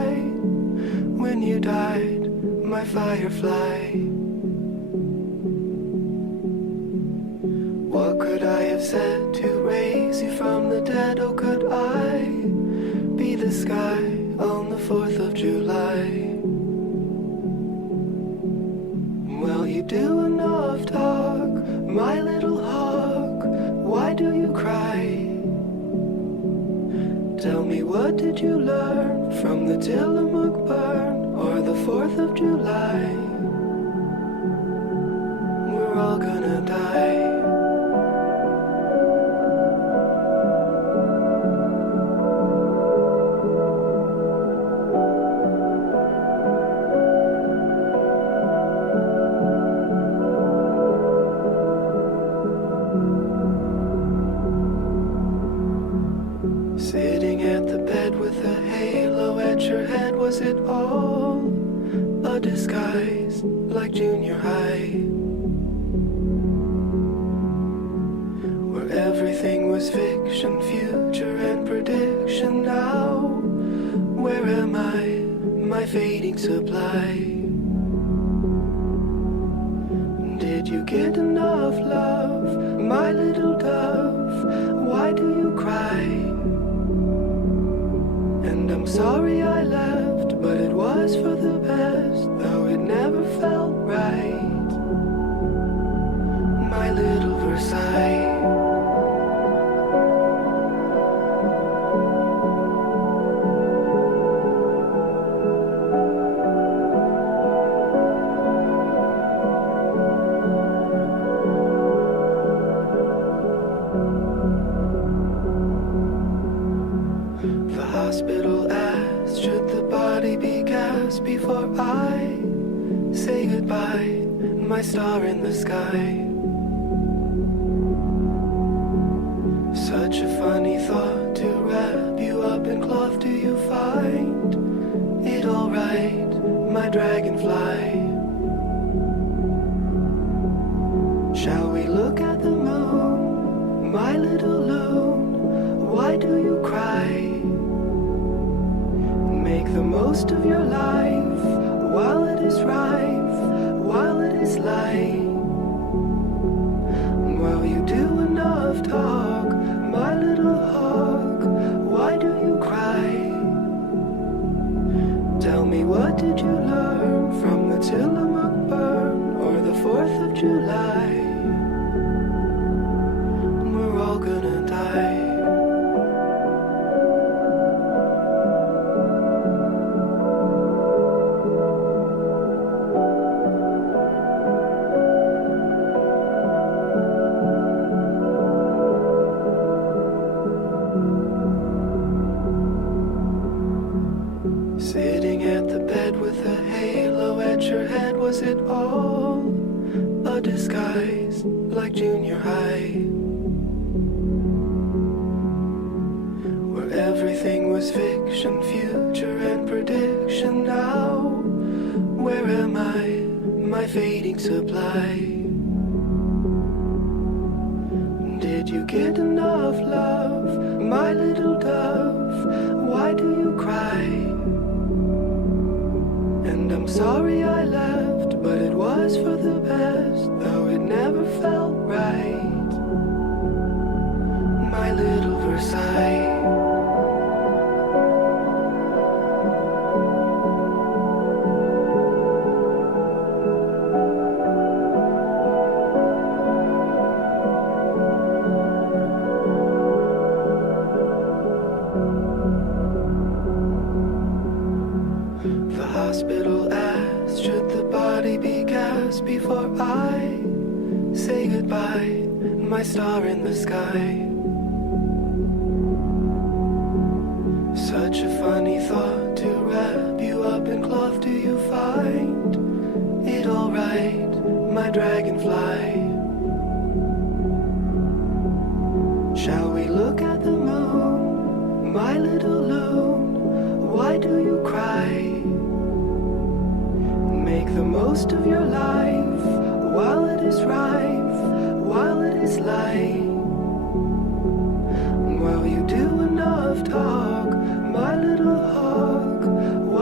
cried when you died, my firefly. What could I have said to raise you from the dead? Oh, could I be the sky on the 4th of July? Well, you do enough talk, my little hawk. Why do you cry? Tell me, what did you learn from the Tillamook burn or the 4th of July? We're all gonna die. Sitting at the bed with a halo at your head, was it all a disguise like junior high? Where everything was fiction, future and prediction. Now, where am I, my fading supply? Did you get enough love, my little dove? Why do you cry? And I'm sorry I left, but it was for the best, though it never felt right. My little Versailles. The hospital asked, should the body be cast before I say goodbye, my star in the sky? Such a funny thought to wrap you up in cloth. Do you find it alright, my dragonfly? Shall we look at the moon, my little loon? Why do you cry? Make the most of your life while it is rife, while it is light. While you do enough talk, my little hawk, why do you cry? Tell me, what did you learn from the Tillamook burn or the 4th of July? We're all gonna die. Sitting at the bed with a halo at your head, was it all a disguise like junior high? Where everything was fiction, future and prediction. Now, where am I, my fading supply? Did you get enough love, my little dove? Why do you cry? And I'm sorry I left, but it was for the best, though it never felt right. My little Versailles. The hospital asked, should the body be cast before I say goodbye, my star in the sky? Such a funny thought to wrap you up in cloth. Do you find it alright, my dragonfly? Shall we look at the moon, my little loon? Why do you cry? Make the most of your life while it is rife, while it is light. While you do enough talk, my little hawk,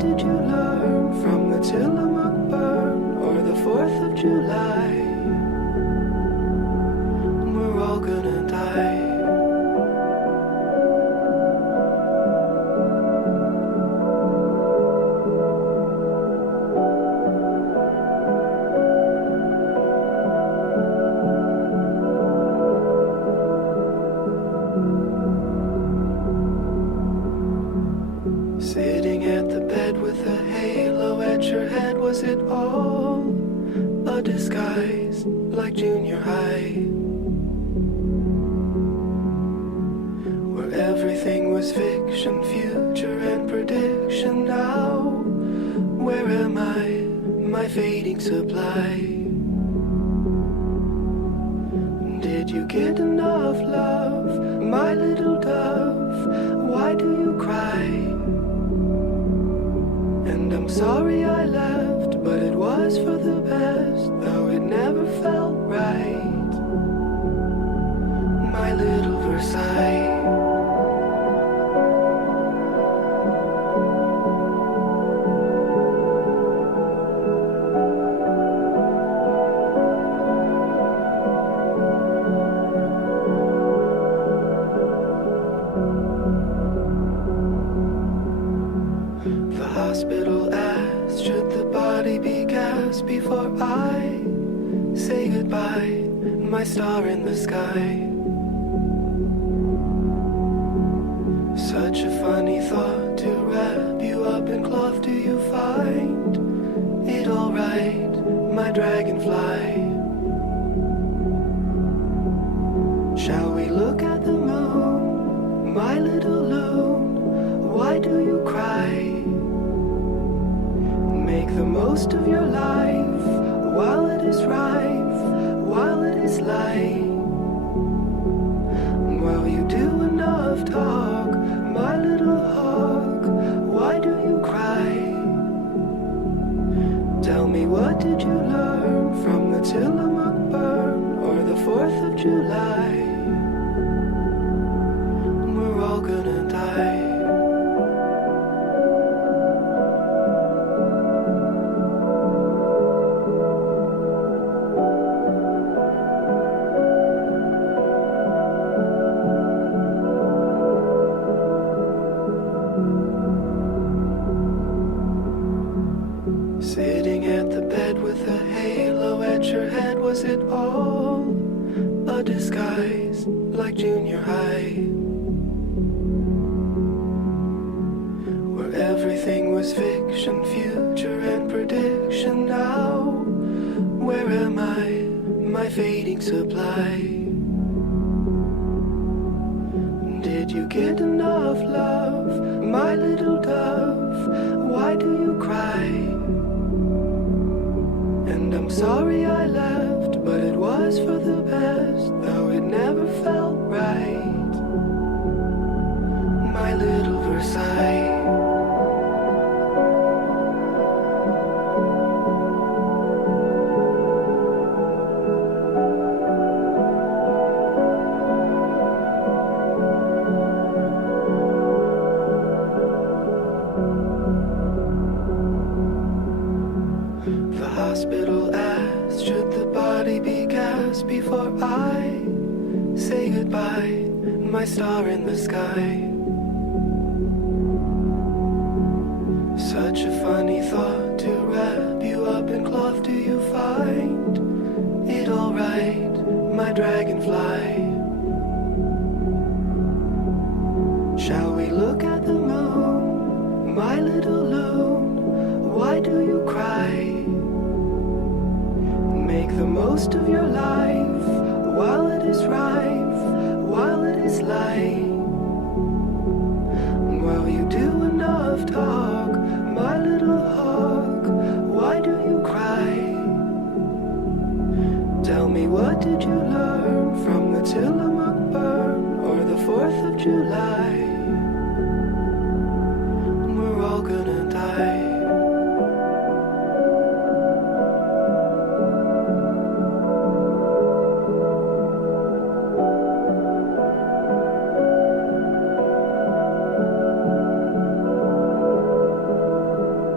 did you learn from the Tillamook burn or the 4th of July? We're all gonna die. Sitting at the bed with a halo at your head, was it all a disguise like junior high? Where everything was fiction, future and prediction. Now, where am I, my fading supply? Did you get enough love, my little dove? Why do you cry? And I'm sorry I left, but it was for the best, though it never felt right. My little Versailles. The hospital asked, should the body be cast before I say goodbye, my star in the sky? Such a funny thought to wrap you up in cloth. Do you find it alright, my dragonfly? Shall we look at the moon, my little loon? Why do you cry? Make the most of your life while it is rife, while it is light. While you do enough talk, my little hawk, why do you cry? Tell me, what did you learn from the Tillamook burn or the 4th of July? We're all gonna die. Sitting at the bed with a halo at your head, was it all a disguise like junior high? Where everything was fiction, future and prediction. Now, where am I, my fading supply? Did you get enough love, my little dove? Why do you cry? And I'm sorry I left, but it was for the best, though it never felt right. My little Versailles. The hospital asked, should the body be cast before I say goodbye, my star in the sky? Such a funny thought to wrap you up in cloth. Do you find it alright, my dragonfly? Shall we look at the moon, my little loon? Why do you cry? Make the most of your life while it is rife, while it is light. While you do enough talk, my little hawk, why do you cry? Tell me, what did you learn from the Tillamook burn or the 4th of July? We're all gonna die.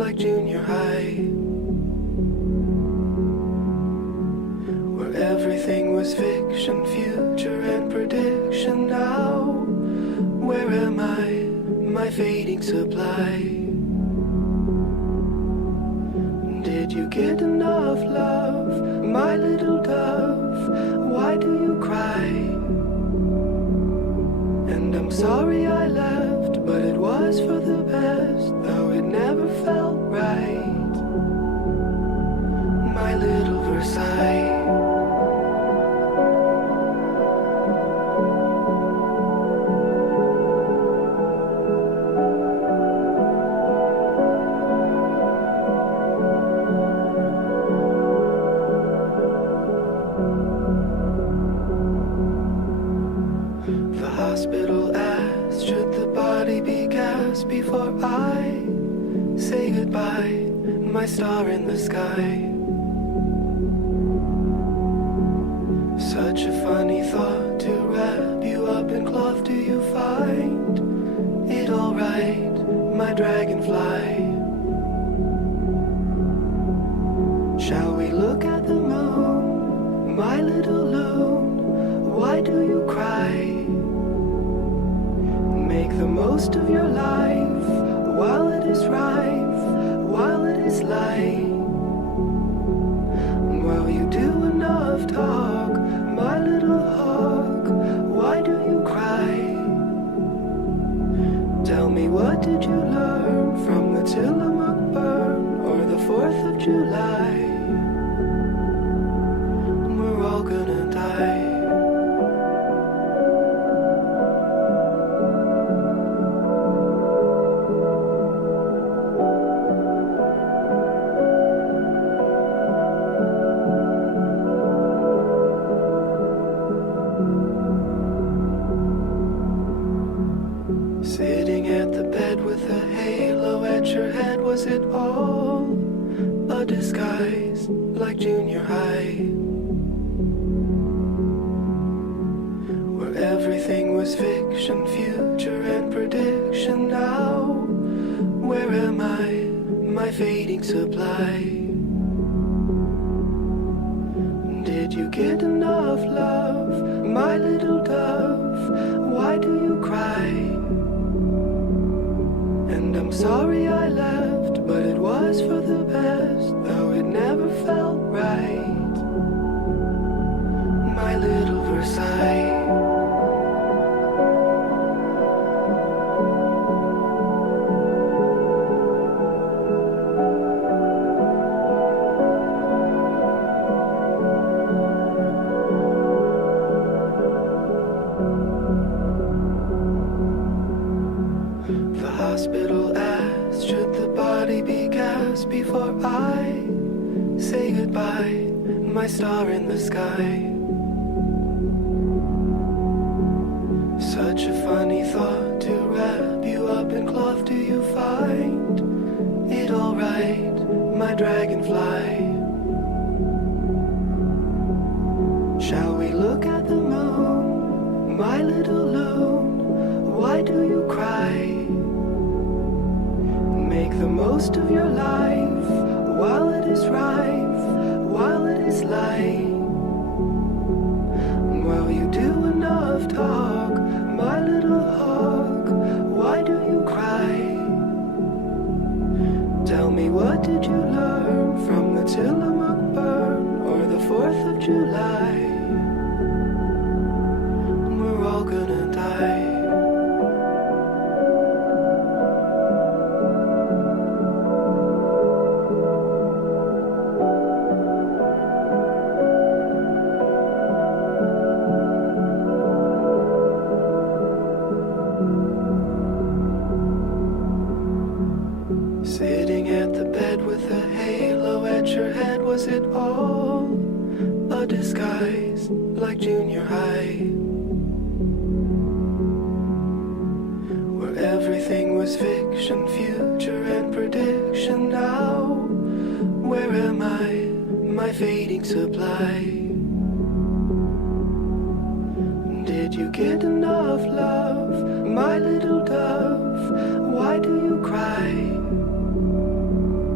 like junior high, where everything was fiction, future and prediction. Now, where am I, my fading supply? Did you get enough love, my little dove? Why do you cry? And I'm sorry I left, but it was for the best, though it never felt right. My little Versailles. Hospital asked, should the body be cast before I say goodbye, my star in the sky? Such a funny thought to wrap you up in cloth. Do you find it alright, my dragonfly? Shall we look at the moon, my little loon? Why do you cry? Make the most of your life while it is rife, while it is light. While you do enough talk, my little hawk, why do you cry? Tell me, what did you learn from the Tillamook burn or the 4th of July? We're all gonna die. Sitting at the bed with a halo at your head, was it all a disguise, like junior high, where everything was fiction, future and prediction? Now, where am I, my fading supply? Did you get enough love, my little dove? Why do you cry? And I'm sorry I left, but it was for the best, though it never felt right. My little Versailles. The hospital asked, should the body be cast before I say goodbye, my star in the sky? Such a funny thought to wrap you up in cloth. Do you find it alright, my dragonfly? Shall we look at the moon, my little loon? Why do you cry? Make the most of your life while it is rife, while it is light. While you do enough talk, my little hawk, why do you cry? Tell me, what did you learn from the Tillamook burn or the 4th of July? We're all gonna die. Sitting at the bed with a halo at your head, was it all a disguise, like junior high, where everything was fiction, future and prediction? Now, where am I, my fading supply? Did you get enough love, my little dove? Why do you cry?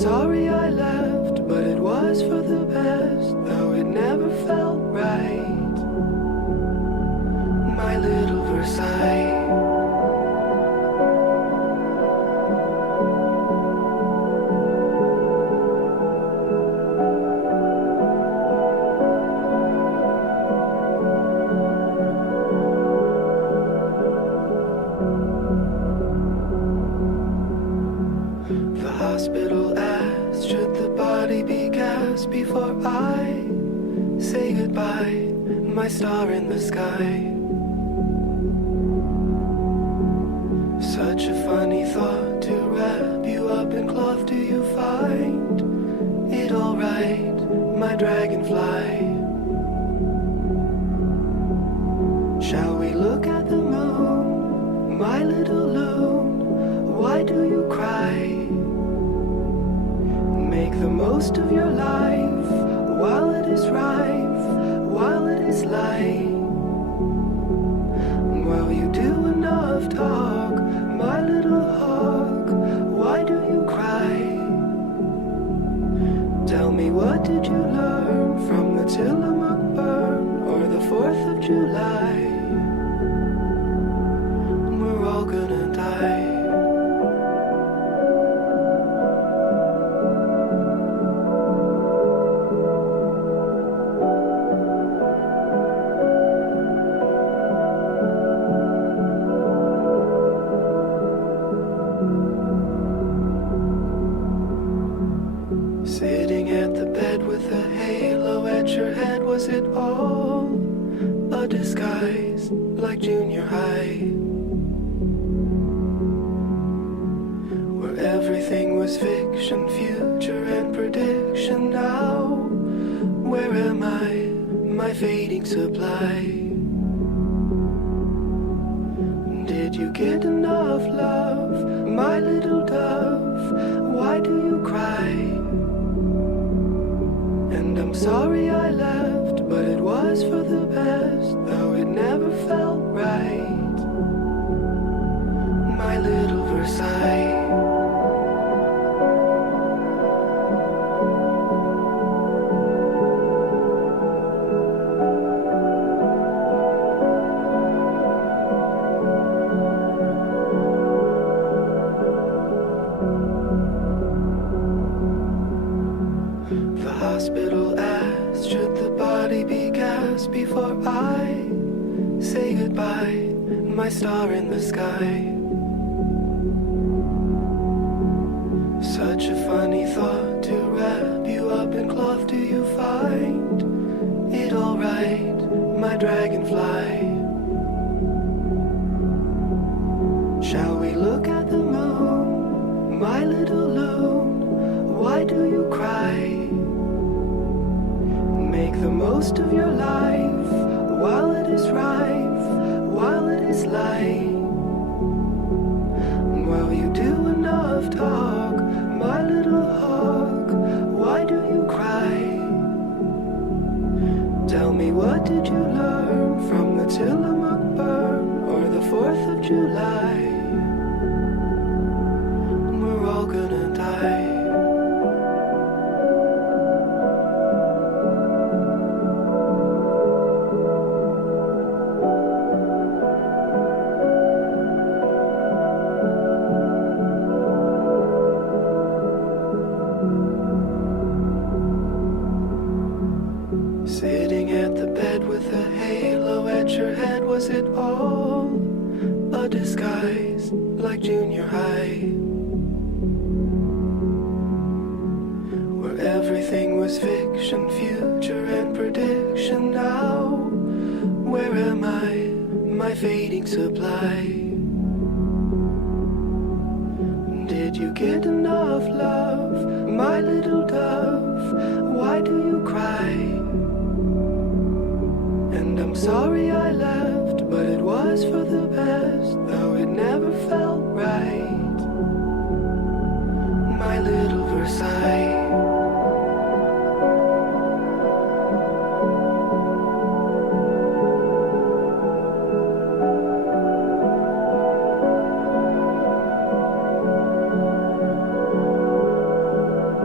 sorry I left, but it was for the best, though it never felt right. My little Versailles. Hospital asked, should the body be cast before I say goodbye, my star in the sky? Such a funny thought to wrap you up in cloth. Do you find it alright, my dragonfly? Shall we look at the moon, my little loon? Why do you cry? Make the most of your life while it is rife, while it is light. While you do enough talk, my little hawk, why do you cry? Tell me, what did you learn from the Tillamook burn or the 4th of July? We're all gonna die. Sitting at the bed with a halo at your head, was it all a disguise like junior high? Where everything was fiction, future and prediction. Now, where am I, my fading supply? Did you get enough love, my little dove? Why do you cry? And I'm sorry I left, but it was for the best, though it never felt right. My little Versailles. The hospital asked, should the body be cast before I say goodbye, my star in the sky? Such a funny thought to wrap you up in cloth. Do you find it alright, my dragonfly? Shall we look at the moon, my little loon? Why do you cry? Make the most of your life while it is rife, while it is light. While you do enough talk, my little hawk, why do you cry? Tell me, what did you learn from the Tillamook burn or the 4th of July? We're all gonna die. Sitting at the bed with a halo at your head, was it all a disguise like junior high? Where everything was fiction, future and prediction. Now, where am I, my fading supply? Did you get enough love, my little dove? Why do you cry? And I'm sorry I left, but it was for the best, though it never felt right. My little Versailles.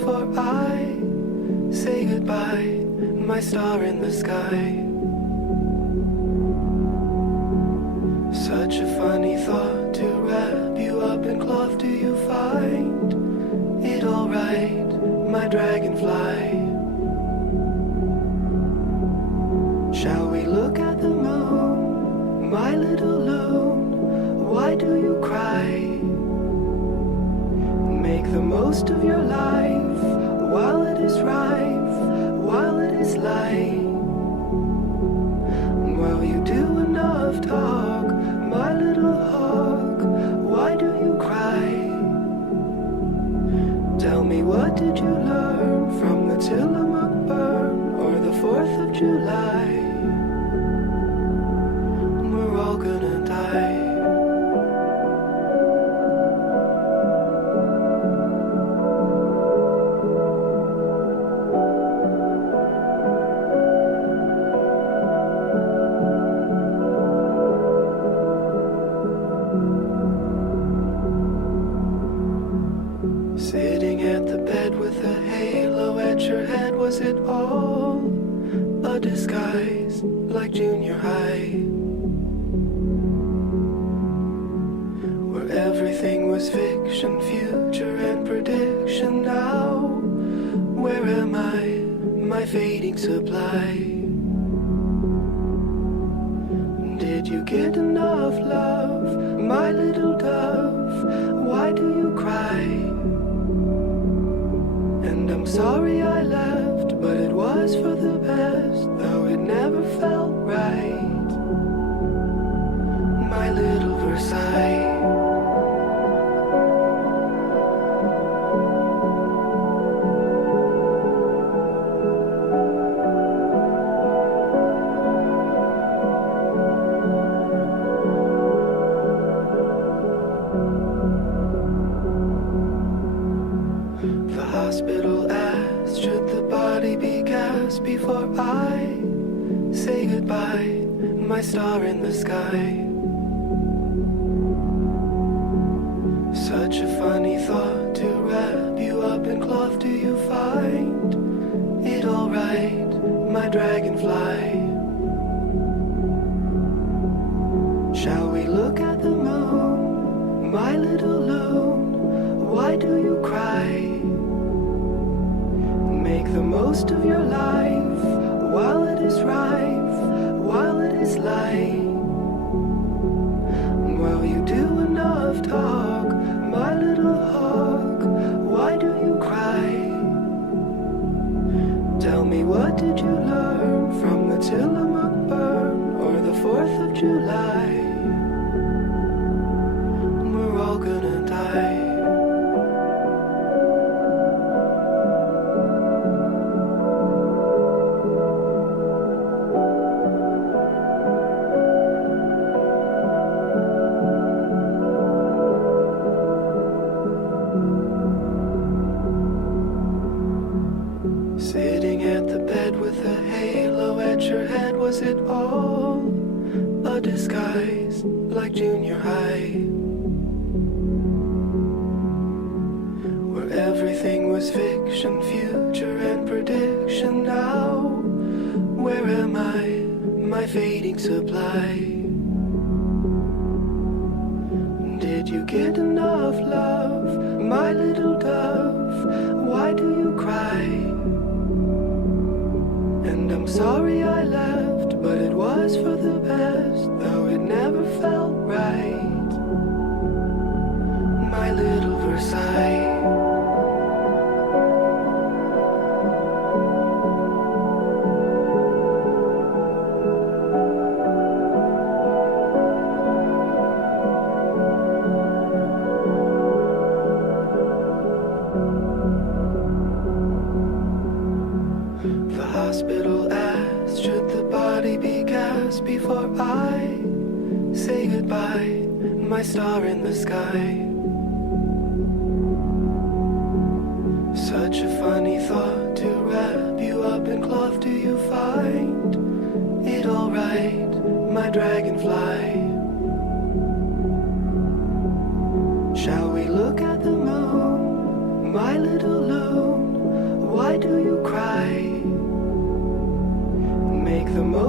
before I say goodbye, my star in the sky. Such a funny thought to wrap you up in cloth. Do you find it alright, my dragonfly? Shall we look at the moon, my little loon? Why do you cry? Make the most of your life while it is rife, while it is light. While you do enough talk, my little hawk, why do you cry? Tell me, what did you learn from the Tillamook burn or the 4th of July? We're all gonna die. Sitting at the bed with a halo at your head, was it all a disguise like junior high? Where everything was fiction, future and prediction. Now, where am I, my fading supply? Did you get enough love, my little dove? Why do you cry? And I'm sorry I left, but it was for the best, though it never felt right. My little Versailles. The hospital asked, should the body be cast before I say goodbye, my star in the sky? Such a funny thought to wrap you up in cloth. Do you find it alright, my dragonfly? Shall we look at the moon, my little loon? Why do you cry? Make the most of your life while it is rife, while it is light. While you do enough talk, my little hawk, why do you cry? Tell me, what did you learn from the Tillamook burn or the 4th of July? We're all gonna die. Sitting at the bed with a halo at your head, was it all a disguise like junior high? Where everything was fiction, future and prediction. Now, where am I, my fading supply? Did you get enough love, my little dove? Why do you cry? And I'm sorry I left, but it was for the best, though it never felt right. My little Versailles. The hospital asked, should the body be cast before I say goodbye, my star in the sky? Such a funny thought to wrap you up in cloth. Do you find it alright, my dragonfly? Shall we look at the moon, my little loon?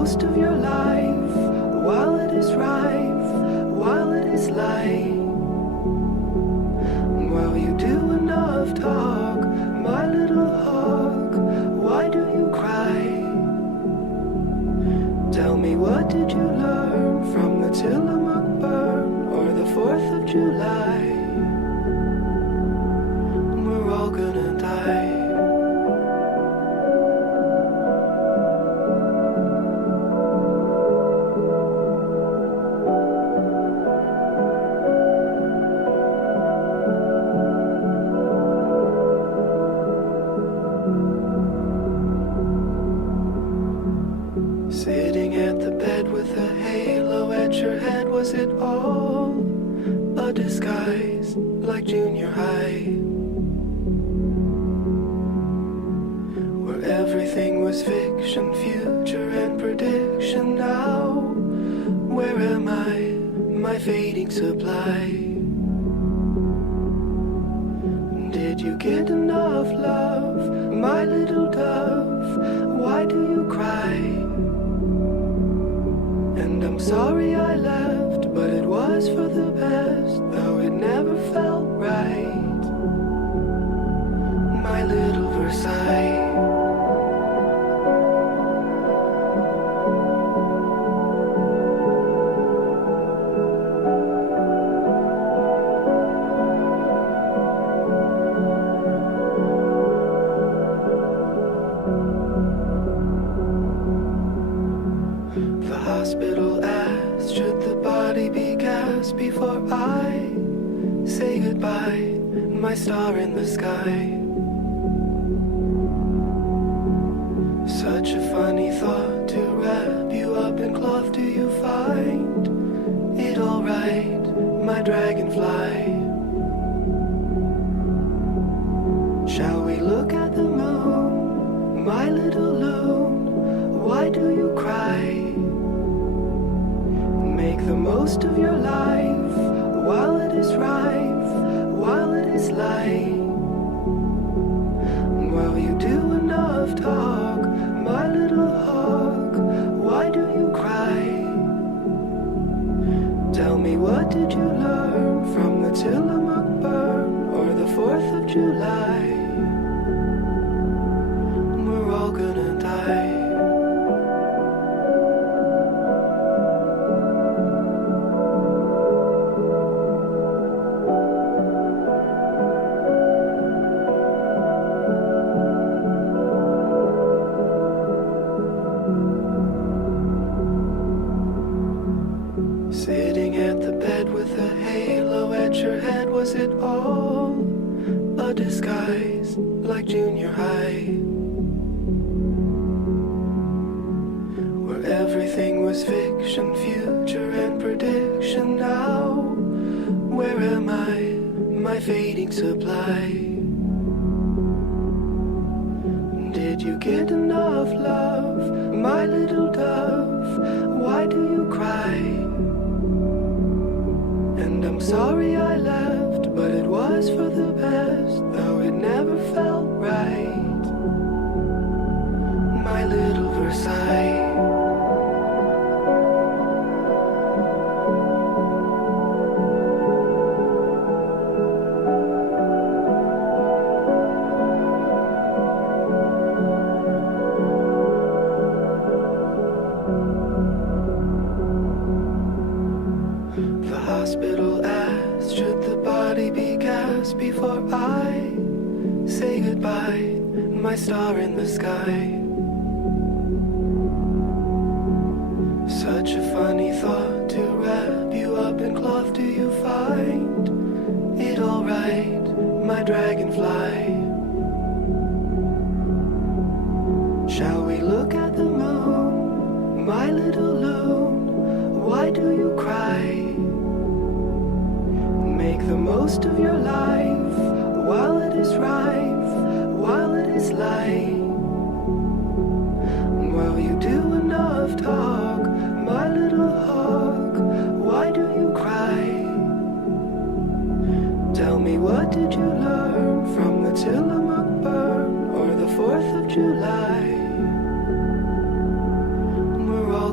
most of your life while it is rife, while it is light. Well, you do enough talk, my little hawk. Why do you cry? Tell me, what did you learn from the Tillamook burn or the 4th of July? We're all gonna die. Sitting at the bed with a halo at your head, was it all a disguise like junior high? Where everything was fiction, future and prediction. Now, where am I, my fading supply? Did you get enough love, my little dove? Why do you cry? And I'm sorry I left, but it was for the best, though it never felt right. My little Versailles. The hospital asked, should the body be cast before I say goodbye, my star in the sky? Such a funny thought to wrap you up in cloth. Do you find it alright, my dragonfly? Shall we look at the moon, my little loon? Why do you cry? Make the most of your life while it is rife, while it is light. Well, you do enough talk, my little hawk. Why do you cry? Tell me, what did you learn from the Tillamook burn or the 4th of July? We're all gonna die. Sitting at the bed with a halo at your head, was it all a disguise like junior high? Where everything was fiction, future and prediction. Now, where am I, my fading supply? Did you get enough love, my little dove? Why do you cry? And I'm sorry I left, but it was for the best, though it never felt right. My little Versailles. The hospital asked, should the body be cast before I say goodbye, my star in the sky? Such a funny thought to wrap you up in cloth. Do you find it alright, my dragonfly? Shall we look at the moon, my little loon? Why do you cry? Make the most of your life while it is rife, while it is light. Well, you do enough talk, my little hawk. Why do you cry? Tell me, what did you learn from the Tillamook burn or the 4th of July? We're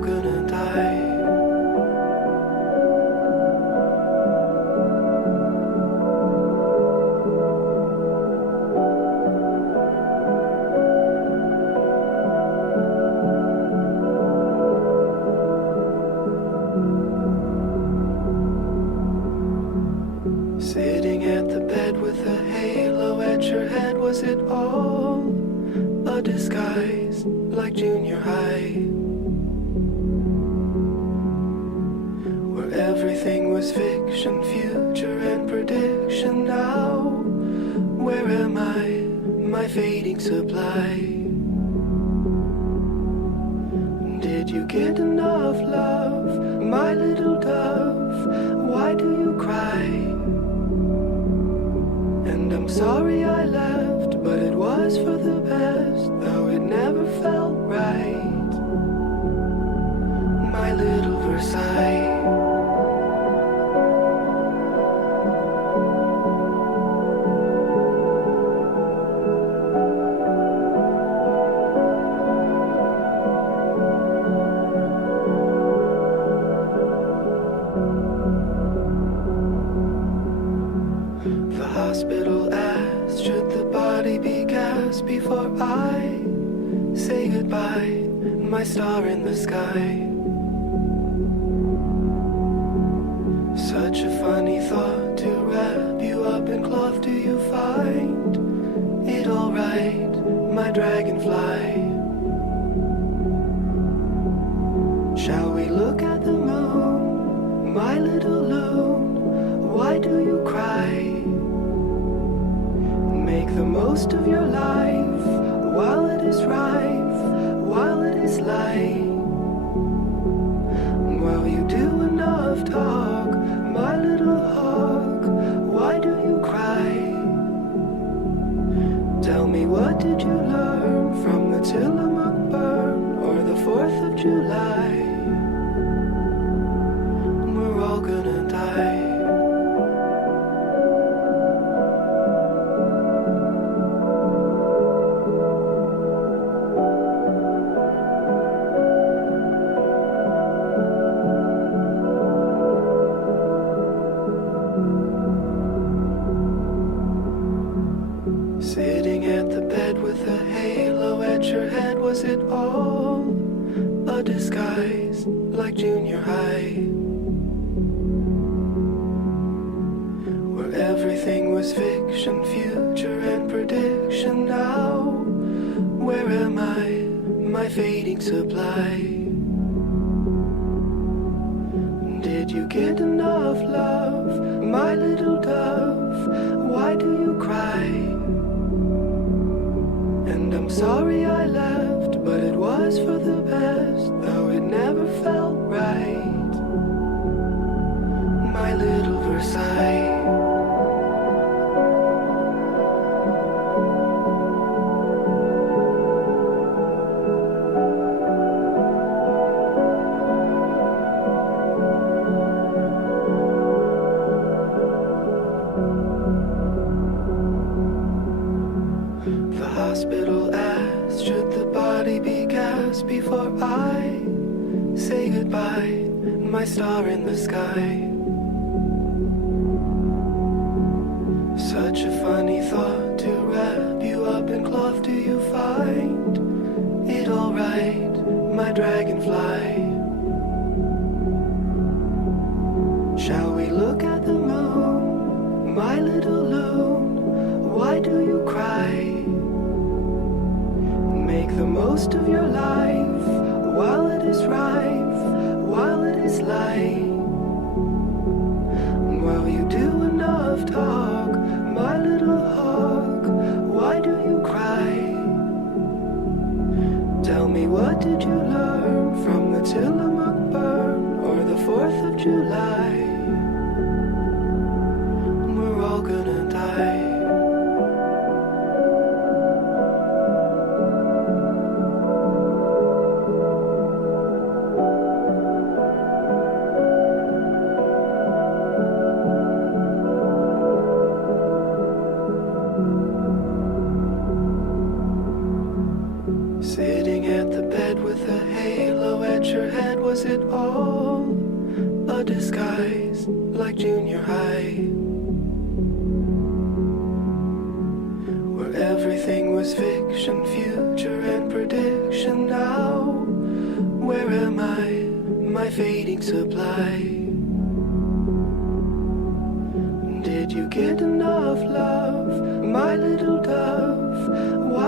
was it all a disguise, like junior high, where everything was fiction, future and prediction? Now, where am I, my fading supply? Did you get enough love, my little dove? Why do you cry? And I'm sorry I left, but it was for the best, though it never felt right. My little Versailles. The hospital asked, should the body be cast before I say goodbye, my star in the sky? Such a funny thought to wrap you up in cloth. Do you find it alright, my dragonfly? Shall we look at the moon, my little loon? Why do you cry? Make the most of your life while it is rife, while it is light. While you do enough talk, my little hawk, why do you cry? Tell me, what did you learn from the Tillamook burn or the 4th of July? We're all gonna die. Sitting at the bed with a halo at your head, was it all a disguise, like junior high, where everything was fiction, future and prediction? Now, where am I, my fading supply? Did you get enough love, my little dove? Why do you cry? And I'm sorry I left, but it was for the best, though it never felt right. My little Versailles. The hospital asked, should the body be cast before I say goodbye, my star in the sky? Such a funny thought to wrap you up in cloth. Do you find it alright, my dragonfly? Shall we look at the moon, my little loon? Why do you cry? Make the most of your life while it is rife, while it is light. While you do enough talk, my little hawk, why do you cry? Tell me, what did you learn from the Tillamook burn or the 4th of July? We're all gonna die. Sitting at the bed with a halo at your head, was it all a disguise, like junior high, where everything was fiction, future and prediction? Now, where am I, my fading supply? Did you get enough love, my little dove?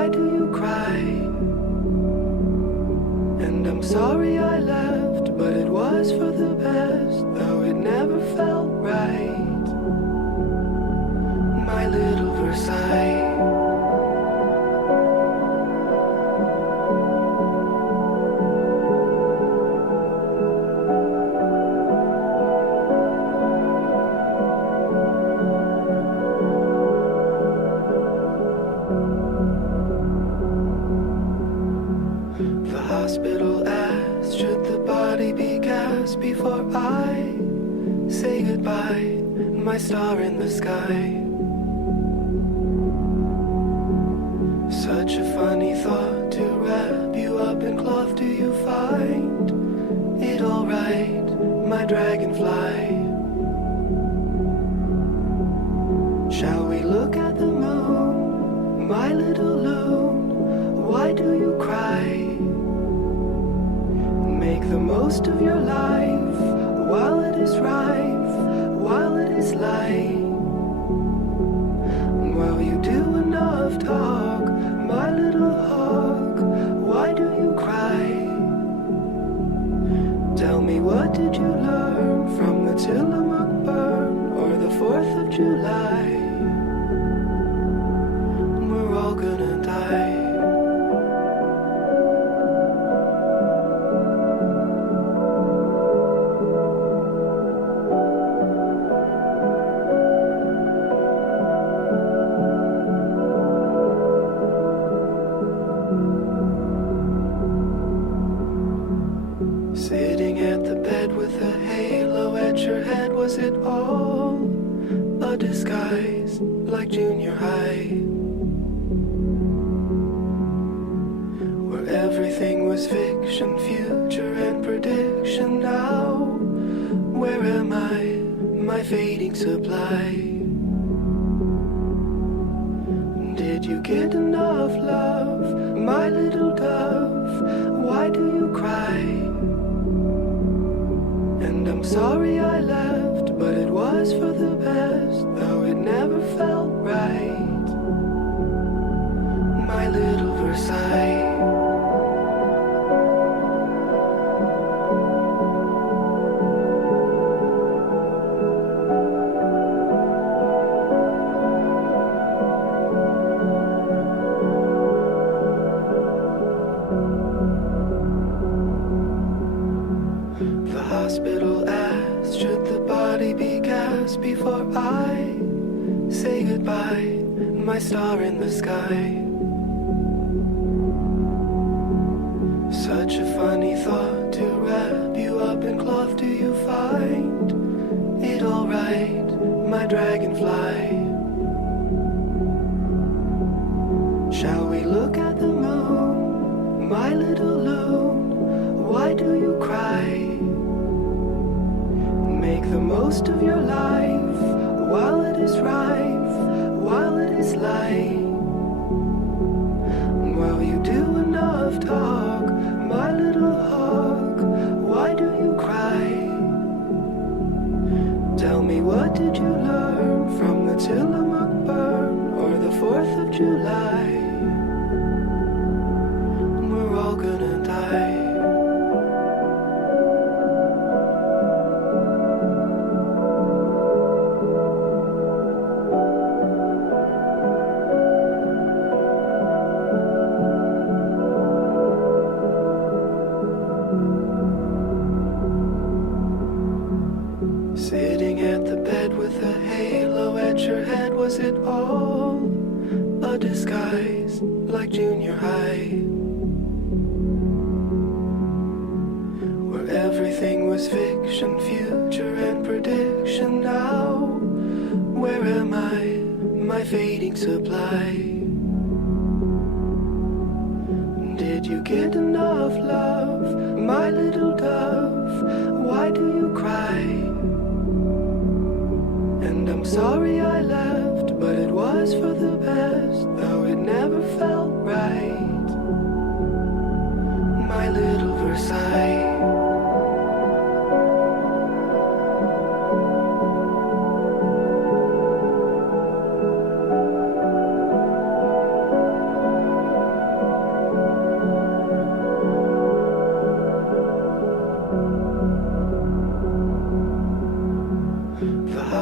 why do you cry? And I'm sorry I left, but it was for the best, though it never felt right. My little Versailles. Hospital asked, should the body be cast before I say goodbye, my star in the sky? Such a funny thought to wrap you up in cloth. Do you find it alright, my dragonfly? Shall we look at the moon, my little loon? Why do you cry? Make the most of your life while it is rife, while it is light. While you do enough talk, my little hawk, why do you cry? Tell me, what did you learn from the Tillamook burn or the 4th of July? We're all gonna die. Sitting at the bed with a halo at your head, was it all a disguise, like junior high? Where everything was fiction, future and prediction. Now, where am I, my fading supply? Did you get enough love, my little dove? Why do you cry? And I'm sorry I left, but it was for the best, though it never felt right. My little Versailles. The hospital asked, should the body be cast before I say goodbye, my star in the sky? Such a funny thought to wrap you up in cloth. Do you find it alright, my dragonfly? Shall we look at the moon, my little loon? Why do you cry? Make the most of your life while it is rife, while it is light. While you do enough talk, my little hawk, why do you cry? Tell me, what did you learn from the Tillamook burn or the 4th of July? We're all gonna die. Sitting at the bed with a halo at your head, was it all a disguise, like junior high? Where everything was fiction, future and prediction. Now, where am I, my fading supply? Did you get enough love, my little dove? Why do you cry? And I'm sorry I left, but it was for the best, though it never felt right. My little Versailles.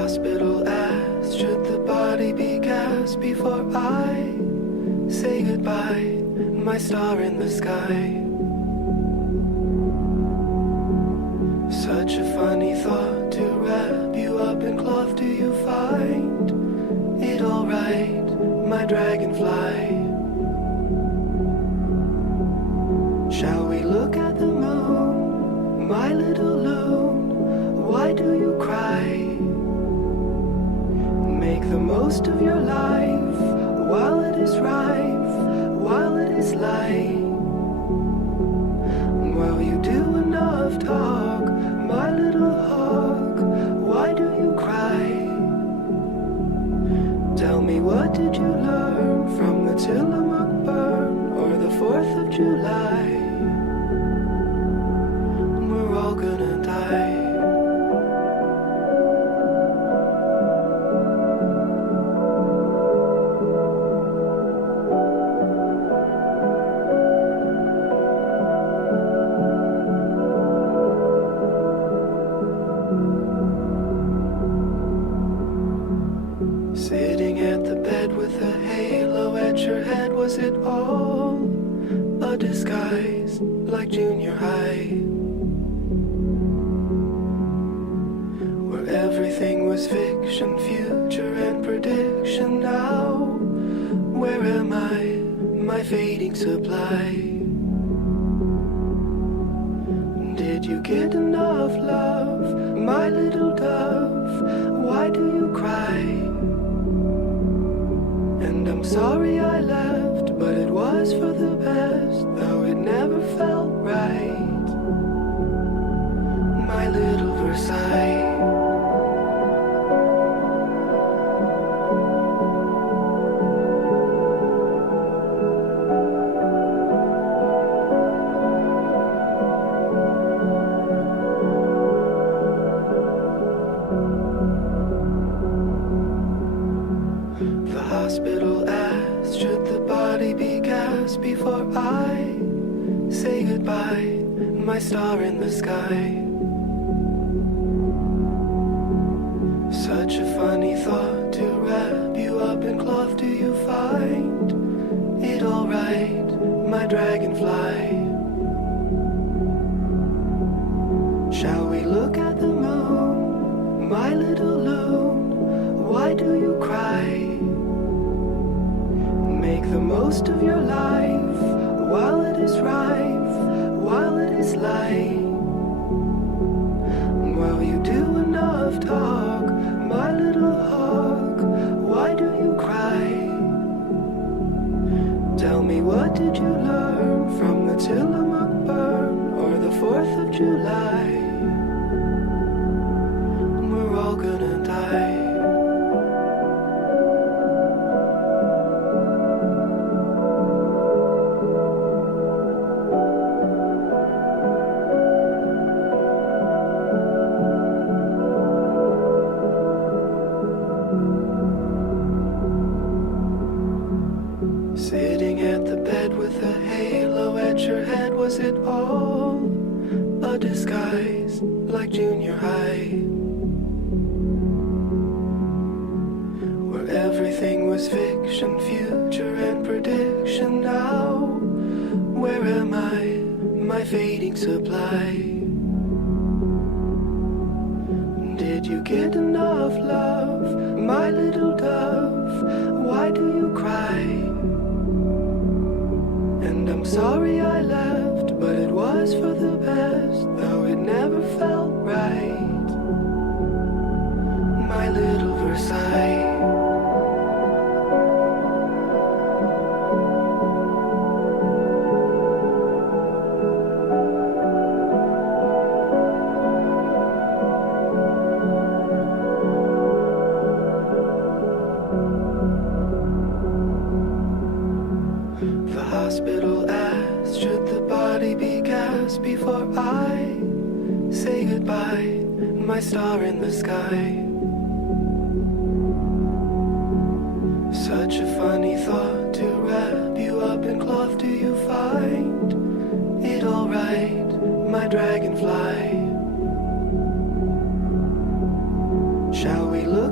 hospital asked, should the body be cast before I say goodbye, my star in the sky? Such a funny thought to wrap you up in cloth. Do you find it alright, my dragonfly? Shall we look at the moon, my little loon? Why do you cry? Make the most of your life while it is rife, while it is light. While you do enough talk, my little hawk, why do you cry? Tell me, what did you learn from the Tillamook burn or the 4th of July? We're all gonna die. Sitting at the bed with a halo at your head, was it all a disguise like junior high? Where everything was fiction, future and prediction. Now, where am I, my fading supply? Did you get enough love, my little dove? Why do you cry? And I'm sorry I left, but it was for the best, though it never felt right. My little Versailles. The hospital asked, should the body be cast before I say goodbye, my star in the sky? Such a funny thought to wrap you up in cloth. Do you find it alright, my dragonfly? Shall we look at the moon, my little loon? Why do you cry? Make the most of your life while it is rife, while it is light. While you do enough talk, my little hawk, why do you cry? Tell me, what did you learn from the Tillamook burn or the 4th of July? We're all gonna die. Sitting at the bed with a halo at your head, was it all a disguise like junior high? Where everything was fiction, future and prediction. Now, where am I, my fading supply? Did you get enough love, my little dove? Why do you cry? And I'm sorry I left, but it was for the best, though it never felt right. My little Versailles. The hospital asked, should the body be cast before I say goodbye, my star in the sky? Such a funny thought to wrap you up in cloth. Do you find it alright, my dragonfly? Shall we look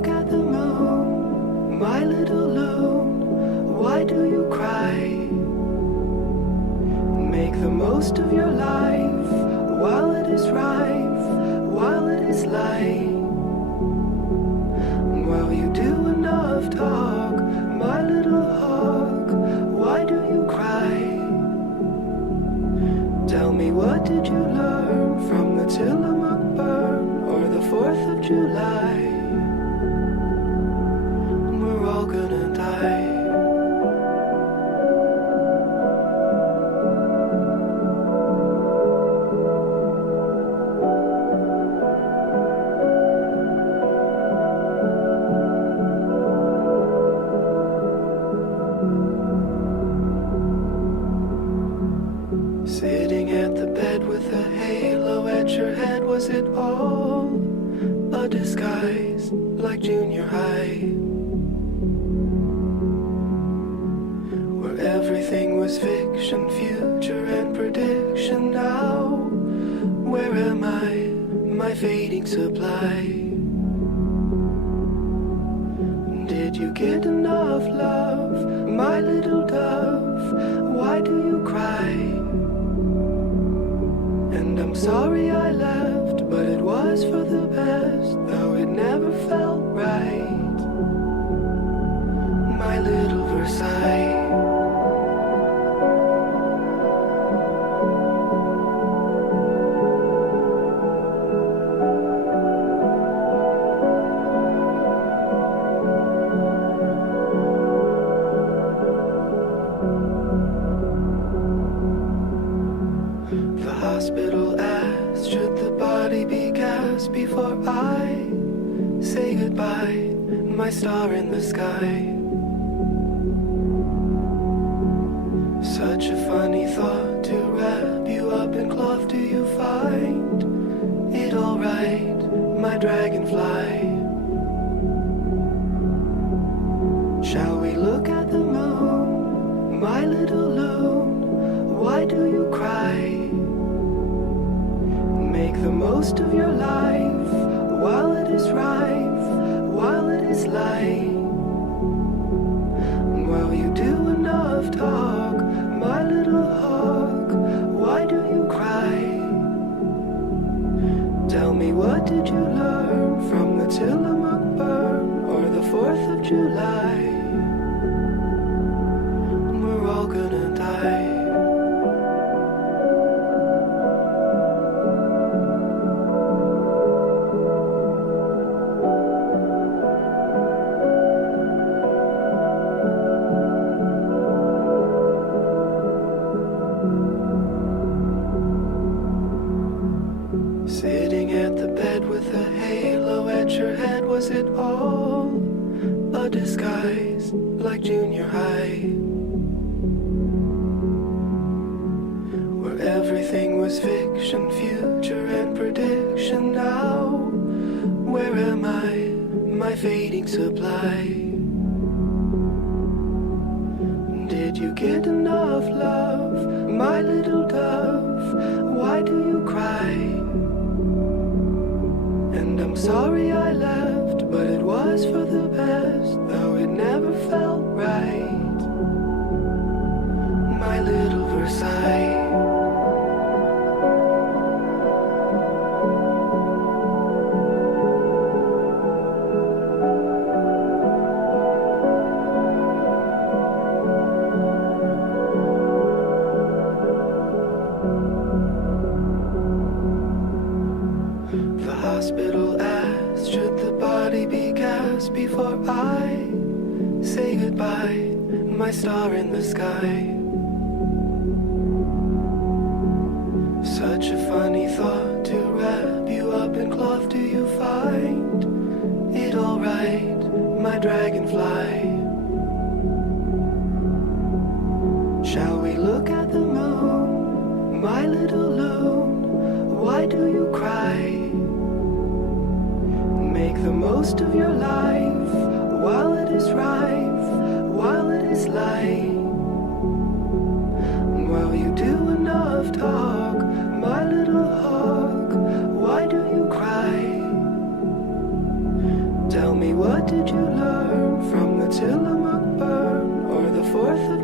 do you cry? Make the most of your life while it is rife, while it is light. While you do enough talk, my little hawk, why do you cry? Tell me, what did you learn from the Tillamook burn or the 4th of July? We're all gonna die. Sitting at the bed with a halo at your head, was it all a disguise like junior high? Where everything was fiction, future and prediction. Now, where am I, my fading supply? Did you get enough love, my little dove? Why do you cry? And I'm sorry I left, but it was for the best, though it never felt right. My little Versailles. The hospital asked, should the body be cast before I say goodbye, my star in the sky? Such a funny thought to wrap you up in cloth. Do you find it alright, my dragonfly? Shall we look at the moon, my little loon? Why do you cry? Make the most of your life while it is rife, while it is light. While you do enough talk, my little hawk, why do you cry? Tell me, what did you learn from the Tillamook burn or the 4th of July? We're all gonna die. Sitting at the bed with a halo at your head, was it all a disguise like junior high? Where everything was fiction, future and prediction. Now, where am I, my fading supply? Did you get enough love, my little dove? Why do you cry? And I'm sorry I left, but it was for the best, though it never felt right. My little Versailles. The hospital asked, should the body be cast before I say goodbye, my star in the sky? Such a funny thought to wrap you up in cloth. Do you find it alright, my dragonfly? Shall we look at the moon, my little loon? Why do you cry? Make the most of your life while it is rife, while it is light. While you do enough talk, my little hawk, why do you cry? Tell me, what did you learn from the Tillamook burn or the 4th of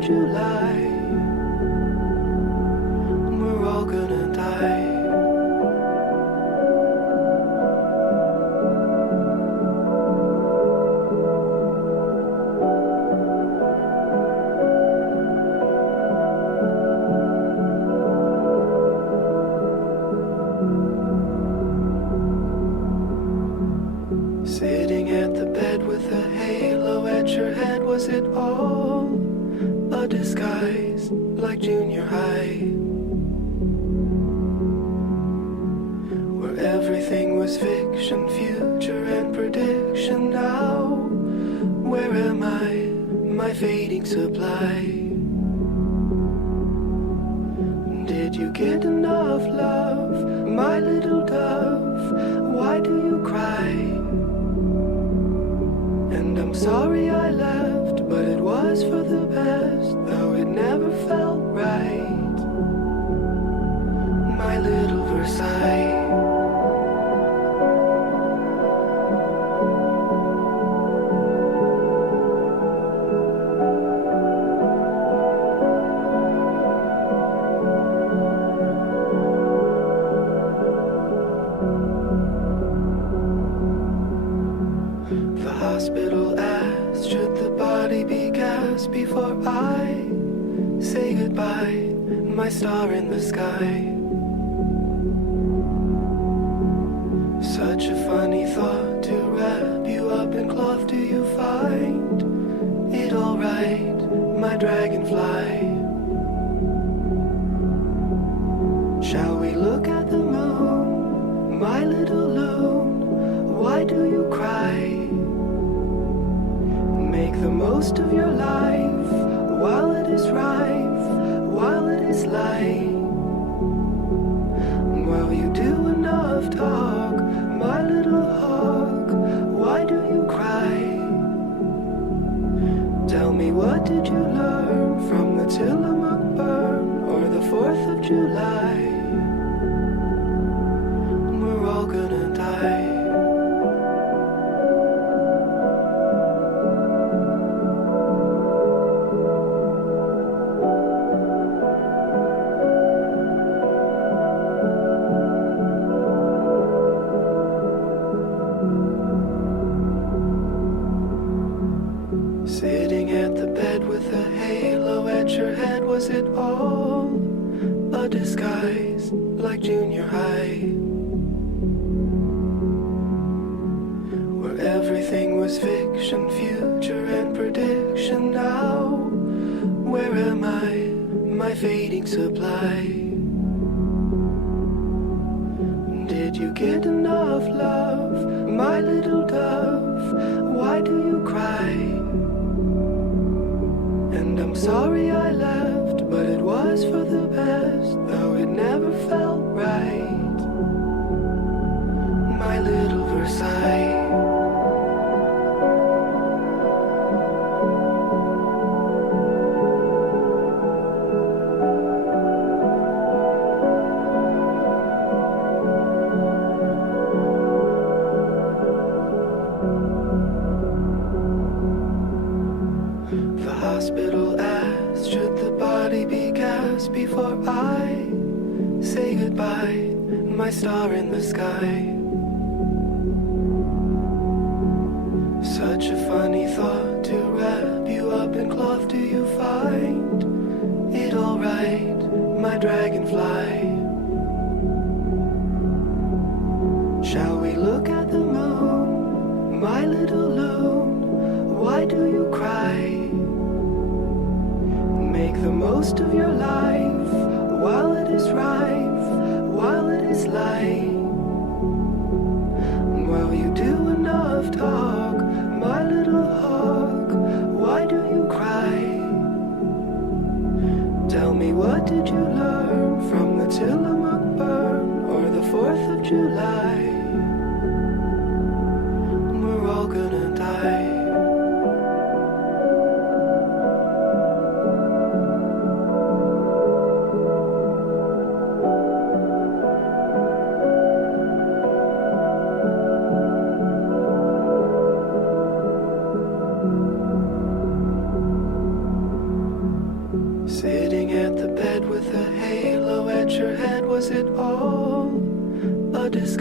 July. We're all gonna die. Sitting at the bed with a halo at your head, was it all a disguise like junior high? Where everything was fiction, future and prediction. Now, where am I, my fading supply? Did you get enough love, my little dove? Why do you cry? And I'm sorry I left, but it was for the best, though it never felt right. My little Versailles. The hospital asked, should the body be cast before I say goodbye, my star in the sky? Such a funny thought to wrap you up in cloth. Do you find it alright, my dragonfly? Shall we look at the moon, my little loon? Why do you cry? Make the most of your life while it is rife, while it is light. While you do enough talk, my little hawk, why do you cry? Tell me, what did you learn from the Tillamook burn or the 4th of July? We're all gonna die. Sitting at the bed with a halo at your head, was it all a disguise like junior high? Where everything was fiction, future and prediction. Now, where am I, my fading supply? Did you get enough love, my little dove? Why do you cry? And I'm sorry I left, but it was for the best, though it never felt right. My little Versailles. The hospital asked, should the body be cast before I say goodbye, my star in the sky? Such a funny thought to wrap you up in cloth. Do you find it alright, my dragonfly? Shall we look at the moon, my little loon? Why do you cry? Make the most of your life while it is rife, while it is light. While you do enough talk, my little hawk, why do you cry? Tell me, what did you learn from the Tillamook burn or the 4th of July? We're all gonna die.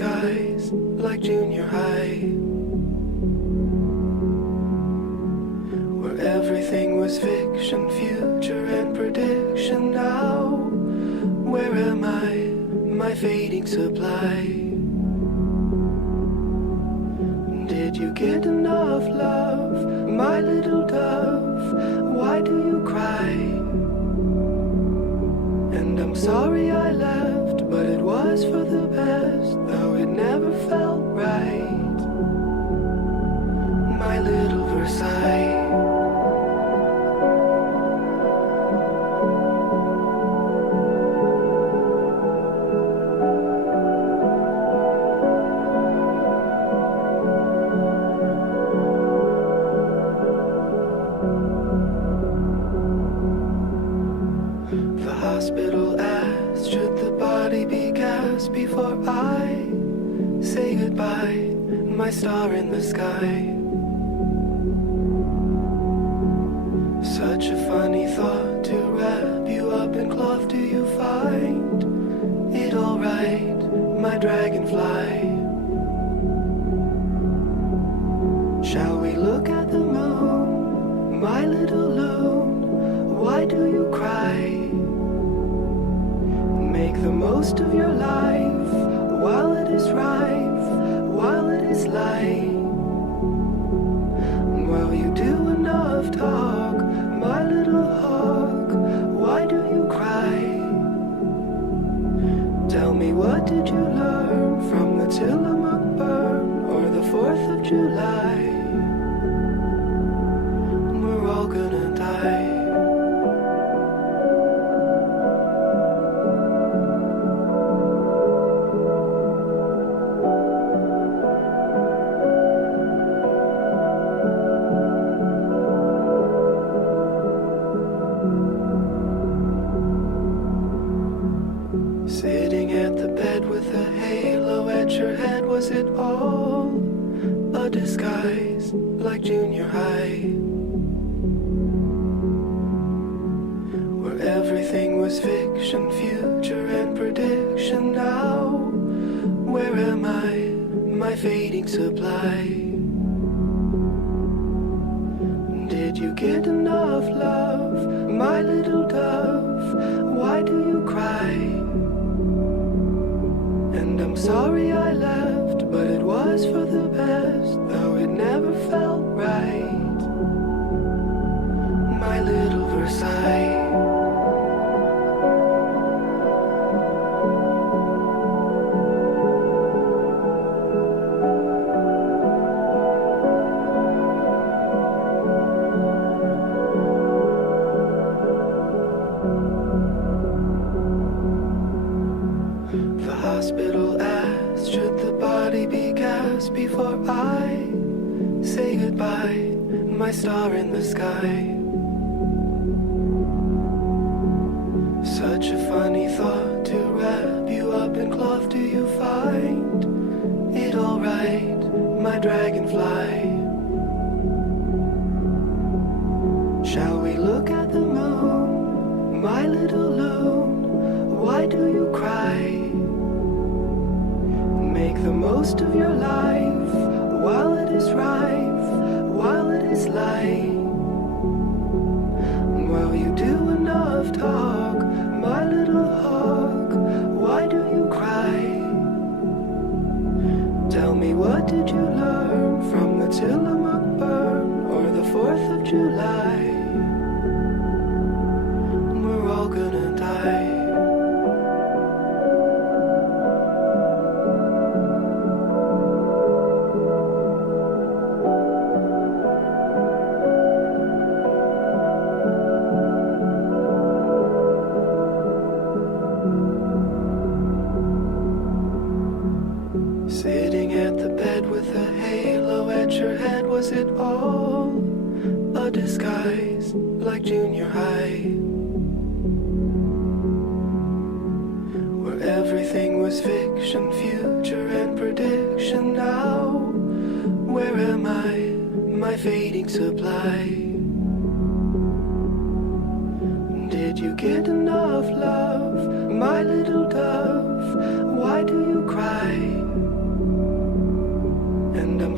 skies like junior high, where everything was fiction, future and prediction. Now, where am I? My fading supply. Did you get enough love, my little dove? Why do you cry? And I'm sorry I left, but it was for the best, though it never felt right. My little Versailles. Hospital asked, should the body be cast before I say goodbye, my star in the sky? Such a funny thought to wrap you up in cloth. Do you find it alright, my dragonfly? Shall we look at the moon, my little loon? Why do you cry? Make the most of your life while it is rife, while it is light. While you do enough talk, my little hawk, why do you cry? Tell me, what did you learn from the Tillamook burn or the 4th of July? We're all gonna die. Sitting at the bed with a halo at your head, was it all a disguise like junior high? Where everything was fiction, future and prediction. Now, where am I? My fading supply. Did you get enough love, my little dove? Why do you cry? And I'm sorry I left, but it was for the best, though it never felt right. My little Versailles. The hospital asked, should the body be cast before I say goodbye, my star in the sky? Such a funny thought to wrap you up in cloth. Do you find it alright, my dragonfly? Shall we look at the moon, my little loon? Why do you cry? Make the most of your life while it is rife, while it is light. While you do enough talk, my little hawk, why do you cry? Tell me, what did you learn from the Tillamook burn or the 4th of July? We're all gonna die. Sitting at the bed with a halo at your head, was it all a disguise like junior high? Where everything was fiction, future and prediction. Now, where am I? My fading supply. Did you get enough love, my little dove? Why do you cry?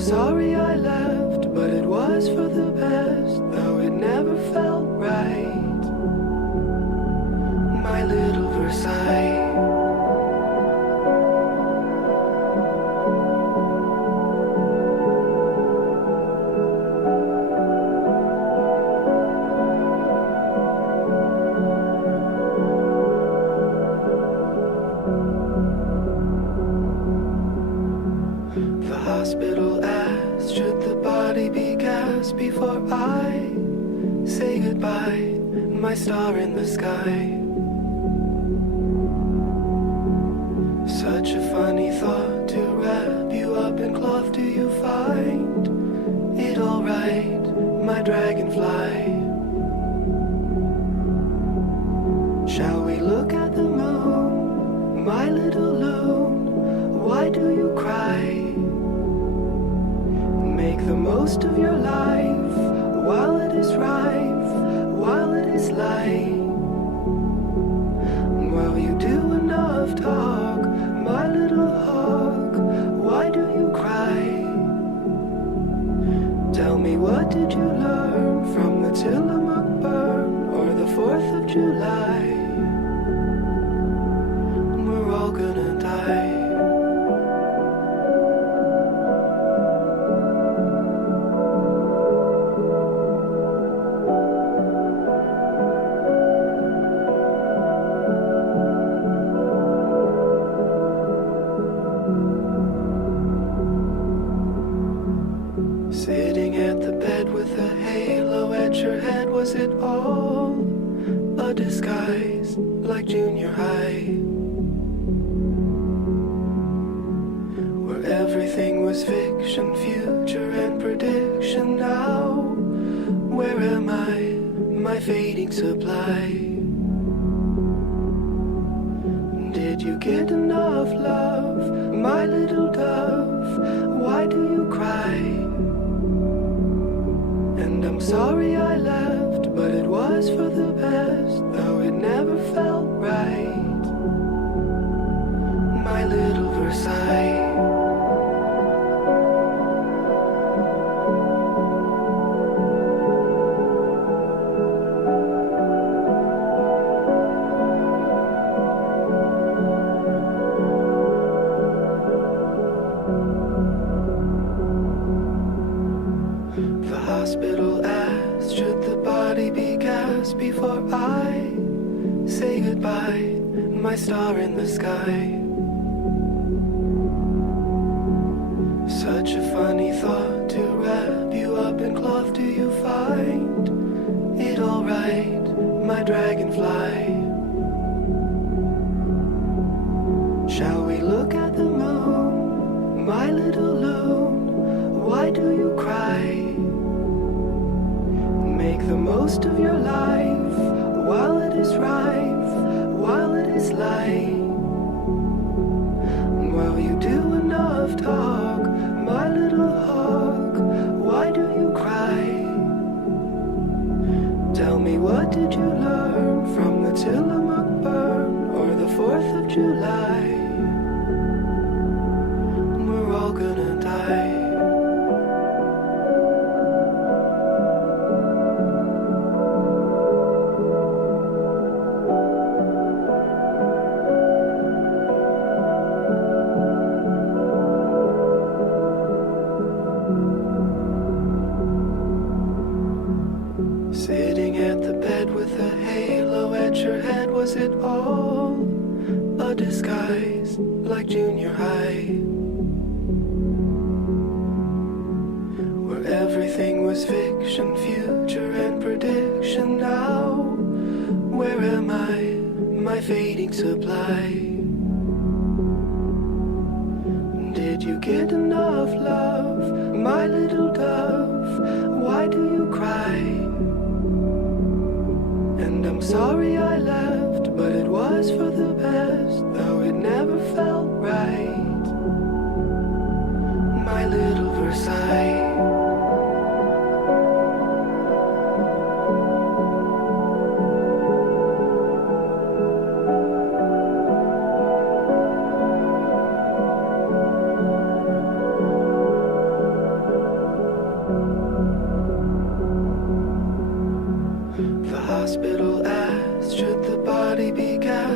sorry I left, but it was for the best, though it never felt right. My little Versailles. The hospital asked, should the body be cast before I say goodbye, my star in the sky? Such a funny thought to wrap you up in cloth. Do you find it alright, my dragonfly? Shall we look at the moon, my little loon? Why do you cry? Make the most of your life while it is rife, while it is light. While you do enough talk, my little hawk, why do you cry? Tell me, what did you learn from the Tillamook burn or the 4th of July? We're all gonna die. Sitting at the bed with a halo at your head, was it all a disguise like junior high? Where everything was fiction, future and prediction. Now, where am I, my fading supply? Did you get enough love, my little dove? Why do you cry? And I'm sorry I left, but it was for the best, though it never felt right. My little Versailles. The hospital asked, should the body be cast before I say goodbye, my star in the sky? Such a funny thought to wrap you up in cloth. Do you find it alright, my dragonfly? Shall we look at the moon, my little loon? Why do you cry? Make the most of your life while it is rife, while it is light. While you do enough talk, my little hawk, why do you cry? Tell me, what did you learn from the Tillamook burn or the 4th of July? We're all gonna die. Sitting at the bed with a halo at your head, was it all a disguise like junior high? Where everything was fiction, future and prediction. Now, where am I, my fading supply? Did you get enough love, my little dove? Why do you cry? And I'm sorry I left, but it was for the best, though it never felt right. My little Versailles.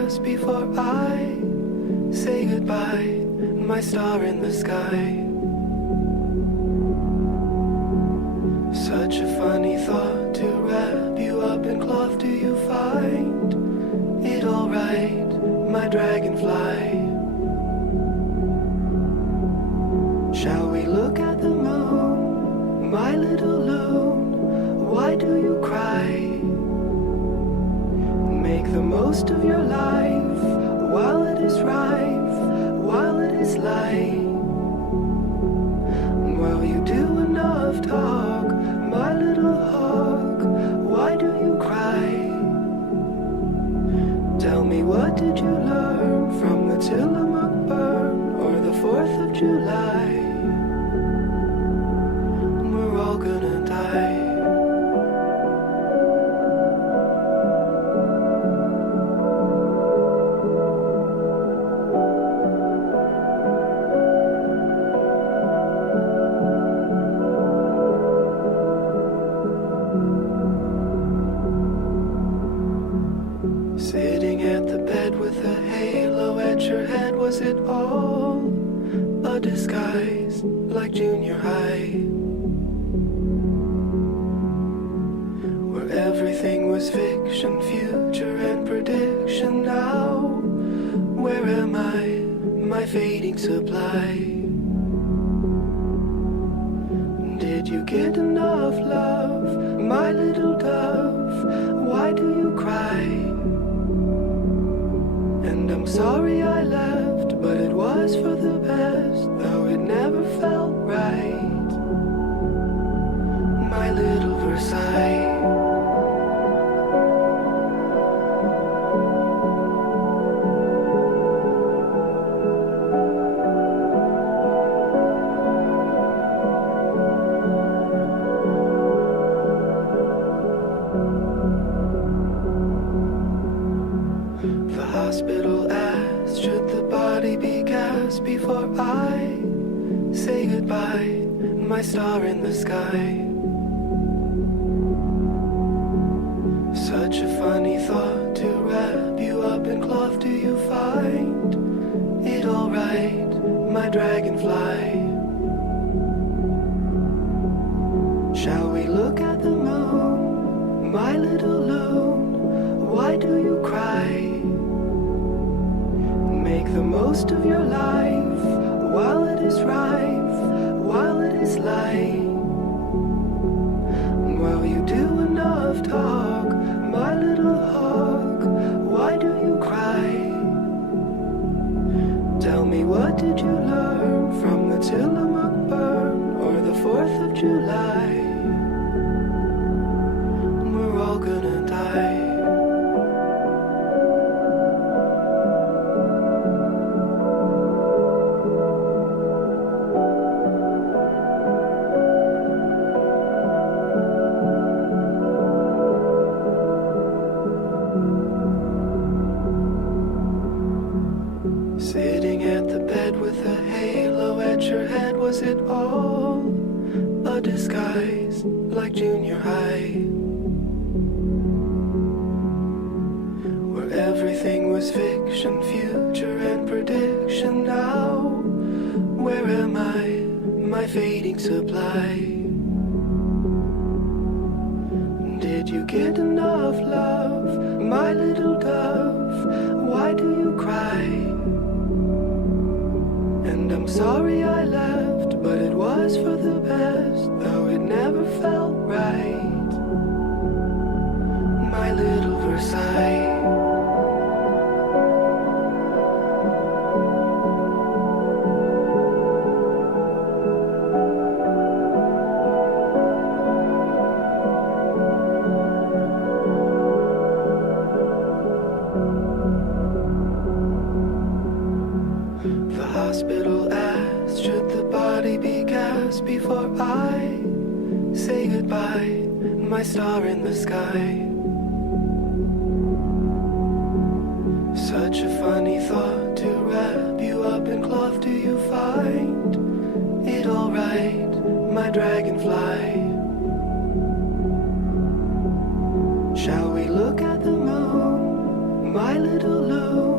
gas before I say goodbye, my star in the sky. Such a funny thought to wrap you up in cloth. Do you find it alright, my dragonfly? Shall we look at the moon, my little loon? Why do you cry? Make the most of your life while it is rife, while it is light. While you do enough talk, my little hawk, why do you cry? Tell me, what did you learn from the Tillamook burn or the 4th of July? We're all gonna die. Sitting at the bed with a halo at your head, was it all a disguise like junior high? Where everything was fiction, future and prediction. Now, where am I, my fading supply? Did you get enough love, my little dove? Why do you cry? And I'm sorry I left, but it was for the best, though it never felt right. My little Versailles. The hospital asked, should the body be cast before I say goodbye, my star in the sky? Such a funny thought to wrap you up in cloth. Do you find it alright, my dragonfly? Shall we look at the moon, my little loon? Why do you cry? Make the most of your life while it is rife, while it is light. While you do enough talk, my little hawk, why do you cry? Tell me, what did you learn from the Tillamook burn or the 4th of July? We're all gonna die. Sitting at the bed with a halo at your head, was it all a disguise like junior high? Where everything was fiction, future and prediction. Now, where am I, my fading supply? Did you get enough love, my little dove? Why do you cry? And I'm sorry I left, but it was for the best, though it never felt right. My little Versailles. The hospital asked, should the body be cast before I say goodbye, my star in the sky? Such a funny thought to wrap you up in cloth. Do you find it alright, my dragonfly? Shall we look at the moon, my little loon?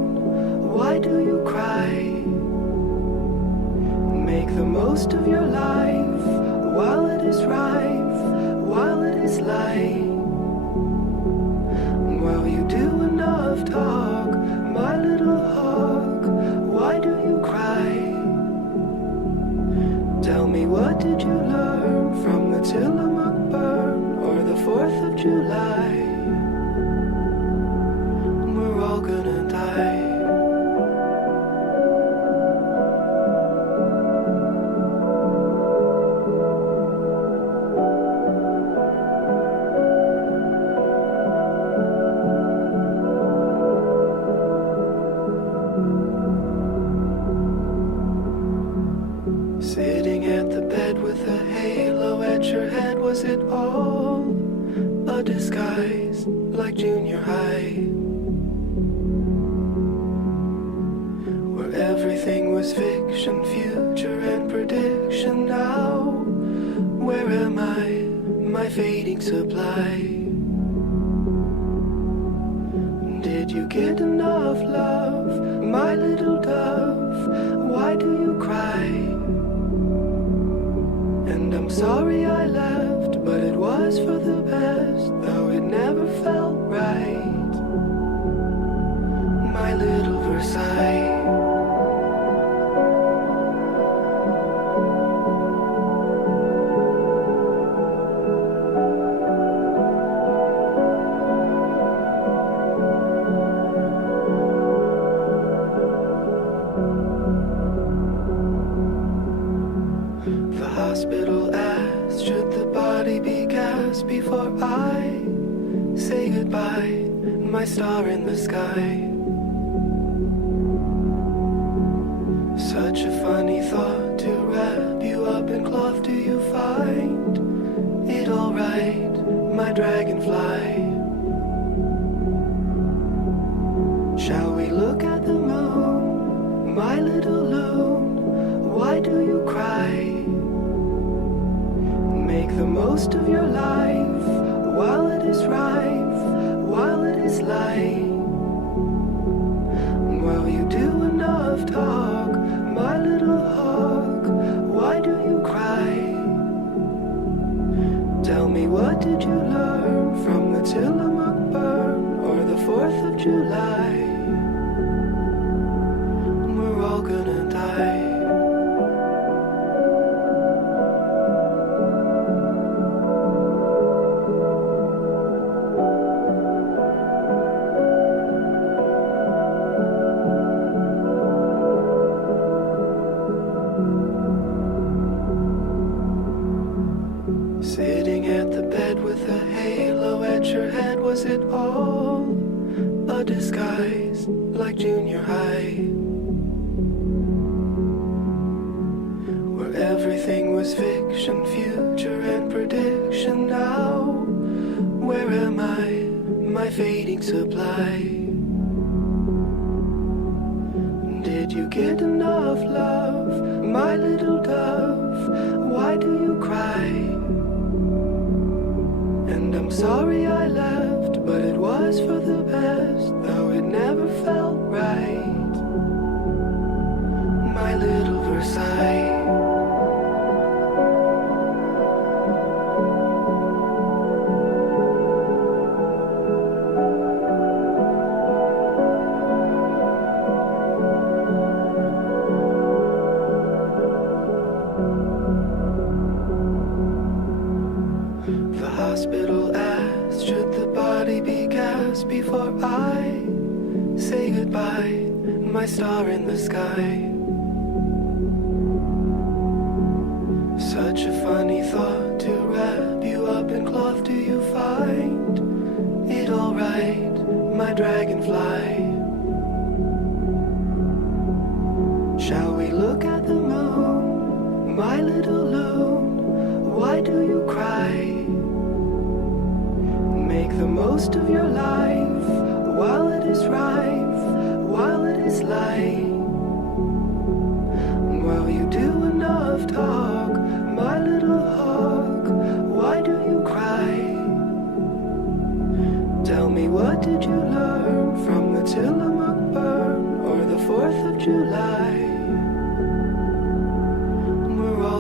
most of your life while it is rife, while it is light. While you do enough talk, my little hawk, why do you cry? Tell me, what did you learn from the Tillamook burn or the 4th of July? We're all gonna die. Sitting at the bed with a halo at your head, was it all a disguise like junior high? Where everything was fiction, future and prediction. Now, where am I, my fading supply? Did you get enough love, my little dove? Why do you cry? And I'm sorry I left, but it was for the best, though it never felt right. My little Versailles. The hospital asked, should the body be cast before I say goodbye, my star in the sky? Such a funny thought to wrap you up in cloth. Do you find it alright, my dragonfly? Shall we look at the moon, my little loon? Why do you cry? Make the most of your life while it is rife, while it is light. While you do enough talk, my little hawk, why do you cry? Tell me, what did you learn from the Tillamook burn or the 4th of July? We're all gonna die. Sitting at the bed with a halo at your head, was it all a disguise like junior high? Where everything was fiction, future and prediction. Now, where am I, my fading supply? Did you get enough love, my little dove? Why do you cry? And I'm sorry I left, but it was for the best, though it never felt right. My little Versailles. The hospital asked, should the body be cast before I say goodbye, my star in the sky? Such a funny thought to wrap you up in cloth. Do you find it alright, my dragonfly? Shall we look at the moon, my little loon? Why do you cry? Make the most of your life while it is rife, while it is light. While you do enough talk, my little hawk, why do you cry? Tell me, what did you learn from the Tillamook burn or the 4th of July? We're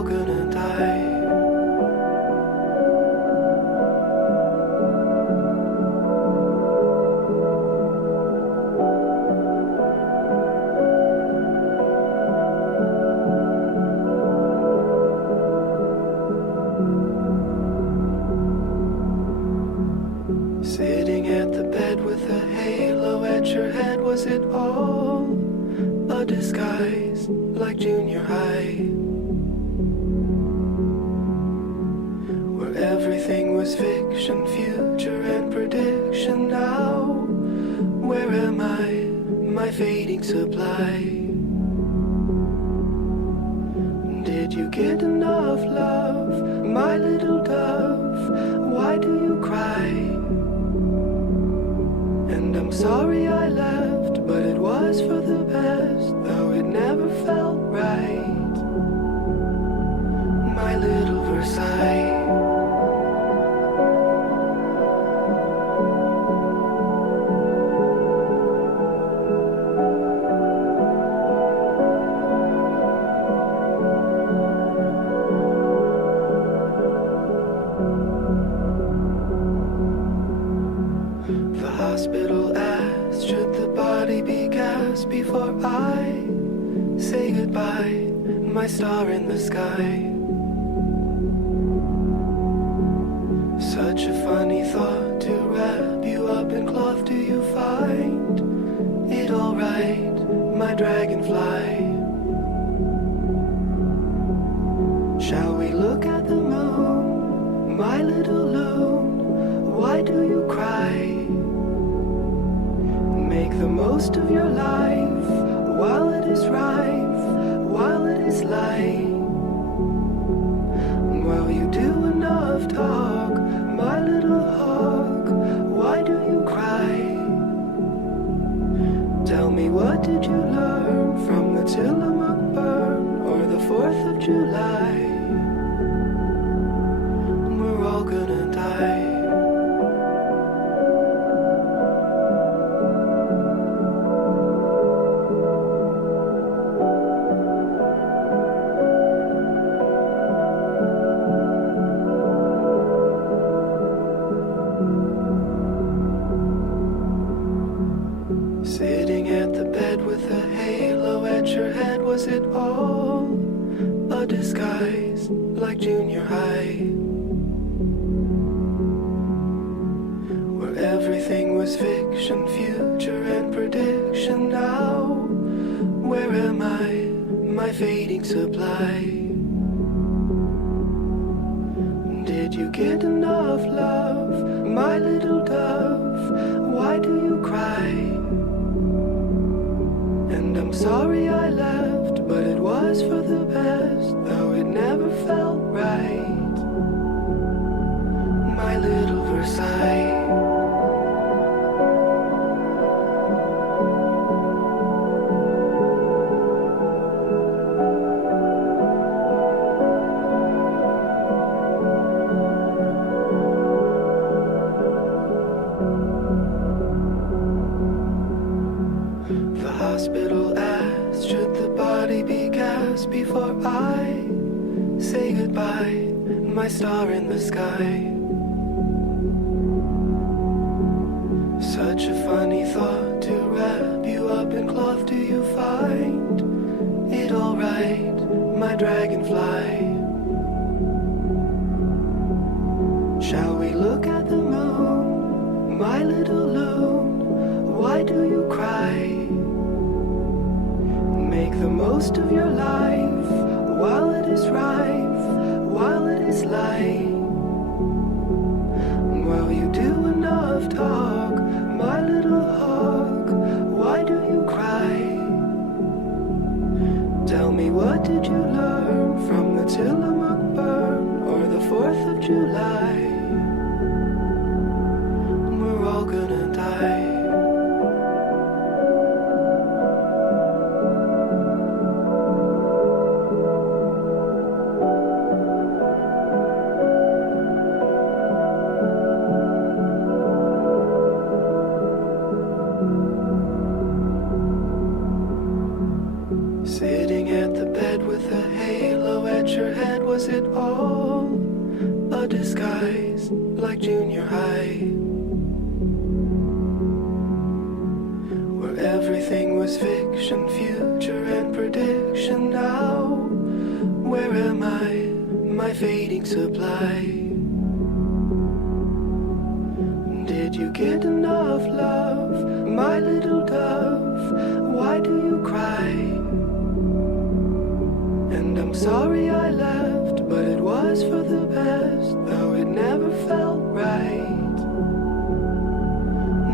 fiction, future and prediction now. Where am I, my fading supply? Did you get enough love, my little dove? Why do you cry? And I'm sorry I left, but it was for the best, though it never felt right. My little Versailles. The hospital asked, should the body be cast before I say goodbye, my star in the sky? Such a funny thought to wrap you up in cloth. Do you find it alright, my dragonfly? Shall we look at the moon, my little loon? Why do you cry? Make the most of your life while it is rife, while it is light. While you do enough talk, my little hawk, why do you cry? Tell me, what did you learn from the Tillamook burn or the 4th of July? We're all gonna die. Sitting at the bed with a halo at your head, was it all a disguise, like junior high? Where everything was fiction, future and prediction now. Where am I, my fading supply? Did you get enough love, my little dove? Why do you cry? And I'm sorry I left, but it was for the best, though it never felt right. My little Versailles. The hospital asked, should the body be cast before I say goodbye, my star in the sky? Such a funny thought to wrap you up in cloth. Do you find it alright, my dragonfly? Shall we look at the moon, my little loon? Why do you cry? Make the most of your life while it is rife, while it is light. While you do enough talk, my little hawk, why do you cry? Tell me, what did you learn from the Tillamook burn or the 4th of July? We're all gonna die. Sitting at the bed with a halo at your head, was it all a disguise, like junior high? Where everything was fiction, future and prediction now. Where am I, my fading supply? Did you get enough love, my little dove? Why do you cry? And I'm sorry I left, but it was for the best, though it never felt right.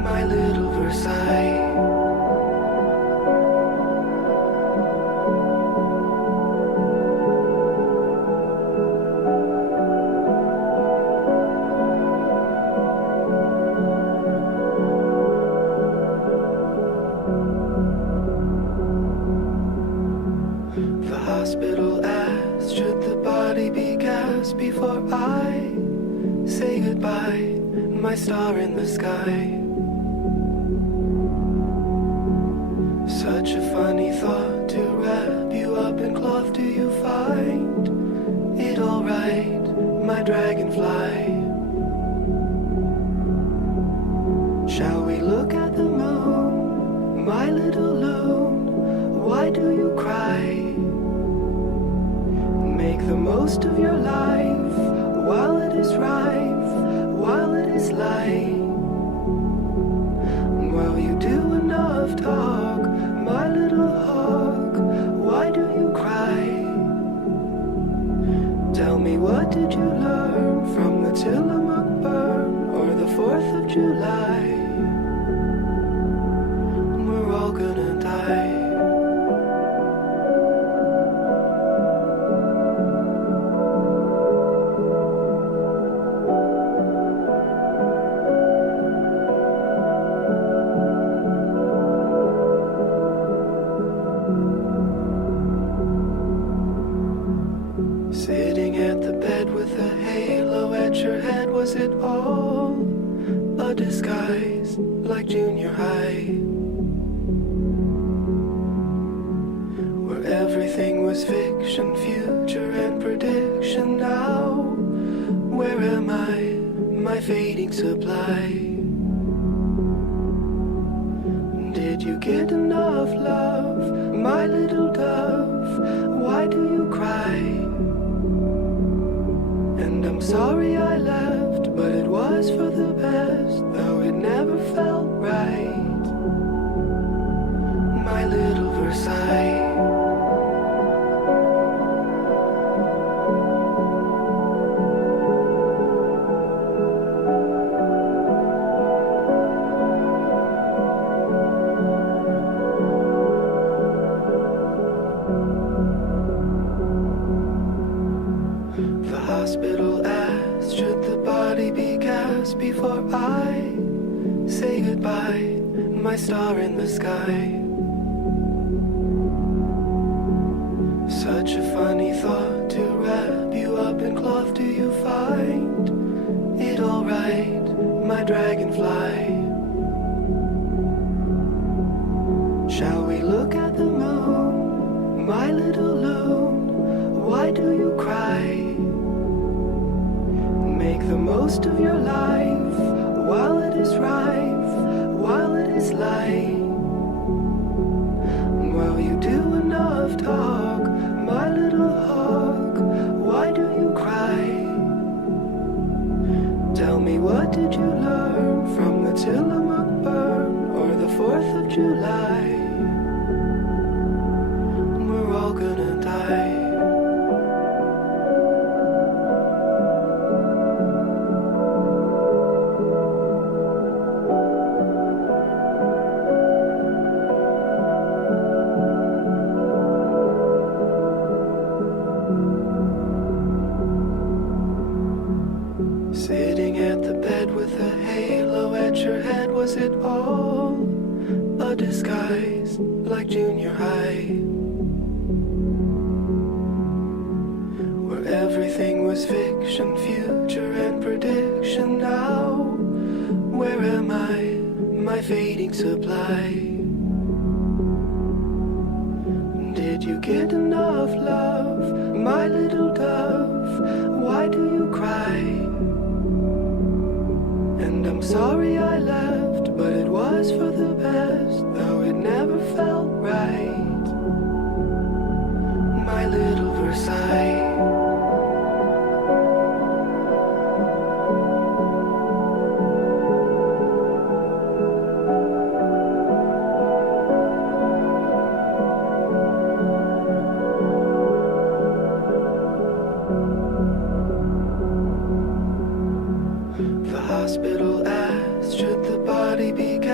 my little Versailles. The hospital asked, should the body be cast before I say goodbye, my star in the sky? Such a funny thought to wrap you up in cloth. Do you find it alright, my dragonfly? Shall we look at the moon, my little loon? Why do you cry? Make the most of your life while it is rife, while it is light. While you do enough talk, my little hawk, why do you cry? Tell me, what did you learn from the Tillamook burn or the 4th of July? We're all gonna die. Sitting at the bed with a halo at your head, was it all a disguise like junior high? Where everything was fiction, future and prediction. Now, where am I, my fading supply? Did you get enough love, my little dove? Why do you cry? And I'm sorry I left, but it was for the best, though it never felt right. My little Versailles. The hospital asked, should the body be cast before I say goodbye, my star in the sky? Such a funny thought to wrap you up in cloth. Do you find it alright, my dragonfly? Shall we look at the moon, my little loon? Why do you cry? Make the most of your life while it is rife, while it is light. While you do enough talk, my little hawk, why do you cry? Tell me, what did you learn from the Tillamook burn or the 4th of July? We're all gonna die. Sitting at the bed with a halo at your head, was it all a disguise like junior high? Where everything was fiction, future and prediction. Now, where am I, my fading supply? Did you get enough love, my little dove? Why do you cry? And I'm sorry I left, but it was for the best, though it never felt right. My little Versailles. The hospital asked, should the body be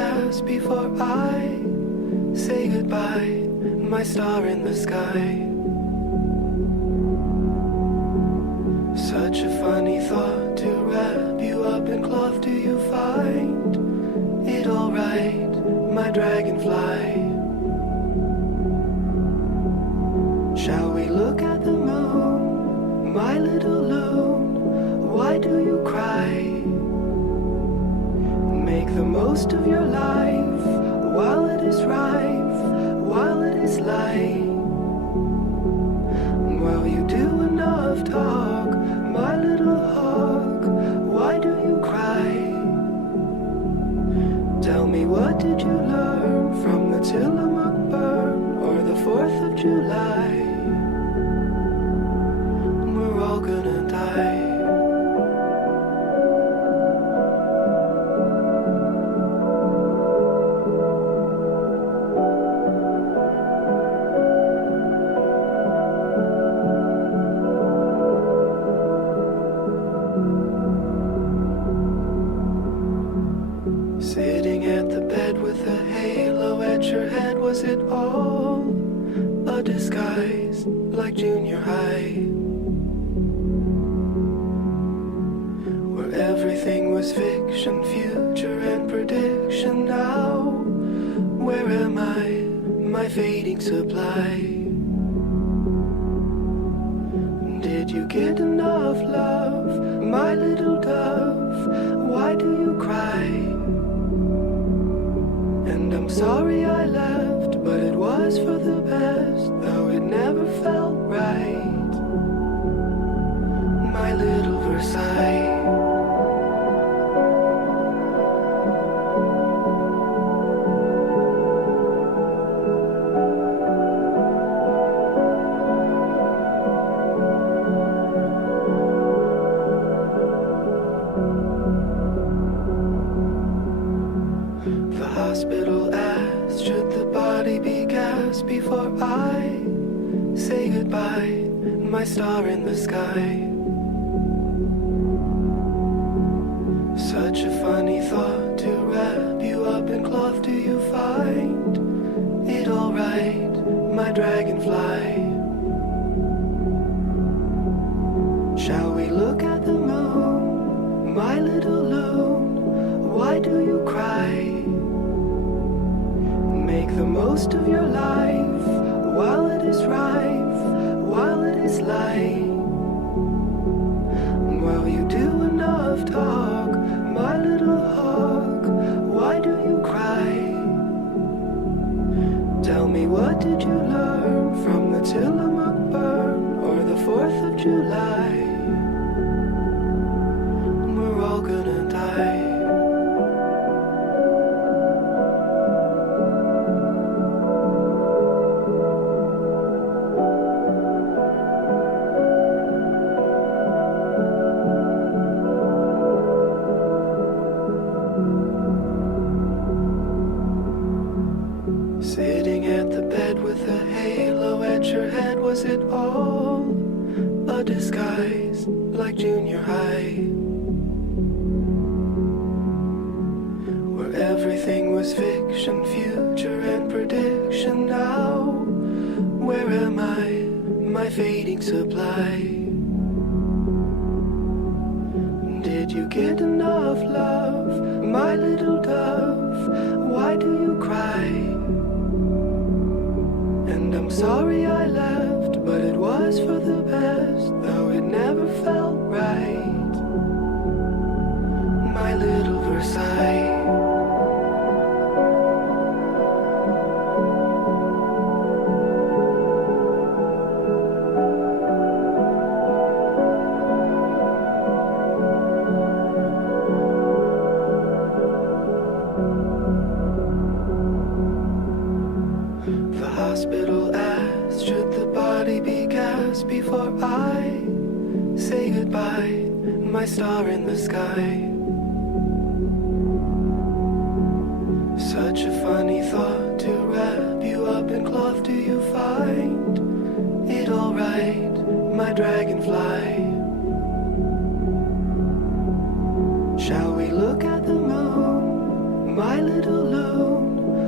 before I say goodbye, my star in the sky. Such a funny thought to wrap you up in cloth. Do you find it alright, my dragonfly? Shall we look at the moon, my little loon? Why do you cry? Make the most of your life while it is rife, while it is light. While you do enough talk, my little hawk, why do you cry? Tell me, what did you learn from the Tillamook burn or the 4th of July? We're all gonna die. Sitting at the bed with a halo at your head, was it all a disguise like junior high? Where everything was fiction, future and prediction. Now, where am I, my fading supply? Did you get enough love, my little dove? Why do you cry? And I'm sorry I left, but it was for the best, though it never felt right. My little Versailles. The hospital asked, should the body be cast before I say goodbye, my star in the sky? Such a funny thought to wrap you up in cloth. Do you find it alright, my dragonfly? Shall we look at the moon, my little loon? Why do you cry? Make the most of your life while it is rife, while it is light. While you do enough talk, my little hawk, why do you cry? Tell me, what did you learn from the Tillamook burn or the 4th of July? We're all gonna die. Sitting at the bed with a halo at your head, was it all a disguise like junior high? Where everything was fiction, future and prediction. Now, where am I, my fading supply? Did you get enough love, my little dove? Why do you cry? And I'm sorry I left, but it was for the best, though it never felt right. My little Versailles. The hospital asked, should the body be cast before I say goodbye, my star in the sky? Such a funny thought to wrap you up in cloth. Do you find it alright, my dragonfly? Shall we look at the moon, my little loon?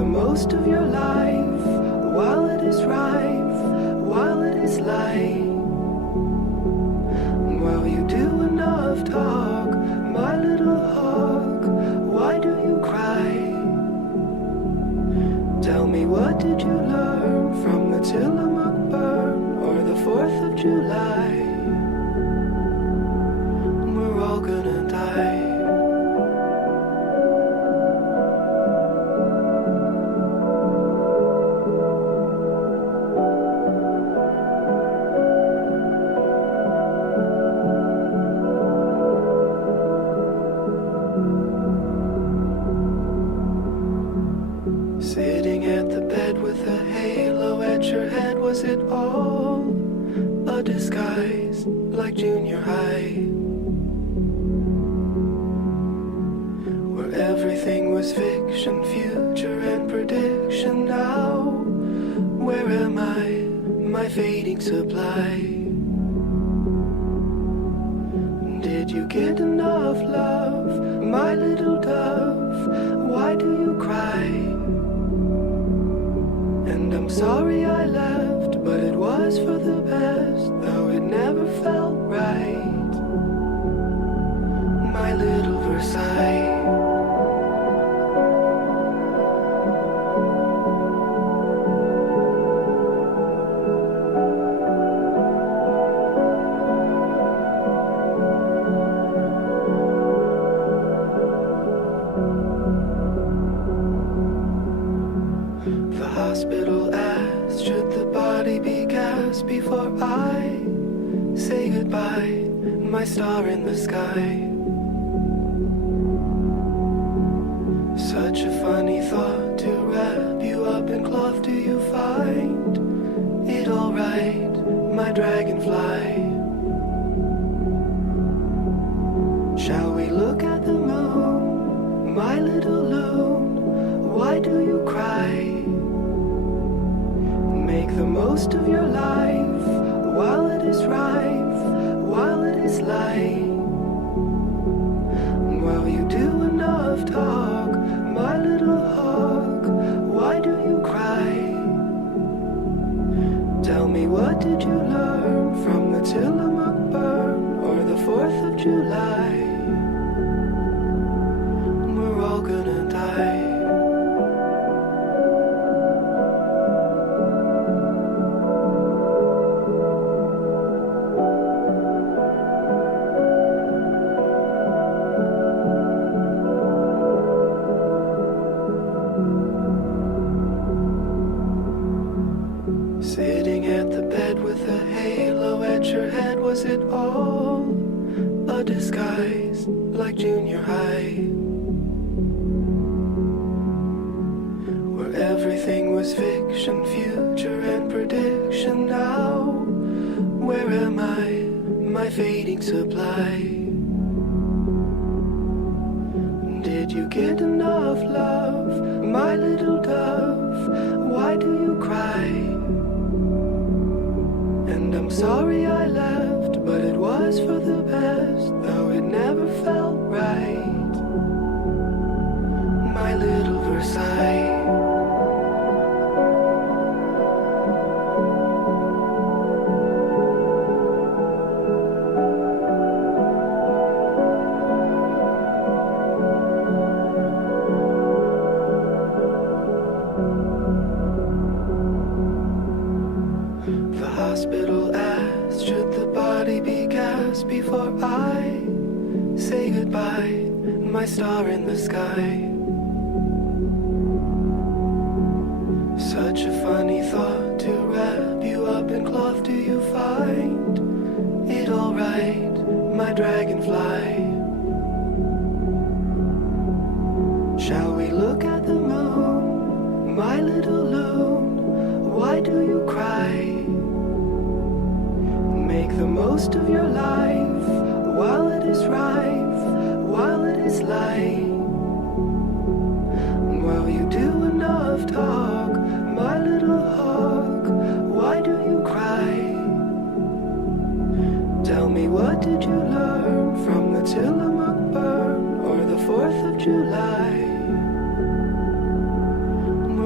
the most of your life while it is rife, while it is light. While you do enough talk, my little hawk, why do you cry? Tell me, what did you learn from the Tillamook burn or the 4th of July? We're all gonna die. Sitting at the bed with a halo at your head, was it all a disguise like junior high? Where everything was fiction, future and prediction. Now, where am I, my fading supply? Did you get enough love, my little dove? Why do you cry? And I'm sorry I left, but it was for the best, though it never felt right. My little Versailles. The hospital asked, should the body be cast before I say goodbye, my star in the sky? Such a funny thought to wrap you up in cloth. Do you find it alright, my dragonfly? Shall we look at the moon, my little loon? Why do you cry? Make the most of your life while it is rife, while it is light. While you do enough talk, my little hawk, why do you cry? Tell me, what did you learn from the Tillamook burn or the 4th of July? We're all gonna die. Sitting at the bed with a halo at your head, was it all a disguise like junior high? Where everything was fiction, future and prediction. Now, where am I, my fading supply? Did you get enough love, my little dove? Why do you cry? And I'm sorry I left, but it was for the best, though it never felt right. My little Versailles. The hospital asked, should the body be cast before I say goodbye, my star in the sky? Such a funny thought to wrap you up in cloth. Do you find it alright, my dragonfly? Shall we look at the moon, my little loon? Why do you cry? Make the most of your life while it is rife, while it is light. While you do enough talk, my little hawk, why do you cry? Tell me, what did you learn from the Tillamook burn or the 4th of July?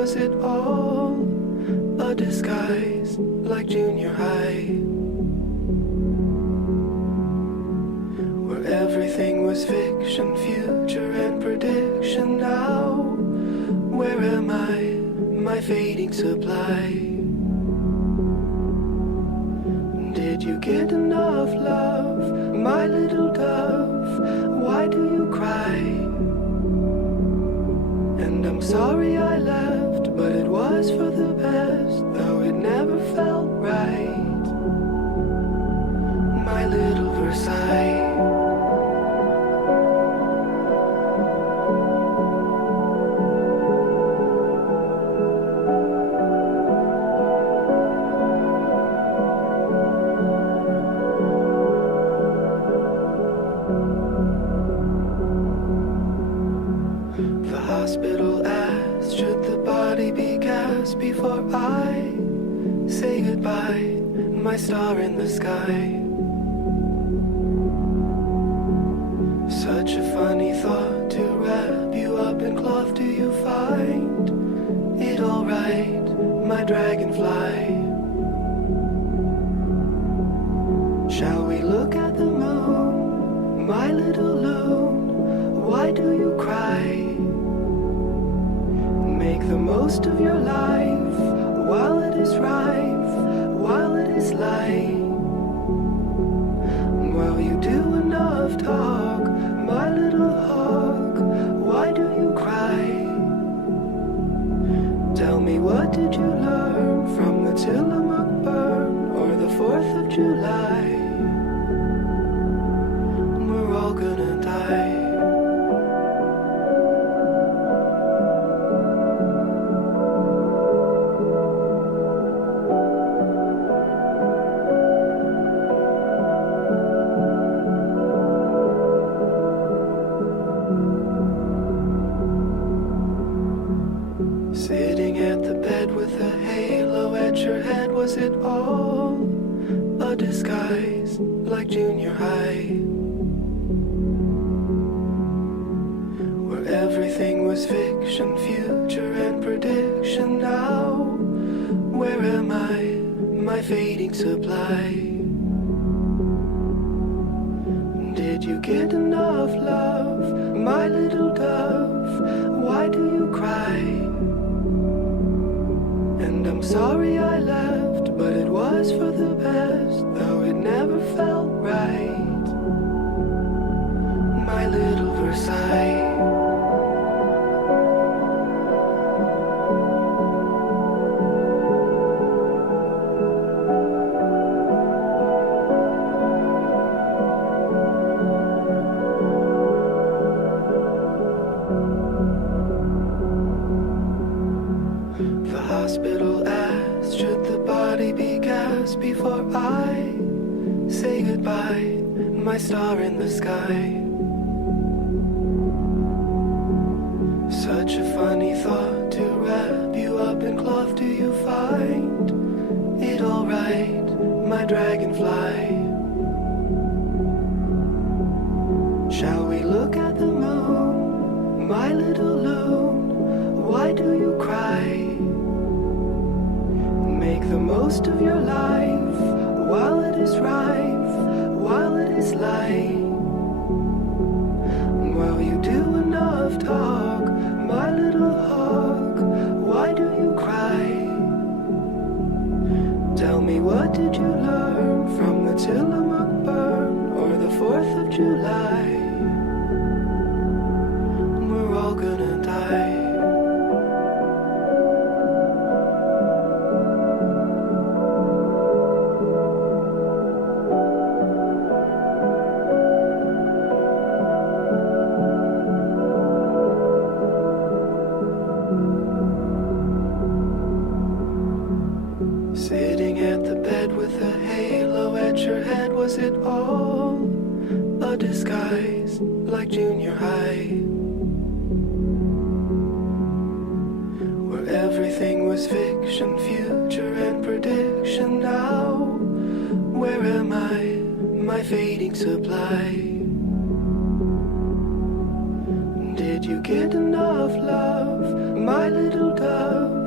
was it all a disguise, like junior high, where everything was fiction, future and prediction? Now, where am I, my fading supply? Did you get enough love, my little dove? Why do you cry? And I'm sorry I left, but it was for the best, though it never felt right. My little Versailles. The hospital asked, should the body be cast before I say goodbye, my star in the sky? Such a funny thought to wrap you up in cloth. Do you find it alright, my dragonfly? Shall we look at the moon, my little loon? Why do you cry? Make the most of your life while it is rife, while it is light. While you do enough talk, my little hawk, why do you cry? Tell me, what did you learn from the Tillamook burn or the 4th of July? We're all gonna die. Sitting at the bed with a halo at your head, was it all a disguise, like junior high, where everything was fiction, future and prediction? Now, where am I, my fading supply? Did you get enough love, my little dove? Why do you cry? And I'm sorry I left, but it was for the best, though it never felt right. My little Versailles. The hospital asked, should the body be cast before I say goodbye, my star in the sky? Such a funny thought to wrap you up in cloth. Do you find it alright, my dragonfly? Shall we look at the moon, my little loon? Why do you cry? Make the most of your life while it is rife, while it is light. While you do enough talk, my little hawk, why do you cry? Tell me, what did you learn from the Tillamook burn or the 4th of July? We're all gonna die. Sitting at the bed with a halo at your head, was it all a disguise, like junior high, where everything was fiction, future and prediction? Now, where am I, my fading supply? Did you get enough love, my little dove?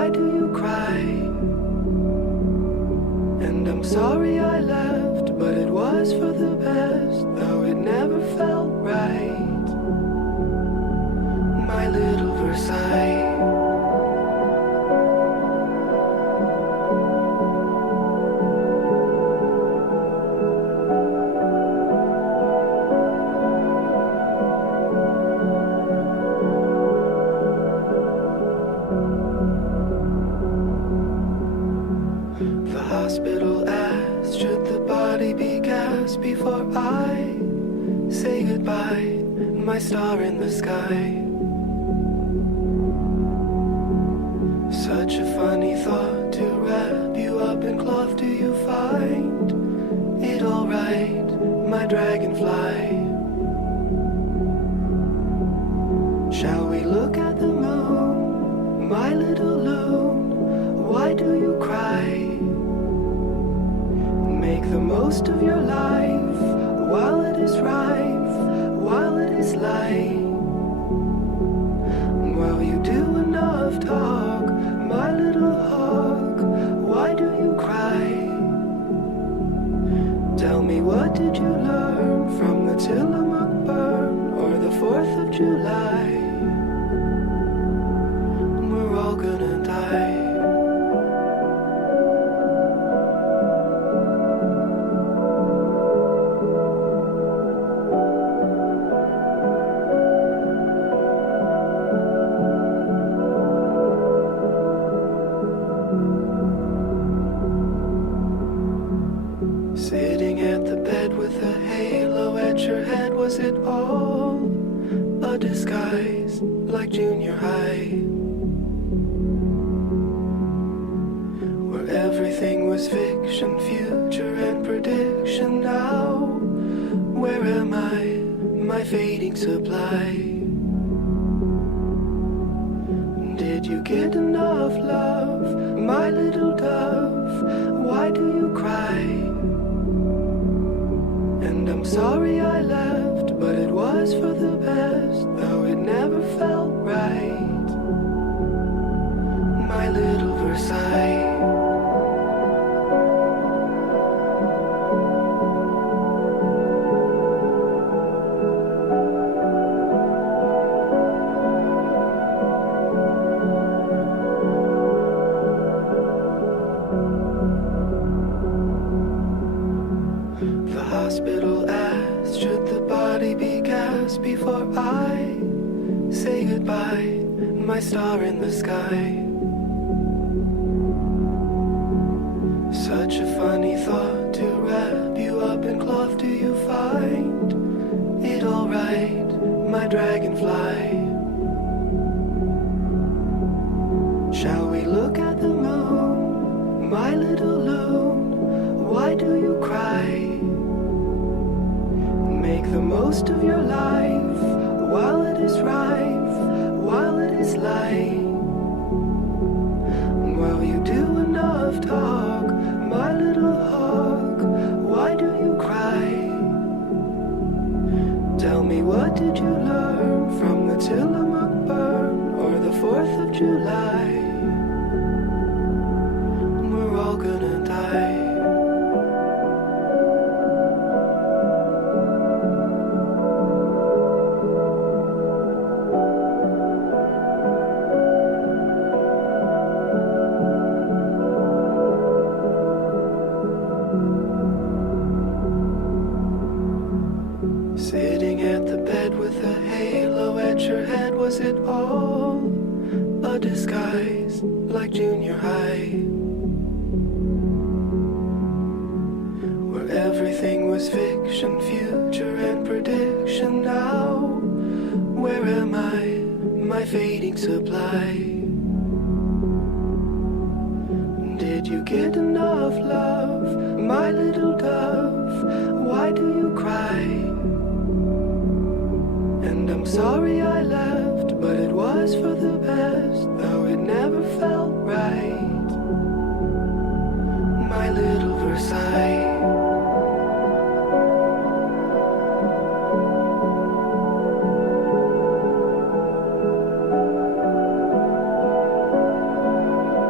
why do you cry? And I'm sorry I left, but it was for the best, though it never felt right. My little Versailles. Hospital asked, should the body be cast before I say goodbye, my star in the sky? Such a funny thought to wrap you up in cloth. Do you find it alright, my dragonfly? Shall we look at the moon, my little loon? Why do you cry? Make the most of your life while it is rife, while it is light. While you do enough talk, my little hawk, why do you cry? Tell me, what did you learn from the Tillamook burn or the 4th of July? We're all gonna die. Sitting at the bed with a halo at your head, was it all a disguise like junior high? Where everything was fiction, future and prediction. Now, where am I, my fading supply? Did you get enough love, my little dove? Why do you cry? And I'm sorry I left, but it was for the best, though it never felt right. My little Versailles. The hospital asked, should the body be cast before I say goodbye, my star in the sky? Such a funny thought to wrap you up in cloth. Do you find it alright, my dragonfly? Shall we look at the moon, my little loon? Why do you cry? Make the most of your life while it is rife, while it is light. While you do enough talk, my little hawk, why do you cry? Tell me, what did you learn from the Tillamook burn or the 4th of July? We're all gonna die. Sitting at the bed with a halo at your head, was it all a disguise like junior high? Where everything was fiction, future and prediction. Now, where am I, my fading supply? Did you get enough love, my little dove? Why do you cry? And I'm sorry I left, but it was for the best, though it never felt right. My little Versailles.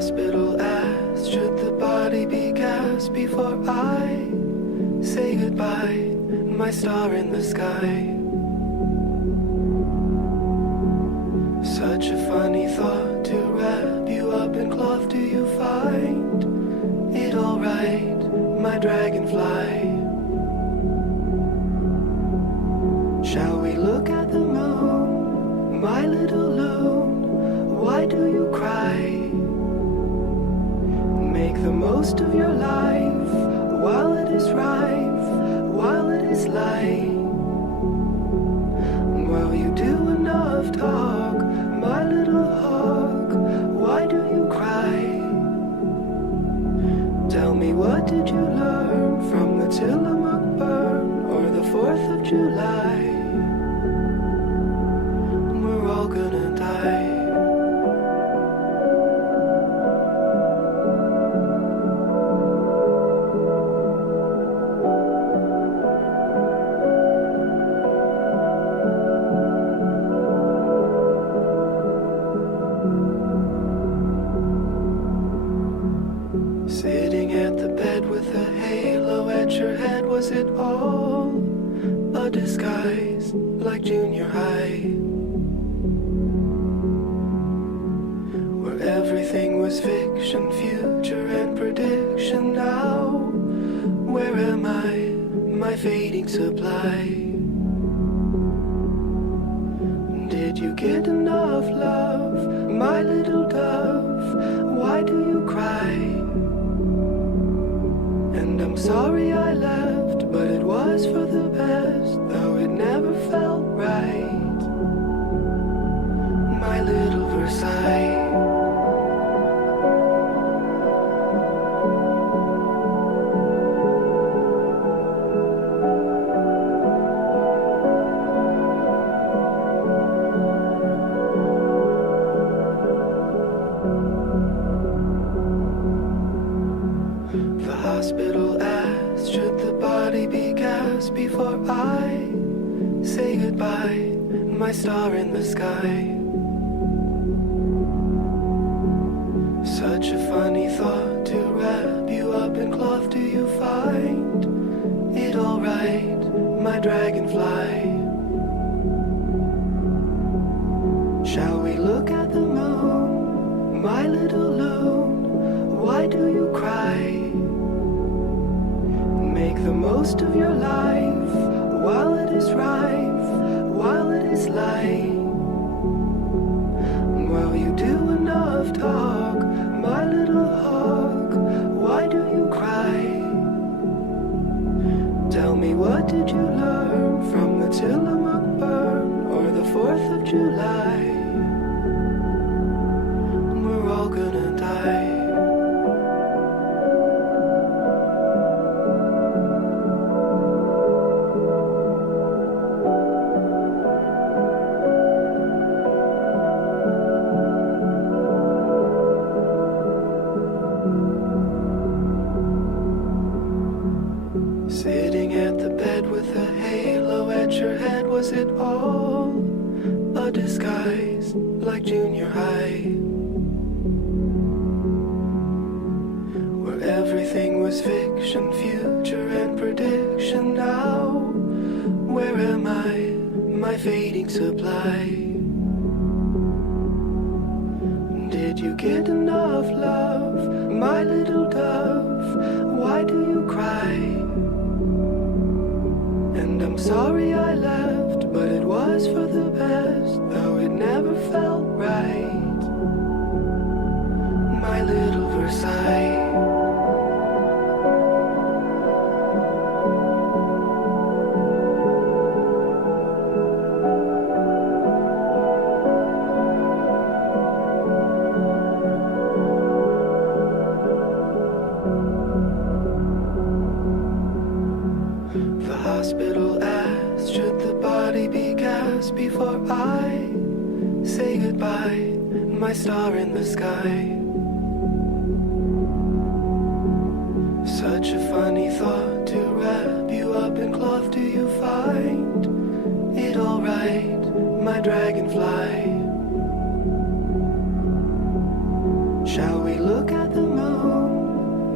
hospital asked, should the body be cast before I say goodbye, my star in the sky? Such a funny thought to wrap you up in cloth. Do you find it alright, my dragonfly? Shall we look at the moon, my little loon? Why do you cry? Make the most of your life while it is rife, while it is light. While you do enough talk, my little hawk, why do you cry? Tell me, what did you learn from the Tillamook burn or the 4th of July? We're all gonna die. Sitting at the bed with a halo at your head, was it all a disguise like junior high? Where everything was fiction, future and prediction. Now, where am I, my fading supply? Did you get enough love, my little dove? Why do you cry? And I'm sorry I left, but it was for the best, though it never felt right. My little Versailles. The hospital asked, should the body be cast before I say goodbye, my star in the sky? Such a funny thought to wrap you up in cloth. Do you find it alright, my dragonfly? Shall we look at the moon, my little loon? Why do you cry? Make the most of your life while it is rife, while it is light. While you do enough talk, my little hawk, why do you cry? Tell me, what did you learn from the Tillamook burn or the 4th of July? We're all gonna die. Sitting at the bed with a halo at your head, was it all a disguise like junior high? Where everything was fiction, future and prediction. Now, where am I, my fading supply? Did you get enough love, my little dove? Why do you cry? And I'm sorry I left, but it was for the best, though it never felt right. My little Versailles. The hospital asked, should the body be cast before I say goodbye, my star in the sky? Such a funny thought to wrap you up in cloth. Do you find it alright, my dragonfly? Shall we look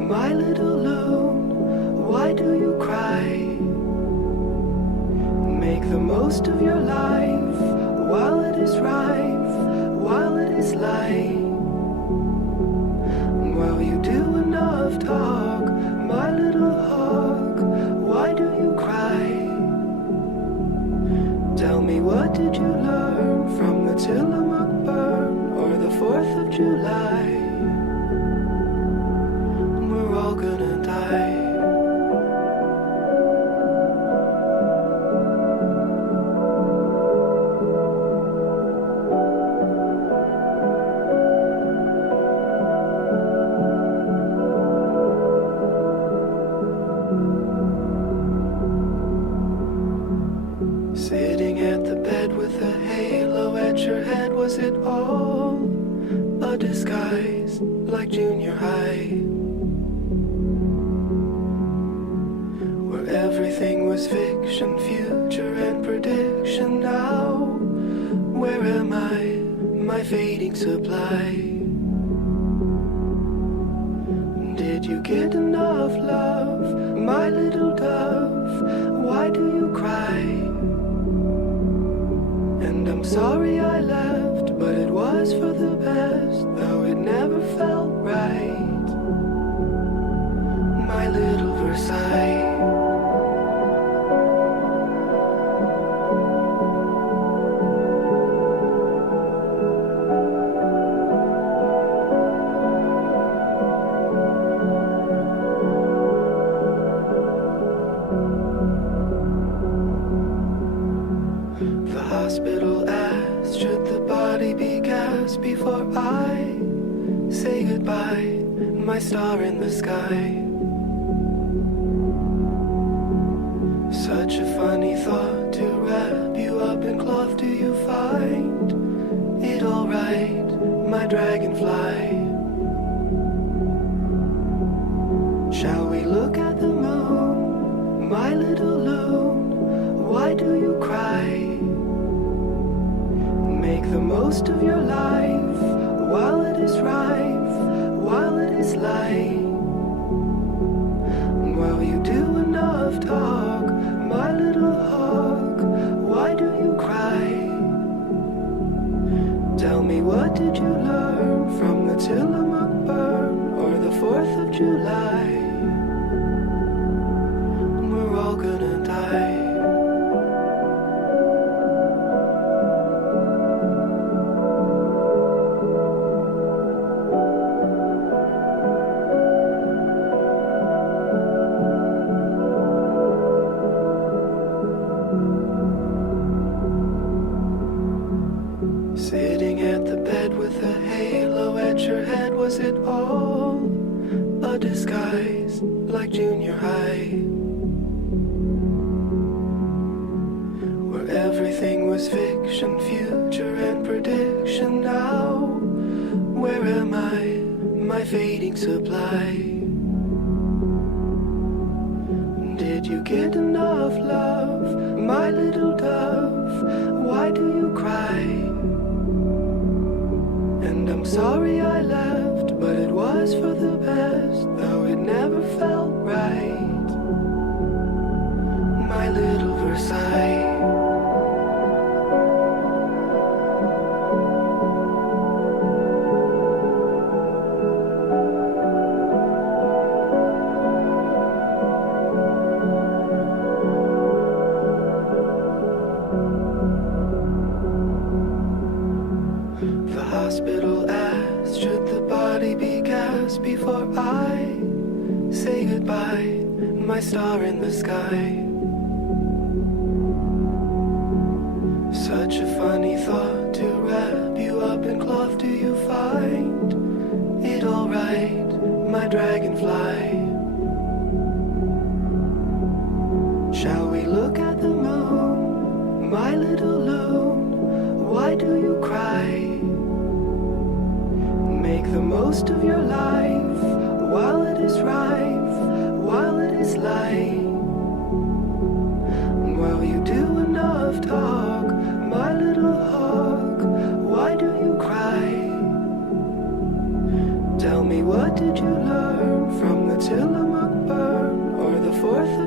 My little loon, why do you cry? Make the most of your life while it is rife, while it is light. While you do enough talk, my little hawk, why do you cry? Tell me, what did you learn from the Tillamook burn or the 4th of July? We're all gonna die. Sitting at the bed with a halo at your head, was it all a disguise like junior high? Where everything was fiction, future and prediction. Now, where am I, my fading supply? Did you get enough love, my little dove? Why do you cry? And I'm sorry I left, but it was for the best, though it never felt right. My little Versailles. The hospital asked, should the body be cast before I say goodbye, my star in the sky? Such a funny thought to wrap you up in cloth. Do you find it alright, my dragonfly? Shall we look at the moon, my little loon? Why do you cry? Make the most of your life while it is rife, while it is light. While you do enough talk, my little hawk, why do you cry? Tell me, what did you learn from the Tillamook burn or the 4th of July? We're all gonna die. Sitting at the bed with a halo at your head, was it all a disguise like junior high? Where everything was fiction, future and prediction. Now, where am I, my fading supply? Did you get enough love, my little dove? Why do you cry? And I'm sorry I left, but it was for the best, though it never felt right. My little Versailles. The hospital asked, should the body be cast before I say goodbye, my star in the sky? Such a funny thought to wrap you up in cloth. Do you find it alright, my dragonfly? Shall we look at the moon, my little loon? Why do you cry? Make the most of your life while it is rife, while it is light. While you do enough talk, my little hawk, why do you cry? Tell me, what did you learn from the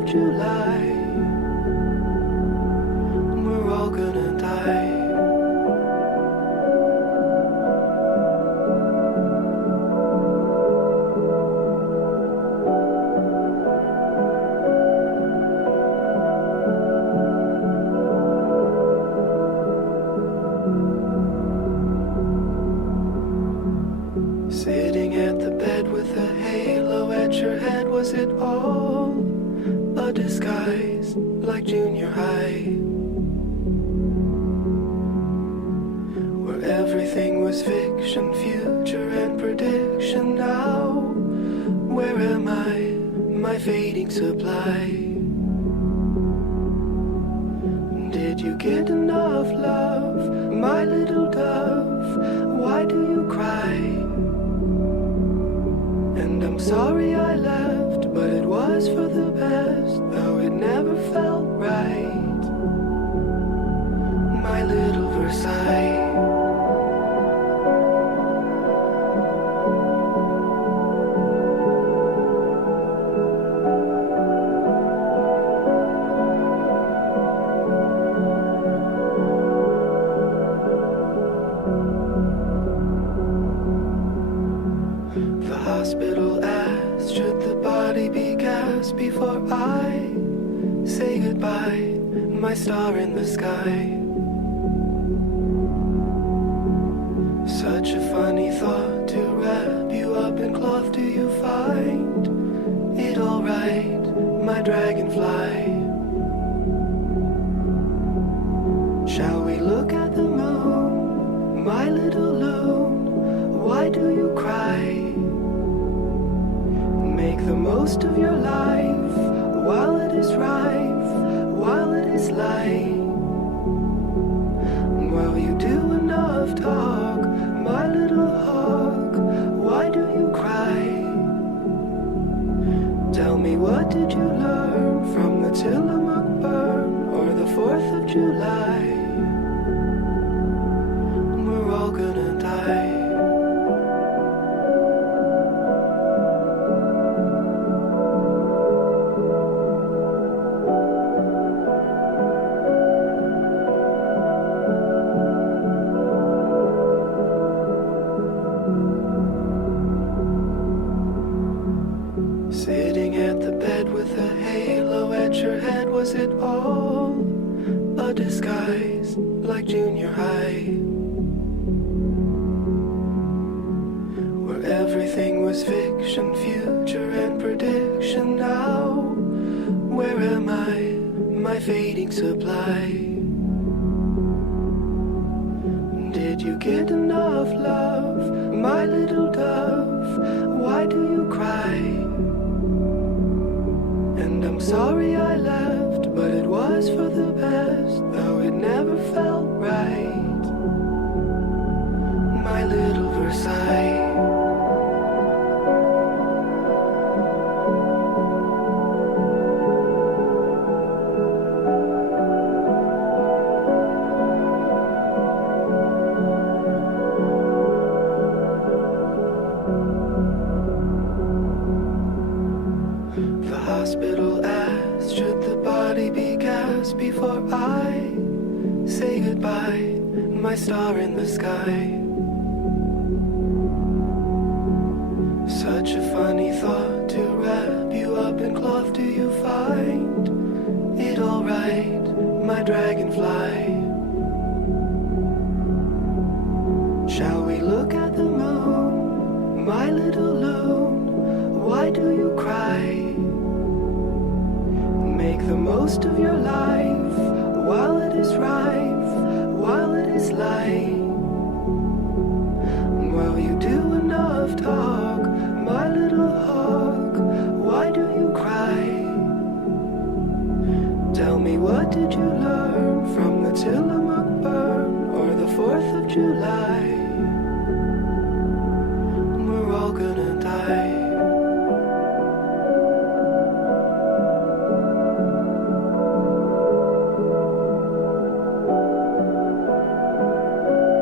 July. We're all gonna die. Sitting at the bed with a halo at your head, was it all a disguise like junior high? Where everything was fiction, future and prediction. Now, where am I, my fading supply? Did you get enough love, my little dove? Why do you cry? And I'm sorry I left, but it was for the best, though it never felt right. My little Versailles. The hospital asked, should the body be cast before I say goodbye, my star in the sky? Such a funny thought to wrap you up in cloth. Do you find it alright, my dragonfly? Shall we look at the moon, my little loon? Why do you cry? Make the most of your life while it is rife, while it is light. While you do enough talk, my little hawk, why do you cry? Tell me, what did you learn from the Tillamook burn or the 4th of July? We're all gonna die. Sitting at the bed with a halo at your head, was it all a disguise like junior high? Where everything was fiction, future and prediction. Now, where am I, my fading supply? Did you get enough love, my little dove? Why do you cry? And I'm sorry I left, but it was for the best, though it never felt right. My little Versailles. The hospital asked, should the body be cast before I say goodbye, my star in the sky? Such a funny thought to wrap you up in cloth. Do you find it alright, my dragonfly? Shall we look at the moon, my little loon? Why do you cry? Make the most of your life while it is rife, while it is light. While you do enough talk, my little hawk, why do you cry? Tell me, what did you learn from the Tillamook burn or the 4th of July? We're all gonna die.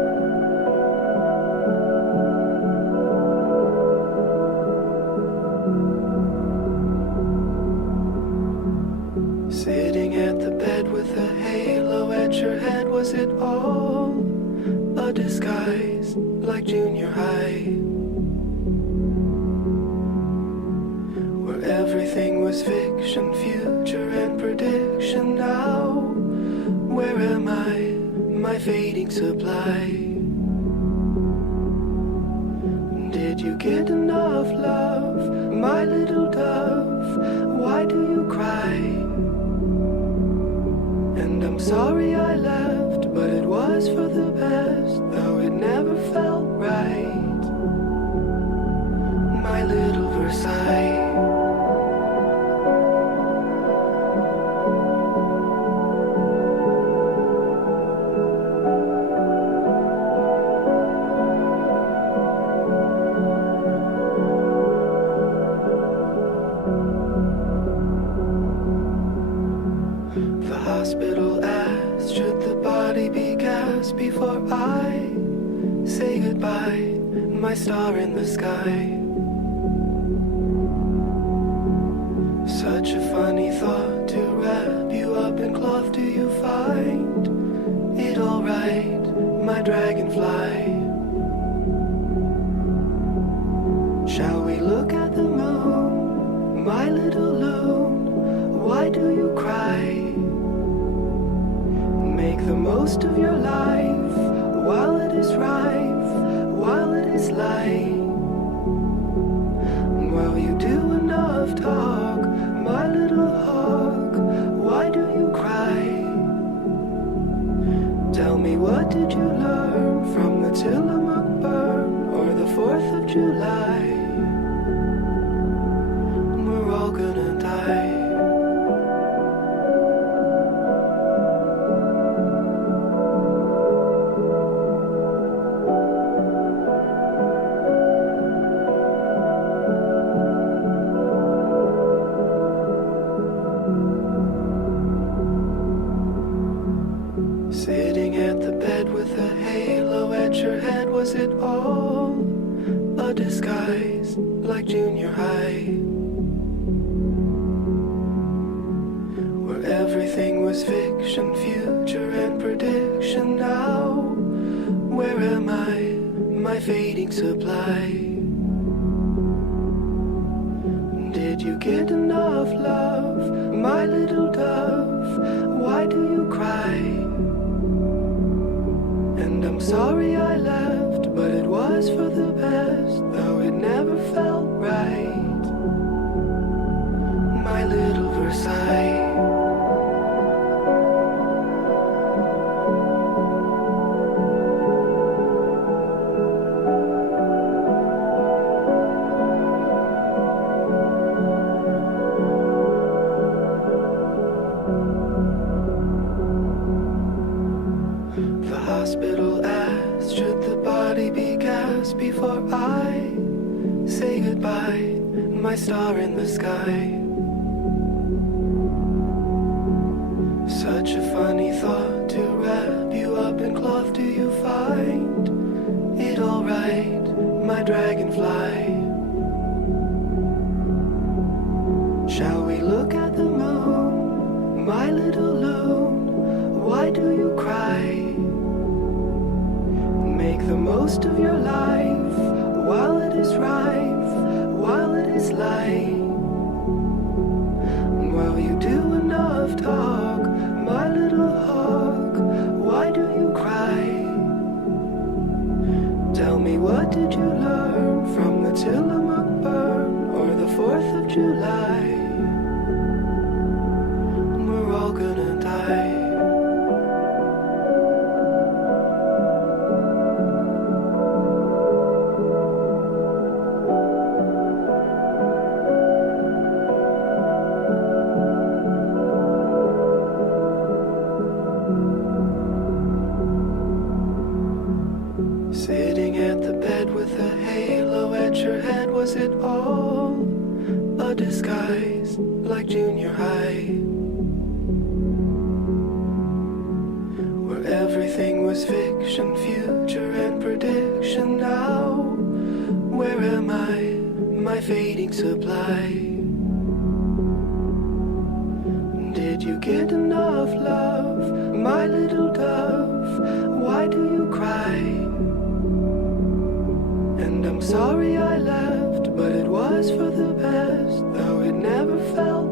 was fiction, future and prediction. Now, where am I? My fading supply. Did you get enough love, my little dove? Why do you cry? And I'm sorry I left, but it was for the best, though it never felt right. My little Versailles. Hospital asked, should the body be cast before I say goodbye, my star in the sky? Such a funny thought to wrap you up in cloth. Do you find it alright, my dragonfly? Shall we look at the moon, my little loon? Why do you cry? Make the most of your life while it is rife, while it is light. While you do enough talk, my little hawk, why do you cry? Tell me, what did you learn from the Tillamook burn or the 4th of July? We're all gonna die. Sitting at the bed with a halo at your head, was it all a disguise like junior high? Where everything was fiction, future and prediction. Now, where am I, my fading supply? Did you get enough love, my little dove? Why do you cry? And I'm sorry I left, but it was for the best, though it never felt right. My little Versailles. The hospital asked, should the body be cast before I say goodbye, my star in the sky? Such a funny thought to wrap you up in cloth. Do you find it alright, my dragonfly? Shall we look at the moon, my little loon? Why do you cry? Make the most of your life while it is rife, while it is light. While you do enough talk, my little hawk, why do you cry? Tell me, what did you learn from the Tillamook burn or the 4th of July? We're all gonna die. Sitting at the bed with a halo at your head, was it all a disguise like junior high? Where everything was fiction, future and prediction. Now, where am I, my fading supply? Did you get enough love, my little dove? Why do you cry? And I'm sorry I left, but it was for the best, though it never felt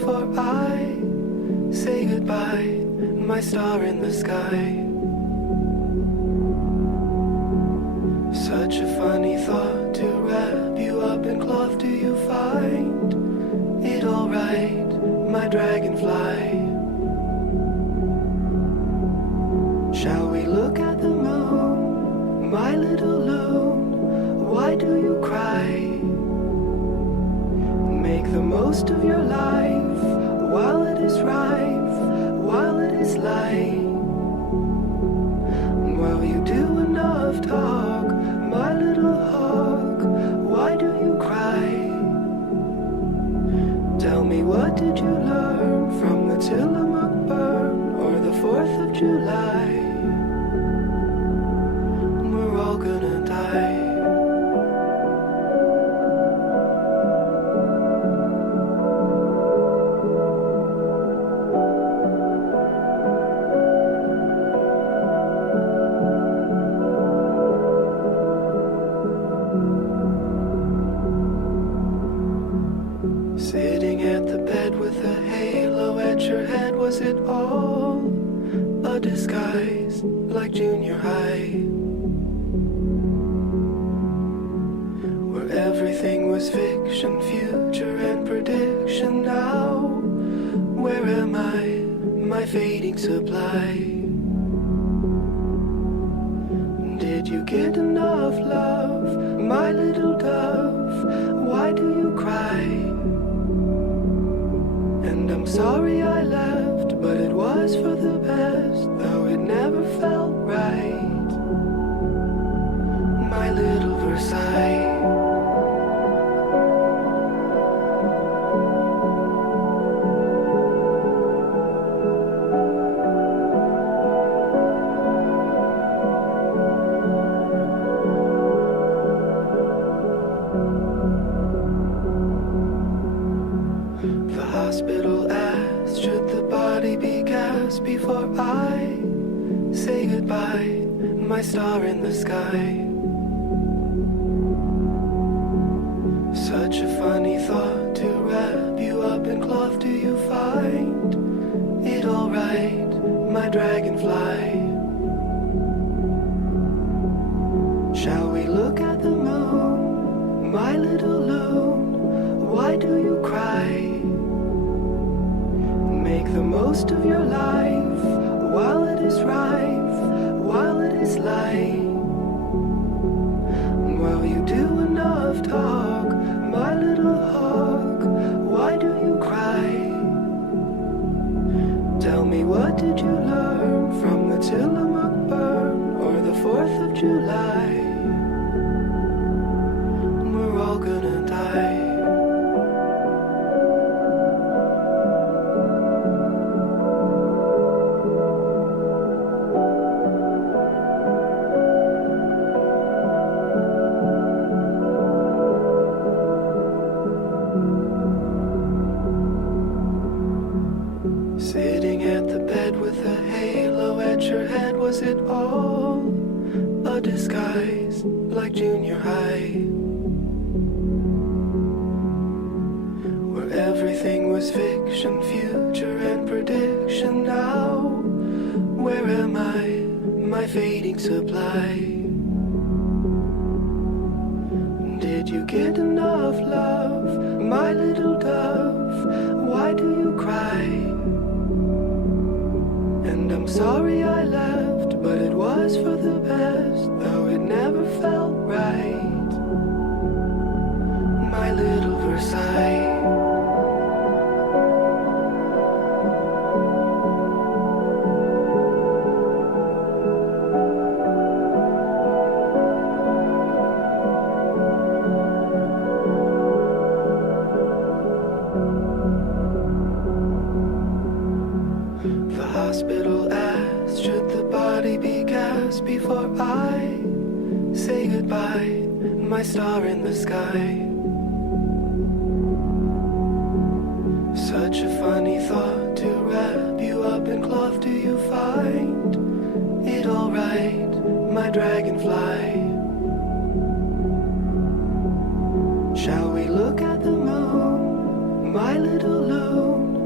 before I say goodbye, my star in the sky. Such a funny thought to wrap you up in cloth. Do you find it alright, my dragonfly? Shall we look at the moon, my little loon? Why do you cry? Make the most of your life while it is rife, while it is light. While you do enough talk, my little hawk, why do you cry? Tell me, what did you learn from the Tillamook burn or the 4th of July? We're all gonna die. Sitting at the bed with a halo at your head, was it all a disguise like junior high? Where everything was fiction, future and prediction. Now, where am I, my fading supply? Did you get enough love, my little dove? Why do you cry? And I'm sorry I left, but it was for the best, though it never felt right. My little Versailles. The hospital asked, should the body be cast before I say goodbye, my star in the sky? Such a funny thought to wrap you up in cloth. Do you find it alright, my dragonfly? Shall we look at the moon, my little loon? Why do you cry? Make the most of your life while it is rife, while it is light. While you do enough talk, my little hawk, why do you cry? Tell me, what did you learn from the Tillamook burn or the 4th of July? We're all gonna die. Sitting at the bed with a halo at your head, was it all a disguise like junior high? Where everything was fiction, future and prediction. Now, where am I, my fading supply? Did you get enough love, my little dove? Why do you cry? And I'm sorry I left, but it was for the best, though it never felt right. My little Versailles. The hospital asked, should the body be cast before I say goodbye, my star in the sky? Such a funny thought to wrap you up in cloth. Do you find it alright, my dragonfly? Shall we look at the moon, my little loon?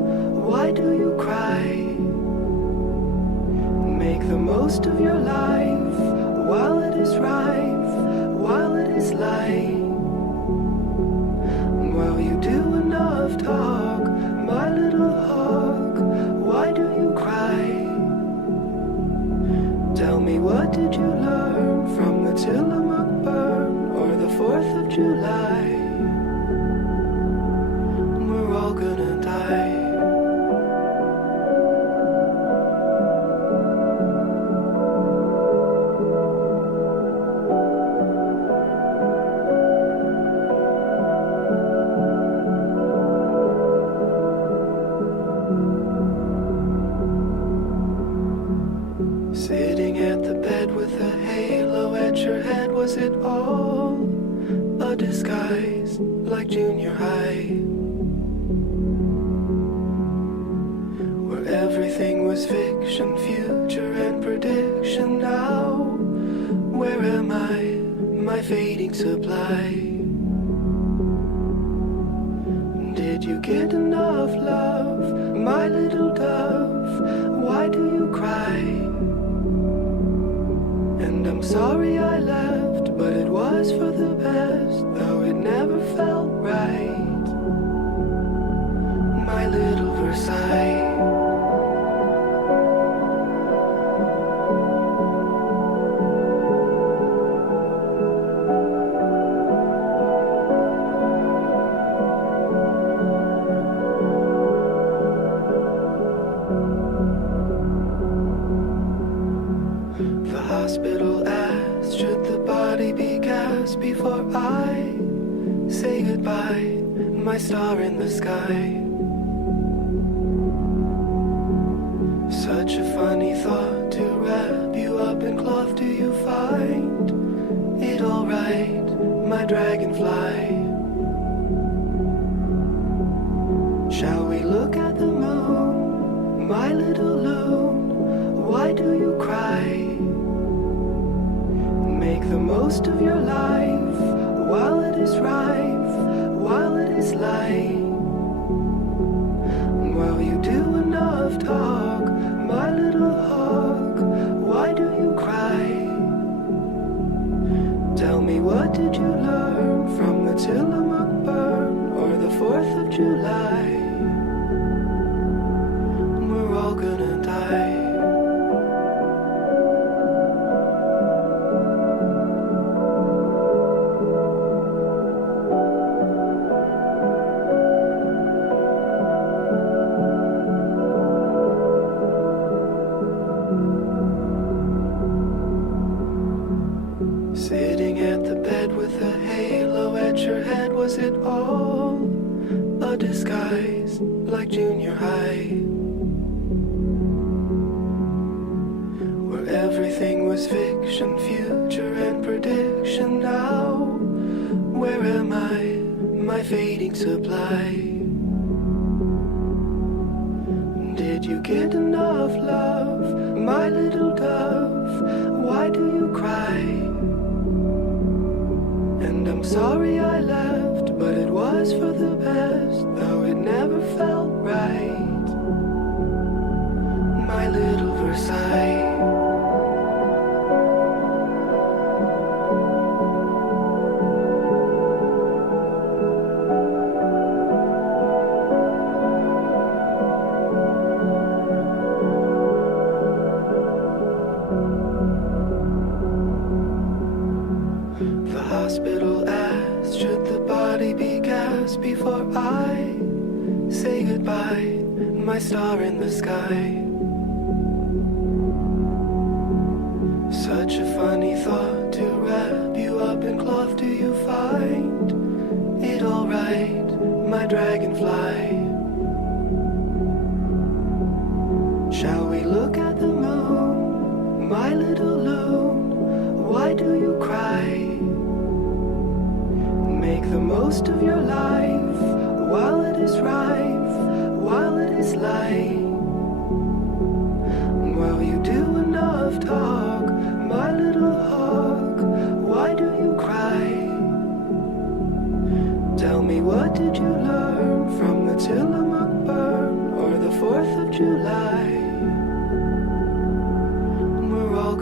most of your life while it is rife, while it is light. While you do enough talk, my little hawk, why do you cry? Tell me, what did you learn from the Tillamook burn or the 4th of July? We're all gonna die. Sitting at the bed with a halo at your head, was it all a disguise like junior high? Where everything was fiction, future and prediction. Now, where am I, my fading supply? Did you get enough love, my little dove? Why do you cry? And I'm sorry I left, but it was for the best, though it never felt right. My little Versailles. The hospital asked, should the body be cast before I say goodbye, my star in the sky? Such a funny thought to wrap you up in cloth. Do you find it alright, my dragonfly? Shall we look at the moon, my little loon? Why do you cry? Make the most of your life while it is rife, while it is light. While you do enough talk, my little hawk, why do you cry? Tell me, what did you learn from the Tillamook burn or the 4th of July? We're all gonna die. Sitting at the bed with a halo at your head, was it all a disguise like junior high? Where everything was fiction, future and prediction. Now, where am I, my fading supply? Did you get enough love, my little dove? Why do you cry? And I'm sorry I left, but it was for the best, though it never felt right. My little Versailles. The hospital asked, should the body be cast before I say goodbye, my star in the sky? Such a funny thought to wrap you up in cloth. Do you find it alright, my dragonfly? Shall we look at the moon, my little loon? Why do you cry? Make the most of your life while it is rife, while it is light. While you do enough talk, my little hawk, why do you cry? Tell me, what did you learn from the Tillamook burn or the 4th of July? We're all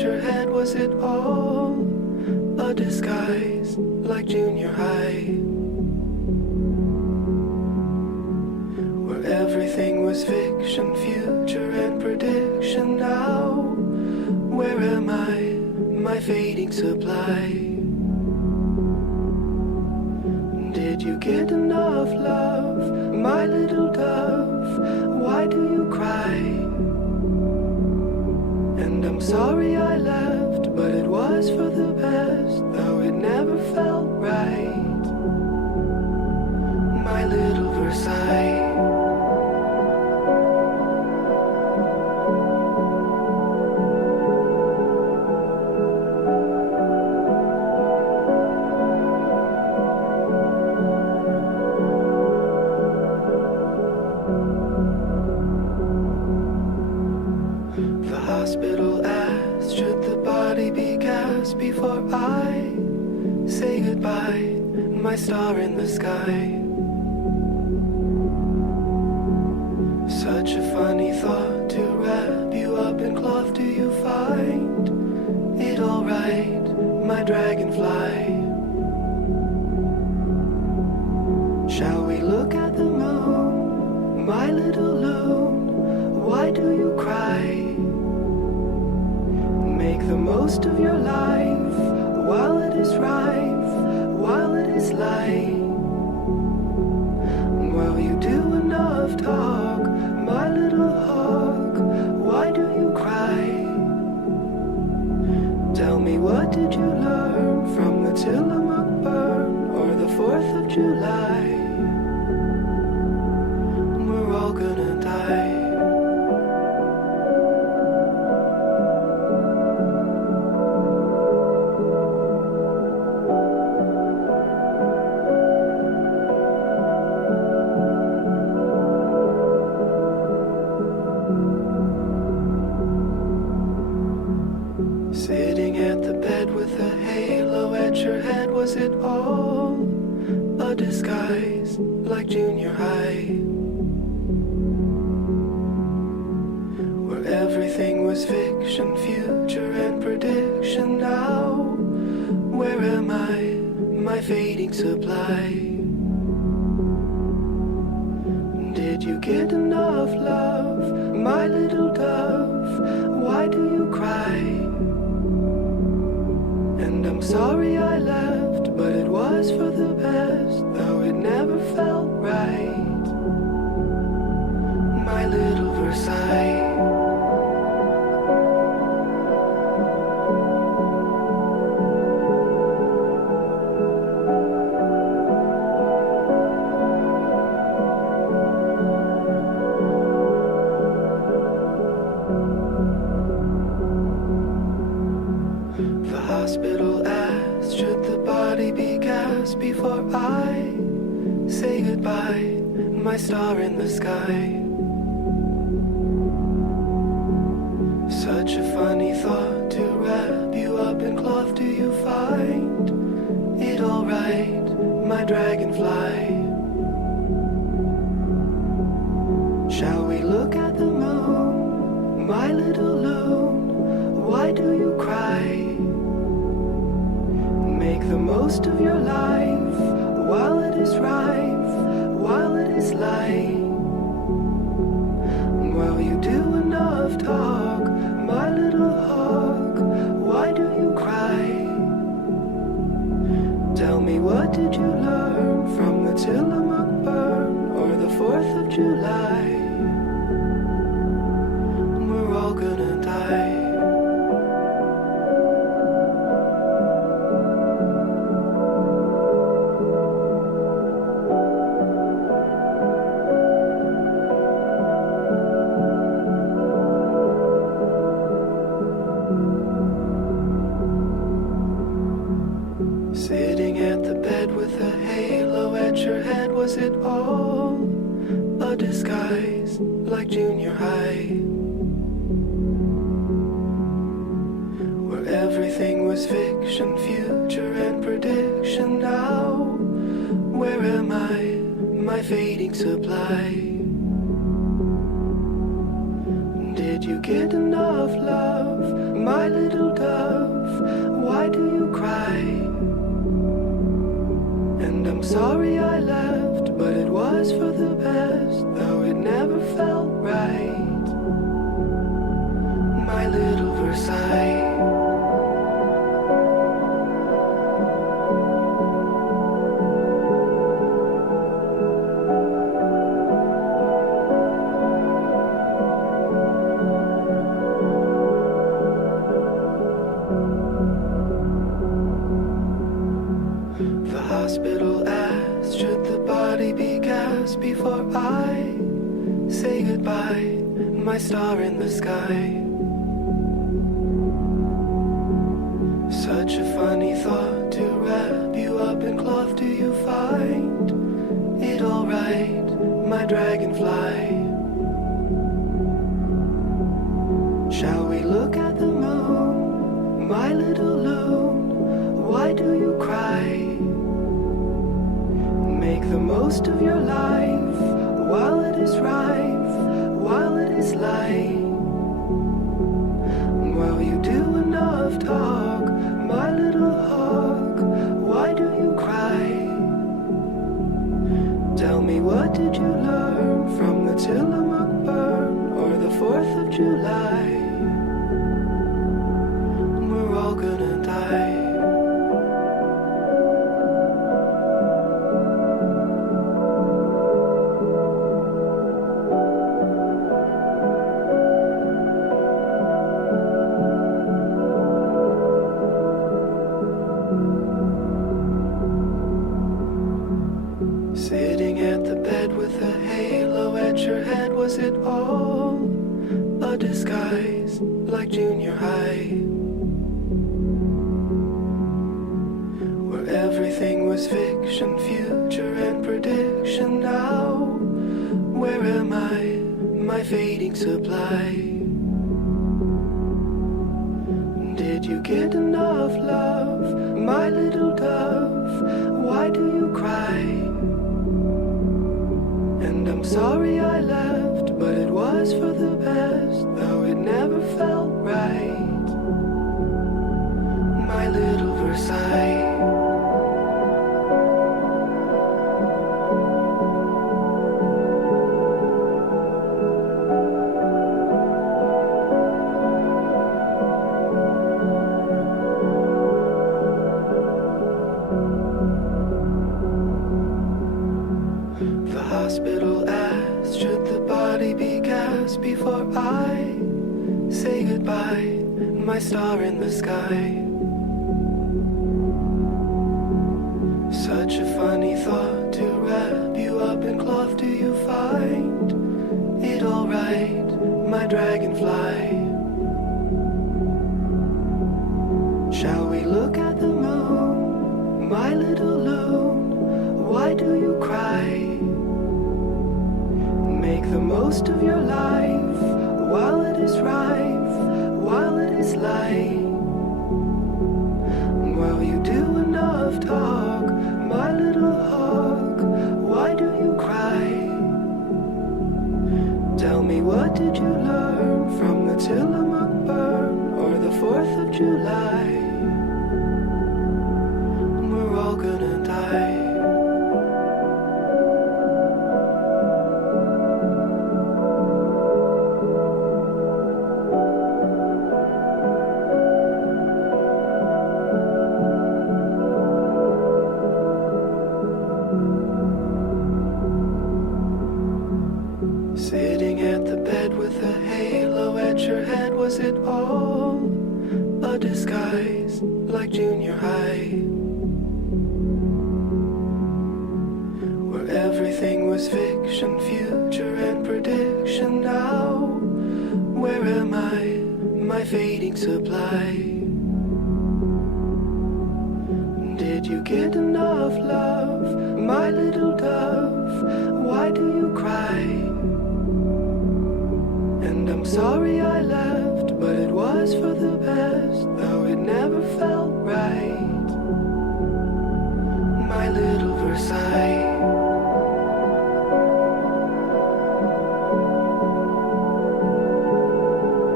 your head? Was it all a disguise, like junior high, where everything was fiction, future and prediction? Now, where am I, my fading supply? Did you get enough love, my little dove? Why do you cry? And I'm sorry I left, but it was for the best, though it never felt right. My little Versailles. The hospital asked, should the body be cast before I say goodbye, my star in the sky? Such a funny thought to wrap you up in cloth. Do you find it alright, my dragonfly? Shall we look at the moon, my little loon? Why do you cry? Make the most of your life while it is rife, while it is light. While you do enough talk, my little hawk, why do you cry? Tell me, what did you learn from the Tillamook burn or the 4th of July? We're all gonna die. Sitting at the bed with a halo at your head, was it all a disguise, like junior high, where everything was fiction, future and prediction? Now, where am I, my fading supply? Did you get enough love, my little dove? Why do you cry? And I'm sorry I left, but it was for the best, though it never felt right. My little Versailles. The hospital asked, should the body be cast before I say goodbye, my star in the sky? Such a funny thought to wrap you up in cloth. Do you find it alright, my dragonfly? Shall we look at the moon, my little loon? Why do you cry? Make the most of your life while it is rife, while it is light. While you do enough talk, my little hawk, why do you cry? Tell me, what did you learn from the Tillamook burn or the 4th of July? We're all gonna die. Sitting at the bed with a halo at your head, was it all a disguise, like junior high, where everything was fiction, future and prediction? Now, where am I, my fading supply? Did you you get enough love, my little dove? Why do you cry? And I'm sorry I left, but it was for the best, though it never felt right. My little Versailles. Hospital asked, should the body be cast before I say goodbye, my star in the sky? Such a funny thought to wrap you up in cloth. Do you find it alright, my dragonfly? Shall we look at the moon, my little loon? Why do you cry? Make the most of your life while it is rife, while it is light. While you do enough talk, my little hawk, why do you cry? Tell me, what did you learn from the Tillamook burn or the 4th of July? We're all gonna die. Sitting at the bed with a halo at your head, was it all a disguise like junior high? Where everything was fiction, future and prediction. Now, where am I, my fading supply? Did you get enough love, my little dove? Why do you cry? And I'm sorry I left, but it was for the best, though it never felt right. My little Versailles. The hospital asked, should the body be cast before I say goodbye, my star in the sky? Such a funny thought to wrap you up in cloth. Do you find it alright, my dragonfly? Shall we look at the moon, my little loon? Why do you cry? Make the most of your life while it is rife, while it is light. While you do enough talk, my little hawk, why do you cry? Tell me, what did you learn from the Tillamook burn or the 4th of July? We're all gonna die. Sitting at the bed with a halo at your head, was it all a disguise like junior high? Where everything was fiction, future and prediction. Now, where am I, my fading supply? Did you get enough love, my little dove? Why do you cry? And I'm sorry I left, but it was for the best, though it never felt right. My little Versailles.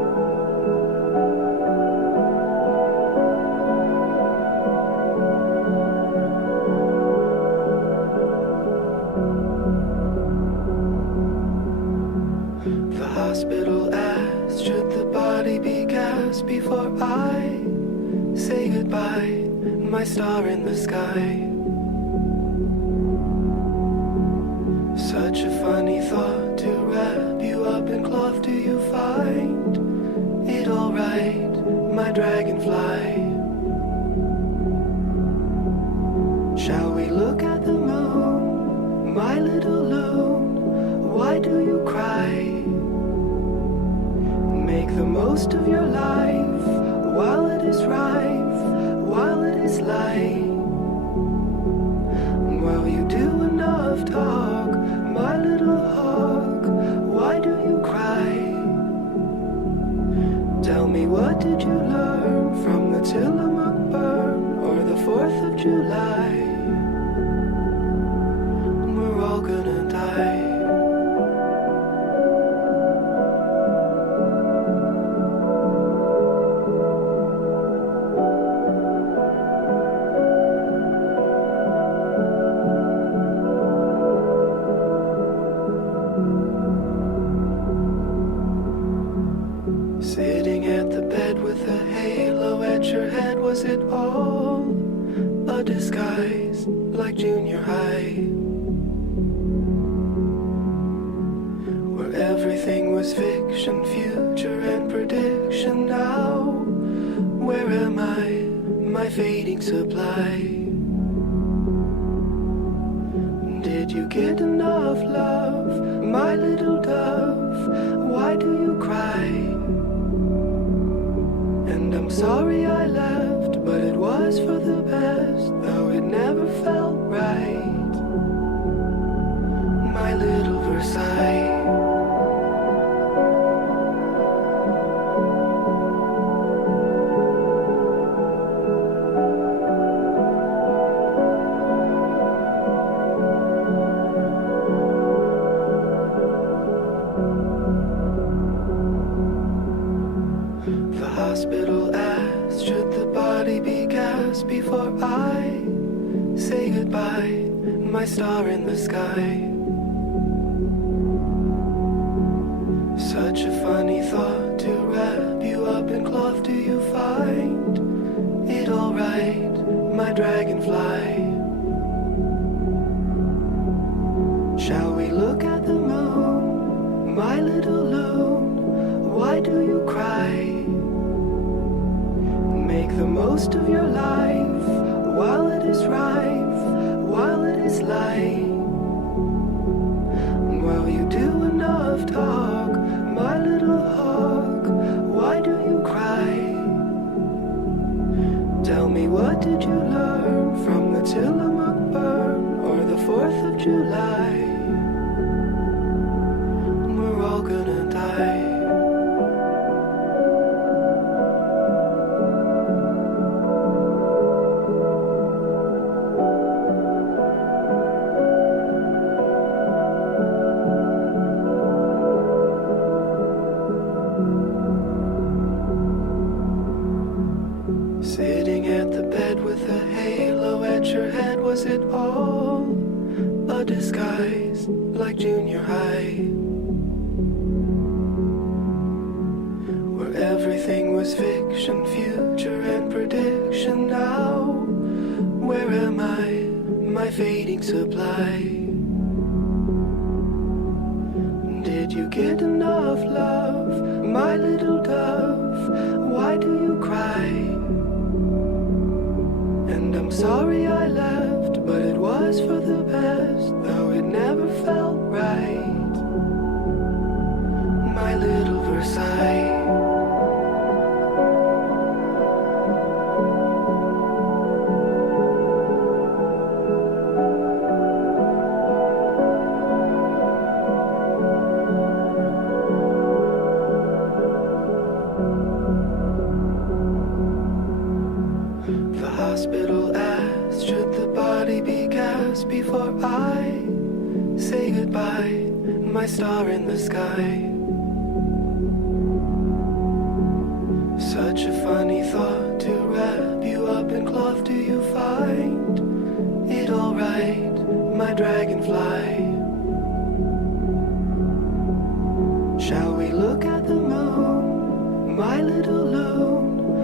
before I say goodbye, my star in the sky. Such a funny thought to wrap you up in cloth. Do you find it alright, my dragonfly? Shall we look at the moon, my little loon? Why do you cry? Make the most of your life while it is rife, while it is light. While you do enough talk, my little hawk, why do you cry? Tell me, what did you learn from the Tillamook burn or the 4th of July? We're all gonna die. Sitting at the bed with a halo at your head, was it all a disguise like junior high? Where everything was fiction, future and prediction. Now, where am I, my fading supply? Did you get enough love, my little dove? Why do you cry? And I'm sorry I left, but it was for the best, though it never felt right. My little Versailles. The hospital asked, should the body be cast before I say goodbye, my star in the sky? Such a funny thought to wrap you up in cloth. Do you find it alright, my dragonfly? Shall we look at the moon, my little loon? Why do you cry? Make the most of your life while it is rife, while it is light. While you do enough talk, my little hawk, why do you cry? Tell me, what did you learn from the Tillamook burn or the 4th of July? We're all gonna die. Sitting at the bed with a halo at your head, was it all a disguise like junior high? Where everything was fiction, future and prediction. Now, where am I, my fading supply? Did you get enough love, my little dove? Why do you cry? And I'm sorry I left, but it was for the best, though it never felt right. My little Versailles. The hospital asked, should the body be cast before I say goodbye, my star in the sky? Such a funny thought to wrap you up in cloth. Do you find it alright, my dragonfly? Shall we look at the moon, my little loon?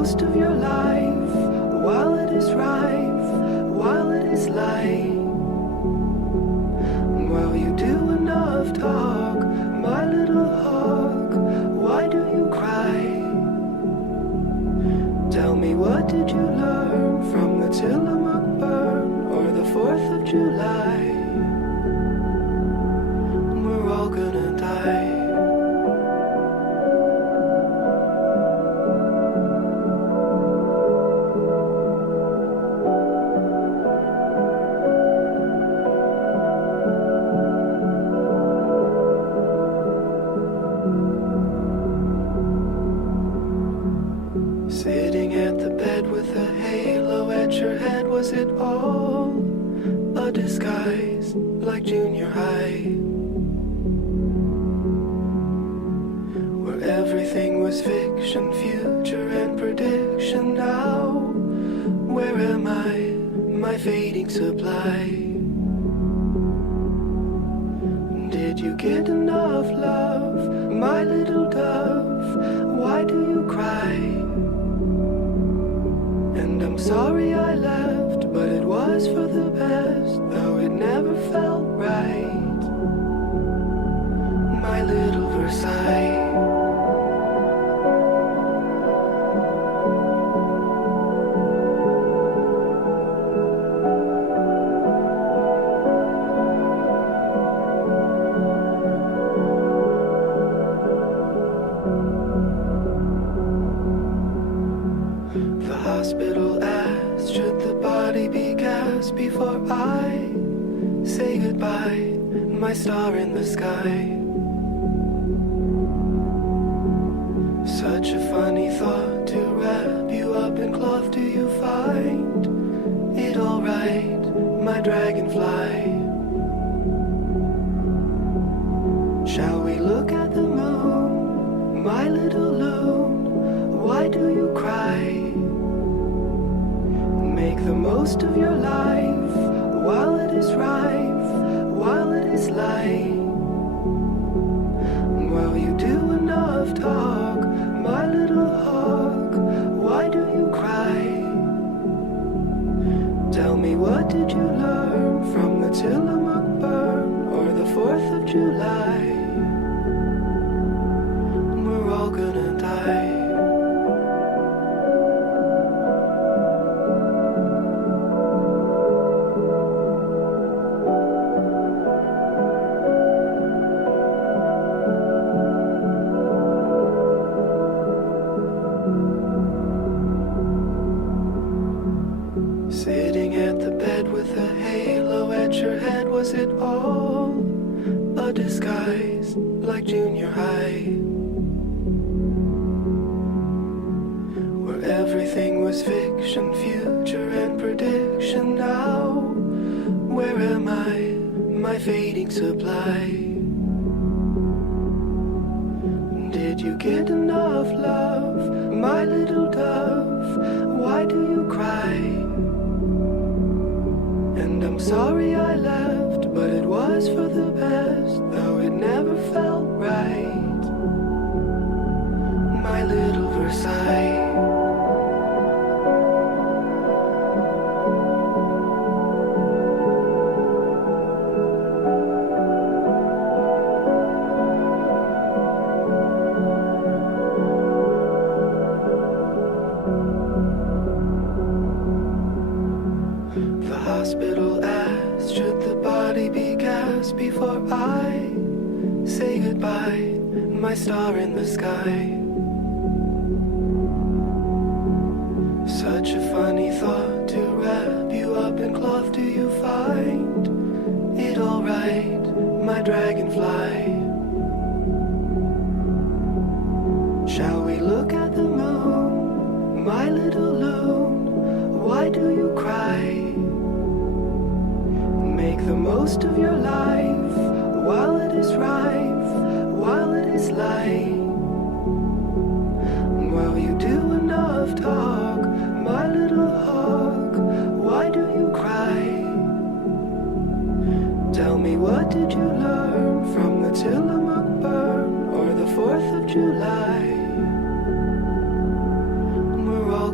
most of your life while it is rife, while it is light. While you do enough talk, my little hawk, why do you cry? Tell me, what did you learn from the Tillamook burn or the 4th of July? We're all gonna die. Sitting at the bed with a halo at your head, was it all a disguise like junior high? Where everything was fiction, future and prediction. Now, where am I, my fading supply? Did you get enough love, my little dove? Why do you cry? And I'm sorry I left, but it was for the best, though it never felt right. My little Versailles. The hospital asked, should the body be cast before I say goodbye, my star in the sky? Such a funny thought to wrap you up in cloth. Do you find it alright, my dragonfly? Shall we look at the moon, my little loon? Why do you cry? Make the most of your life while it is rife, while it is light. While you do enough talk, my little hawk, why do you cry? Tell me, what did you learn from the Tillamook burn or the 4th of July? We're all gonna die. Sitting at the bed with a halo at your head, was it all a disguise like junior high? Where everything was fiction, future and prediction. Now, where am I, my fading supply? Did you get enough love, my little dove? Why do you cry? And I'm sorry I left, but it was for the best, though it never felt right. My little Versailles. The hospital asked, should the body be cast before I say goodbye, my star in the sky? Such a funny thought to wrap you up in cloth. Do you find it alright, my dragonfly? Shall we look at the moon, my little loon? Why do you cry? Make the most of your life while it is rife, while it is light. While you do enough talk, my little hawk, why do you cry? Tell me, what did you learn from the Tillamook burn or the 4th of July? We're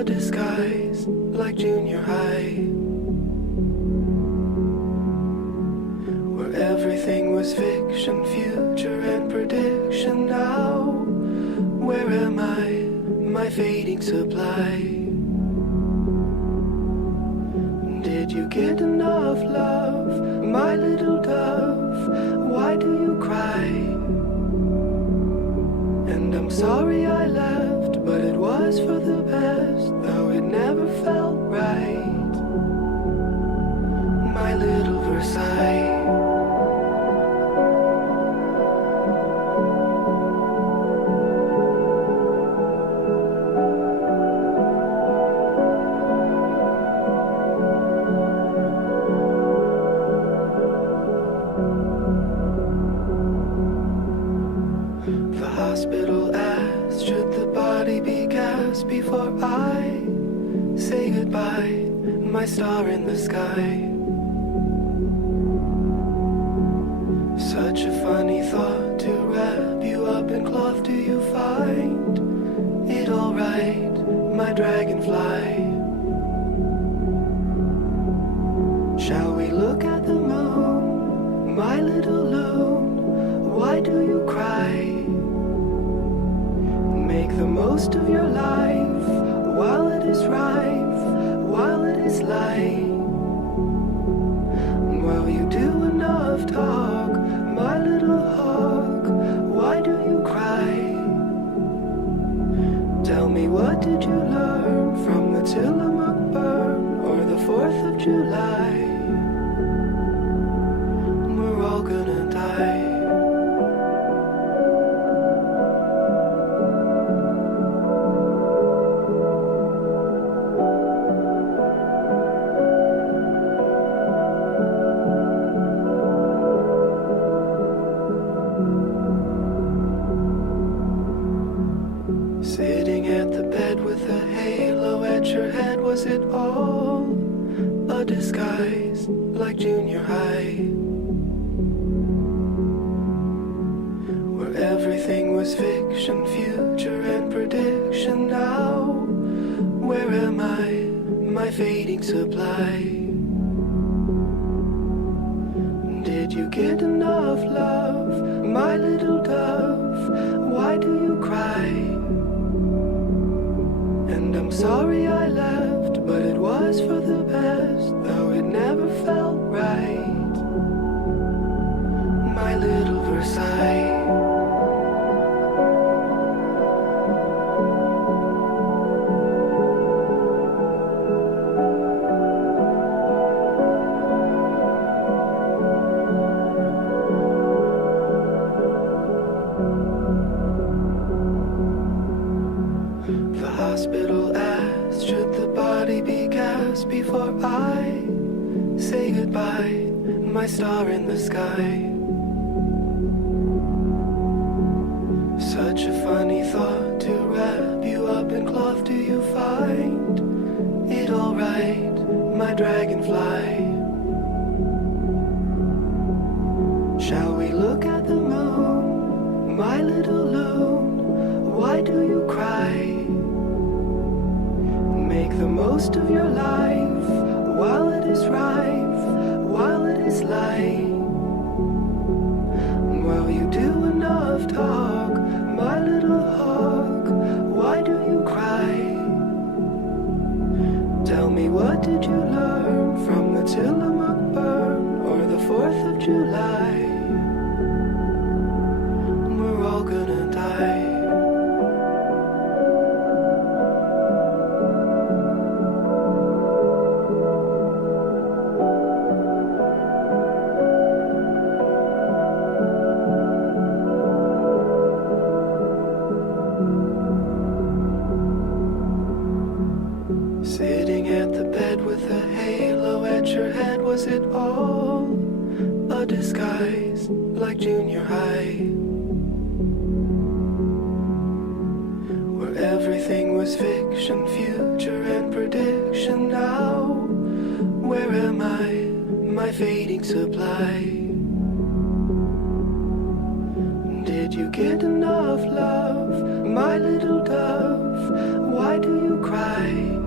a disguise like junior high, where everything was fiction, future and prediction. Now, where am I, my fading supply? Did you get enough love, my little dove? Why do you cry? And I'm sorry I left, but it was for the best, though it never felt right. My little Versailles. The hospital asked, should the body be cast before I say goodbye, my star in the sky? Such a funny thought to wrap you up in cloth. Do you find it alright, my dragonfly? Shall we look at the moon, my little loon? Why do you cry? Make the most of your life while it is rife, while it is light. While you do enough talk, my little hawk, why do you cry? Tell me, what did you learn from the Tillamook burn or the 4th of July? We're all gonna die. Sitting at the bed with a halo at your head, was it all a disguise like junior high, where everything was fiction, future and prediction? Now, where am I, my fading supply? Did you get enough love, my little dove? Why do you cry? And I'm sorry I left, but it was for the best, though it never felt right. My little Versailles. The hospital asked, should the body be cast before I say goodbye, my star in the sky? Such a funny thought to wrap you up in cloth. Do you find it alright, my dragonfly? Shall we look at the moon, my little loon? Why do you cry? Make the most of your life while it is rife, while it is light. While you do enough talk, my little hawk, why do you cry? Tell me, what did you learn from the Tillamook burn or the 4th of July? We're all gonna die. Sitting at the bed with a halo at your head, was it all a disguise like junior high, where everything was fiction, future and prediction? Now, where am I, my fading supply? Did you get enough love, my little dove? Why do you cry?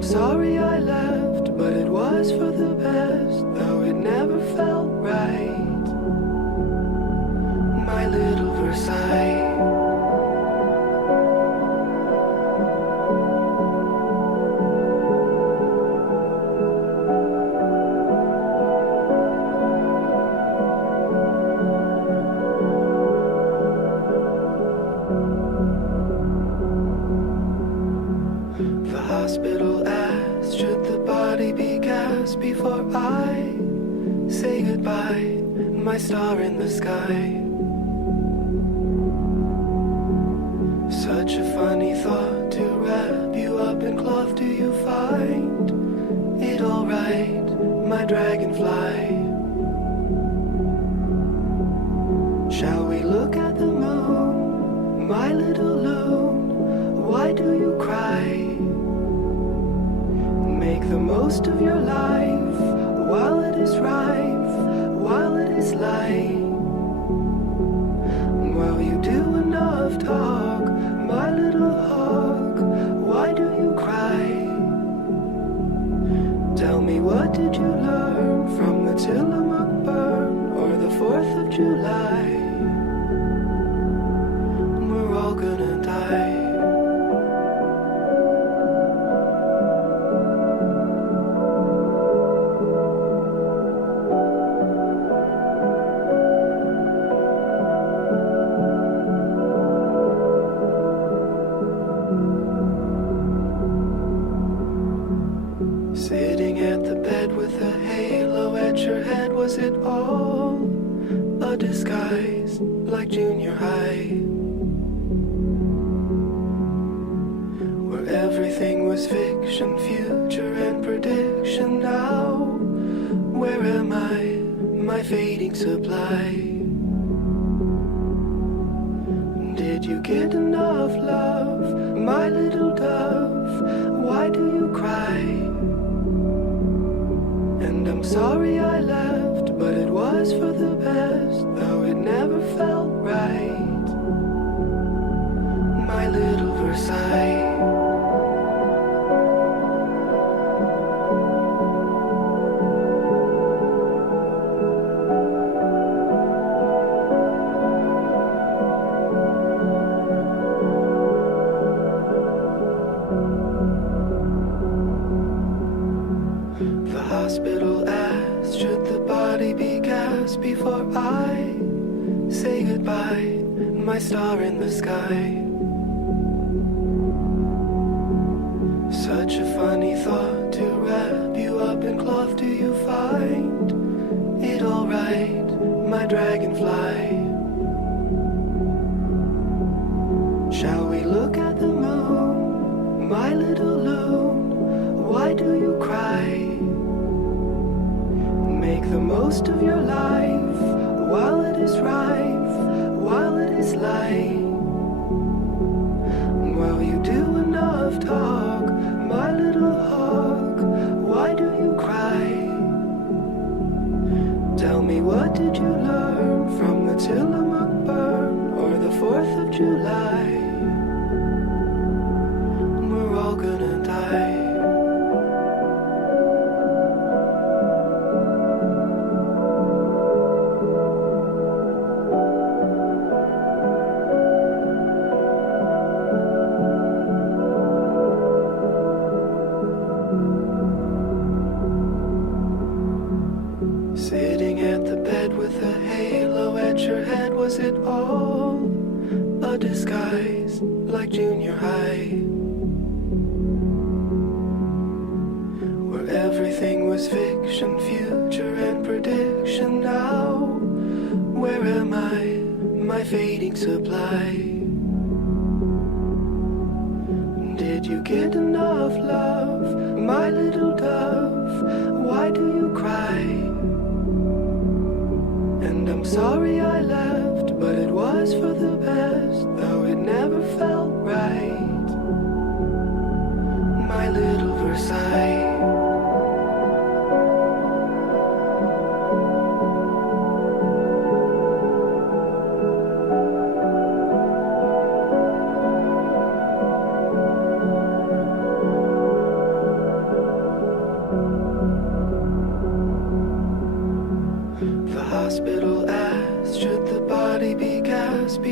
I'm sorry I left, but it was for the best, though it never felt right. My little Versailles. Hospital asked, should the body be cast before I say goodbye, my star in the sky? Such a funny thought to wrap you up in cloth. Do you find it alright, my dragonfly? Shall we look at the moon, my little loon? Why do you cry? Make the most of your life while it is rife, while it is light. While you do enough talk, my little hawk, why do you cry? Tell me, what did you learn from the Tillamook burn or the 4th of July? We're all gonna die. Sitting at the bed with a halo at your head, was it all a disguise like junior high? Where everything was fiction, future and prediction. Now, where am I, my fading supply? Did you get enough love, my little dove? Why do you cry? And I'm sorry I left, but it was for the best, though it never felt right. My little Versailles. The hospital asked, should the body be cast before I say goodbye, my star in the sky? Such a funny thought to wrap you up in cloth. Do you find it alright, my dragonfly? Shall we look at the moon, my little loon? Why do you cry? Make the most of your life while it is rife, while it is light. While you do enough talk, my little hawk, why do you cry? Tell me, what did you learn from the Tillamook burn or the 4th of July? We're all gonna die. Sitting at the bed with a halo at your head, was it all a disguise like junior high? Where everything was fiction, future and prediction. Now, where am I, my fading supply? Did you get enough love, my little dove? Why do you cry? And I'm sorry I left, but it was for the best, though it never felt right. My little Versailles.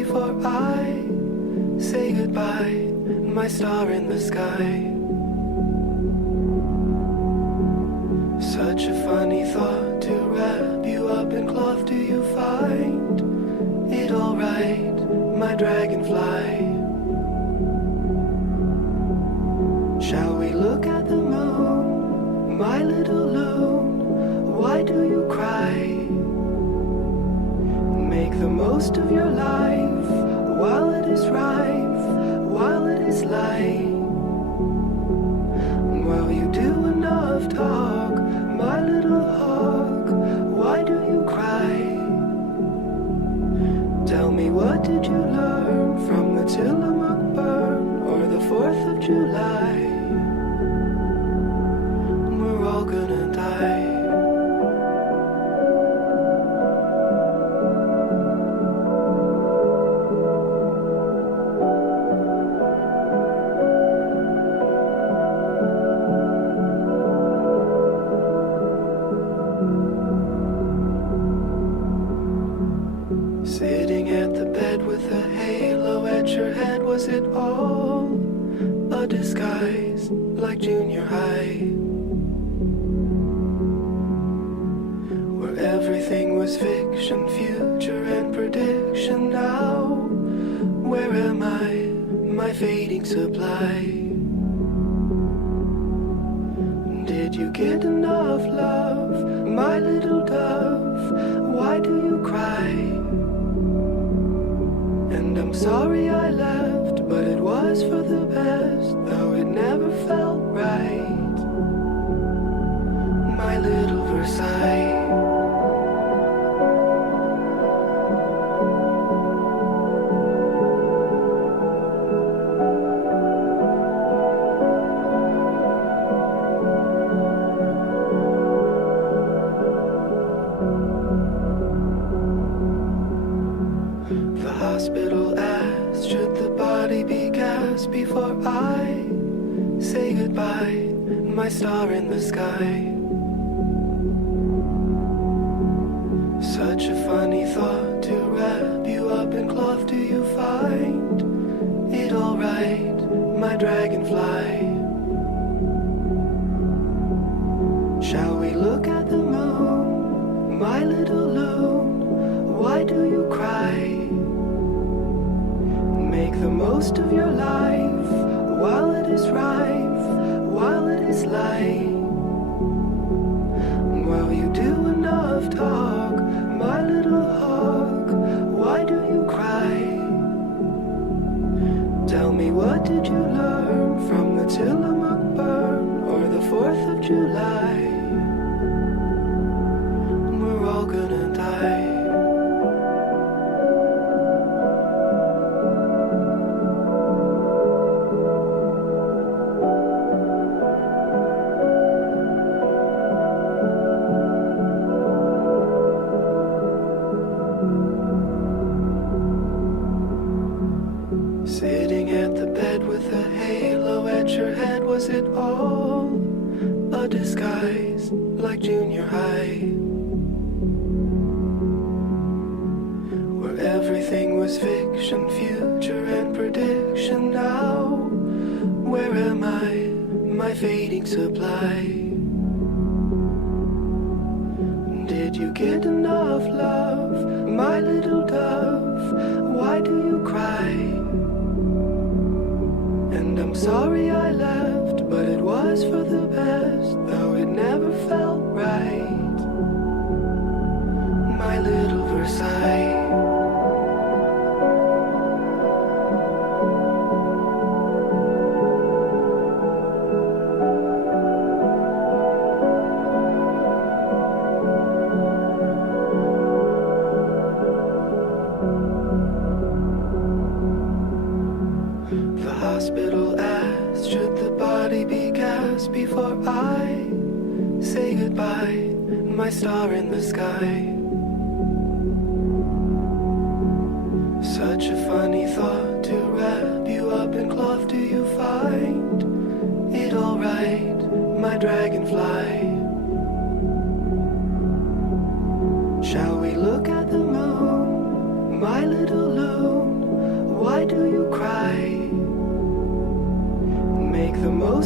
before I say goodbye, my star in the sky. Such a funny thought to wrap you up in cloth. Do you find it alright, my dragonfly? Shall we look at the moon, my little loon? Why do you cry? Make the most of your life while it is rife, while it is light. While you do enough talk, my little hawk, why do you cry? Tell me, what did you learn from the Tillamook burn or the 4th of July? We're all gonna die. Sitting at the bed with a halo at your head, was it all a disguise like junior high? Where everything was fiction, future and prediction. Now, where am I, my fading supply? Did you get enough love, my little dove? Why do you cry? And I'm sorry I left, but it was for the best, though it never felt right. My little Versailles. The hospital asked, should the body be cast before I say goodbye, my star in the sky? Such a funny thought to wrap you up in cloth. Do you find it alright, my dragonfly? Shall we look at the moon, my little loon? Why do you cry? Make the most of your life while it is rife, while it is light. While you do enough talk, my little hawk, why do you cry? Tell me, what did you learn from the Tillamook burn or the 4th of July? We're all gonna die. Sitting at the bed with a halo at your head, was it all a disguise like junior high? Where everything was fiction, future and prediction. Now, where am I, my fading supply? Did you get enough love, my little dove? Why do you cry? And I'm sorry I left, but it was for the best, though it never felt right. My little Versailles. The hospital asked, should the body be cast before I say goodbye, my star in the sky? Such a funny thought to wrap you up in cloth. Do you find it alright, my dragonfly? Shall we look at the moon, my little loon?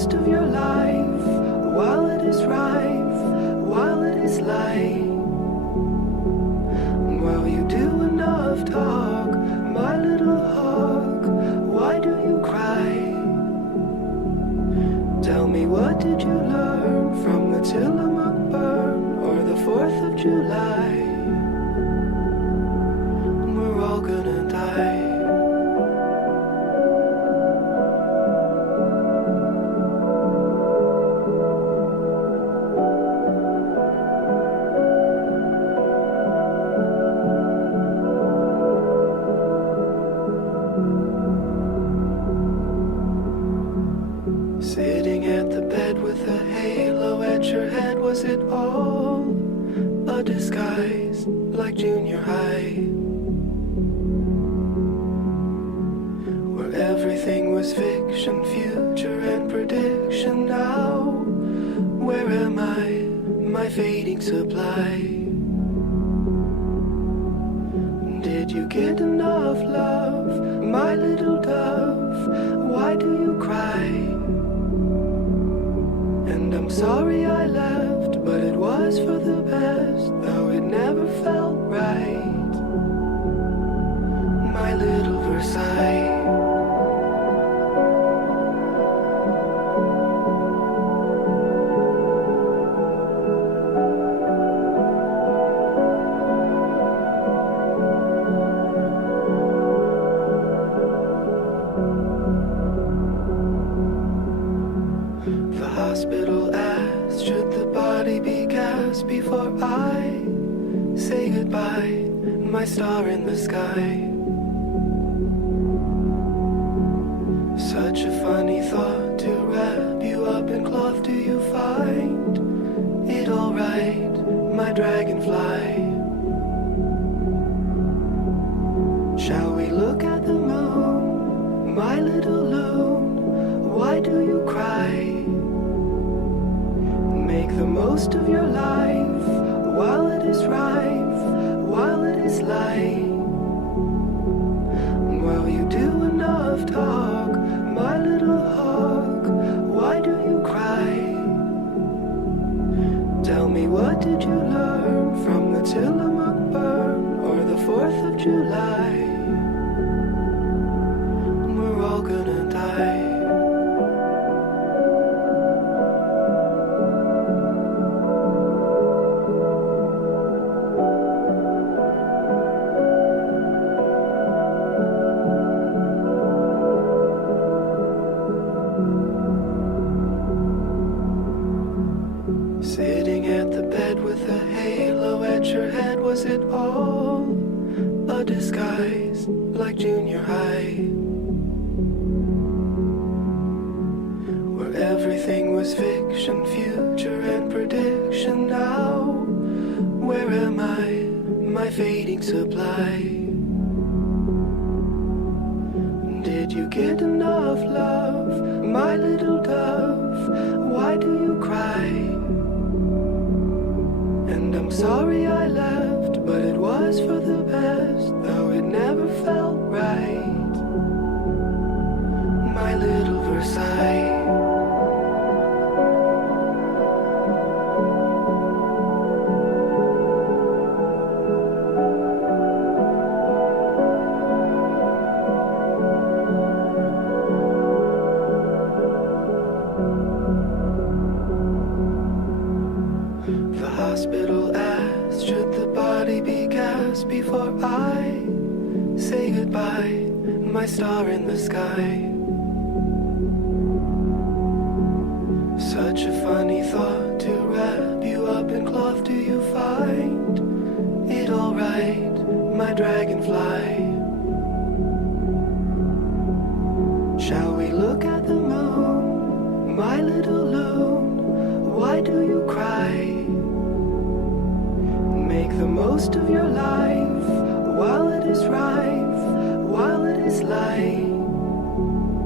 most of your life while it is rife, while it is light. While you do enough talk, my little hawk, why do you cry? Tell me, what did you learn from the Tillamook burn or the 4th of July? We're all gonna die. Sitting at the bed with a halo at your head, was it all a disguise like junior high? Where everything was fiction, future and prediction. Now, where am I, my fading supply? Did you get enough love, my little dove? Why do you cry? And I'm sorry I left, but it was for the best, though it never felt right. My little Versailles. The hospital asked, should the body be cast before I say goodbye, my star in the sky? Such a funny thought to wrap you up in cloth. Do you find it alright, my dragonfly? Shall we look at the moon, my little loon? Why do you cry? Make the most of your life while it is rife, while it is light. While you do enough talk, my little hawk, why do you cry? Tell me, what did you learn from the Tillamook burn or the 4th of July? We're all gonna die. Sitting at the bed with a halo at your head, was it all a disguise like junior high? Where everything was fiction, future and prediction. Now, where am I, my fading supply? Did you get enough love, my little dove? Why do you cry? And I'm sorry I left, but it was for the best, though it never felt right. My little Versailles. The hospital asked, should the body be cast before I say goodbye, my star in the sky? Such a funny thought to wrap you up in cloth. Do you find it alright, my dragonfly? Shall we look at the moon, my little loon? Why do you cry? Make the most of your life while it is rife, while it is light.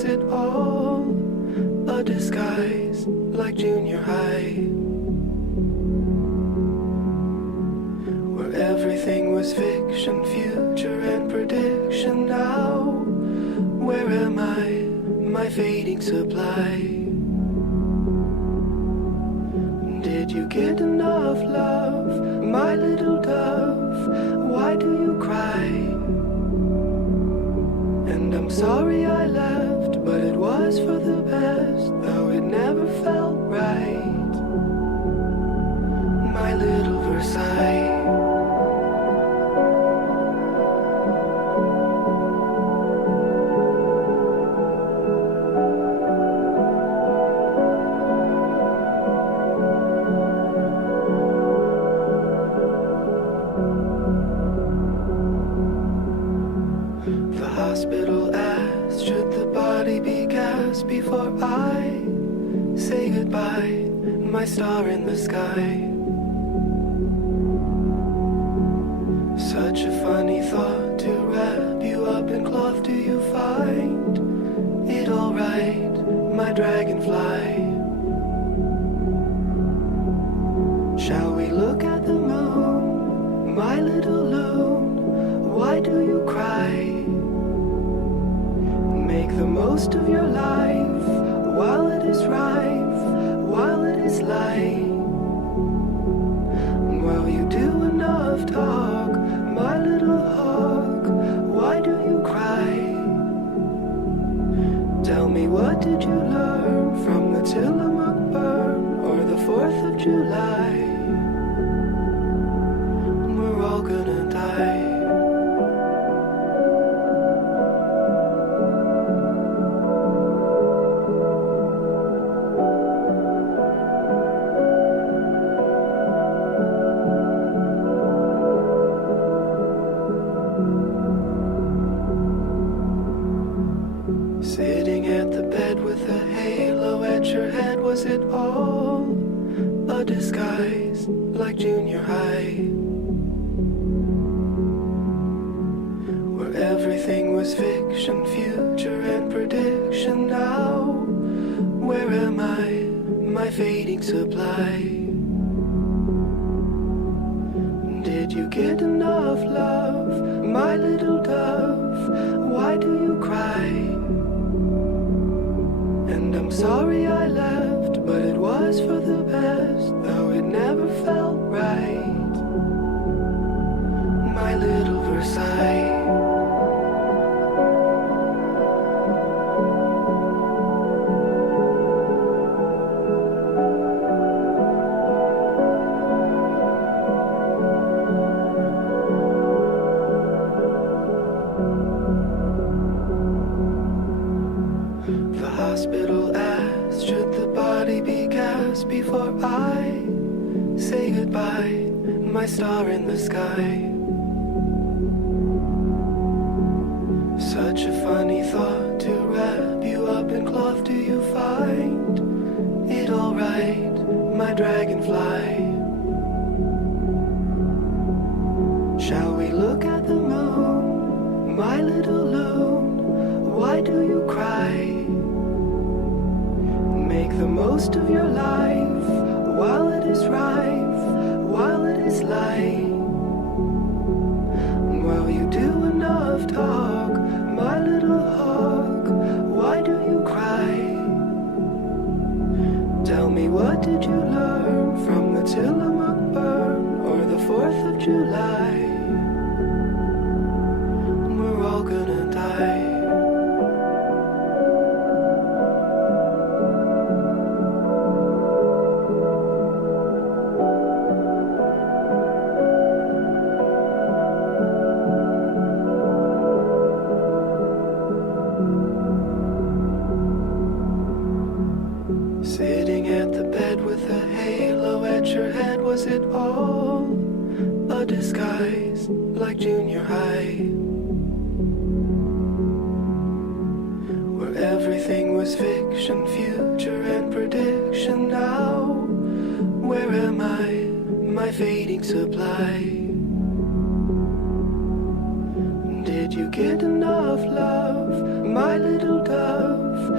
was it all a disguise, like junior high, where everything was fiction, future and prediction? Now, where am I, my fading supply? Did you get enough love, my little dove? Why do you cry? And I'm sorry I left, but it was for the best, though it never felt right. My little Versailles. The hospital asked, should the body be cast before I say goodbye, my star in the sky? Such a funny thought to wrap you up in cloth. Do you find it alright, my dragonfly? Shall we look at the moon, my little loon? Why do you cry? Make the most of your life while it is rife, while it is light. While you do enough talk, my little hawk, why do you cry? Tell me, what did you learn from the Tillamook burn or the 4th of July? We're all gonna die. Sitting at the bed with a halo at your head, was it all a disguise, like junior high, where everything was fiction, future and prediction? Now, where am I, my fading supply? Did you get enough love, my little dove? Why do you cry? And I'm sorry I left, but it was for the best, though it never felt right. My little Versailles. The hospital asked, should the body be cast before I say goodbye, my star in the sky? Such a funny thought to wrap you up in cloth. Do you find it alright, my dragonfly? Shall we look at the moon, my little loon? Why do you cry? Make the most of your life while it is rife, while it is light. While you do enough talk, my little hawk, why do you cry? Tell me, what did you learn from the Tillamook burn or the 4th of July? We're all gonna die. Sitting at the bed with a halo at your head, was it all a disguise, like junior high, where everything was fiction, future and prediction? Now, where am I, my fading supply? Did you get enough love, my little dove?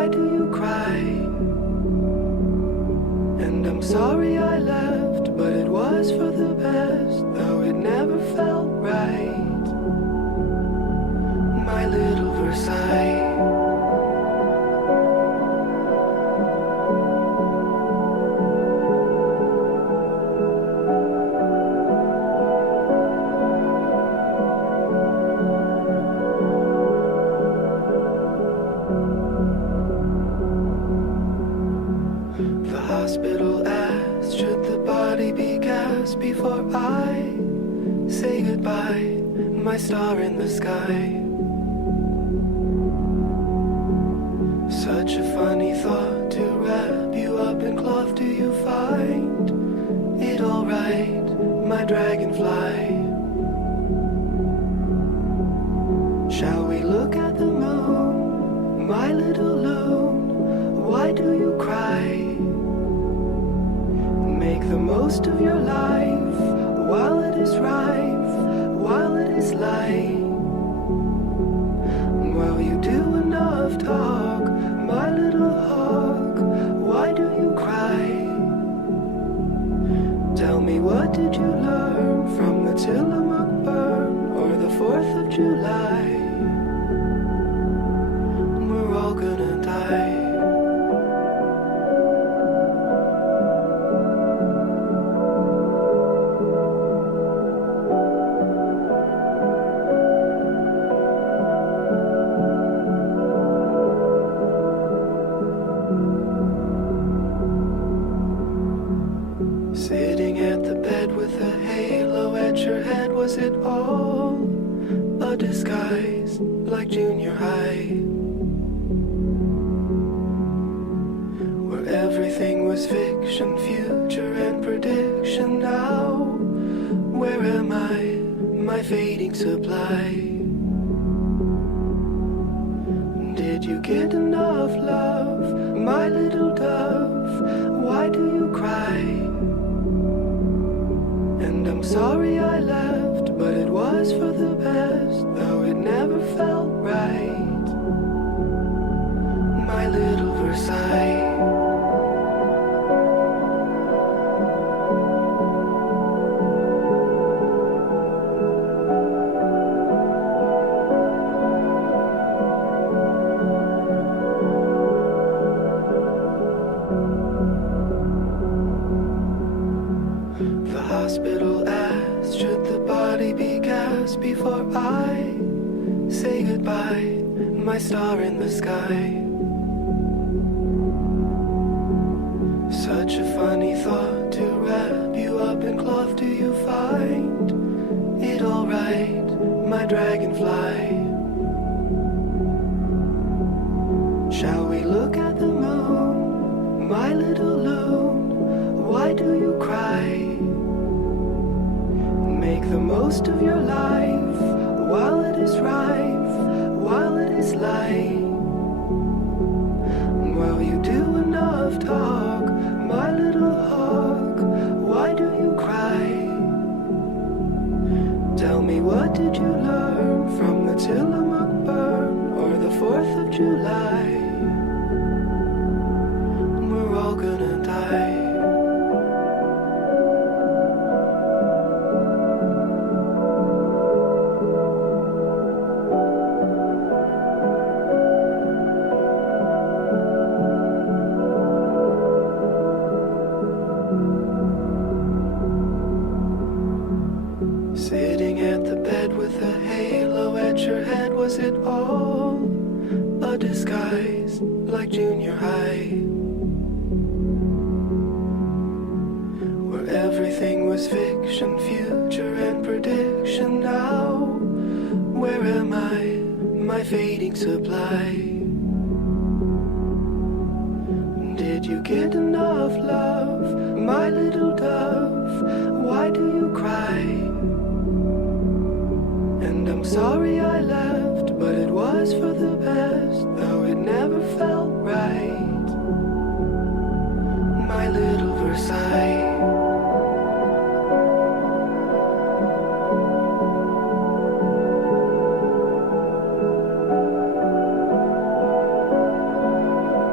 Why do you cry? And I'm sorry I left, but it was for the best, though it never felt right. My little Versailles. Hospital asked, should the body be cast before I say goodbye, my star in the sky? Such a funny thought to wrap you up in cloth. Do you find it alright, my dragonfly? Shall we look at the moon, my little loon? Why do you cry? Make the most of your life while it is rife, while it is light. While you do enough talk, my little hawk, why do you cry? Tell me, what did you learn from the Tillamook burn or the 4th of July? We're all gonna die. Sitting at the bed with a halo at your head, was it all a disguise, like junior high? Where everything was fiction, future and prediction. Now, where am I, my fading supply? Did you get enough love, my little dove? Why do you cry? And I'm sorry I left, but it was for the best, though it never felt right. My little Versailles. The hospital asked, should the body be cast before I say goodbye, my star in the sky? Such a funny thought to wrap you up in cloth. Do you find it alright, my dragonfly? Shall we look at the moon, my little loon? Why do you cry? Make the most of your life while it is rife, while it is light. While you do enough talk, my little hawk, why do you cry? Tell me, what did you learn from the Tillamook burn or the 4th of July? We're all gonna die. Sitting at the bed with a halo at your head, was it all a disguise, like junior high? Where everything was fiction, future and prediction. Now, where am I, my fading supply? Did you get enough love, my little dove? Why do you cry? And I'm sorry I left, but it was for the best, though it never felt right. My little Versailles.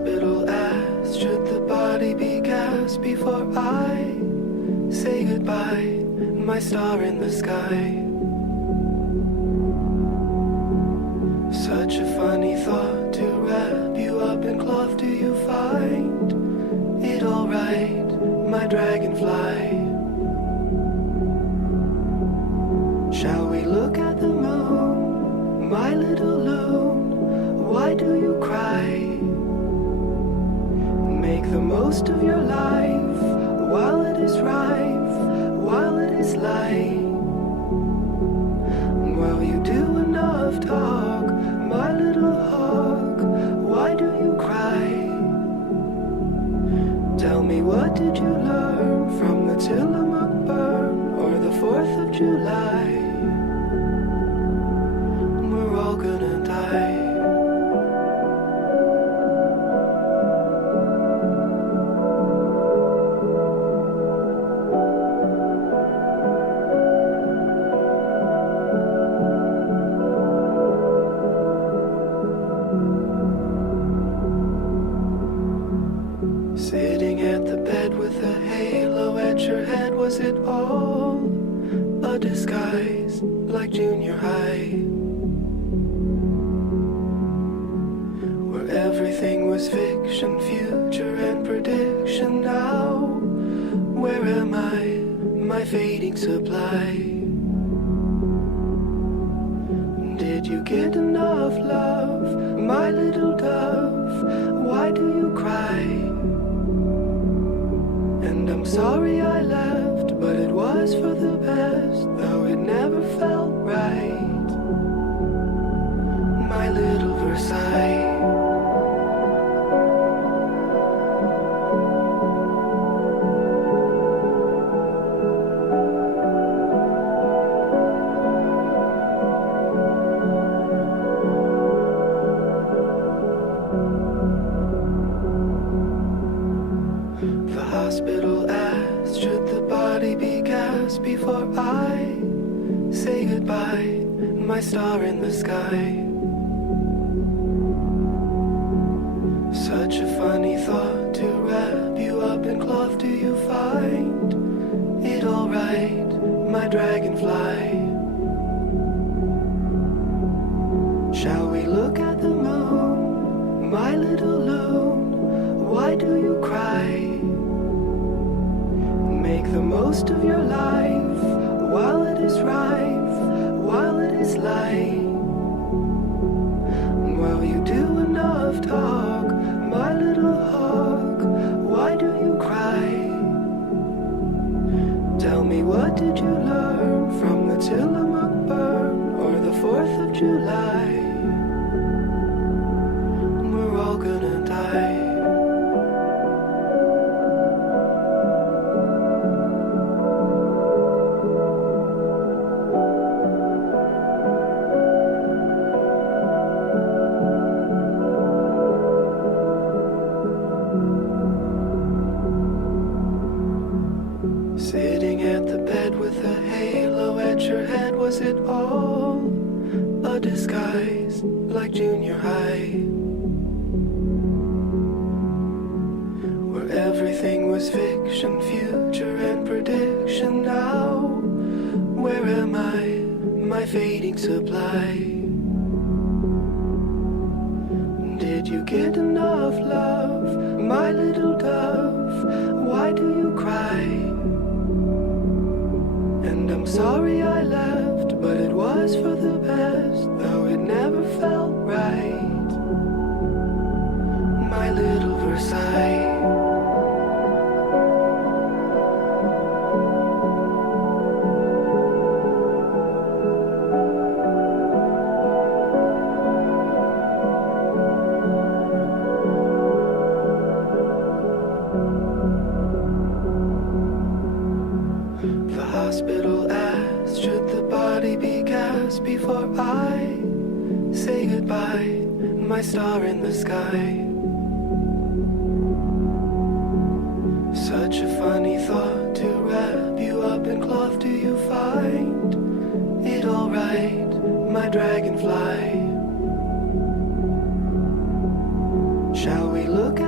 hospital asked, should the body be cast before I say goodbye, my star in the sky? Such a funny thought to wrap you up in cloth. Do you find it alright, my dragonfly? Shall we look at the moon, my little loon? Why do you cry? Make the most of your life while it is rife, while it is light. While you do enough talk, my little hawk, why do you cry? Tell me, what did you learn from the Tillamook burn or the 4th of July? We're all gonna die. Sitting at the bed with a halo at your head, was it all a disguise like junior high? Where everything was fiction, future and prediction. Now, where am I, my fading supply? Did you get enough love, my little dove? Why do you cry? And I'm sorry I left, but it was for the best, though it never felt right. My little Versailles. The hospital asked, should the body be cast before I say goodbye, my star in the sky? Such a funny thought to wrap you up in cloth. Do you find it alright, my dragonfly? Shall we look at the moon, my little loon? Why do you cry? Make the most of your life while it is rife, while it is light. While you do enough talk, my little hawk, why do you cry? Tell me, what did you learn from the Tillamook burn or the 4th of July? We're all gonna die. Sitting at the bed with a halo at your head, was it all a disguise like junior high? Where everything was fiction, future and prediction. Now, where am I, my fading supply? Did you get enough love, my little dove? Why do you cry? And I'm sorry I left, but it was for the best, though it never felt right. My little Versailles. The hospital asked, should the body be cast before I say goodbye, my star in the sky? Such a funny thought to wrap you up in cloth. Do you find it alright, my dragonfly? Shall we look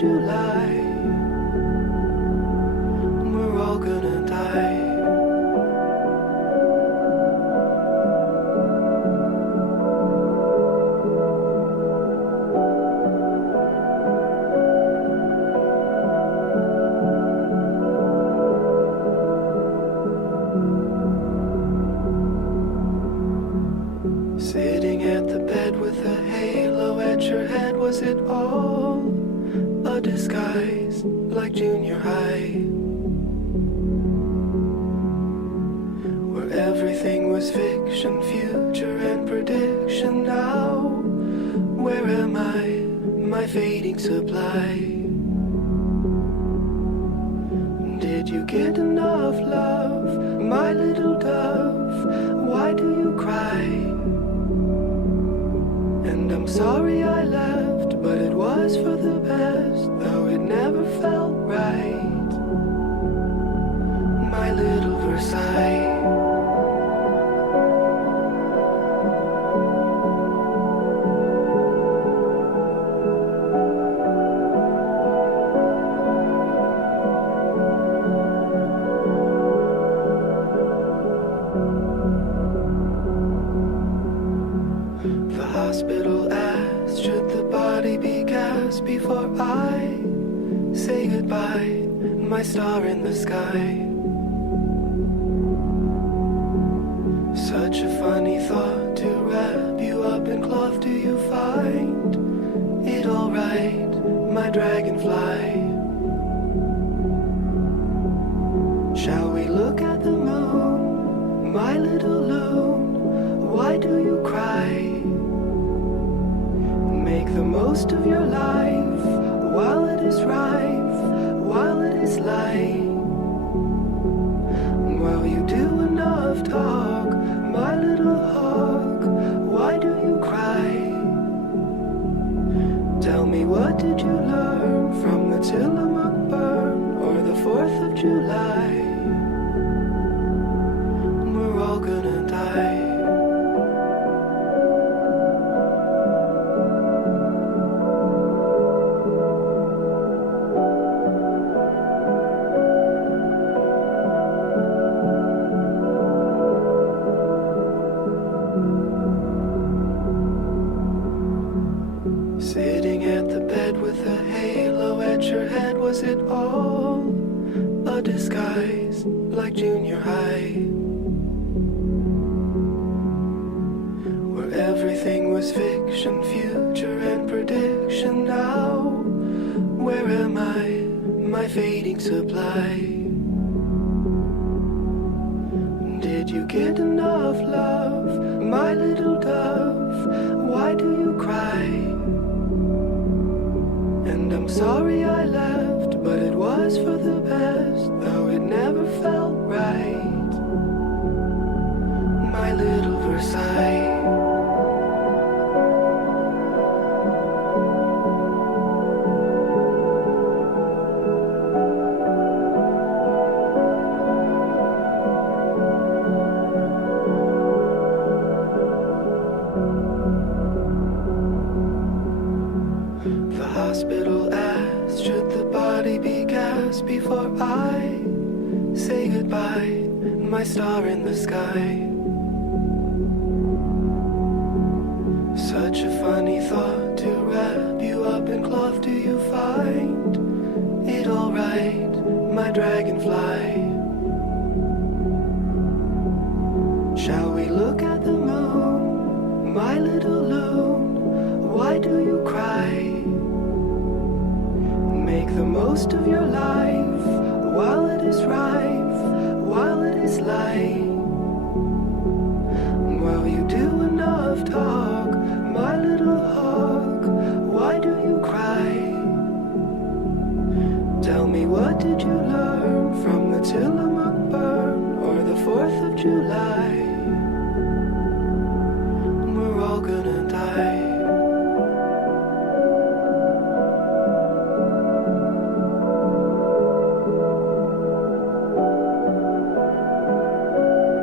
July. We're all gonna die. Sitting at the bed with a halo at your head, was it all a disguise like junior high? Where everything was fiction, future and prediction. Now, where am I, my fading supply? Did you get enough love, my little dove? Why do you cry? And I'm sorry I left, but it was for the best, though it never felt right. My little Versailles. The hospital asked, should the body be cast before I say goodbye, my star in the sky? Such a funny thought to wrap you up in cloth. Do you find it alright, my dragonfly? Shall we look at the moon, my little loon? Why do you cry? Make the most of your life while it is rife, while it is light. While you do enough talk, my little hawk, why do you cry? Tell me, what did you learn from the Tillamook burn or the 4th of July? We're all gonna die. Sitting at the bed with a halo at your head, was it all a disguise like junior high? Where everything was fiction, future and prediction. Now, where am I, my fading supply? Did you get enough love, my little dove? Why do you cry? And I'm sorry I left, but it was for the best, though it never felt right. My little Versailles. The hospital asked, should the body be cast before I say goodbye, my star in the sky? Such a funny thought to wrap you up in cloth. Do you find it alright, my dragonfly? Shall we look at the moon, my little loon? Why do you cry? Make the most of your life while it is rife, while it is light. While you do enough talk, my little hawk, why do you cry? Tell me, what did you learn from the Tillamook burn or the 4th of July? We're all gonna die.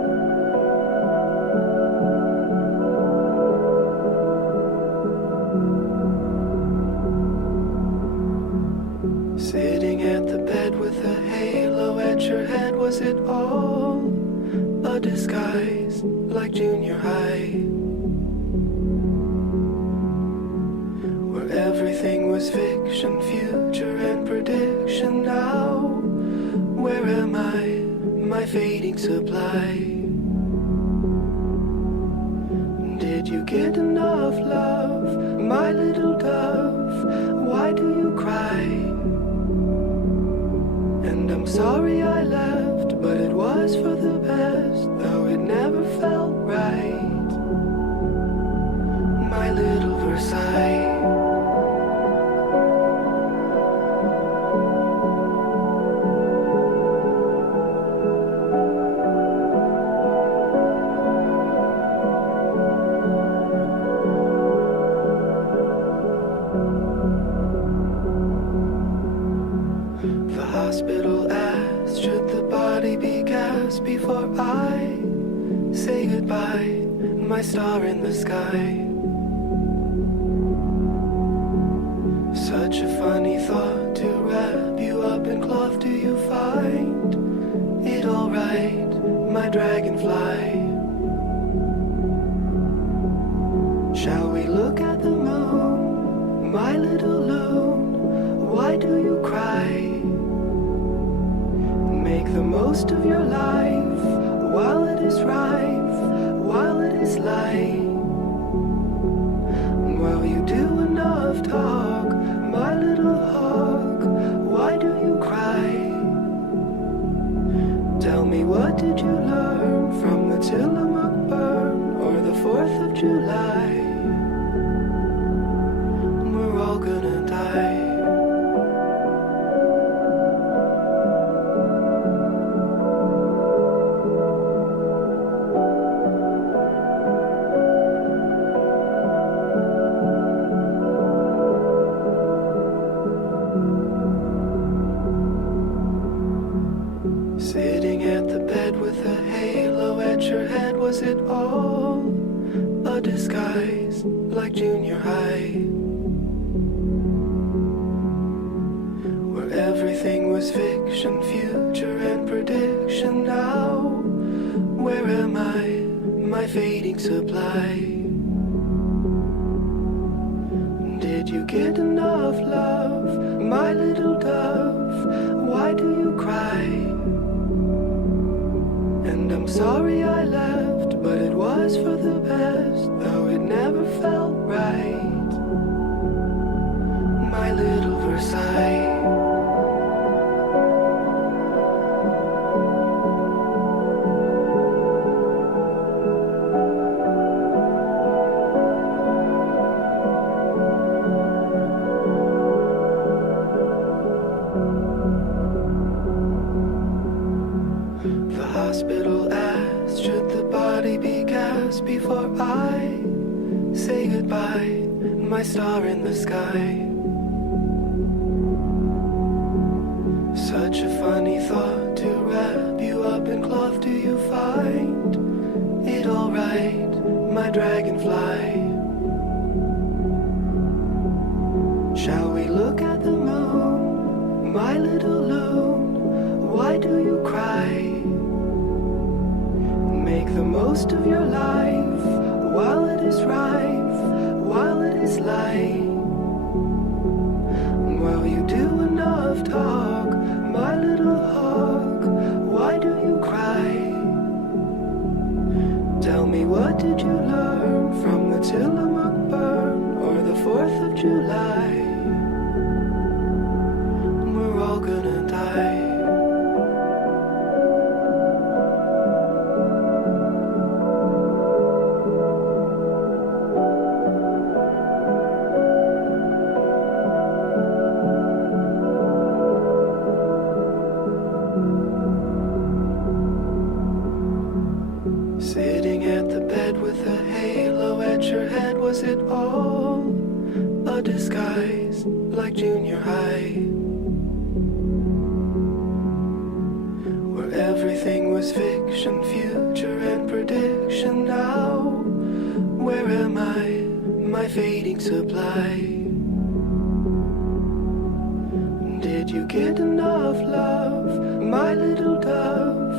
was it all a disguise, like junior high, where everything was fiction, future and prediction? Now, where am I, my fading supply? Did you get enough love, my little dove? Why do you cry? And I'm sorry I left, but it was for the best, though it never felt right. My little Versailles. The hospital asked, should the body be cast before I say goodbye, my star in the sky? Such a funny thought to wrap you up in cloth. Do you find it alright, my dragonfly? Shall we look at the moon, my little loon? Why do you cry? Make the most of your life while it is rife, while it is light. While you do enough talk, my little hawk, why do you cry? Tell me, what did you learn from the Tillamook burn or the 4th of July? We're all gonna die. Sitting at the bed with a halo at your head, was it all a disguise, like junior high, where everything was fiction, future and prediction? Now, where am I, my fading supply? Did you get enough love, my little dove? Why do you cry? And I'm sorry I left, but it was for the best, though it never felt right. My little Versailles. The hospital asked, should the body be cast before I say goodbye, my star in the sky? Such a funny thought to wrap you up in cloth. Do you find it alright, my dragonfly? Shall we look at the moon, my little loon? Why do you cry? Make the most of your life while it is rife, while it is light. While you do enough talk, my little hawk, why do you cry? Tell me, what did you learn from the Tillamook burn or the 4th of July? We're all gonna die. Sitting at the bed with a halo at your head, was it all a disguise, like junior high, where everything was fiction, future and prediction? Now, where am I, my fading supply? Did you get enough love, my little dove?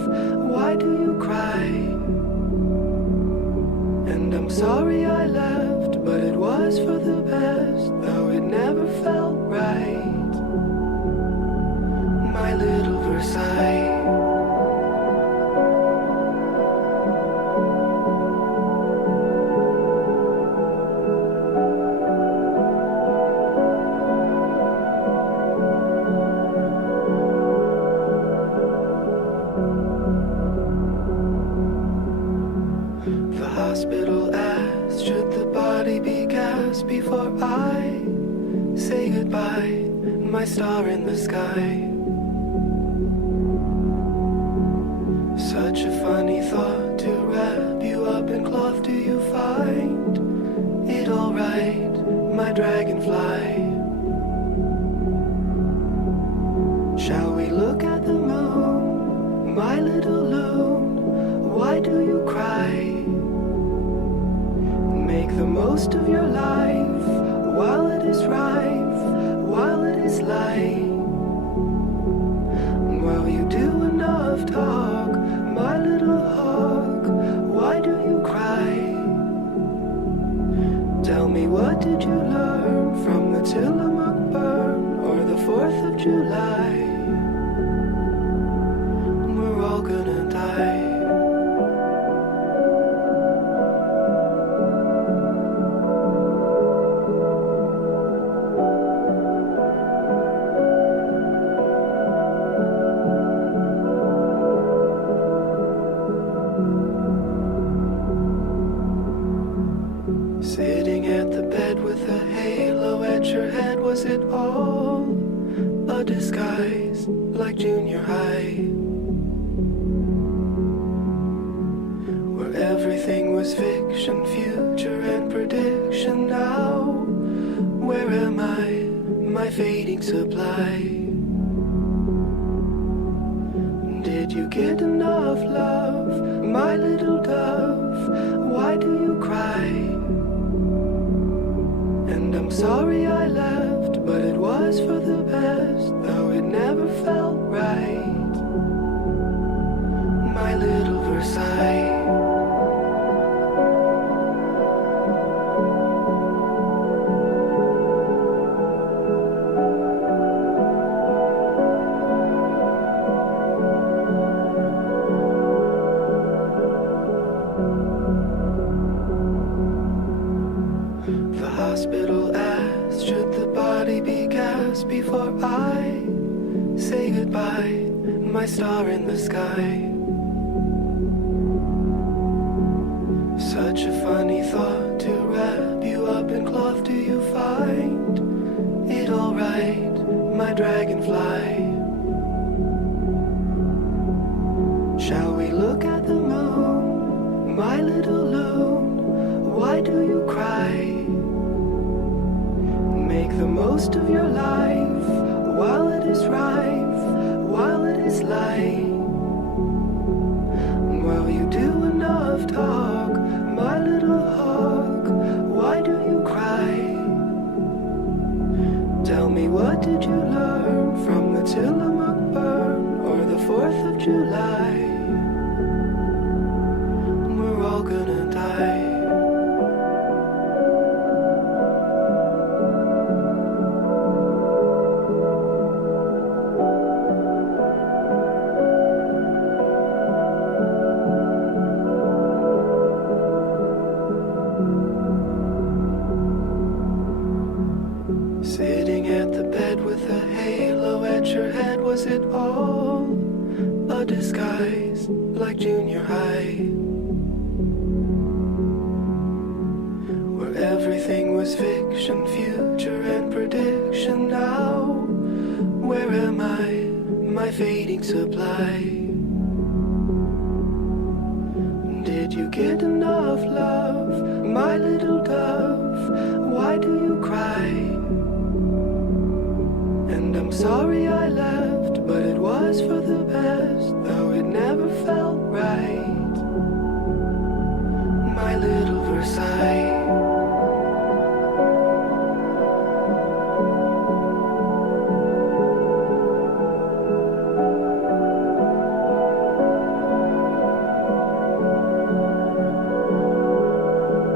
And I'm sorry I left, but it was for the best, though it never felt right. My little Versailles. The hospital asked, should the body be cast before I say goodbye, my star in the sky? Such a funny thought to wrap you up in cloth. Do you find it alright, my dragonfly? Shall we look at the moon, my little loon? Why do you cry? Make the most of your life while it is rife, while it is light. While you do enough talk, my little hawk, why do you cry? Tell me, what did you learn from the Tillamook burn or the 4th of July? We're all gonna die. Sitting at the bed with a halo at your head, was it all a disguise like junior high? Where everything was fiction, future and prediction. Now, where am I, my fading supply? Did you get enough love, my little dove? Why do you cry? And I'm sorry I left, but it was for the best, though it never felt right. My little Versailles. The hospital asked, should the body be cast before I say goodbye, my star in the sky? Such a funny thought to wrap you up in cloth. Do you find it alright, my dragonfly? Shall we look at the moon, my little loon? Why do you cry? Make the most of your life while it is rife, while it is light. While you do enough talk, my little hawk, why do you cry? Tell me, what did you learn from the Tillamook burn or the 4th of July? We're all gonna die. Sitting at the bed with a halo at your head, was it all a disguise like junior high? Where everything was fiction, future and prediction. Now, where am I, my fading supply? Did you get enough love, my little dove? Why do you cry? And I'm sorry I left, but it was for the best, though it never felt right. My little Versailles.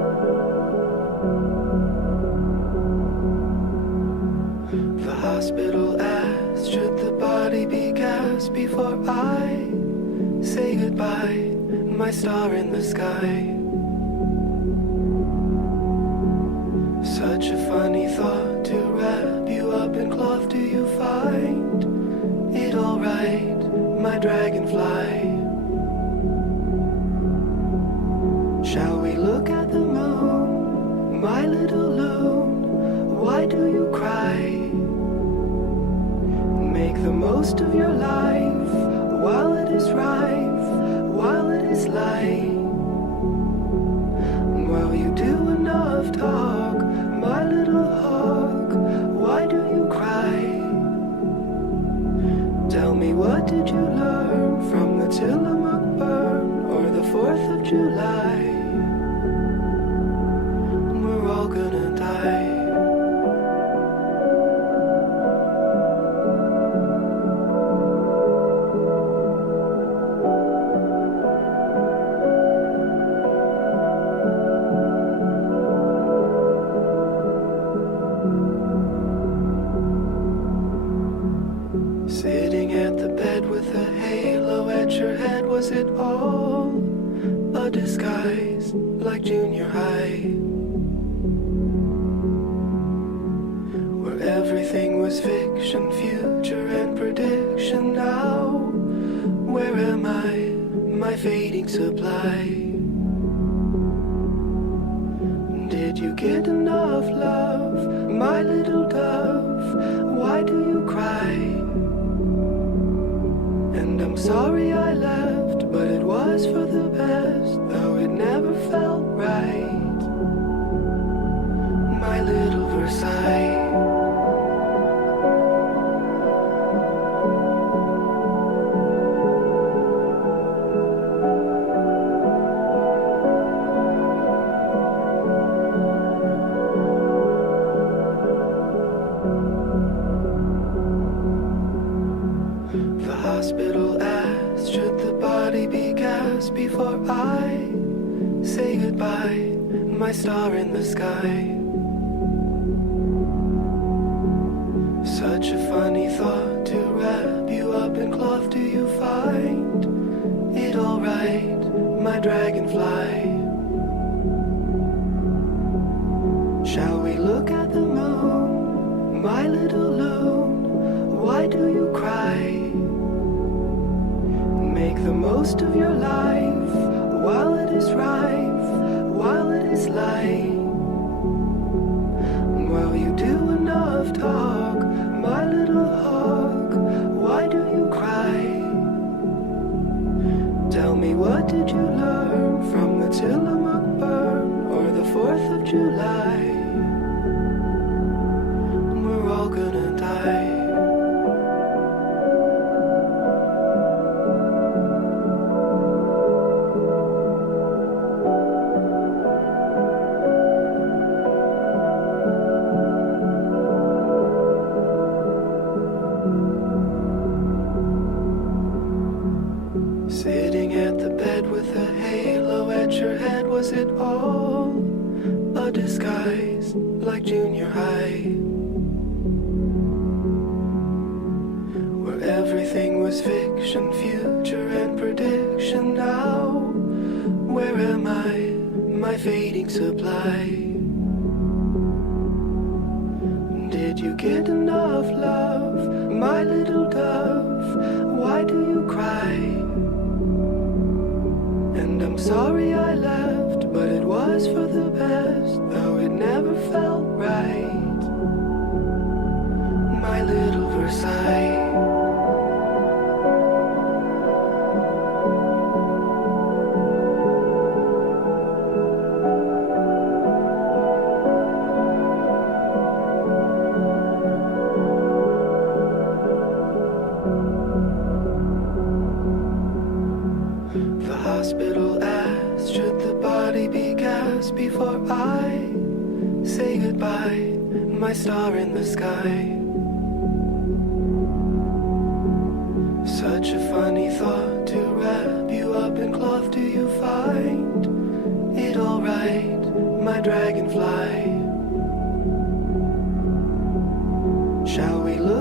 hospital asked, should the body be cast before I say goodbye, my star in the sky? Such a funny thought to wrap you up in cloth. Do you find it alright, my dragonfly? Shall we look at the moon, my little loon? Why do you cry? Make the most of your life while it is rife, while it is light. While you do enough talk, my little hawk, why do you cry? Tell me, what did you learn from the Tillamook burn or the 4th of July? We're all gonna die. Sitting at the bed with a halo at your head, was it all a disguise like junior high? Where everything was fiction, future and prediction. Now, where am I, my fading supply? Did you get enough love, my little dove? Why do you cry? And I'm sorry I left, but it was for the best, though it never felt right. My little Versailles. The hospital asked, should the body be cast before I say goodbye, my star in the sky? Such a funny thought to wrap you up in cloth. Do you find it alright, my dragonfly? Shall we look at the moon, my little loon? Why do you cry? Make the most of your life while it is rife, while it is light. While you do enough talk, my little hawk, why do you cry? Tell me, what did you learn from the Tillamook burn or the 4th of July? We're all gonna die. Sitting at the bed with a halo at your head, was it all a disguise like junior high? Where everything was fiction, future and prediction. Now, where am I, my fading supply? Did you get enough love, my little dove? Why do you cry? And I'm sorry I left, but it was for the best, though it never felt right. My little Versailles. The hospital asked, should the body be cast before I say goodbye, my star in the sky? Such a funny thought to wrap you up in cloth. Do you find it alright, my dragonfly? Shall we look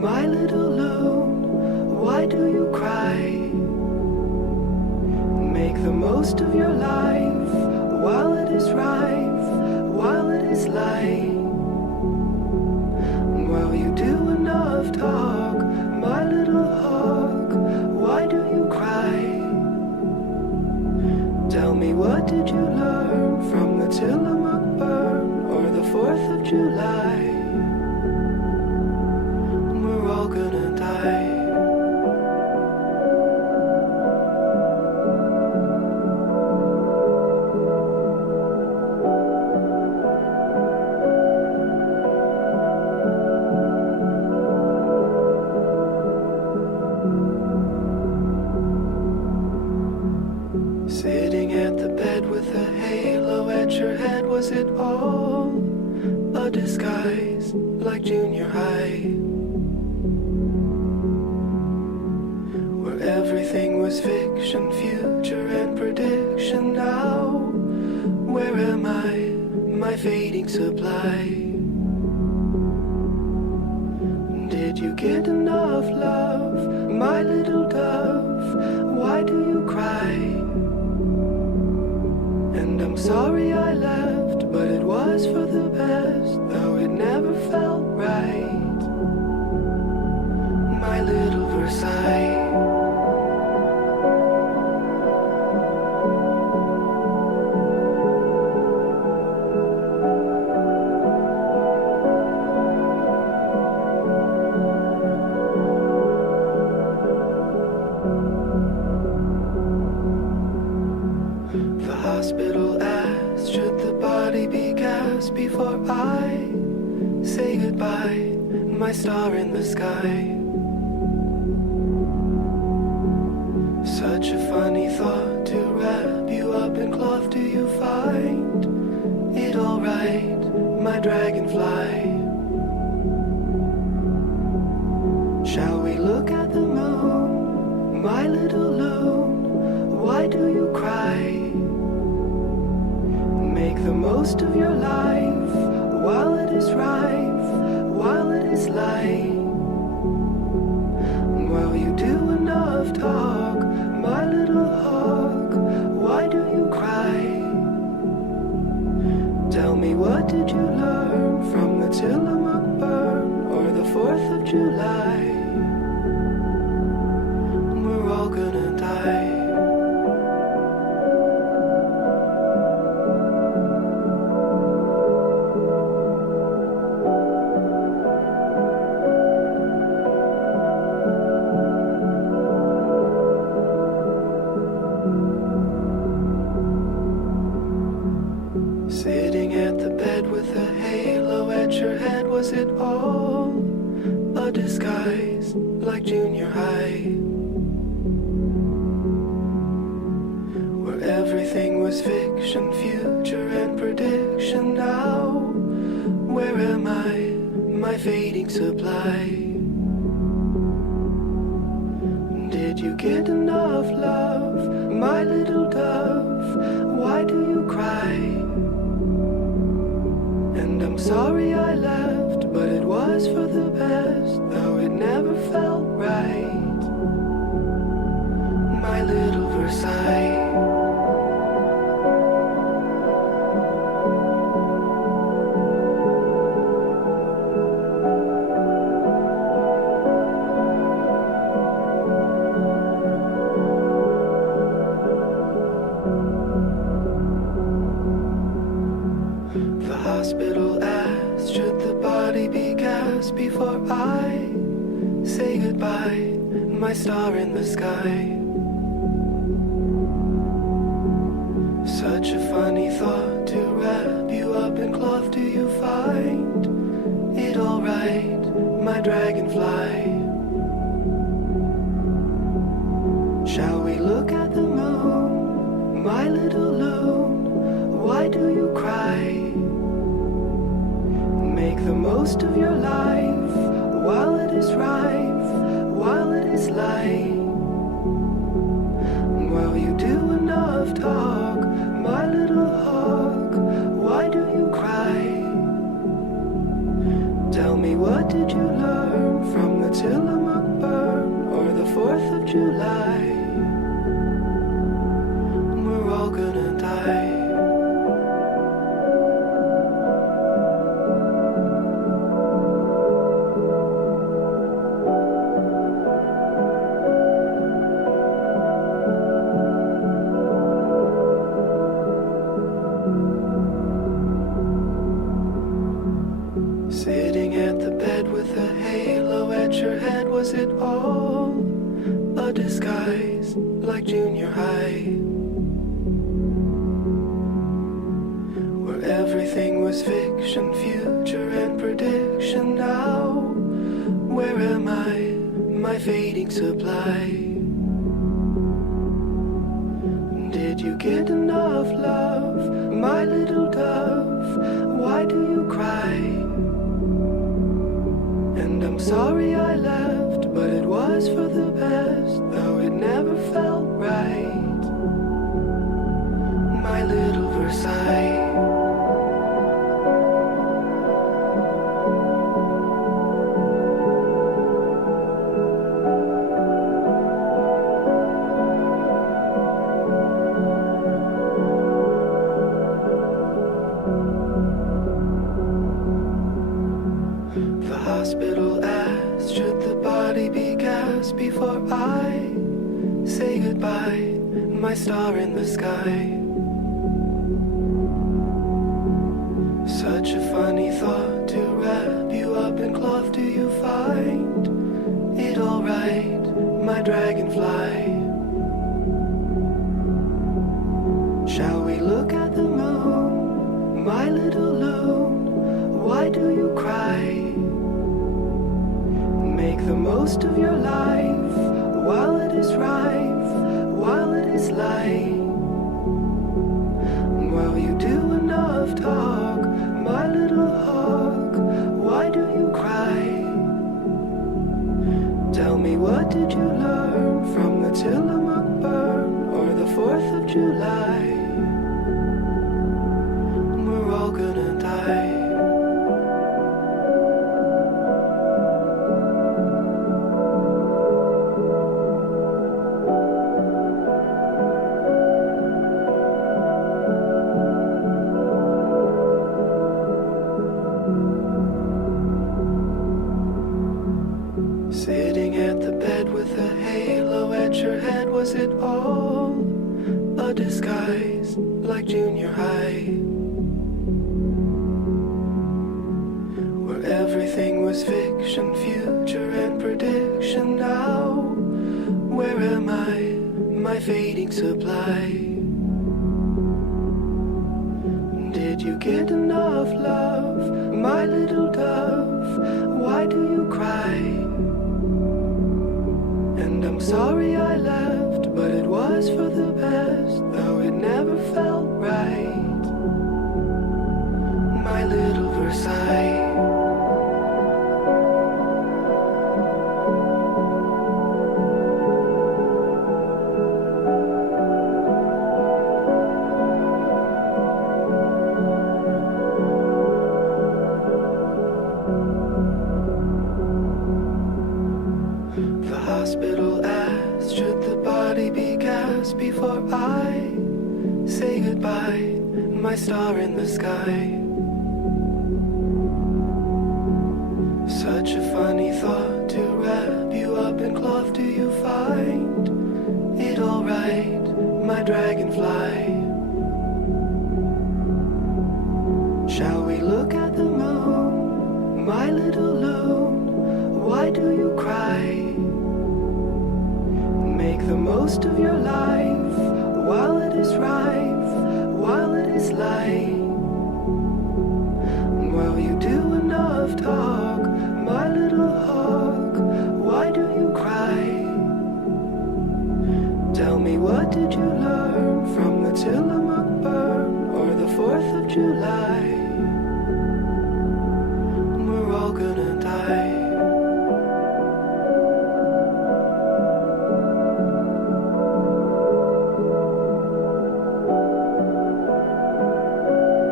My little loon, why do you cry? Make the most of your life while it is rife, while it is light. While you do enough talk, my little hawk, why do you cry? Tell me, what did you learn from the Tillamook burn or the 4th of July? We're all gonna die. Sitting at the bed with a halo at your head, was it all a disguise like junior high? Where everything was fiction, future and prediction. Now, where am I, my fading supply? Did you get enough love, my little dove? Why do you cry? And I'm sorry I left, but it was for the best, though it never felt right. My little Versailles. The hospital asked, should the body be cast before I say goodbye, my star in the sky? Such a funny thought to wrap you up in cloth. Do you find it alright, my dragonfly? Shall we look at the moon, my little loon? Why do you cry? Make the most of your life while it is rife, while it is light. While you do enough talk, my little hawk, why do you cry? Tell me, what did you learn from the Tillamook burn or the 4th of July? We're all gonna die. Sitting at the bed with a halo at your head, was it all a disguise like junior high? Where everything was fiction, future and prediction. Now, where am I, my fading supply? Did you get enough love, my little dove? Why do you cry? And I'm sorry I left, but it was for the best, though it never felt right. My little Versailles. The hospital asked, should the body be cast before I say goodbye, my star in the sky? Such a funny thought to wrap you up in cloth. Do you find it alright, my dragonfly? Shall we look at the moon, my little loon? Why do you cry? Make the most of your life while it is rife, while it is light. While you do enough talk, my little hawk, why do you cry? Tell me, me, what did you learn from the Tillamook burn or the 4th of July? We're all gonna die. Sitting at the bed with a halo at your head, was it all a disguise like junior high? Where everything was fiction, future and prediction. Now, where am I, my fading supply? Did you get enough love, my little dove? Why do you cry? And I'm sorry I left, but it was for the best, though it never felt right. My little Versailles. The hospital asked, should the body be cast before I say goodbye, my star in the sky? Such a funny thought to wrap you up in cloth. Do you find it alright, my dragonfly? Shall we look at the moon, my little loon? Why do you cry? Make the most of your life while it is rife, while it is light. While you do enough talk, my little hawk, why do you cry? Tell me, what did you learn from the Tillamook burn or the 4th of July? We're all gonna die. Sitting at the bed with a halo at your head, was it all a disguise like junior high? Where everything was fiction, future and prediction. Now, where am I, my fading supply? Did you get enough love, my little dove? Why do you cry? And I'm sorry I left, but it was for the best, though it never felt right. My little Versailles. The hospital asked, should the body be cast before I say goodbye, my star in the sky? Such a funny thought to wrap you up in cloth. Do you find it alright, my dragonfly? Shall we look at the moon, my little loon? Why do you cry? Make the most of your life while it is rife, while it is light. While you do enough talk, my little hawk, why do you cry? Tell me, what did you learn from the Tillamook burn or the 4th of July? We're all gonna die.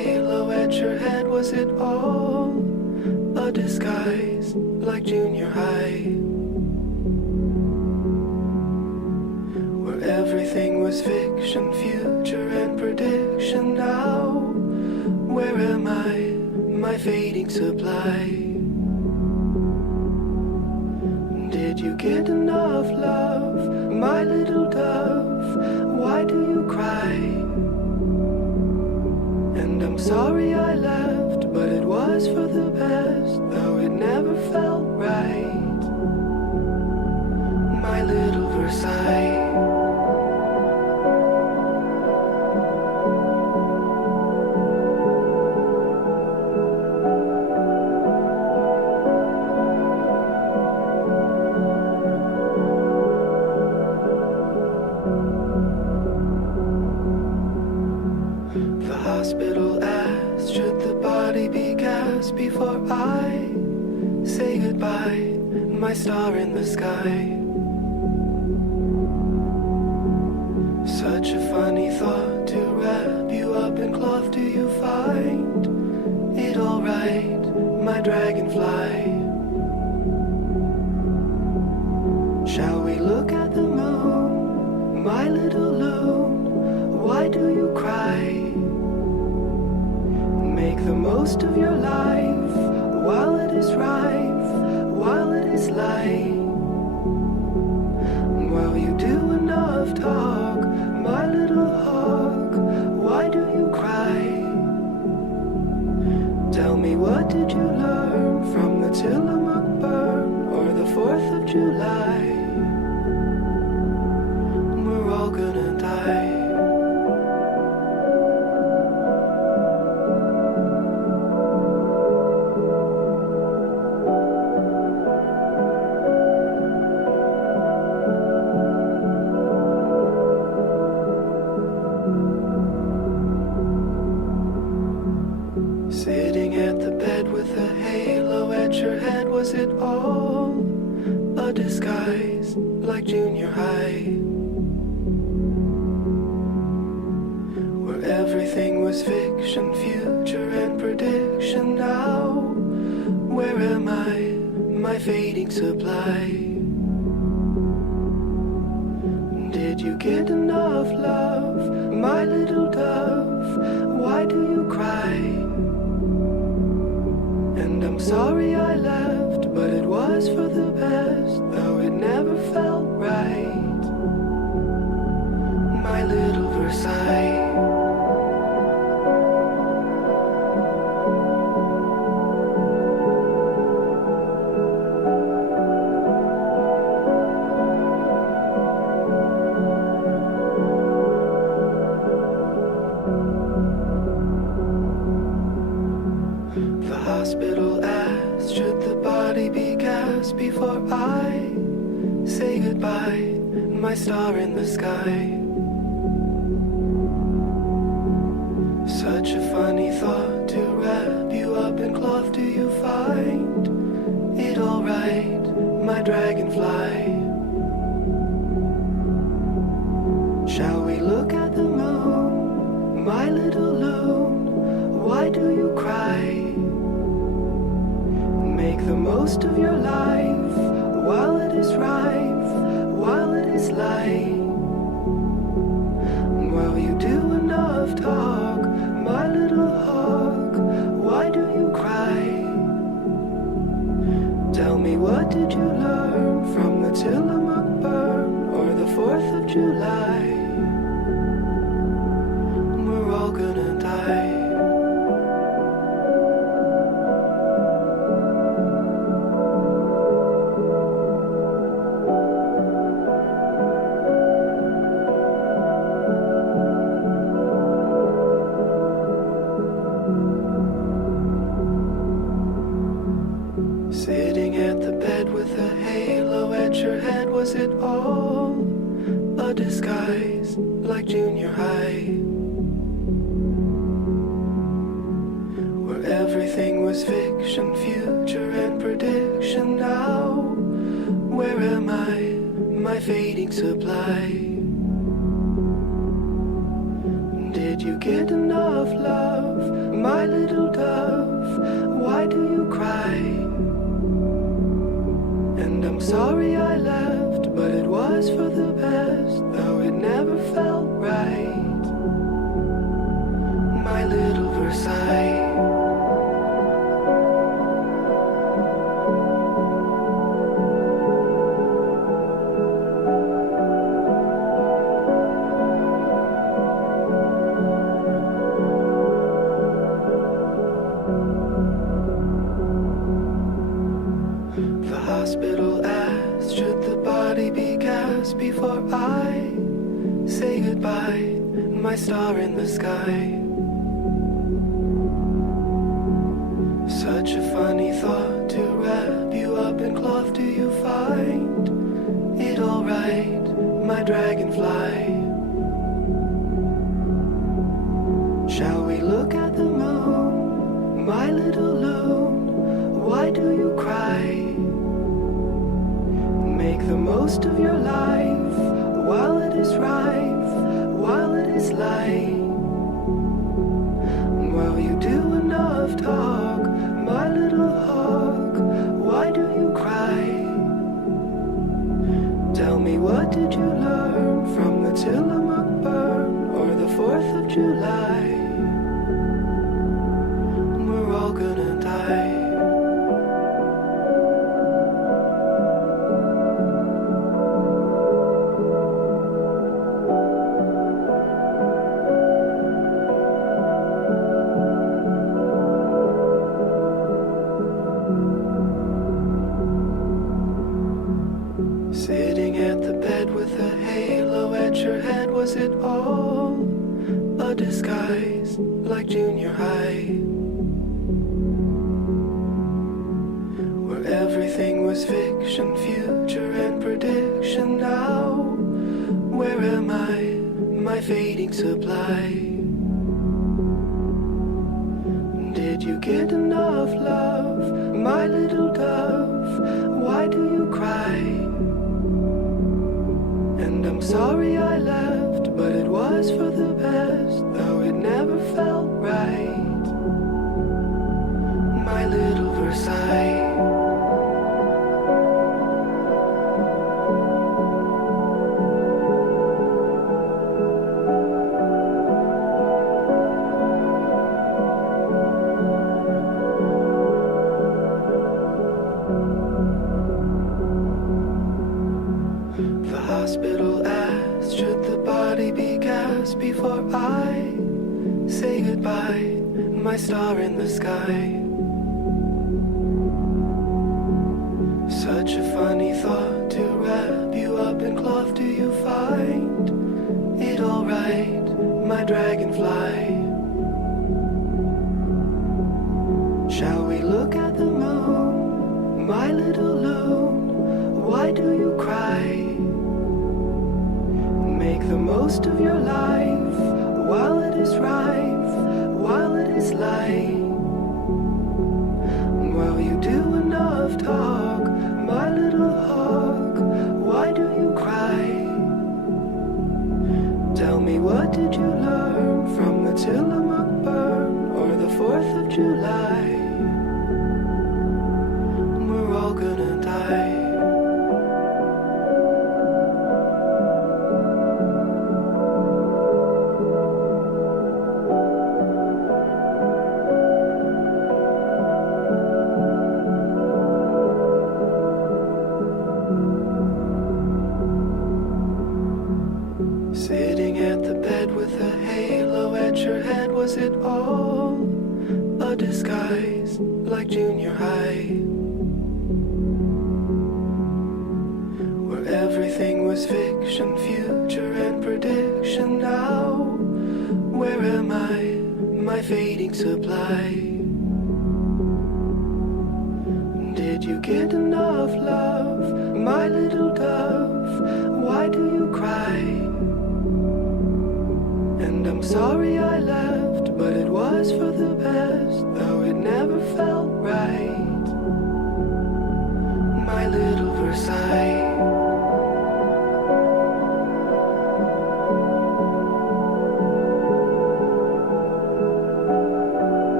was it all a disguise, like junior high, where everything was fiction, future and prediction? Now, where am I, my fading supply? Did you get enough love, my little dove? Why do you cry? And I'm sorry I left, but it was for the best, though it never felt right. My little Versailles. Hospital asked, should the body be cast before I say goodbye, my star in the sky? Such a funny thought to wrap you up in cloth. Do you find it alright, my dragonfly? Shall we look at the moon, my little loon? Why do you cry? Make the most of your life while it is rife, while it is light. While you do enough talk, my little hawk, why do you cry? Tell me, what did you learn from the Tillamook burn or the 4th of July? We're all gonna die. Sitting at the bed with a halo at your head, was it all a disguise, like junior high, where everything was fiction, future and prediction? Now, where am I, my fading supply? Did you get enough love, my little dove? Why do you cry? And I'm sorry I left, but it was for the best, though it never felt right. My little Versailles. The hospital asked, should the body be cast before I say goodbye, my star in the sky? Such a funny thought to wrap you up in cloth. Do you find it alright, my dragonfly? Shall we look at the moon, my little loon? Why do you cry? Make the most of your life while it is rife, while it is light. While you do enough talk, my little hawk, why do you cry? Tell me, what did you learn from the Tillamook burn or the 4th of July? We're all gonna die. Sitting at the bed with a halo at your head, was it all a disguise, like junior high, where everything was fiction, future and prediction? Now, where am I, my fading supply? Did you get enough love, my little dove, why do you cry? And I'm sorry I left, but it was for the best, though it never felt right. My little Versailles. The hospital asked, should the body be cast before I say goodbye, my star in the sky? Such a funny thought to wrap you up in cloth. Do you find it alright, my dragonfly? Shall we look at the moon, my little loon? Why do you cry? Make the most of your life while it is rife, while it is light. While you do enough talk, my little hawk, why do you cry? Tell me, what did you learn from the Tillamook burn or the 4th of July? We're all gonna die. Sitting at the bed with a halo at your head, was it all a disguise like junior high? Where everything was fiction, future and prediction. Now, where am I, my fading supply? Did you get enough love, my little dove? Why do you cry? And I'm sorry I left, but it was for the best, though it never felt right. My little Versailles. The hospital asked, should the body be cast before I say goodbye, my star in the sky? Such a funny thought to wrap you up in cloth. Do you find it alright, my dragonfly? Shall we look at the moon, my little loon? Why do you cry? Make the most of your life while it is rife, while it is light. While you do enough talk, my little hawk, why do you cry? Tell me, what did you learn from the Tillamook burn or the 4th of July? We're all gonna die. Sitting at the bed with a halo at your head, was it all a disguise like junior high? Where everything was fiction, future and prediction. Now, where am I, my fading supply? Did you get enough love, my little dove? Why do you cry? And I'm sorry I left, but it was for the best, though it never felt right. My little Versailles.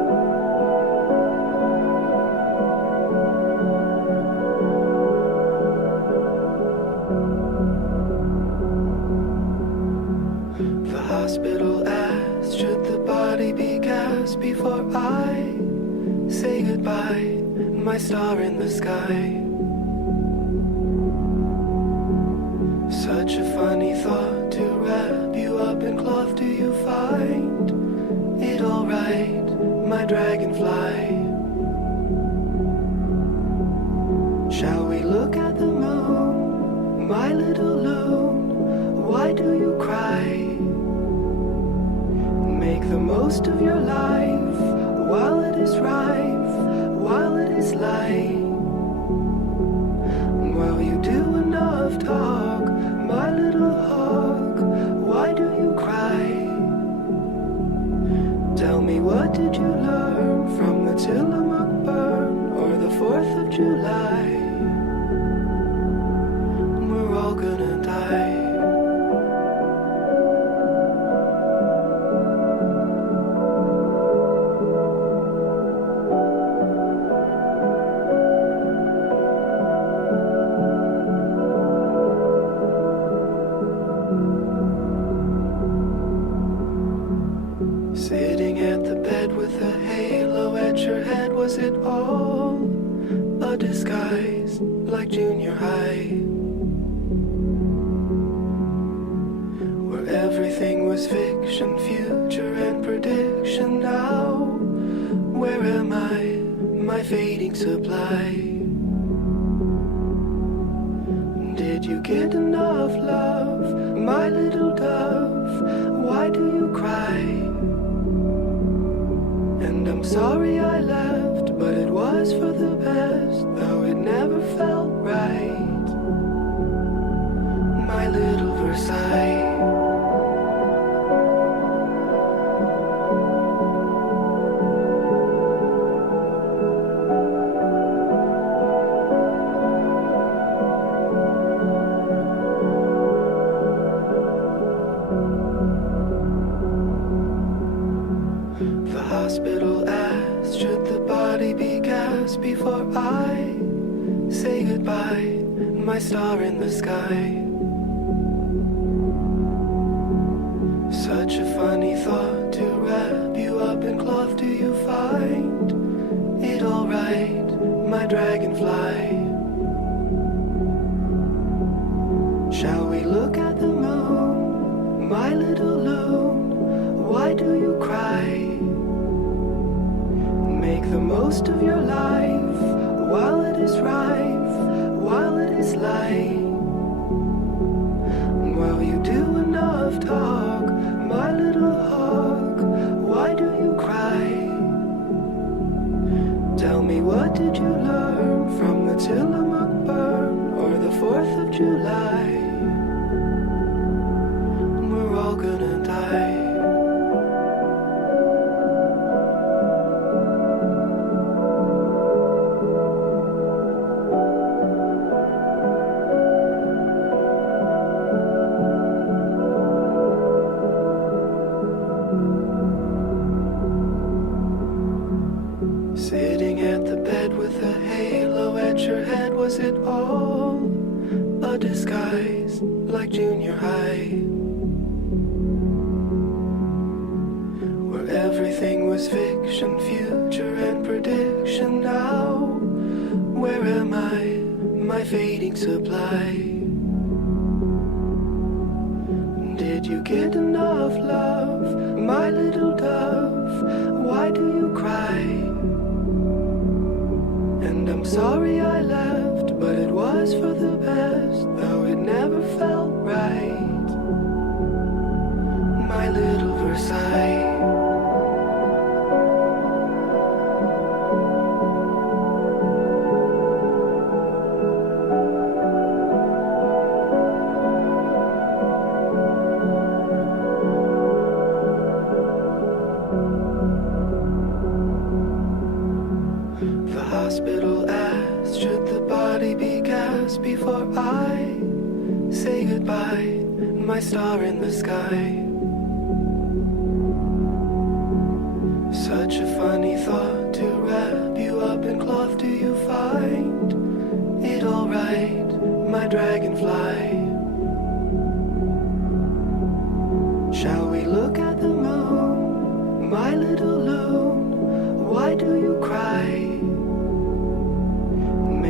goodbye, my star in the sky. Such a funny thought to wrap you up in cloth. Do you find it alright, my dragonfly? Shall we look at the moon, my little loon? Why do you cry? Make the most of your life while it is rife, while it is light. While you do enough talk, my little hawk, why do you cry? Tell me, what did you learn from the Tillamook burn or the 4th of July? We're all gonna die. Sitting at the bed with a halo at your head, was it all a disguise like junior high? Where everything was fiction, future and prediction. Now, where am I, my fading supply? Did you get enough love, my little dove? Why do you cry? And I'm sorry I left, but it was for the best, though it never felt right. My little Versailles. The hospital asked, should the body be cast before I say goodbye, my star in the sky? Such a funny thought to wrap you up in cloth. Do you find it alright, my dragonfly? Shall we look at the moon, my little loon? Why do you cry? Make the most of your life while it is rife, while it is light. While you do enough talk, my little hawk, why do you cry? Tell me, what did you learn from the Tillamook burn or the 4th of July? We're all gonna die. Sitting at the bed with a halo at your head, was it all a disguise like junior high? Where everything was fiction, future and prediction. Now, where am I, my fading supply? Did you get enough love, my little dove? Why do you cry? And I'm sorry I left, but it was for the best, though it never felt right. My little Versailles. The hospital asked, should the body be cast before I say goodbye, my star in the sky? Such a funny thought to wrap you up in cloth. Do you find it alright, my dragonfly? Shall we look at the moon, my little loon? Why do you cry?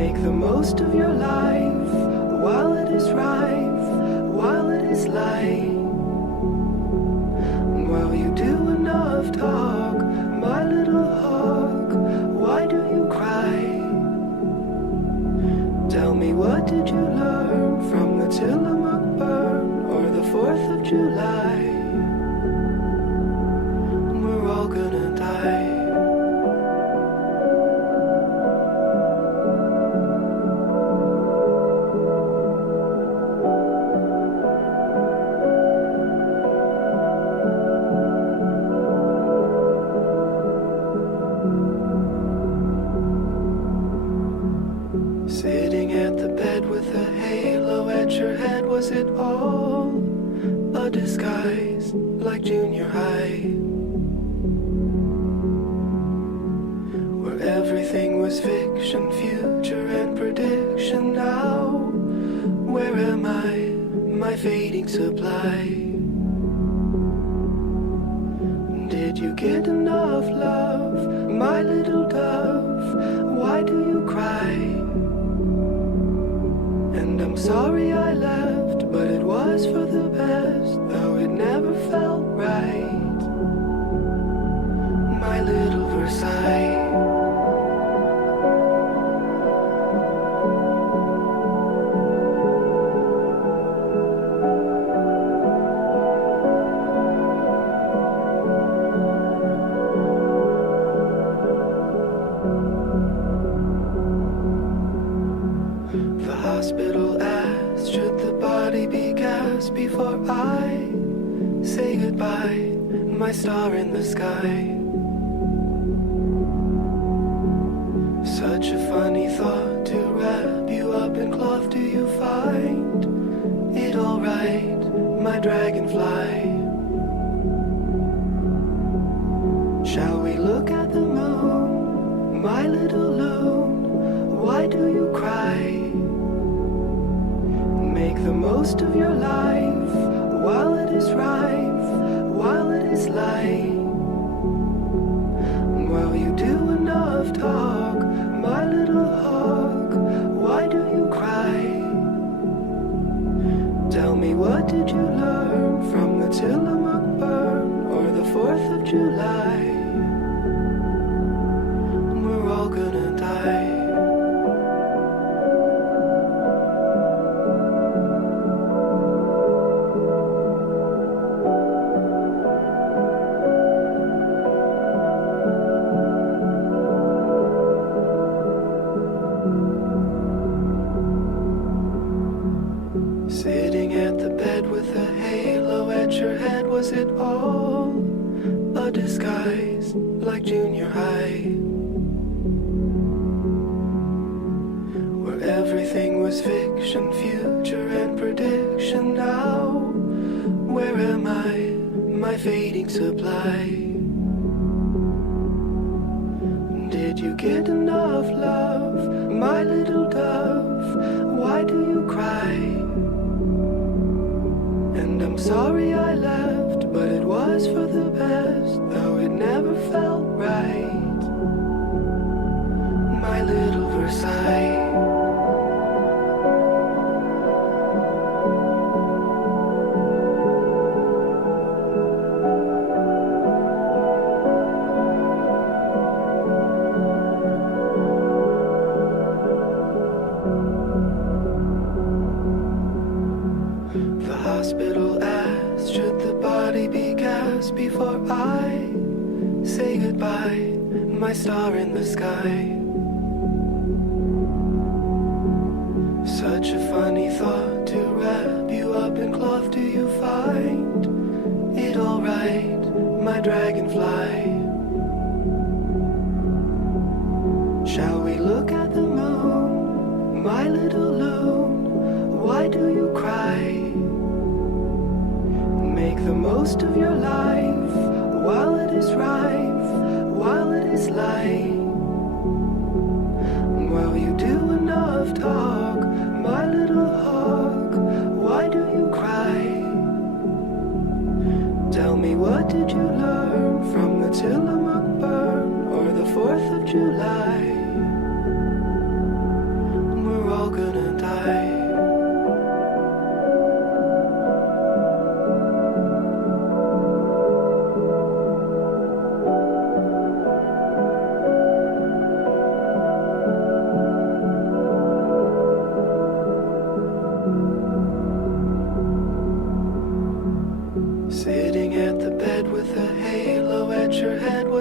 Make the most of your life while it is rife, while it is light. While you do enough talk, my little hawk, why do you cry? Tell me, what did you learn from the Tillamook burn or the 4th of July? We're all gonna die. Sitting at the bed with a halo at your head, was it all a disguise like junior high? Where everything was fiction, future and prediction. Now, where am I, my fading supply? Did you get enough love, my little dove? Why do you cry? And I'm sorry I left, but it was for the best, though it never felt right. My little Versailles. The hospital asked, should the body be cast before I say goodbye, my star in the sky? Such a funny thought to wrap you up in cloth. Do you find it alright, my dragonfly? Shall we look at the moon, my little loon? Why do you cry? Make the most of your life while it is rife, while it is light. While you do enough talk, my little hawk, why do you cry? Tell me, what did you learn from the Tillamook burn or the 4th of July? We're all gonna die. Sitting at the bed with a halo at your head, was it all a disguise like junior high? Where everything was fiction, future and prediction. Now, where am I, my fading supply? Did you get enough love, my little dove? Why do you cry? And I'm sorry I left, but it was for the best, though it never felt right. My little Versailles. The hospital asked, should the body be cast before I say goodbye, my star in the sky? Such a funny thought to wrap you up in cloth. Do you find it alright, my dragonfly? Shall we look at the moon, my little loon? Why do you cry? Make the most of your life while it is rife, while it is light. While you do enough talk, my little hawk, why do you cry? Tell me, what did you learn from the Tillamook burn or the 4th of July?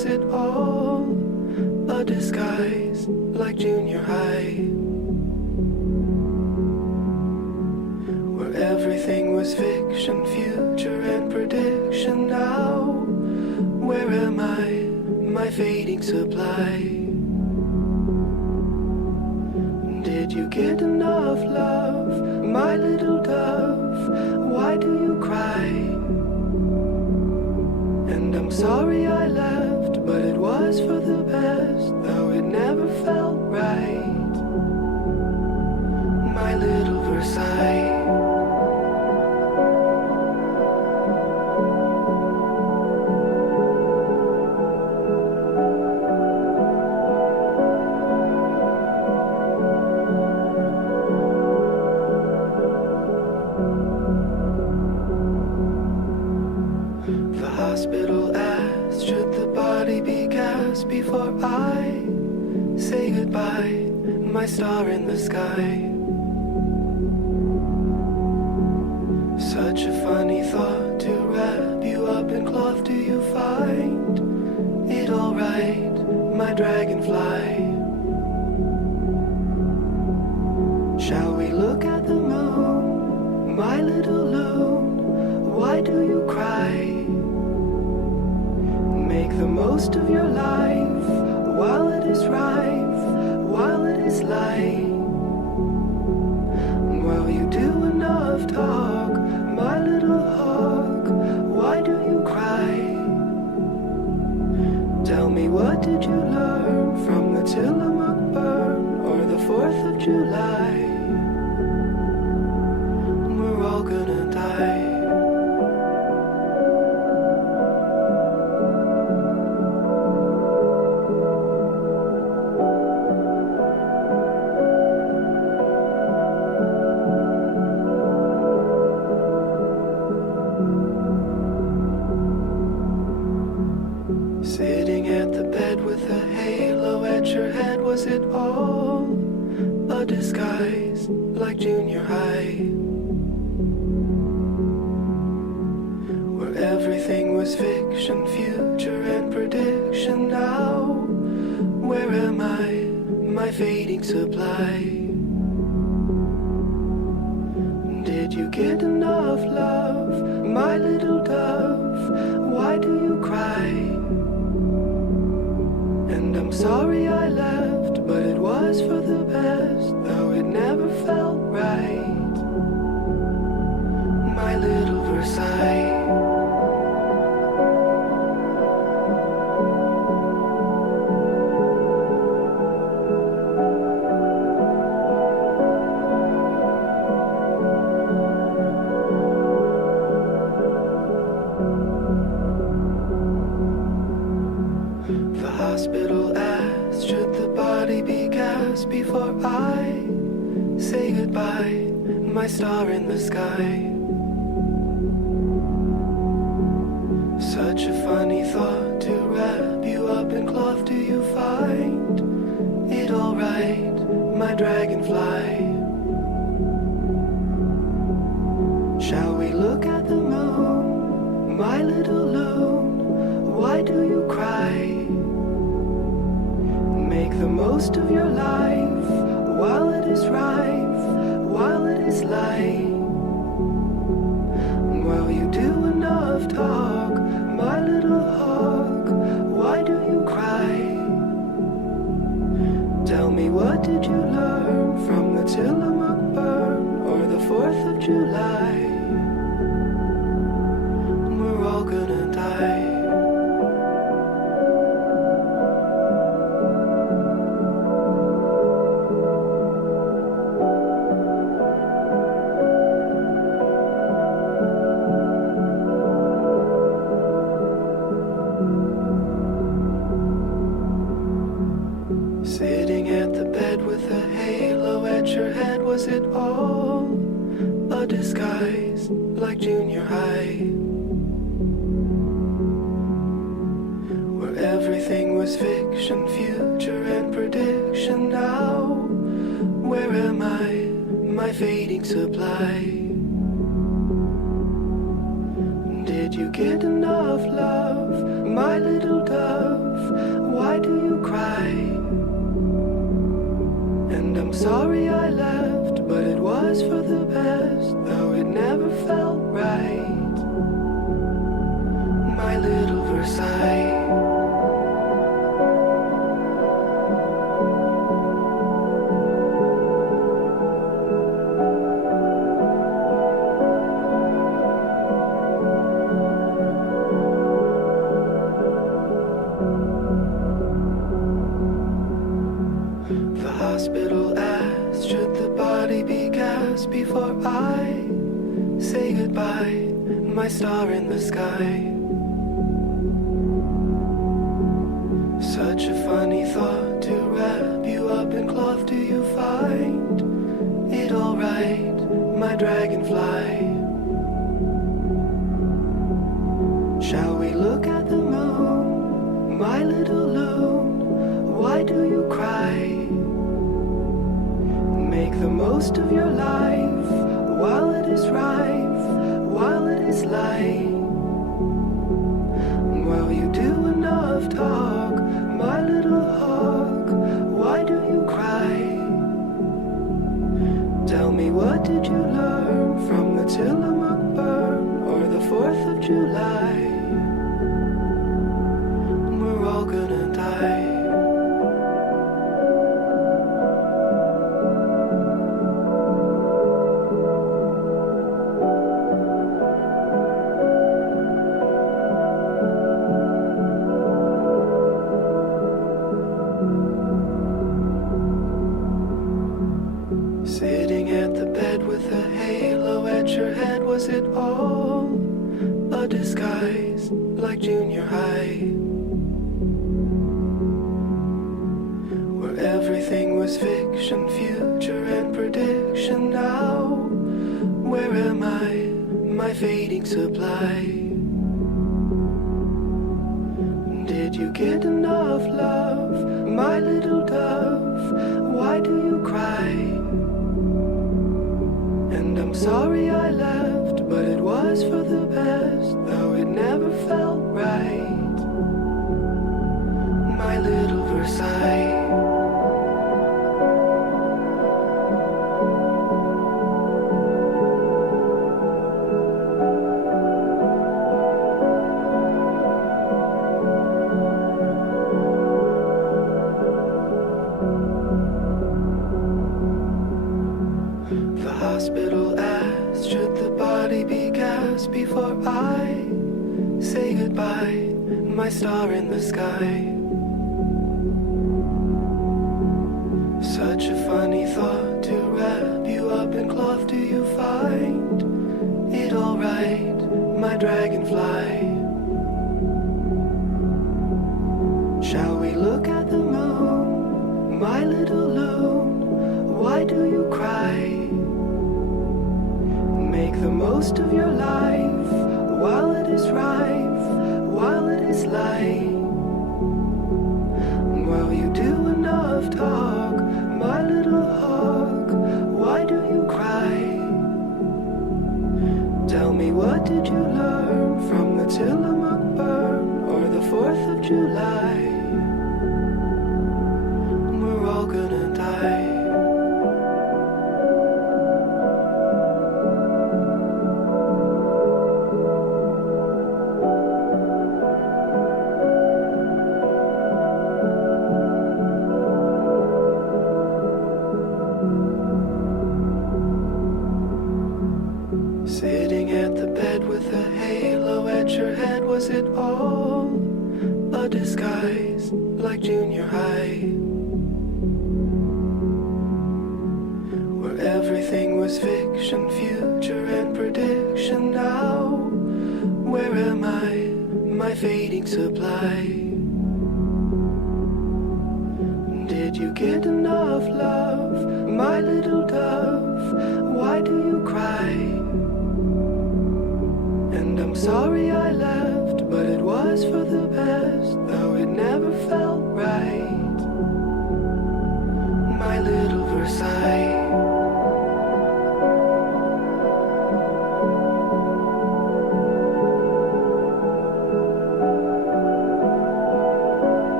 was it all a disguise, like junior high? Where everything was fiction, future and prediction. Now, where am I, my fading supply? Did you get enough love, my little dove? Why do you cry? And I'm sorry I left, but it was for the best, though it never felt right. My little Versailles. The hospital asked, should the body be cast before I say goodbye, my star in the sky? Such a funny thought to wrap you up in cloth. Do you find it alright, my dragonfly? Shall we look at the moon, my little loon? Why do you cry? Make the most of your life while it is rife, while it is light. While you do enough talk, my little hawk, why do you cry? Tell me, what did you learn from the Tillamook burn or the 4th of July? We're all gonna die. Sitting at the bed with a halo at your head, was it all a disguise, like junior high? Where everything was fiction, future and prediction. Now, where am I, my fading supply? Did you get enough love, my little dove? Why do you cry? And I'm sorry I left, but it was for the best, though it never felt right. My little Versailles. The hospital asked, should the body be cast before I say goodbye, my star in the sky? Such a funny thought to wrap you up in cloth. Do you find it alright, my dragonfly? Shall we look at the moon, my little loon? Why do you cry? Make the most of your life while it is rife, while it is light. While you do enough talk, my little hawk, why do you cry? Tell me, what did you learn from the Tillamook burn or the 4th of July? We're all gonna die. Sitting at the bed with a halo at your head, was it all a disguise, like junior high? Where everything was fiction, future and prediction. Now, where am I, my fading supply? Did you you get enough love, my little dove? Why do you cry? And I'm sorry I left, but it was for the best, though it never felt right. My little Versailles. Hospital asked, should the body be cast before I say goodbye, my star in the sky? Such a funny thought to wrap you up in cloth. Do you find it alright, my dragonfly? Shall we look at the moon, my little loon? Why do you cry? Make the most of your life while it is rife, while it is light. While you do enough talk, my little hawk, why do you cry? Tell me, what did you learn from the Tillamook burn or the 4th of July? We're all gonna die. Sitting at the bed with a halo at your head, was it all a disguise like junior high? Where everything was fiction, future and prediction. Now, where am I, my fading supply? Did you get enough love, my little dove? Why do you cry? And I'm sorry I left, but it was for the best, though it never felt right. My little Versailles. The hospital asked, should the body be cast before I say goodbye, my star in the sky? Such a funny thought to wrap you up in cloth. Do you find it alright, my dragonfly? Shall we look at the moon, my little loon? Why do you cry? Make the most of your life while it is rife, while it is light. While you do enough talk, my little hawk, why do you cry? Tell me, what did you learn from the Tillamook burn or the 4th of July? We're all gonna die. Sitting at the bed with a halo at your head, was it all a disguise like junior high? Where everything was fiction, future and prediction. Now, where am I, my fading supply? Did you get enough love, my little dove? Why do you cry? And I'm sorry I left, but it was for the best, though it never felt right. My little Versailles.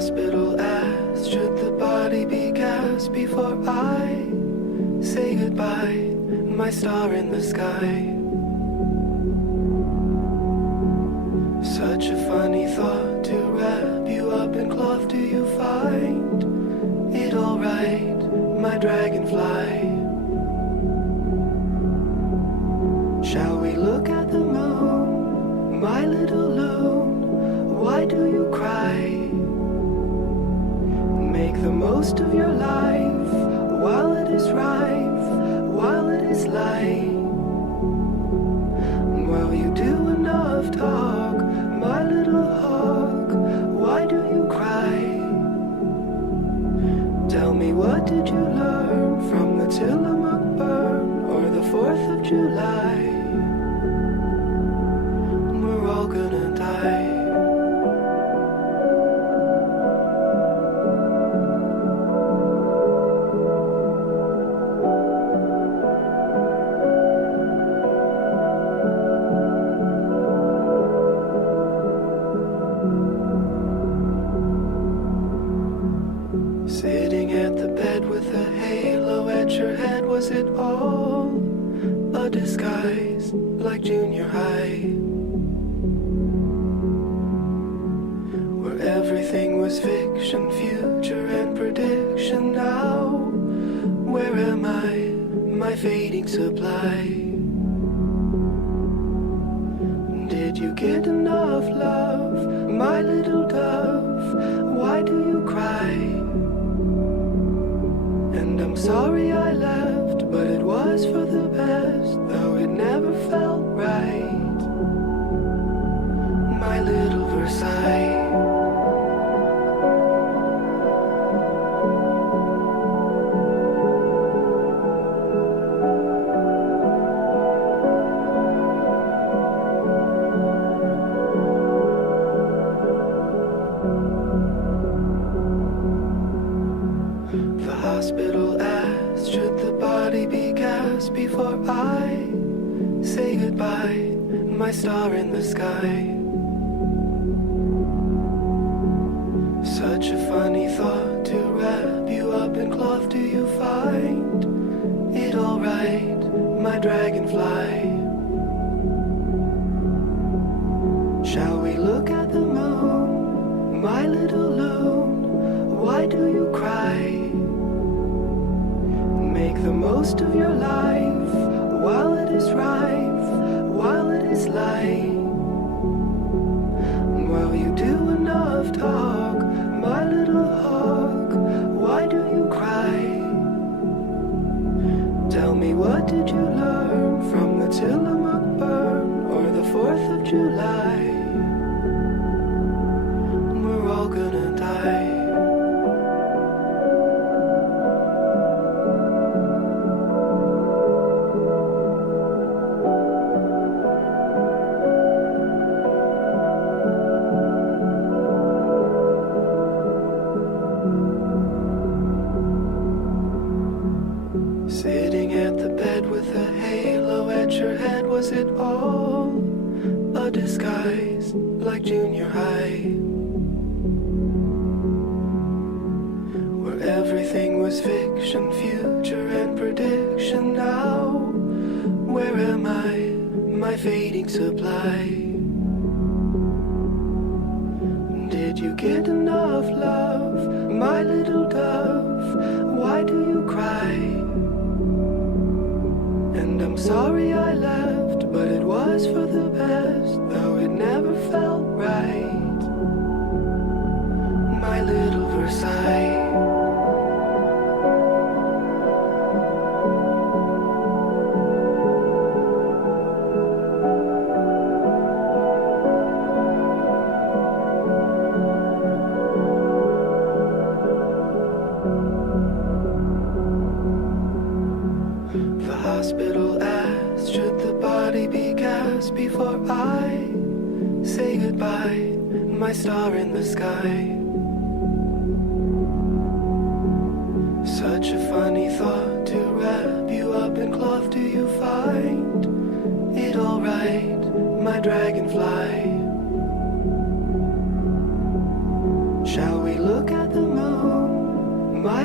hospital asked, should the body be cast before I say goodbye, my star in the sky? Such a funny thought to wrap you up in cloth. Do you find it alright, my dragonfly? Shall we look at the moon, my little loon? Why do you cry? Make the most of your life while it is rife, while it is light. While you do enough talk, my little hawk, why do you cry? Tell me, what did you learn from the Tillamook burn or the 4th of July? We're all gonna die. Sitting at the bed with a halo at your head, was it all a disguise like junior high? Where everything was fiction, future and prediction. Now, where am I, my fading supply? Did you get enough love, my little dove? Why do you cry? And I'm sorry I left, but it was for the best, though it never felt right. My little Versailles. The hospital asked, should the body be cast before I say goodbye, my star in the sky? Such a funny thought to wrap you up in cloth. Do you find it alright, my dragonfly? Shall we look at the moon, my little loon? Why do you cry? Make the most of your life while it is rife, while it is light. While you do enough talk, my little hawk, why do you cry? Tell me, what did you learn from the Tillamook burn or the 4th of July? We're all gonna die. Sitting at the bed with a halo at your head, was it all a disguise like junior high? Where everything was fiction, future and prediction. Now, where am I, my fading supply? Did you get enough love, my little dove? Why do you cry? And I'm sorry I left, but it was for the best, though it never felt right. My little Versailles. The hospital asked, should the body be cast before I say goodbye, my star in the sky? Such a funny thought to wrap you up in cloth. Do you find it alright, my dragonfly? Shall we look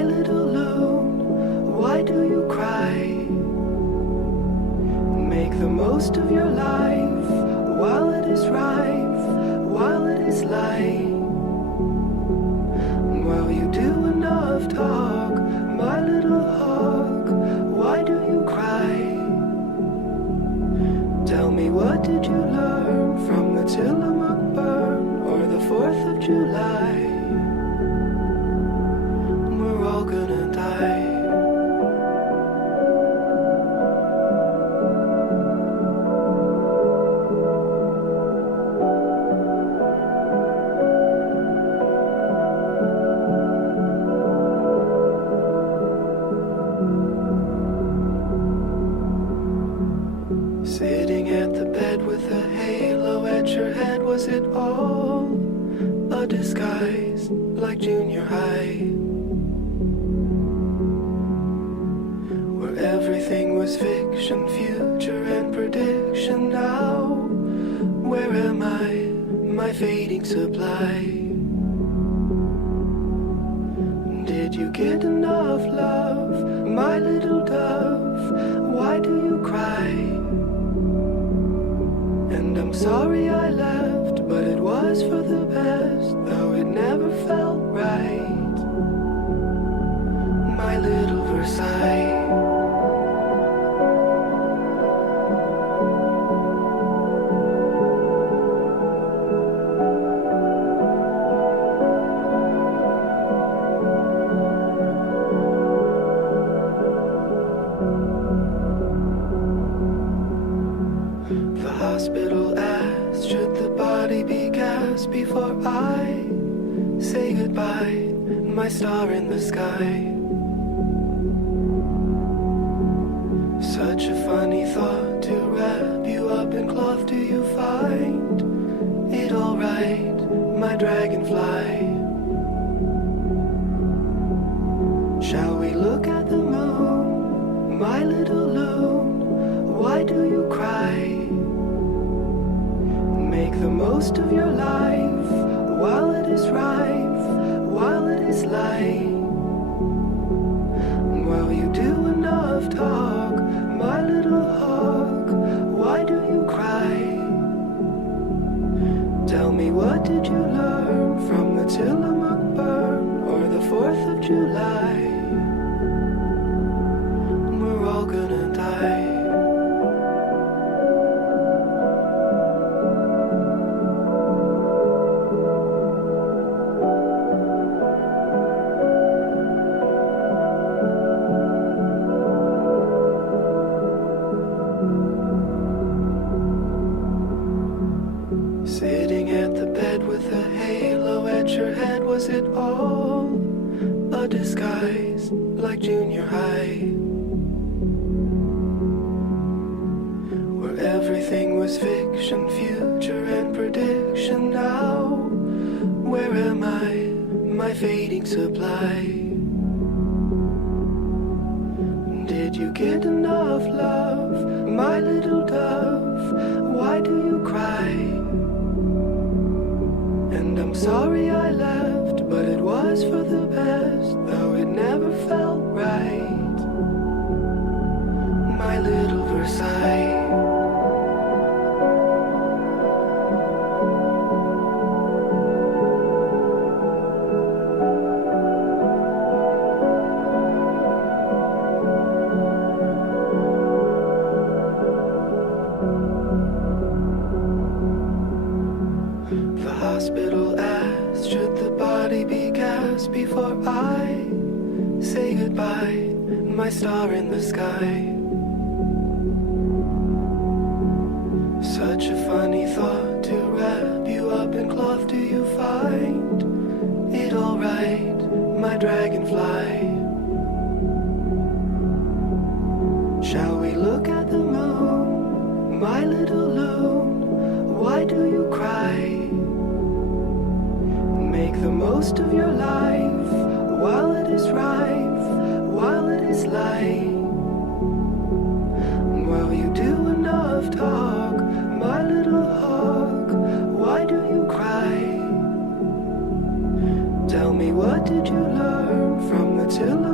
little loon, why do you cry? Make the most of your life while it is rife, while it is light. While you do enough talk, my little hawk, why do you cry? Tell me, what did you learn from the Tillamook burn or the 4th of July? We're all gonna die. Sitting at the bed with a halo at your head, was it all a disguise like junior high? Where everything was fiction, future and prediction. Now, where am I, my fading supply? Did you get enough love, my little dove? Why do you cry? And I'm sorry I left, but it was for the best, though it never felt right. My little Versailles. The hospital asked, should the body be cast before I say goodbye, my star in the sky? Such a funny thought to wrap you up in cloth. Do you find it alright, my dragonfly? Shall we look at the moon, my little loon? Why do you cry? Make the most of your life while it is rife, while it is light. While you do enough talk, my little hawk, why do you cry? Tell me, what did you learn from the Tillamook burn or the 4th of July? We're all gonna die. Sitting at the bed with a halo at your head, was it all a disguise like junior high? Where everything was fiction, future and prediction. Now, where am I, my fading supply? Did you get enough love, my little dove? Why do you cry? And I'm sorry I left, but it was for the best, though it never felt right. My little Versailles. The hospital asked, should the body be cast before I say goodbye, my star in the sky? Such a funny thought to wrap you up in cloth. Do you find it alright, my dragonfly? Shall we look at the moon, my little loon? Why do you cry? Make the most of your life while it is rife, while it is light. While you do enough talk, my little hawk, why do you cry? Tell me, what did you learn from the Tillamook?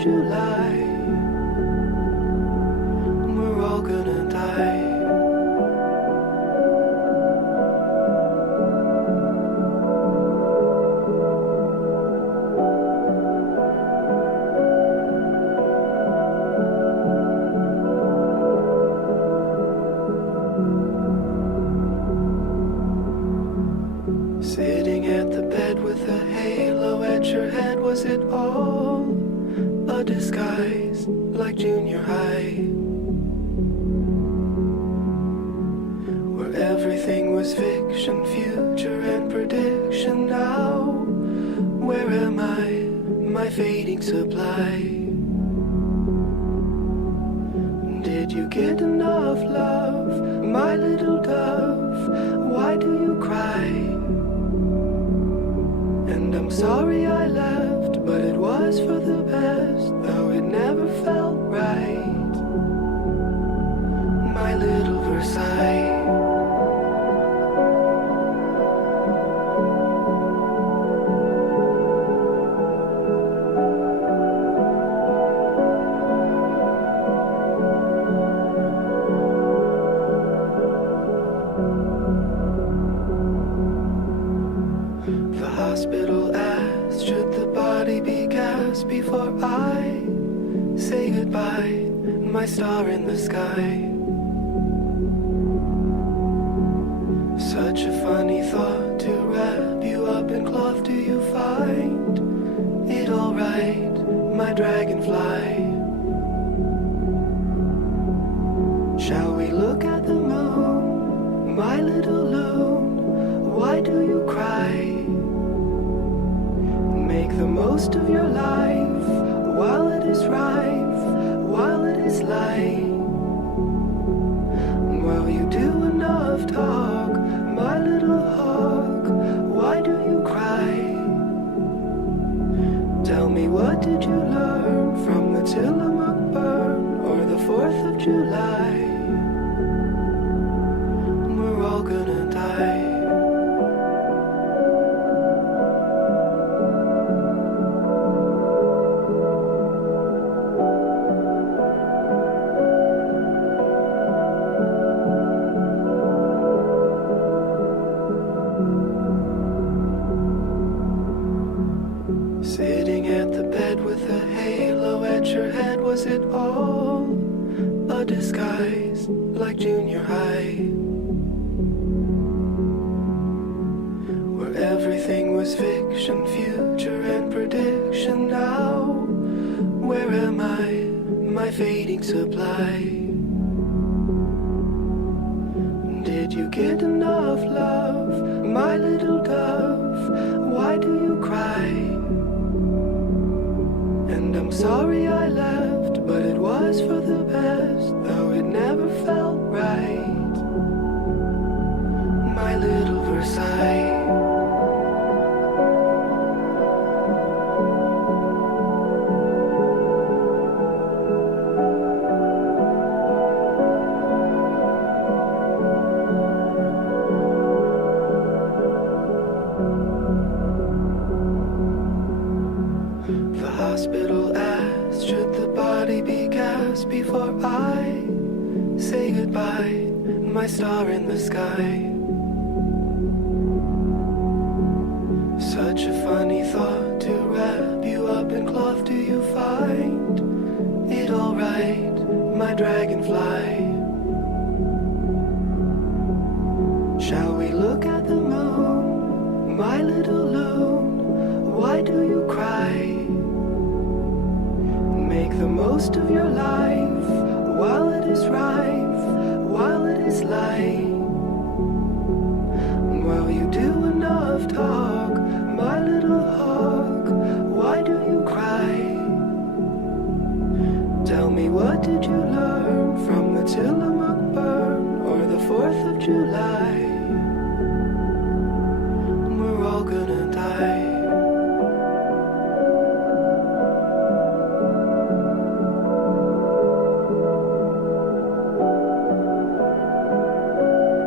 July. We're all gonna die. Sitting at the bed with a halo at your head, was it all a disguise like junior high? Where everything was fiction, future and prediction. Now, where am I, my fading supply? Did you get enough love, my little dove? Why do you cry? And I'm sorry I left, but it was for the best, though it never felt right. My little Versailles. The hospital asked, should the body be cast before I say goodbye, my star in the sky? Such a funny thought to wrap you up in cloth. Do you find it alright, my dragonfly? Shall we look at the moon, my little loon? Why do you cry? Make the most of your life while it is rife, while it is light. While you do enough talk, my little hawk, why do you cry? Tell me, what did you learn from the Tillamook burn or the 4th of July? We're all gonna die. Sitting at the bed with a halo at your head, was it all a disguise like junior high? Where everything was fiction, future and prediction. Now, where am I, my fading supply? Did you get enough love, my little dove? Why do you cry? And I'm sorry I left, but it was for the best, though it never felt right. My little Versailles. The hospital asked, should the body be cast before I say goodbye, my star in the sky? Such a funny thought to wrap you up in cloth. Do you find it alright, my dragonfly? Shall we look at the moon, my little loon? Why do you cry? Make the most of your life while it is rife, while it is light. While you do enough talk, my little hawk, why do you cry? Tell me, what did you learn from the Tillamook burn or the 4th of July? We're all gonna die.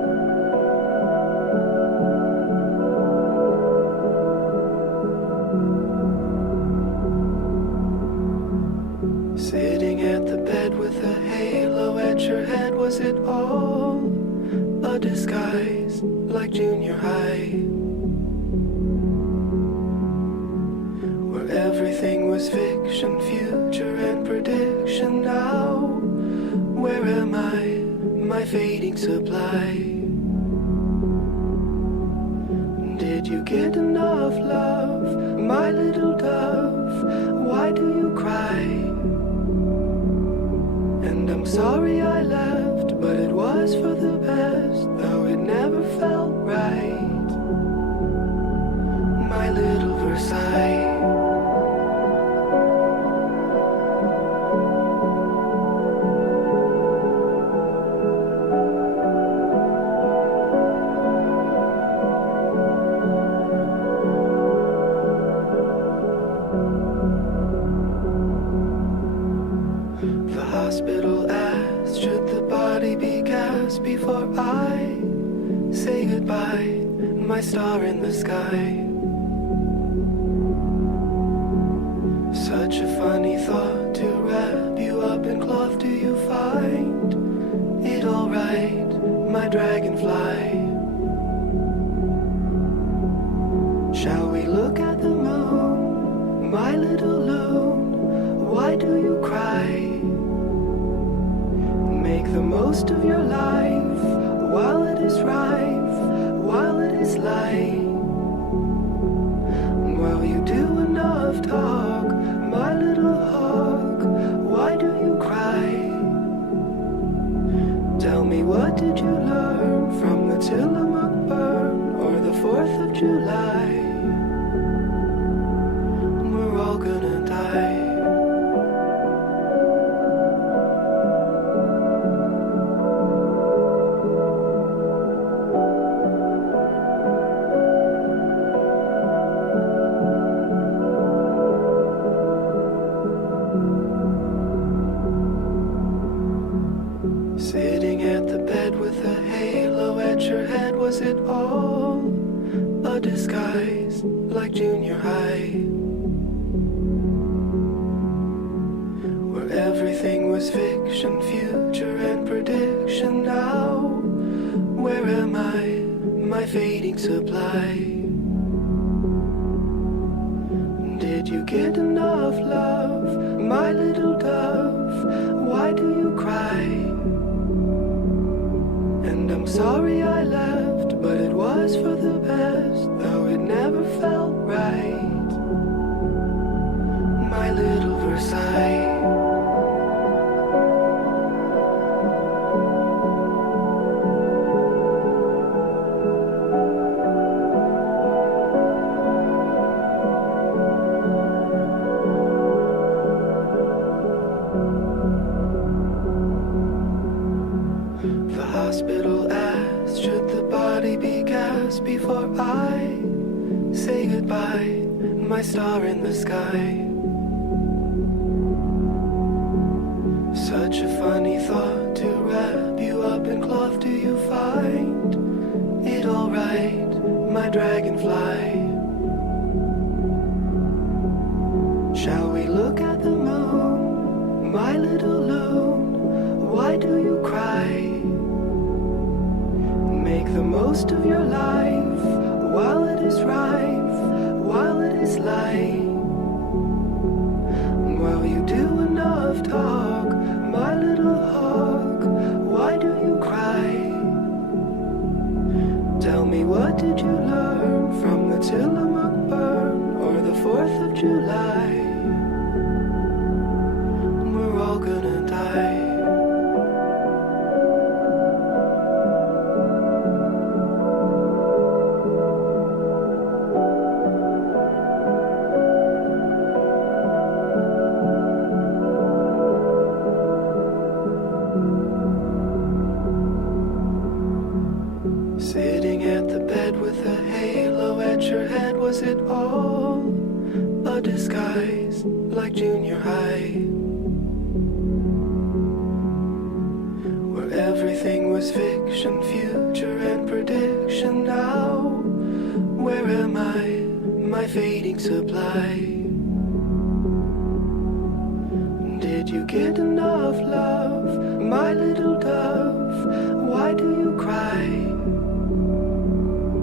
junior high, where everything was fiction, future and prediction. Now, where am I, my fading supply? Did you get enough love, my little dove? Why do you cry? And I'm sorry I left, but it was for the best, though it never felt right. My little Versailles. Hospital asked, should the body be cast before I say goodbye, my star in the sky? Such a funny thought to wrap you up in cloth. Do you find it alright, my dragonfly? Shall we look at the moon, my little loon? Why do you cry? Make the most of your life while it is rife, while it is light. While you do enough talk, my little hawk, why do you cry? Tell me, what did you learn from the Tillamook burn or the 4th of July? We're all gonna die. Sitting at the bed with a halo at your head, was it all a disguise, like junior high? Where everything was fiction, future and prediction. Now, where am I, my fading supply? Did you get enough love, my little dove? Why do you cry? And I'm sorry I left, but it was for the best, though it never felt right. My little Versailles. The hospital asked, should the body be cast before I say goodbye, my star in the sky? Such a funny thought to wrap you up in cloth. Do you find it alright, my dragonfly? Shall we look at the moon, my little loon? Why do you cry? Make the most of your life while it is rife, while it is light. While you do enough talk, my little hawk, why do you cry? Tell me, what did you learn from the Tillamook burn or the 4th of July? We're all gonna die. Sitting at the bed with a halo at your head, was it all a disguise, like junior high? Where everything was fiction, future and prediction. Now, where am I, my fading supply? Did you get enough love, my little dove? Why do you cry?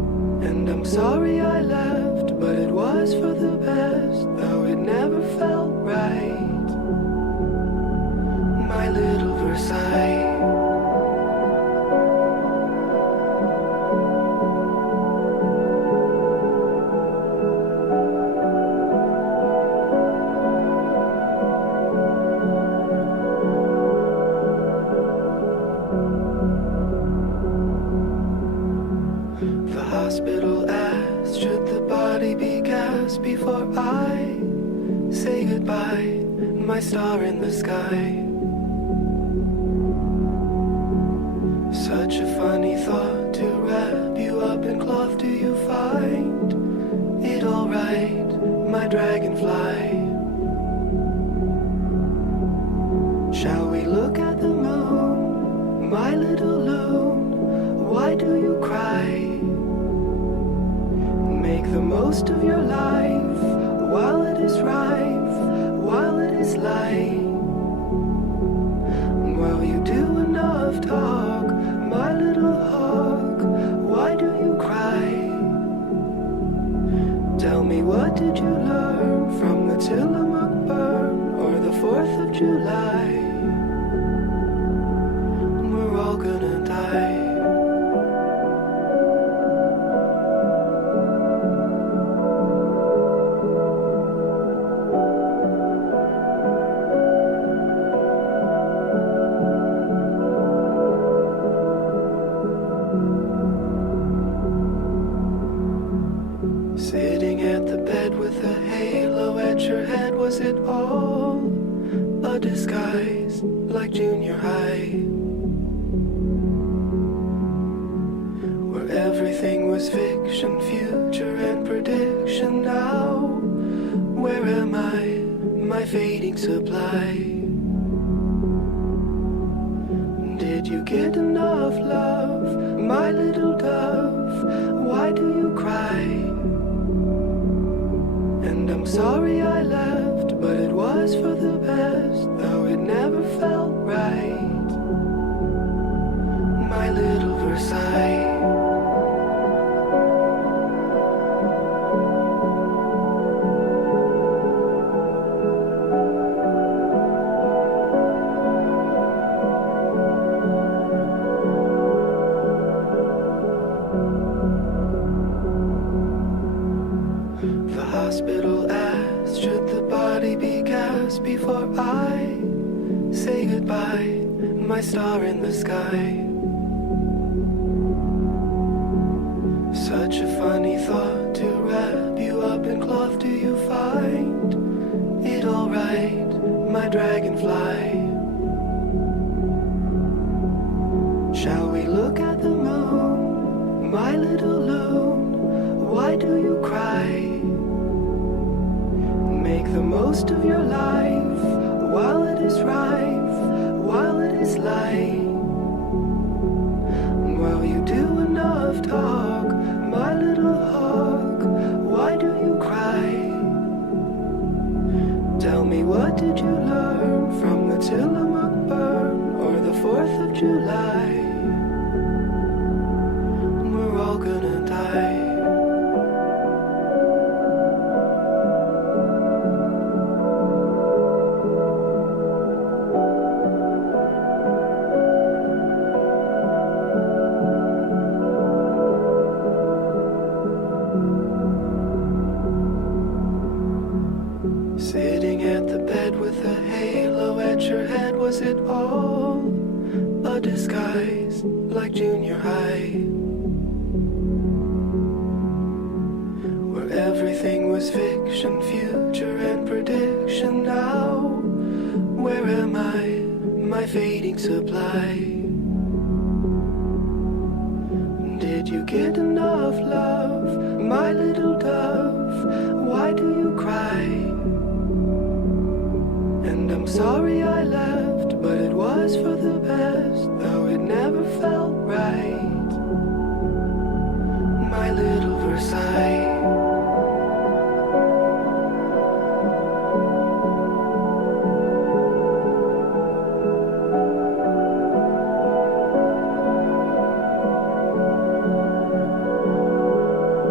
And I'm sorry I left, but it was for the best, though it never felt right. My little Versailles. The hospital asked, should the body be cast before I say goodbye, my star in the sky? Such a funny thought to wrap you up in cloth. Do you find it alright, my dragonfly? Shall we look at the moon, my little loon? Why do you cry? Make the most of your life while it is rife, while it is light. While you do enough talk, my little hawk, why do you cry? Tell me, what did you learn from the Tillamook burn or the 4th of July? We're all gonna die. Sitting at the bed with a halo at your head, was it all a disguise like junior high? Where everything was fiction, future and prediction. Now, where am I, my fading supply? Did you get enough love, my little dove? Why do you cry? And I'm sorry I left, but it was for the best, though it never felt right. My little Versailles. The hospital asked, should the body be cast before I say goodbye, my star in the sky? Such a funny thought to wrap you up in cloth. Do you find it alright, my dragonfly? Shall we look at the moon, my little loon? Why do you cry? Make the most of your life while it is rife, while it is light. While you do enough talk, my little hawk, why do you cry? Tell me, what did you learn from the Tillamook burn or the 4th of July? We're all gonna die. Sitting at the bed with a halo at your head, was it all a disguise like junior high? Where everything was fiction, future and prediction. Now, where am I, my fading supply? Did you get enough love, my little dove? Why do you cry? And I'm sorry I left, but it was for the best, though it never felt right. My little Versailles.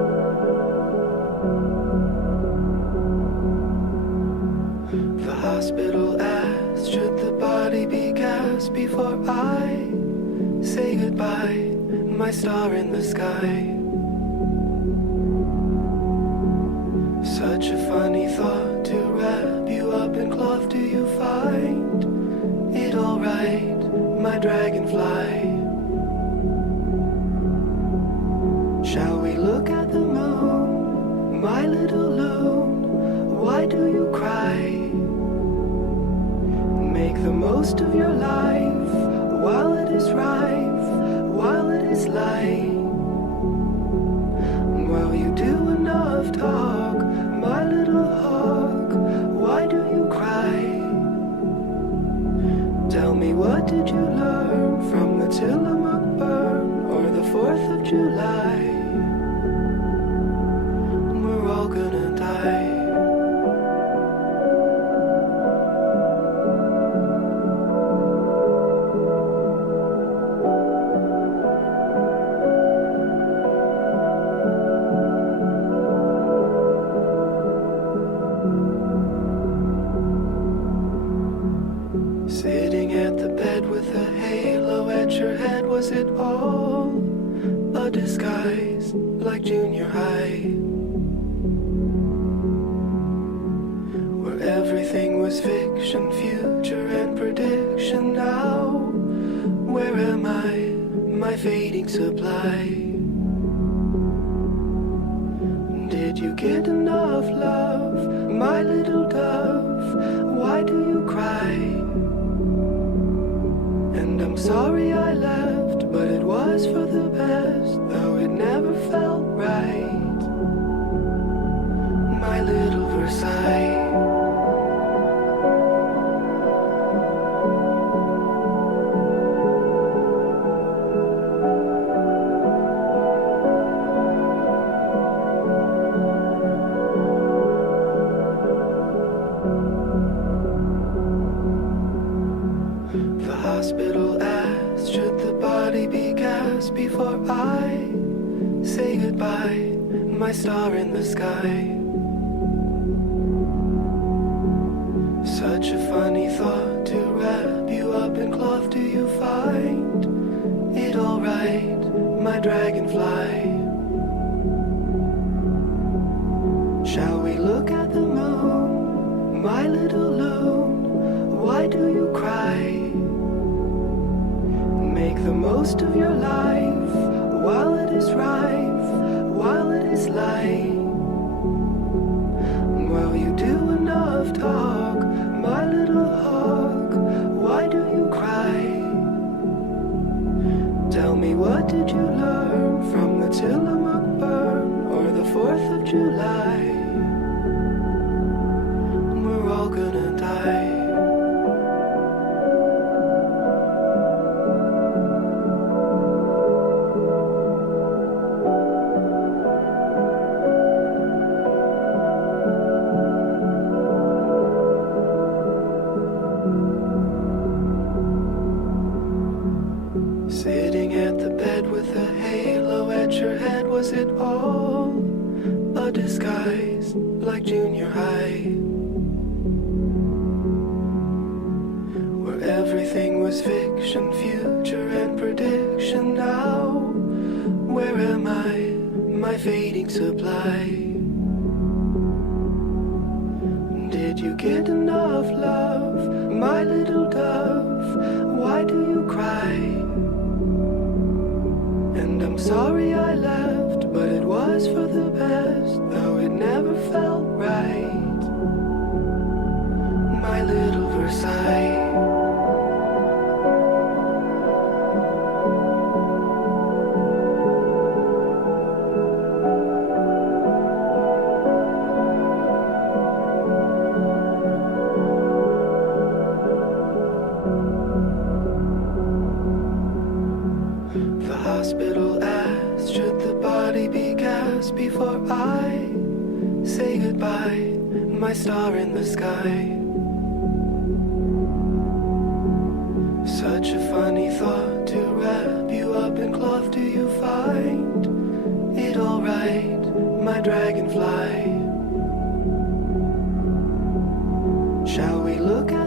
hospital asked, should the body be cast before I say goodbye, my star in the sky? Such a funny thought to wrap you up in cloth. Do you find it alright, my dragonfly? Shall we look at the moon, my little loon? Why do you cry? Make the most of your life while it is rife, while it is light. While you do enough talk, my little hawk, why do you cry? Tell me, what did you learn from the Tillamook burn or the 4th of July? We're all gonna die. Sitting at the bed with a halo at your head, was it all a disguise like junior high? Where everything was fiction, future and prediction. Now, where am I, my fading supply? Did you get enough love, my little dove? Why do you cry? And I'm sorry I left, but it was for the best, though it never felt right. My little Versailles. The hospital asked, should the body be cast before I say goodbye, my star in the sky? Such a funny thought to wrap you up in cloth. Do you find it alright, my dragonfly? Shall we look at the moon, my little loon? Why do you cry? Make the most of your life while it is rife, while it is light. While you do enough talk, my little hawk, why do you cry? Tell me, what did you learn from the Tillamook burn or the 4th of July? We're all gonna die. Sitting at the bed with a halo at your head, was it all a disguise like junior high? Where everything was fiction, future and prediction. Now, where am I, my fading supply? Did you get enough love, my little dove? Why do you cry? And I'm sorry I left, but it was for the best, though it never felt right. My little Versailles. The hospital asked, should the body be cast before I say goodbye, my star in the sky? Such a funny thought to wrap you up in cloth. Do you find it alright, my dragonfly? Shall we look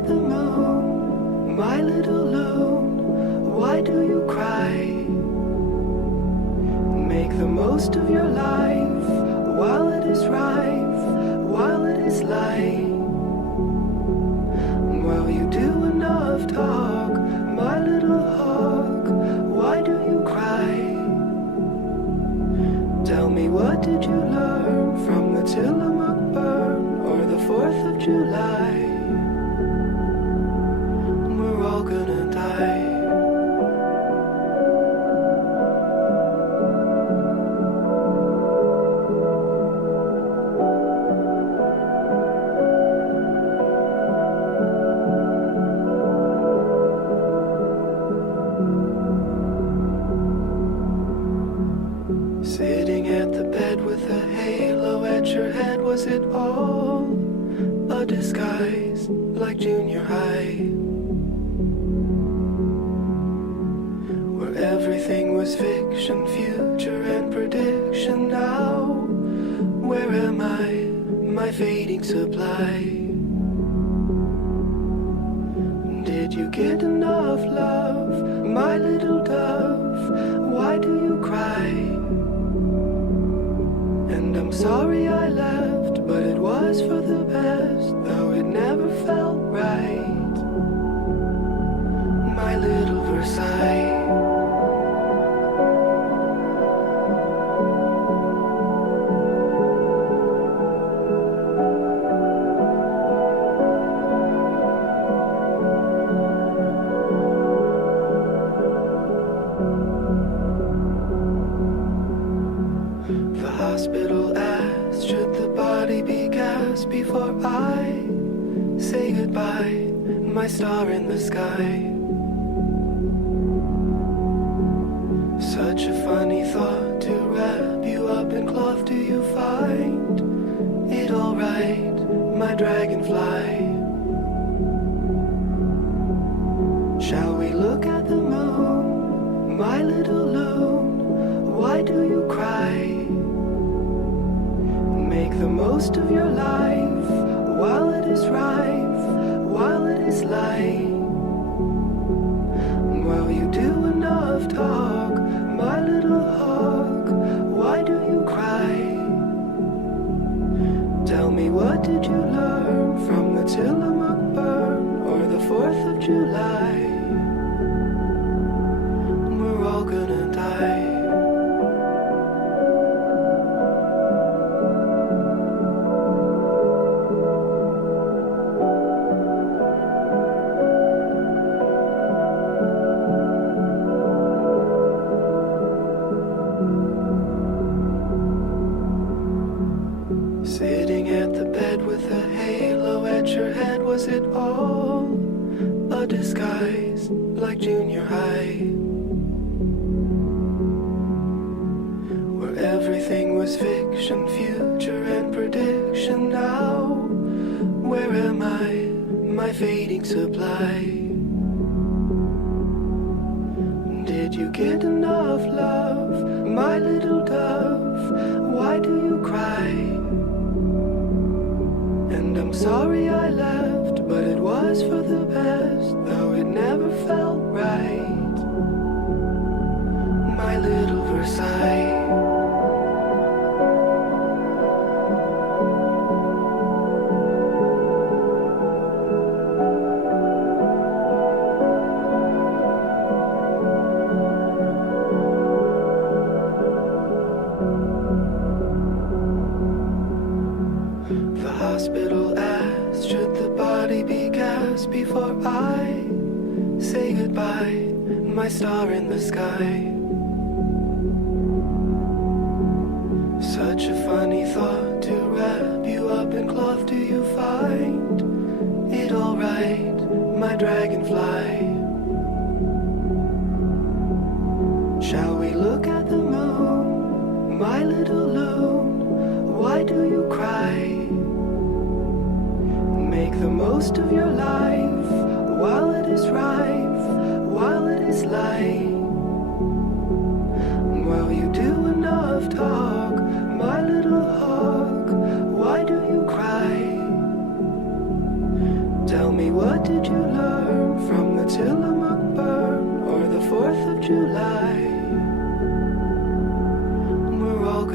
most of your life while it is rife, while it is light. Well, you do enough talk, my little hawk. Why do you cry? Tell me, what did you learn from the Tillamook burn or the 4th of July? We're all gonna die. Sitting at the bed with a halo at your head, was it all a disguise like junior high? Where everything was fiction, future and prediction. Now, where am I, my fading supply? Did you get enough love, my little dove? Why do you cry? And I'm sorry I left, but it was for the best, though it never felt right. My little Versailles. The hospital asked, should the body be cast before I say goodbye, my star in the sky? Such a funny thought to wrap you up in cloth. Do you find it alright, my dragonfly? Shall we look at the moon, my little loon? Why do you cry? Make the most of your life while it is rife, while it is light. Well, you do enough talk, my little hawk. Why do you cry? Tell me, what did you learn from the Tillamook burn or the 4th of July? We're all gonna die. Sitting at the bed with a halo at your head, was it all a disguise like junior high? Where everything was fiction, future and prediction. Now, where am I, my fading supply? Did you get enough love, my little dove? Why do you cry? And I'm sorry I left, but it was for the best, though it never felt right. My little Versailles. The hospital asked, should the body be cast before I say goodbye, my star in the sky? Such a funny thought to wrap you up in cloth. Do you find it alright, my dragonfly? Shall we look at the moon, my little loon? Why do you cry? Make the most of your life while it is rife, while it is light. Well, you do enough talk, my little hawk. Why do you cry? Tell me, what did you learn from the Tillamook burn or the 4th of July? We're all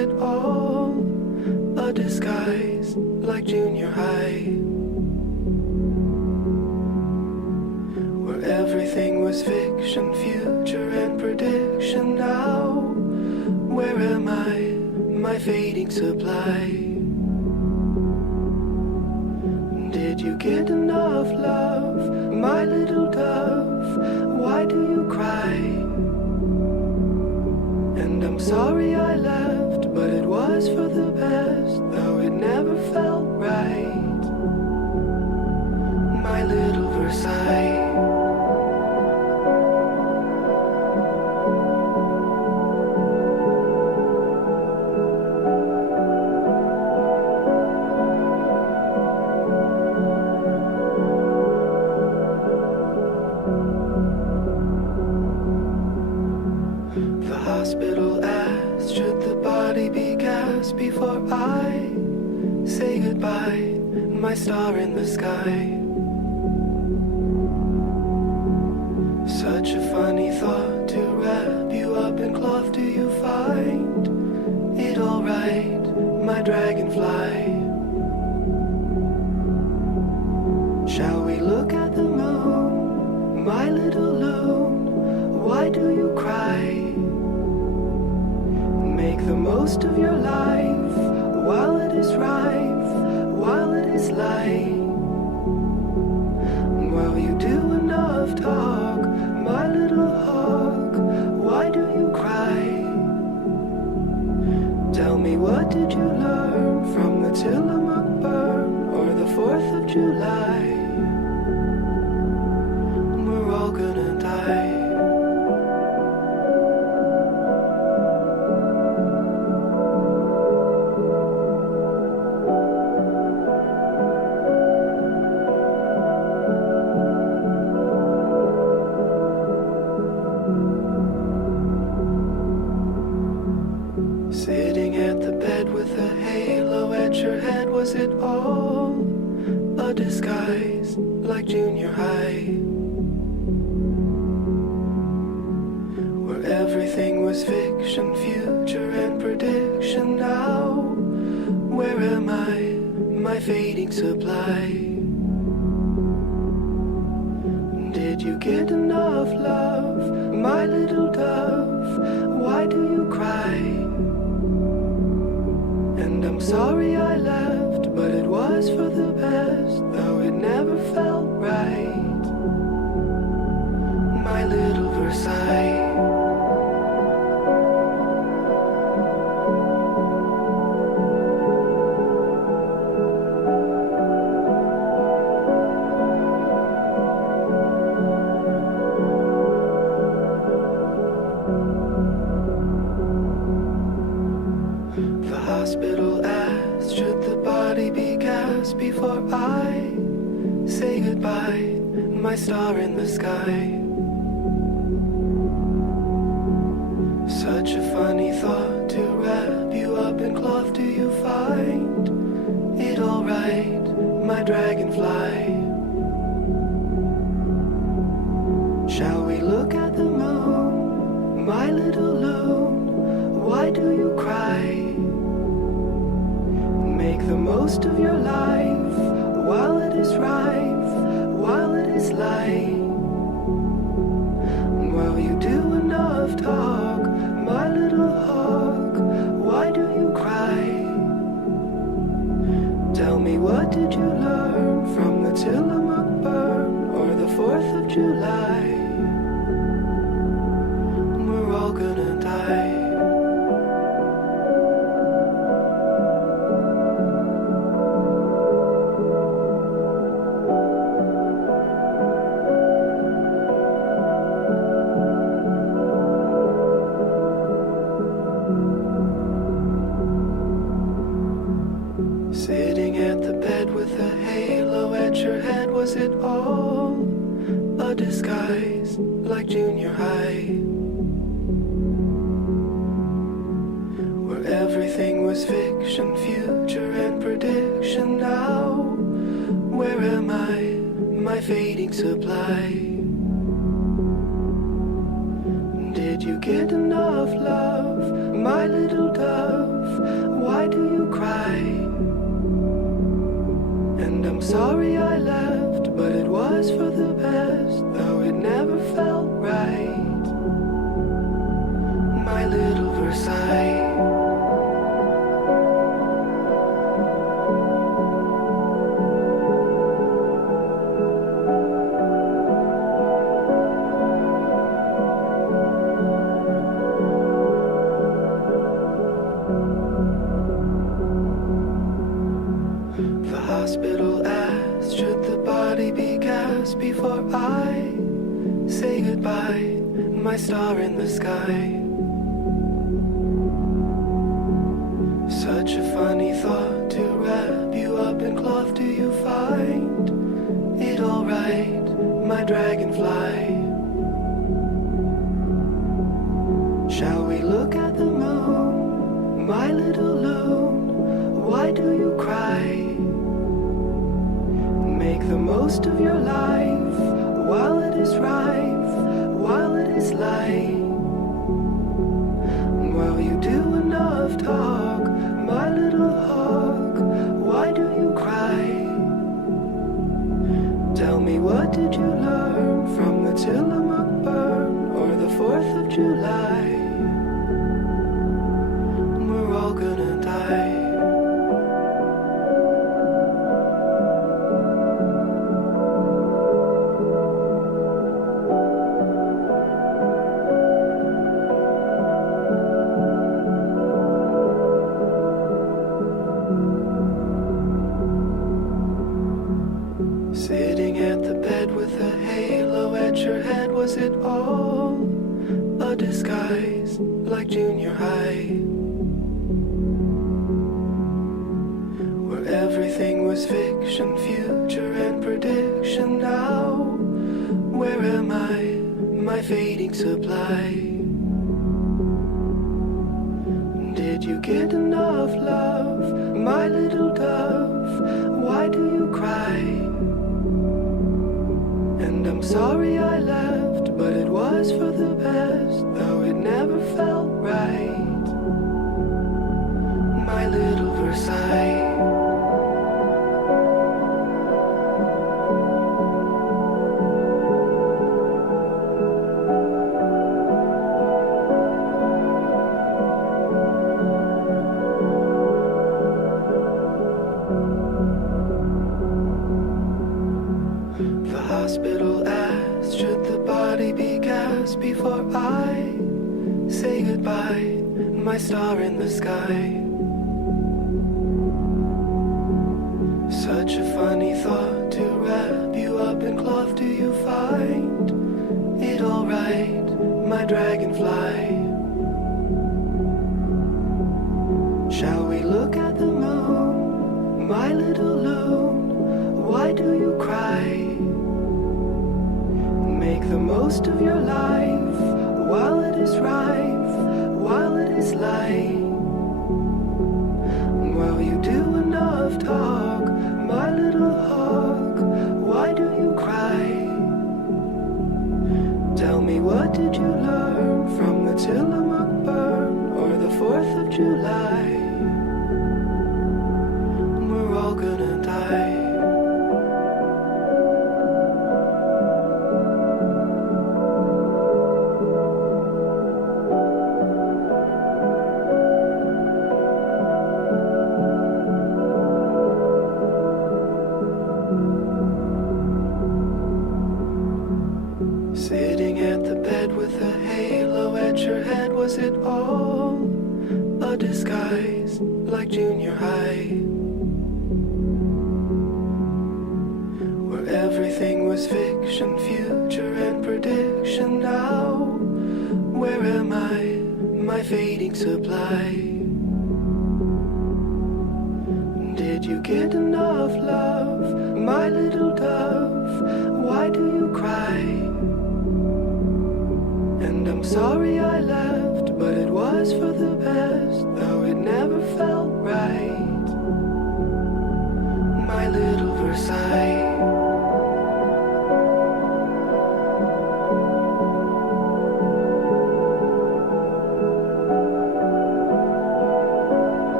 all a disguise like junior high? Where everything was fiction, future and prediction. Now, where am I? My fading supply. Did you get enough love, my little dove? Why do you cry? And I'm sorry I left, but it was for the best, though it never felt right. My little Versailles. Hospital asked, should the body be cast before I say goodbye, my star in the sky? Such a funny thought to wrap you up in cloth. Do you find it alright, my dragonfly? Shall we look at the moon, my little loon? Why do you cry? Make the most of your life while it is rife, while it is light. While you do enough talk, my little hawk, why do you cry? Tell me, what did you learn from the Tillamook burn or the 4th of July? We're all gonna die. Sitting at the bed with a halo at your head, was it all a disguise like junior high? Where everything was fiction, future and prediction. Now, where am I, my fading supply? Did you get enough love, my little dove? Why do you cry? And I'm sorry I left, but it was for the best, though it never felt right. My little Versailles. The hospital asked, should the body be cast before I say goodbye, my star in the sky? Such a funny thought to wrap you up in cloth. Do you find it alright, my dragonfly? Shall we look at the moon, my little loon? Why do you cry? Make the most of your life while it is rife, while it is light. While you do enough talk, my little hawk, why do you cry? Tell me, what did you learn from the Tillamook burn or the 4th of July? We're all gonna die. Sitting at the bed with a halo at your head, was it all a disguise like junior high? Where everything was fiction, future and prediction. Now, where am I, my fading supply? Did you get enough love, my little dove? Why do you cry? And I'm sorry I left, but it was for the best, though it never felt right. My little Versailles. Hospital asked, should the body be cast before I say goodbye, my star in the sky? Such a funny thought to wrap you up in cloth. Do you find it alright, my dragonfly? Shall we look at the moon, my little loon? Why do you cry? Make the most of your life while it is rife, while it is light. While you do enough talk, my little hawk, why do you cry? Tell me, what did you learn from the Tillamook burn or the 4th of July? We're all gonna die. Sitting at the bed with a halo at your head, was it all a disguise like junior high? Where everything was fiction, future and prediction. Now, where am I, my fading supply? Did you get enough love, my little dove? Why do you cry? And I'm sorry I left, but it was for the best, though it never felt right. My little Versailles. The hospital asked, should the body be cast before I say goodbye, my star in the sky? Such a funny thought to wrap you up in cloth. Do you find it alright, my dragonfly? Shall we look at the moon, my little loon? Why do you cry? Make the most of your life while it is rife, while it is light. While you do enough talk, my little hawk, why do you cry? Tell me, what did you learn from the Tillamook burn or the 4th of July? We're all gonna die. Sitting at the bed with a halo at your head, was it all a disguise like junior high? Where everything was fiction, future and prediction. Now, where am I, my fading supply? Did you get enough love, my little dove? Why do you cry? And I'm sorry I left, but it was for the best, though it never felt right. My little Versailles.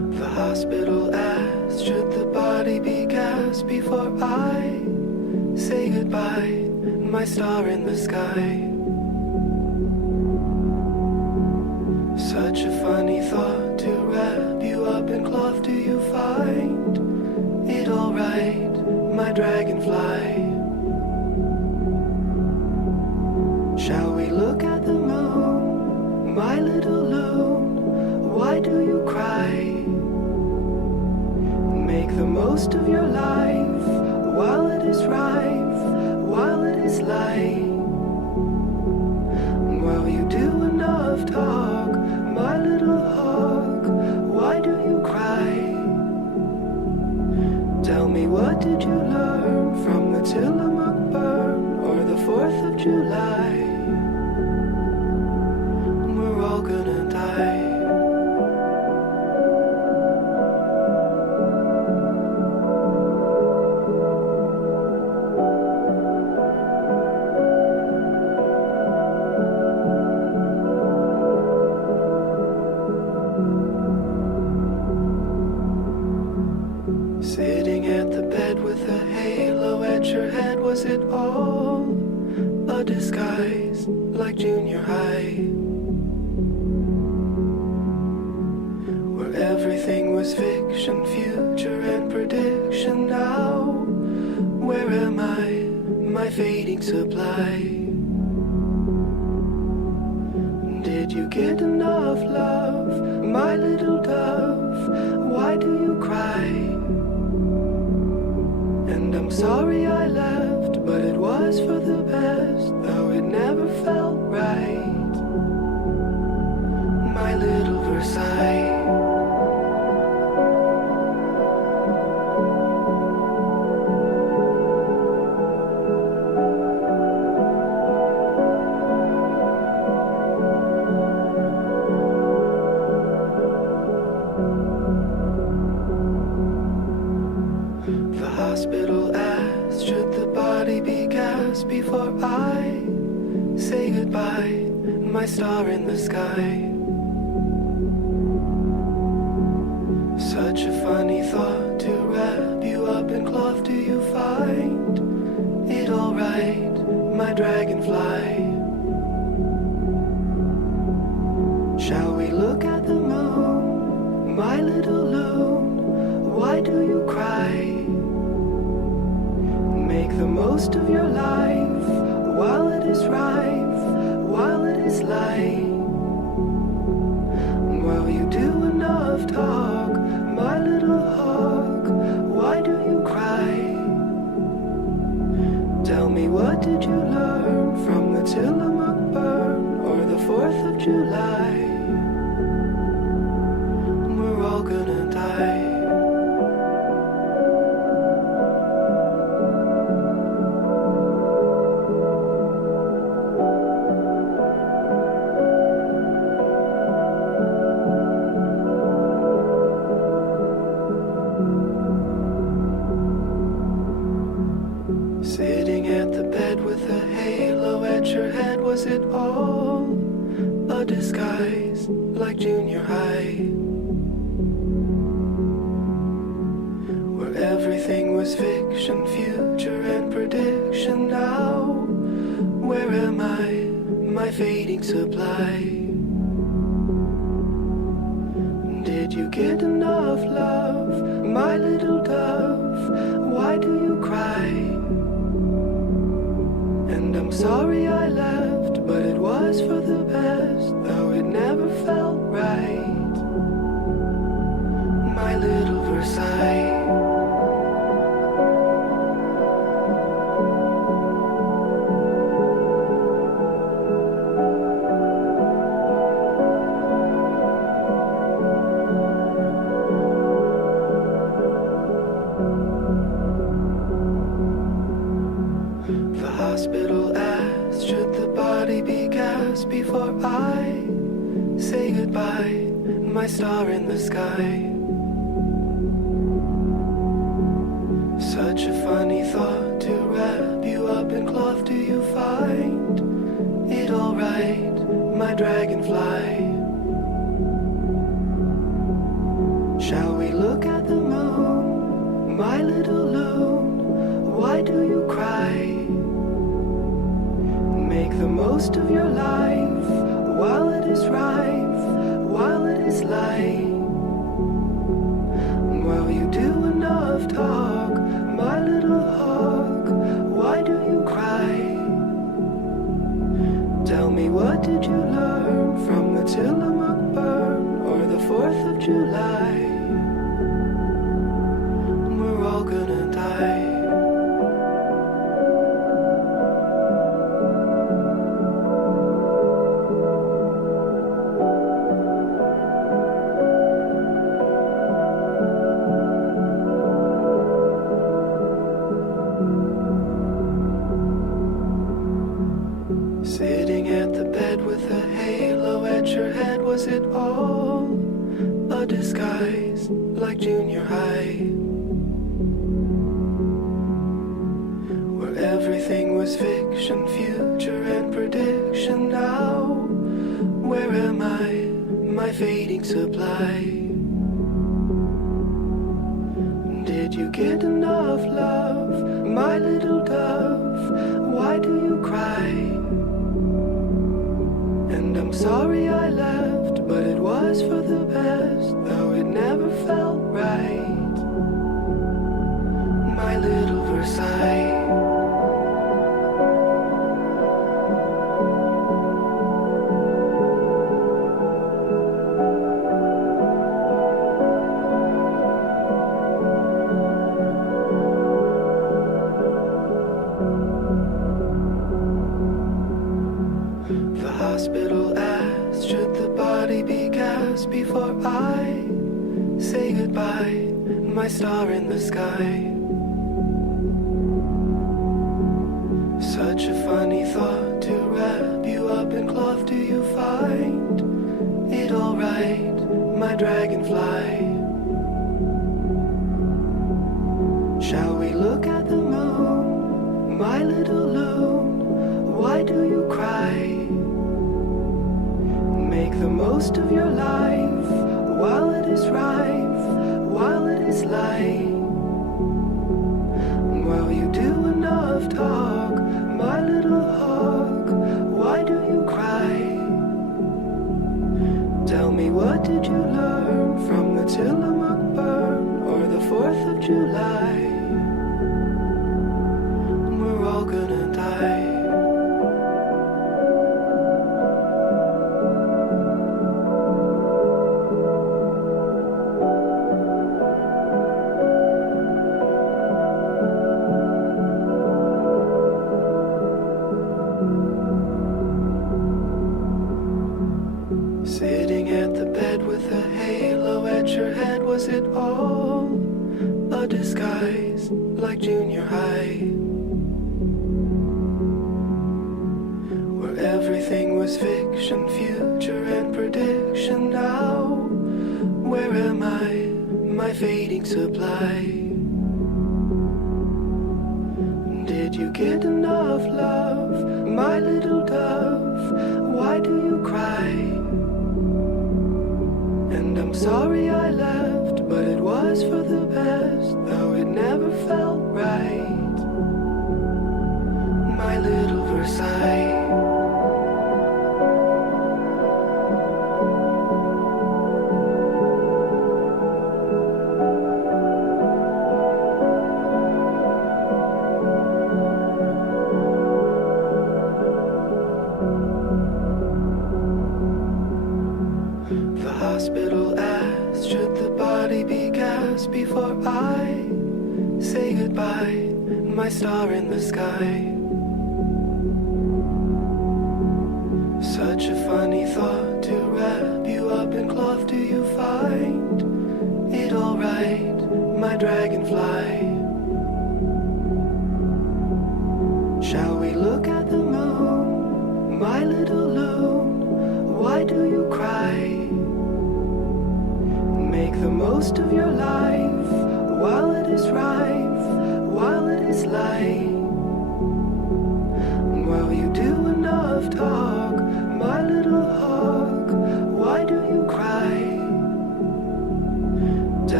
hospital asked, should the body be cast before I say goodbye, my star in the sky? Such a funny thought to wrap you up in cloth. Do you find it alright, my dragonfly? Shall we look at the moon, my little loon? Why do you cry? Make the most of your life while it is rife, while it is light. While you do enough talk, my little hawk, why do you cry? Tell me, what did you learn from the Tillamook burn or the 4th of July? We're all gonna die. Sitting at the bed with a halo at your head, was it all a disguise like junior high? Where everything was fiction, future and prediction. Now, where am I, my fading supply? Did you get enough love, my little dove? Why do you cry? And I'm sorry I left, but it was for the best, though it never felt right. My little Versailles. The hospital asked, should the body be cast before I say goodbye, my star in the sky? Such a funny thought to wrap you up in cloth. Do you find it alright, my dragonfly? Shall we look at the moon, my little loon? Why do you cry? Make the most of your life while it is rife, while it is light. While you do enough talk, my little hawk, why do you cry? Tell me, what did you learn from the Tillamook burn or the 4th of July? We're all gonna die. Sitting at the bed with a halo at your head, was it all a disguise like junior high? Where everything was fiction, future and prediction. Now, where am I, my fading supply? Did you get enough love, my little dove? Why do you cry? And I'm sorry I left, but it was for the best, though it never felt right. My little Versailles. The hospital asked, should the body be cast before I say goodbye, my star in the sky? Such a funny thought to wrap you up in cloth. Do you find it alright, my dragonfly? Shall we look at the moon, my little loon? Why do you cry? Make the most of your life while it is rife, while it is light. While you do enough talk, my little hawk, why do you cry? Tell me, what did you learn from the Tillamook burn or the 4th of July? We're all gonna die. Sitting at the bed with a halo at your head, was it all a disguise like junior high? Where everything was fiction, future and prediction. Now, where am I, my fading supply? Did you get enough love, my little dove? Why do you cry? And I'm sorry I left, but it was for the best, though it never felt right. My little Versailles. The hospital asked, should the body be cast before I say goodbye, my star in the sky? Such a funny thought to wrap you up in cloth. Do you find it alright, my dragonfly? Shall we look at the moon, my little loon? Why do you cry? Make the most of your life while it is rife, while it is light. While you do enough talk, my little hawk, why do you cry? Tell me, what did you learn from the Tillamook burn or the 4th of July? We're all gonna die. Sitting at the bed with a halo at your head, was it all a disguise like junior high? Where everything was fiction, future and prediction. Now, where am I, my fading supply? Did you get enough love, my little dove? Why do you cry? And I'm sorry I left, but it was for the best, though it never felt right. My little Versailles. The hospital asked, should the body be cast before I say goodbye, my star in the sky? Such a funny thought to wrap you up in cloth. Do you find it alright, my dragonfly? Shall we look at the moon, my little loon? Why do you cry? Make the most of your life while it is rife, while it is light. While you do enough talk, my little hawk, why do you cry?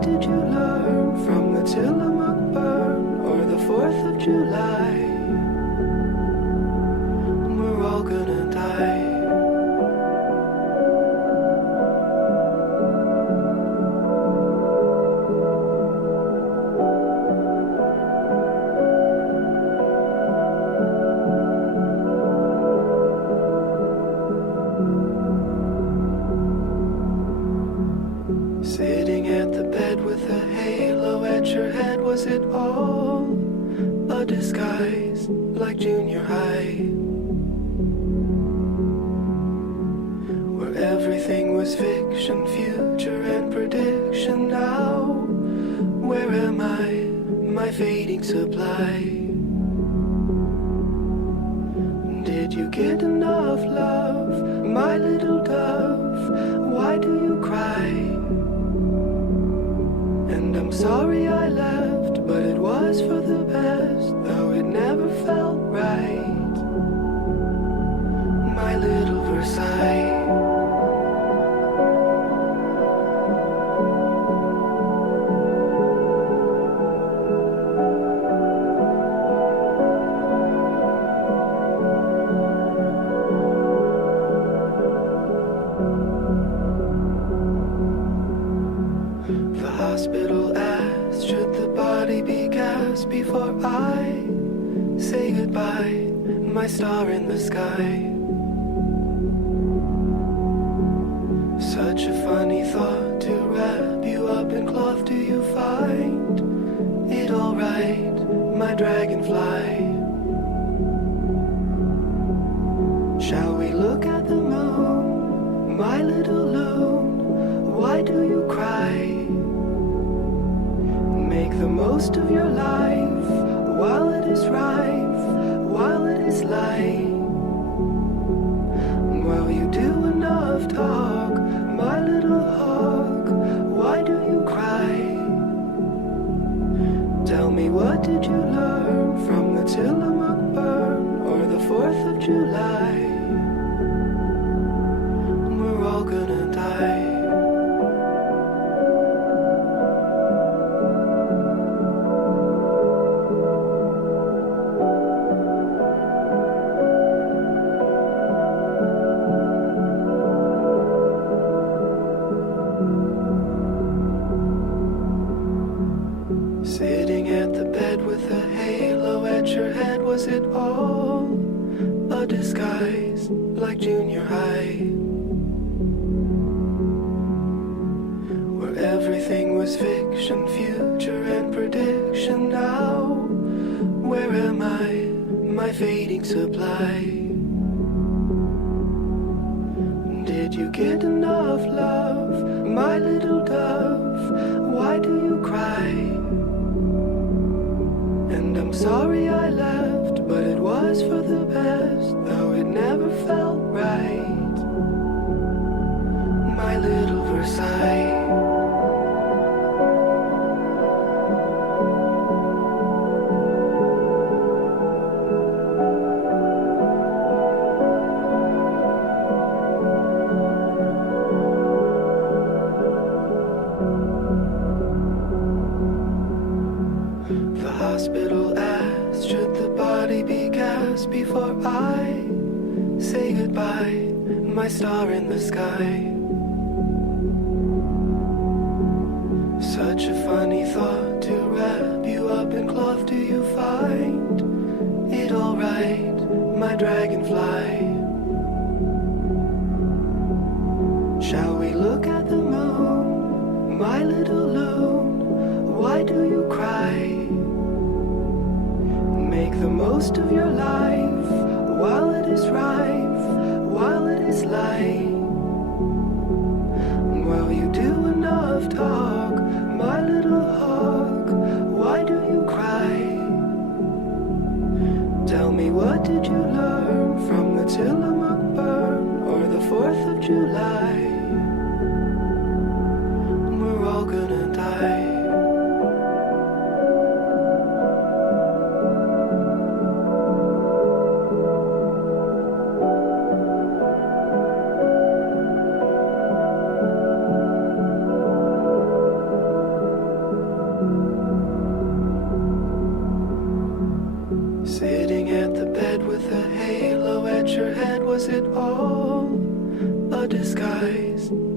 what did you learn from the Tillamook burn or the 4th of July? We're all gonna die. Sitting at the bed with a halo at your head, was it all a disguise like junior high? Where everything was fiction, future and prediction. Now, where am I, my fading supply? Did you get enough love, my little dove? Why do you cry? And I'm sorry I left, but it was for the best, though it never felt right. My little Versailles. The hospital asked, should the body be cast before I say goodbye, my star in the sky? Such a funny thought to wrap you up in cloth. Do you find it alright, my dragonfly? Shall we look at the moon, my little loon? Why do you cry? Make the most of your life while it is rife, while it is light. While you do enough talk, my little hawk, why do you cry? Tell me, what did you learn from the Tillamook burn or the 4th of July? We're all gonna die. Sitting at the bed with a halo at your head, was it all a disguise like junior high? Where everything was fiction, future and prediction. Now, where am I, my fading supply? Did you get enough love, my little dove? Why do you cry? And I'm sorry I left, but it was for the best, though it never felt right. My little Versailles. The hospital asked, should the body be cast before I say goodbye, my star in the sky? Such a funny thought to wrap you up in cloth. Do you find it alright, my dragonfly? Shall we look at the moon, my little loon? Why do you cry? Make the most of your life while it is rife, while it is light. While you do enough talk, my little hawk, why do you cry? Tell me, what did you learn from the Tillamook burn or the 4th of July? We're all gonna die.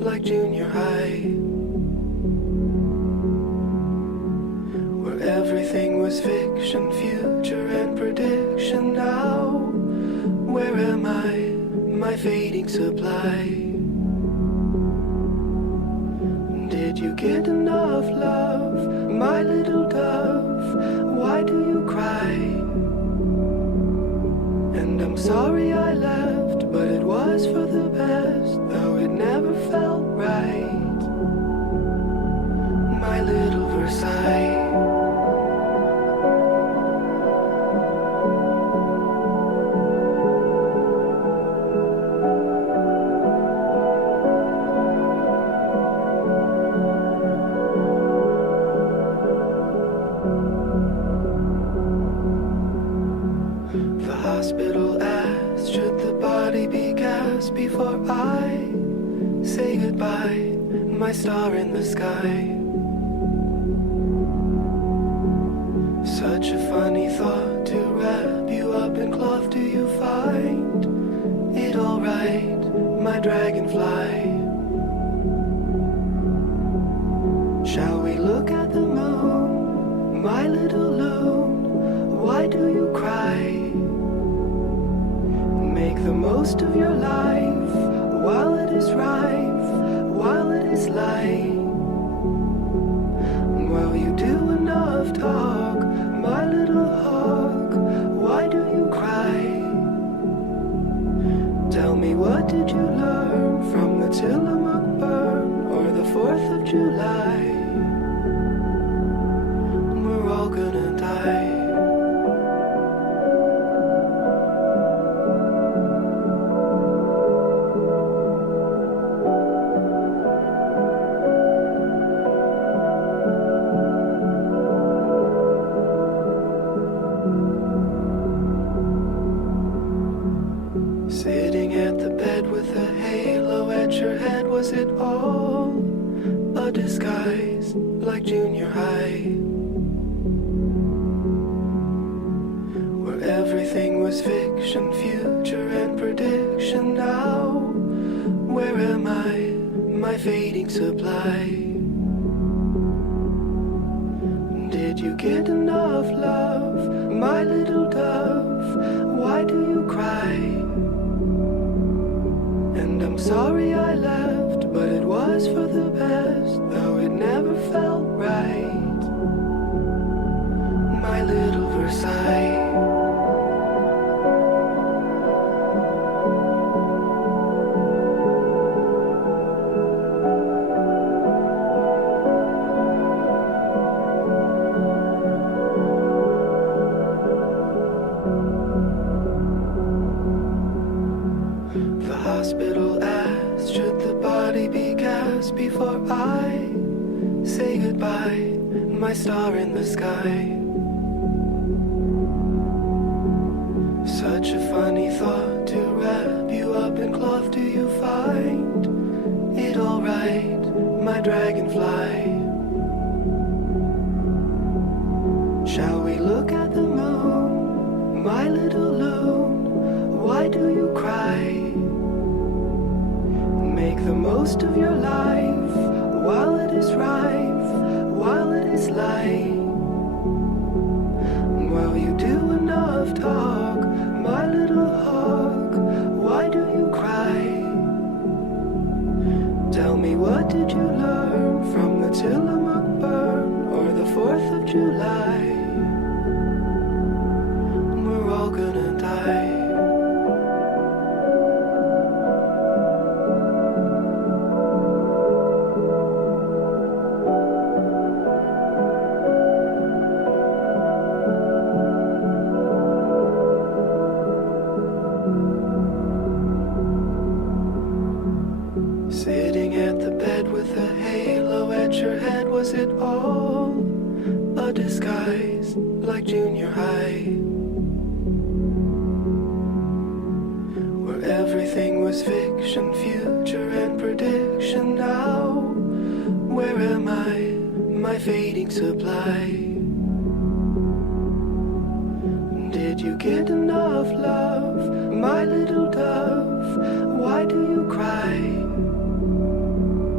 like junior high, where everything was fiction, future and prediction. Now, where am I? My fading supply. Did you get enough love, my little dove? Why do you cry? And I'm sorry I left, but it was for the best, though it never felt right. My little Versailles. Hospital asked, should the body be cast before I say goodbye, my star in the sky? Such a funny thought to wrap you up in cloth. Do you find it alright, my dragonfly? Shall we look at the moon, my little loon? Why do you cry? Make the most of your life while it is rife, while it is light. While you do enough talk, my little hawk, why do you cry? Tell me, what did you learn from the Tillamook burn or the 4th of July? We're all gonna die. Sitting at the bed with a halo at your head, was it all a disguise, like junior high? Where everything was fiction, future and prediction. Now, where am I, my fading supply? Did you get enough love, my little dove? Why do you cry? And I'm sorry I left, but it was for the best, though it never felt right. My little Versailles. The hospital asked, should the body be cast before I say goodbye, my star in the sky? Such a funny thought to wrap you up in cloth. Do you find it alright, my dragonfly? Shall we look at the moon, my little loon? Why do you cry? Make the most of your life while it is rife, while it is light. While you do enough talk, my little hawk, why do you cry? Tell me, what did you learn from the Tillamook burn or the 4th of July? We're all gonna die. Sitting at the bed with a halo at your head, was it all a disguise, like junior high? Where everything was fiction, future and prediction. Now, where am I, my fading supply? Did you get enough love, my little dove? Why do you cry?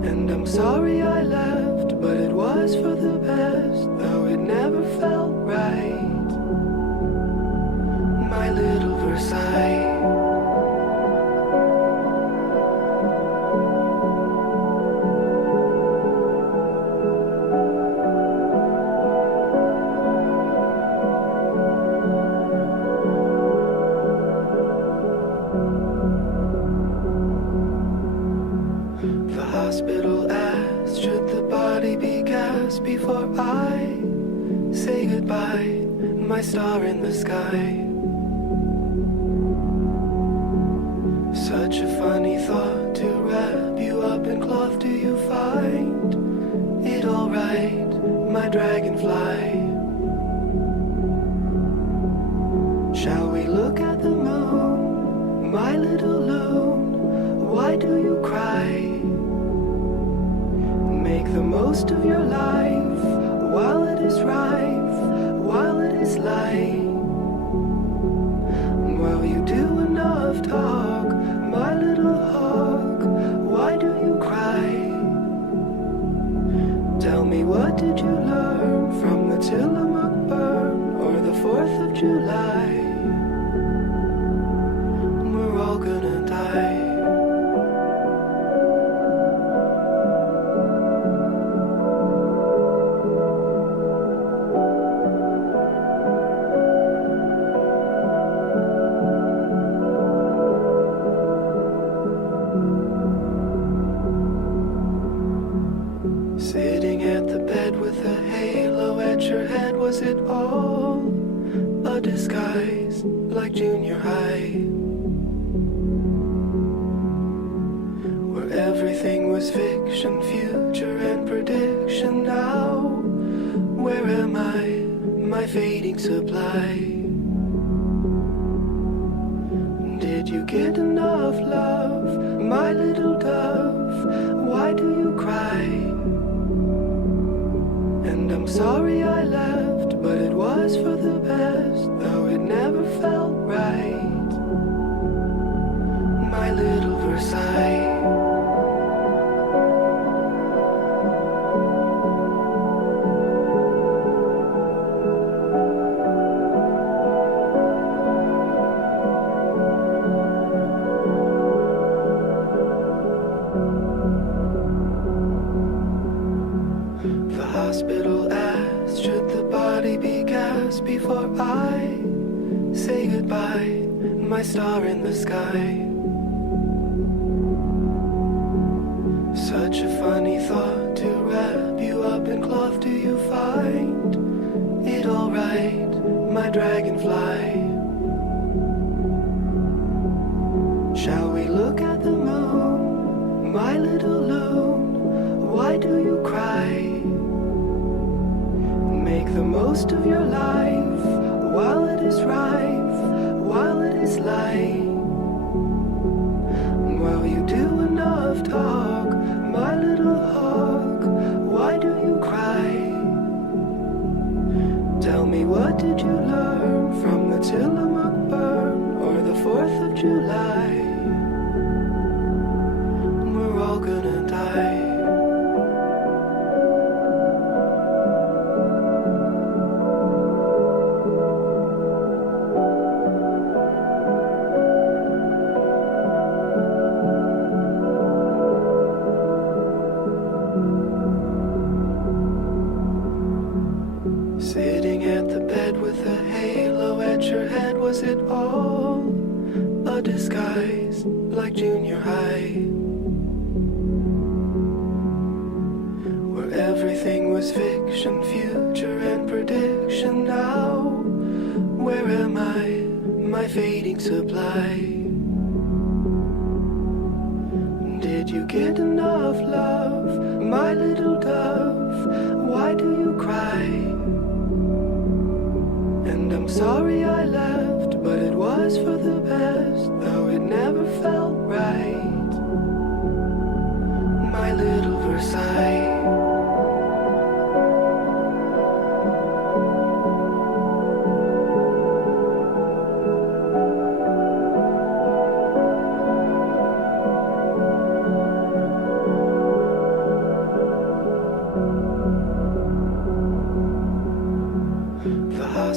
And I'm sorry I left, but it was for the best, though it never felt right. My little Versailles. The hospital asked, should the body be cast before I say goodbye, my star in the sky? Such a funny thought to wrap you up in cloth. Do you find it alright, my dragonfly? Shall we look at the moon, my little loon? Why do you cry? Make the most of your life while it is rife, while it is light. While you do enough talk, my little hawk, why do you cry? Tell me, what did you learn from the Tillamook burn or the 4th of July? We're all gonna die. Sitting at the bed with a halo at your head, was it all a disguise like junior high? Where everything was fiction, future and prediction. Now, where am I, my fading supply? Did you get enough love, my little dove? Why do you cry? And I'm sorry I left, but it was for the best, though it never felt right. My little Versailles. The hospital asked, should the body be cast before I say goodbye, my star in the sky? Such a funny thought to wrap you up in cloth. Do you find it alright, my dragonfly? Shall we look at the moon, my little loon? Why do you cry? Make the most of your life while it is rife, while it is light. While you do enough talk, my little hawk, why do you cry? Tell me, what did you learn from the Tillamook burn or the 4th of July? We're all gonna die. Sitting at the bed with a halo at your head, was it all a disguise like junior high? Where everything was fiction, future and prediction. Now, where am I, my fading supply? Did you get enough love, my little dove? Why do you cry? And I'm sorry I left, but it was for the best, though it never felt right. My little Versailles.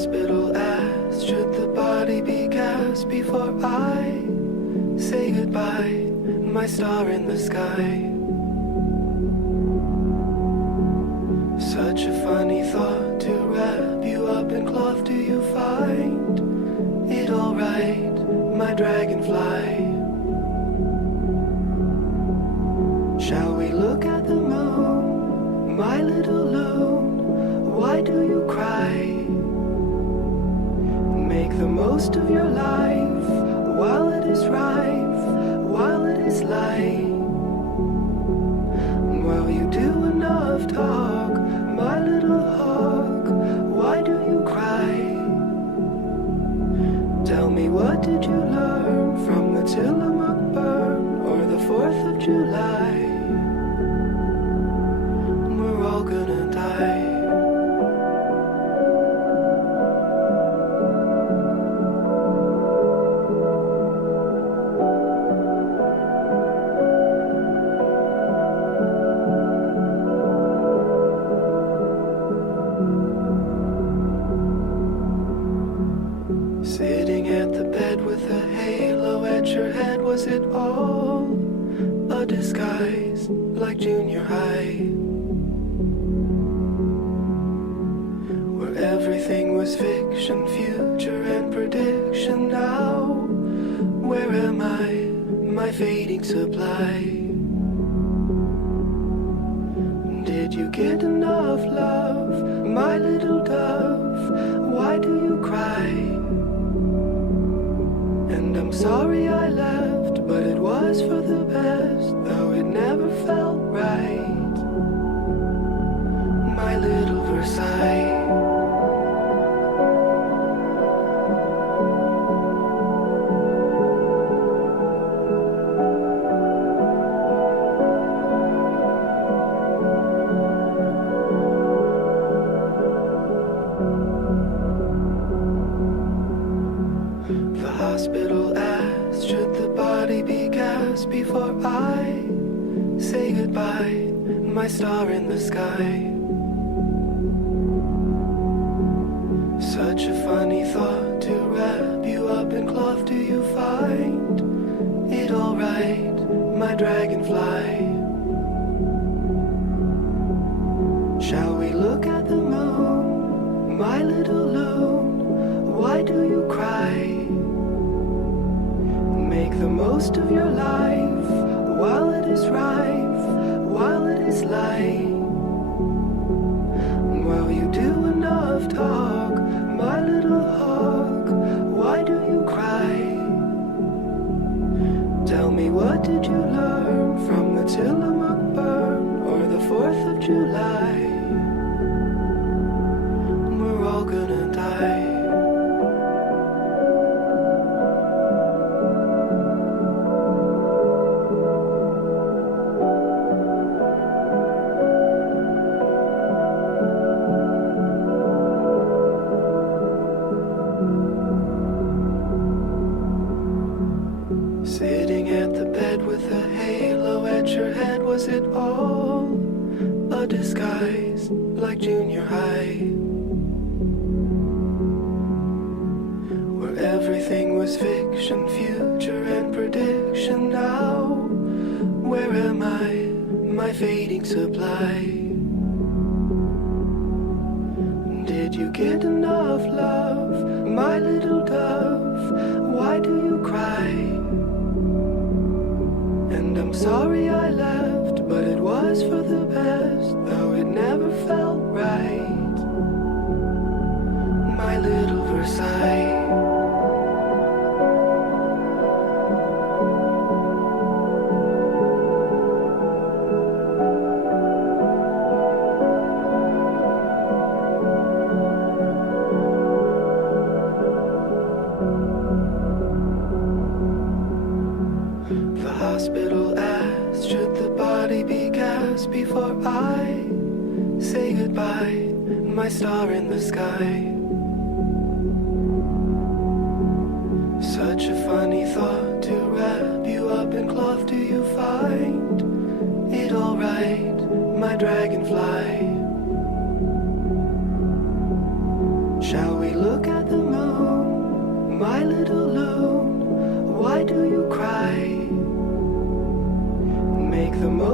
hospital asked, should the body be cast before I say goodbye, my star in the sky? Such a funny thought to wrap you up in cloth. Do you find it alright, my dragonfly? Shall we look at the moon, my little loon? Why do you cry? Make the most of your life while it is rife, while it is light. While you do enough talk, my little hawk, why do you cry? Tell me, what did you learn from the Tillamook burn or the 4th of July? We're all gonna die. Sitting at the bed with a halo at your head, was it all a disguise like junior high? Where everything was fiction, future and prediction. Now, where am I, my fading supply? Did you get enough love, my little dove? Why do you cry? And I'm sorry I left, but it was for the best, though it never felt right. My little Versailles. The hospital asked, should the body be cast before I say goodbye, my star in the sky? Such a funny thought to wrap you up in cloth. Do you find it alright, my dragonfly? Shall we look at the moon, my little loon? Why do you cry? Make the most of your life while it is rife, while it is light. While you do enough talk, my little hawk, why do you cry? Tell me, what did you learn from the Tillamook burn or the 4th of July? We're all gonna die. Sitting at the bed with a halo at your head, was it all a disguise like junior high? Where everything was fiction, future and prediction. Now, where am I, my fading supply? Did you get enough love, my little dove? Why do you cry? And I'm sorry I left, but it was for the best, though it never felt right. My little Versailles. The hospital asked, should the body be cast before I say goodbye, my star in the sky? Such a funny thought to wrap you up in cloth. Do you find it alright, my dragonfly? Shall we look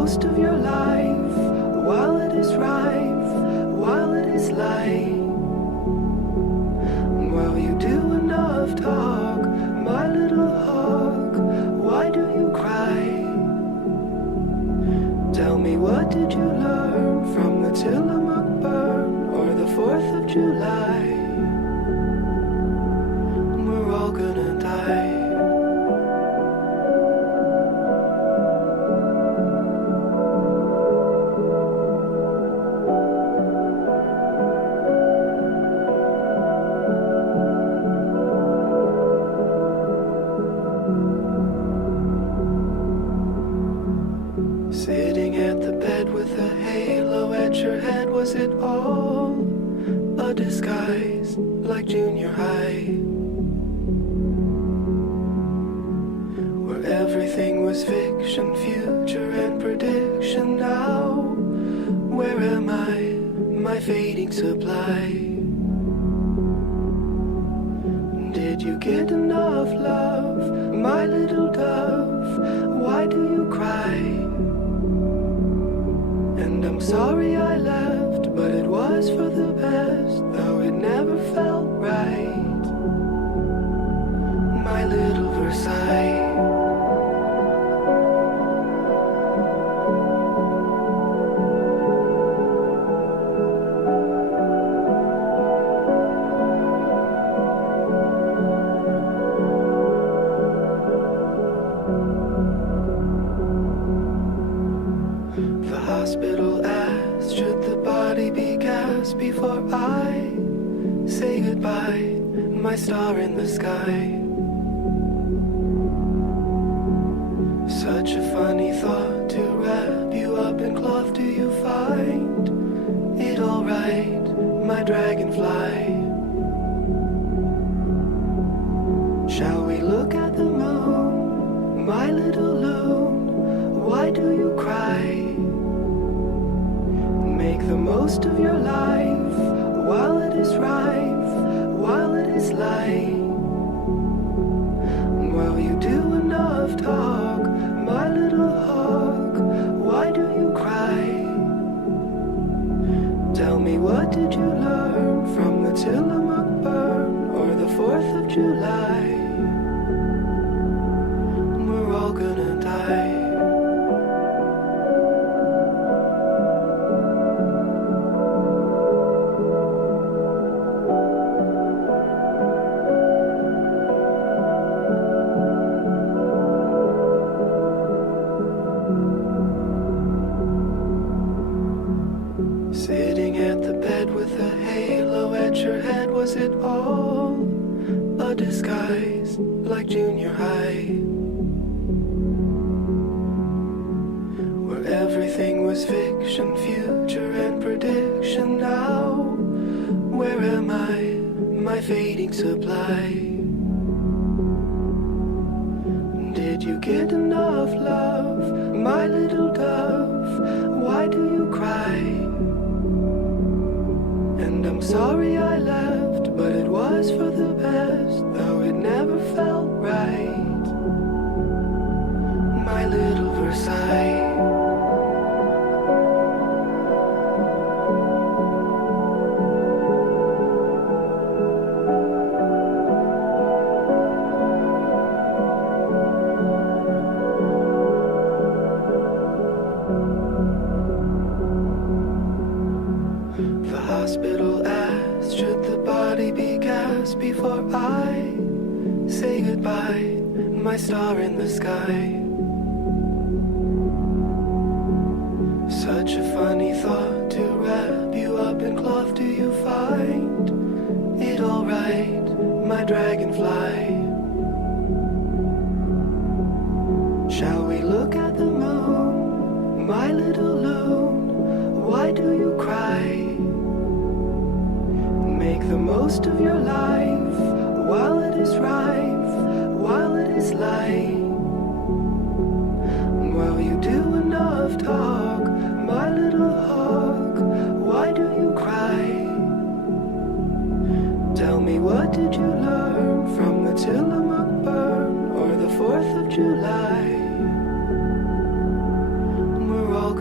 most of your life while it is rife, while it is light. While you do enough talk, my little hawk, why do you cry? Tell me, what did you learn from the Tillamook burn or the 4th of July? We're all gonna die. Sitting at the bed with a halo at your head, was it all a disguise like junior high? Where everything was fiction, future and prediction. Now, where am I, my fading supply? Did you get enough love, my little dove? Why do you cry? And I'm sorry I left, but it was for the best, though it never felt right. My little Versailles. The hospital asked, should the body be gassed before I say goodbye, my star in the sky? Such a funny thought to wrap you up in cloth. Do you find it alright, my dragonfly? Shall we look at the moon, my little loon? Why do you cry? Make the most of your life while it is rife, while it is light. While you do enough talk, my little hawk, why do you cry? Tell me, what did you learn from the Tillamook burn or the 4th of July? We're all gonna die. Sitting at the bed with a halo at your head, was it all a disguise like junior high? Where everything was fiction, future and prediction. Now, where am I, my fading supply? Did you get enough love, my little dove? Why do you cry? And I'm sorry I left, but it was for the best, though it never felt right. My little Versailles. The hospital asked, should the body be gassed before I say goodbye, my star in the sky? Such a funny thought to wrap you up in cloth. Do you find it alright, my dragonfly? Shall we look at the moon, my little loon? Why do you cry? Make the most of your life while it is rife, while it is light. While you do enough talk, my little hawk, why do you cry? Tell me, what did you learn from the Tillamook burn or the 4th of July? We're all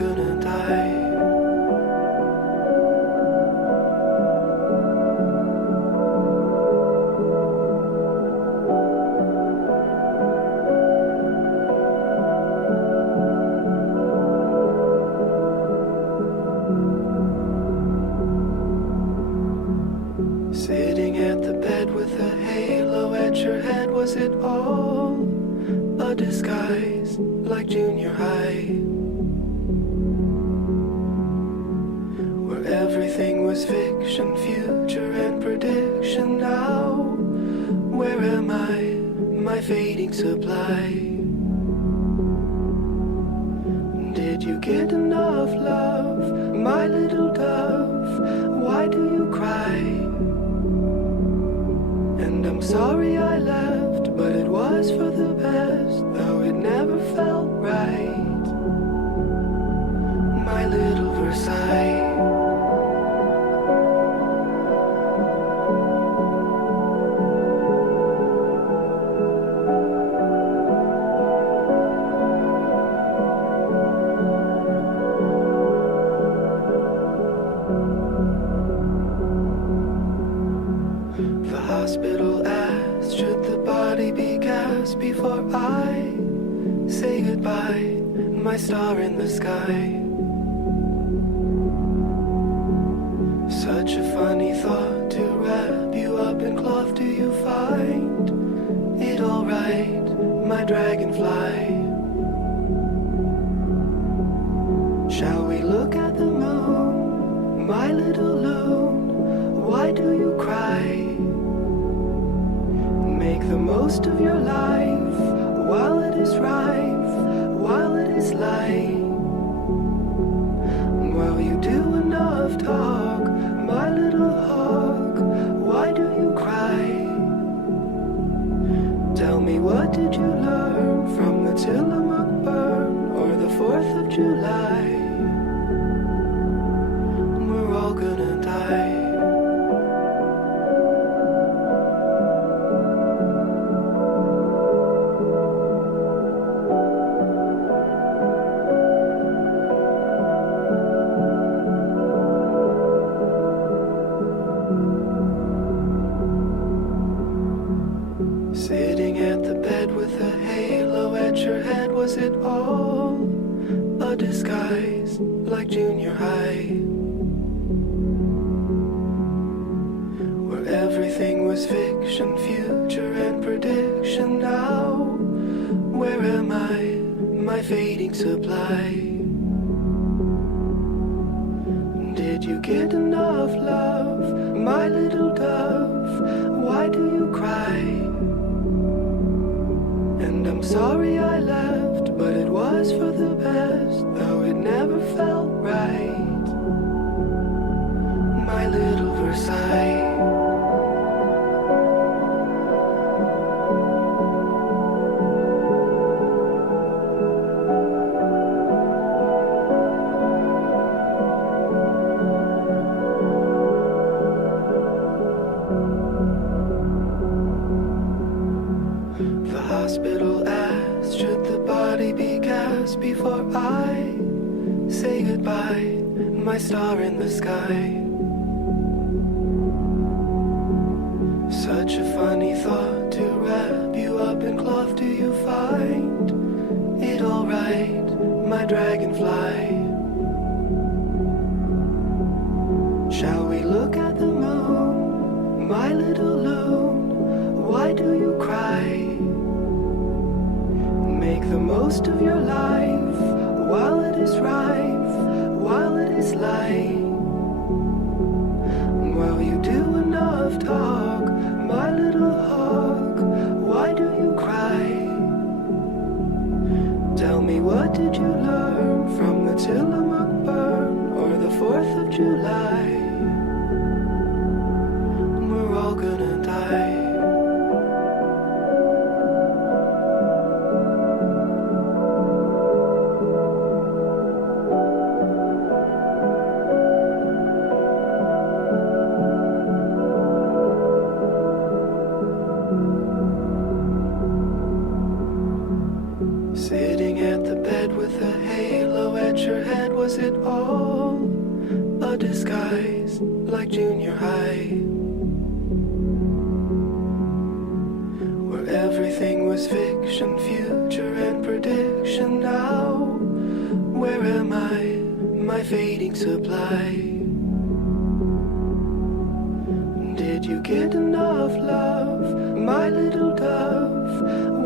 was it all a disguise, like junior high? Where everything was fiction, future and prediction. Now, where am I, my fading supply? Did you get enough love, my little dove? Why do you cry? And I'm sorry I left, but it was for the best, though it never felt right. My little Versailles. Hospital asked, should the body be cast before I say goodbye, my star in the sky? Such a funny thought to wrap you up in cloth. Do you find it alright, my dragonfly? Shall we look at the moon, my little loon? Why do you cry? Make the most of your life while it is rife, while it is light. While you do enough talk, my little hawk, why do you cry? Tell me, what did you learn from the Tillamook burn or the 4th of July? We're all gonna die. Sitting at the bed with a halo at your head, was it all a disguise, like junior high? Where everything was fiction, future and prediction. Now, where am I, my fading supply? Did you get enough love, my little dove? Why do you cry? And I'm sorry I left, but it was for the best, though it never felt right. My little Versailles. The hospital asked, should the body be cast before I say goodbye, my star in the sky? Such a funny thought to wrap you up in cloth. Do you find it alright, my dragonfly? Shall we look at the moon, my little loon? Why do you cry? Make the most of your life while it is rife, while it is light. While you do enough talk, my little hawk, why do you cry? Tell me, what did you learn from the Tillamook burn or the 4th of July? We're all gonna die. Sitting at the bed with a halo at your head, was it all a disguise, like junior high? Where everything was fiction, future and prediction. Now, where am I, my fading supply? Did you get enough love, my little dove?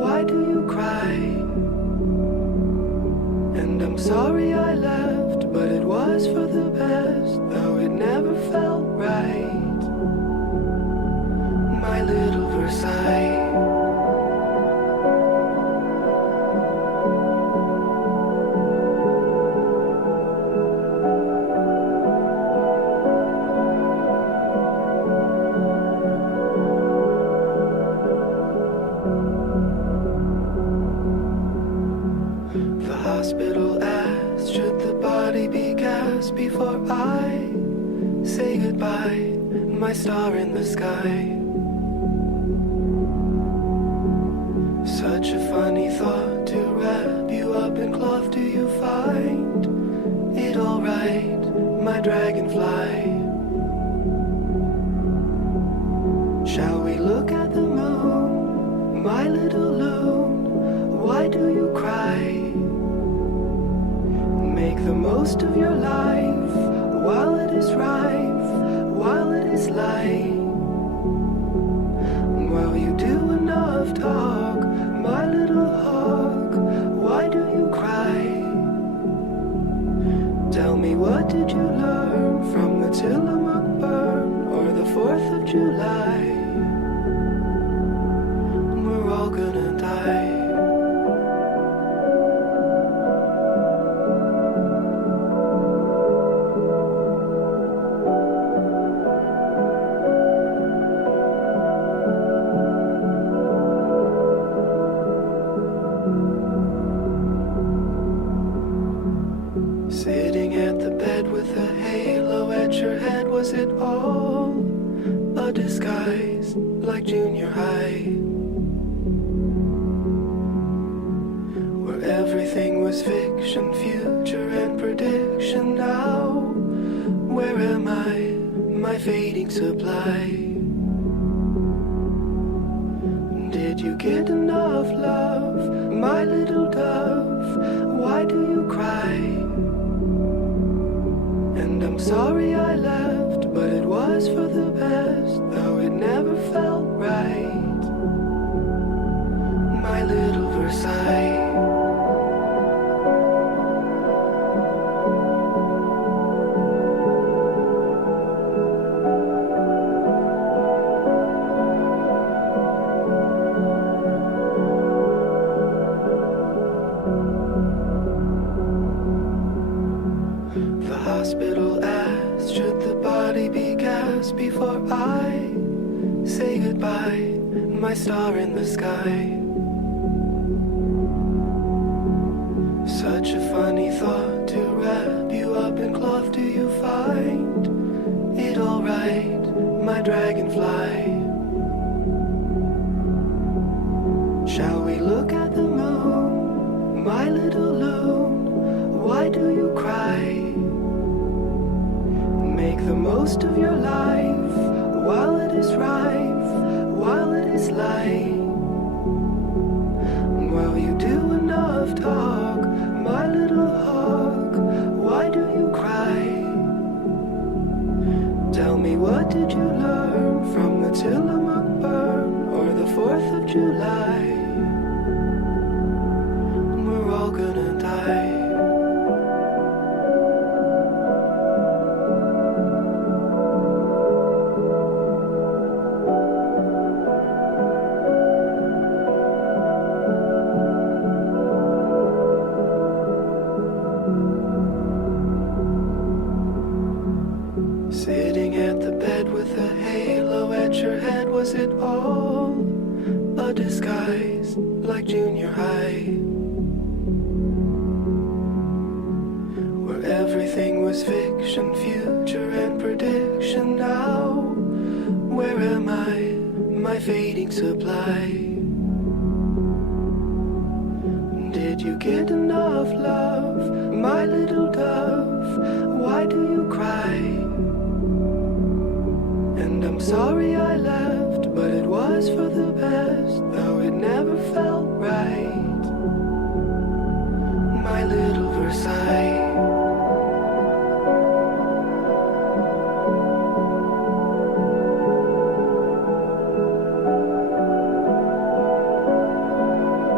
why do you cry? And I'm sorry I left, but it was for the best, though it never felt right. My little Versailles. The hospital asked, should the body be cast before I say goodbye, my star in the sky? Such a funny thought to wrap you up in cloth. Do you find it alright, my dragonfly? Shall we look at the moon, my little loon? Why do you cry? Make the most of your life while it is rife, while it is light. While you do enough talk, my little hawk, why do you cry? Tell me, what did you learn from the Tillamook burn or the 4th of July? We're all gonna die. Sitting at the bed with a halo at your head, was it all a disguise like junior high? Where everything was fiction, future and prediction. Now, where am I, my fading supply? Did you get enough love, my little dove? Why do you cry? And I'm sorry I left, but it was for the best, though it never felt right. My little Versailles. The hospital asked, should the body be cast before I say goodbye, my star in the sky? Such a funny thought to wrap you up in cloth. Do you find it alright, my dragonfly? Shall we look at the moon, my little loon? Why do you cry? Make the most of your life while it is rife, while it is light. While you do enough talk, my little hawk, why do you cry? Tell me, what did you learn from the Tillamook burn or the 4th of July? We're all gonna die. Sitting at the bed with a halo at your head, was it all a disguise like junior high? Where everything was fiction, future and prediction. Now, where am I, my fading supply? Did you get enough love, my little dove? Why do you cry? And I'm sorry I left, but it was for the best, though it never felt right. My little Versailles.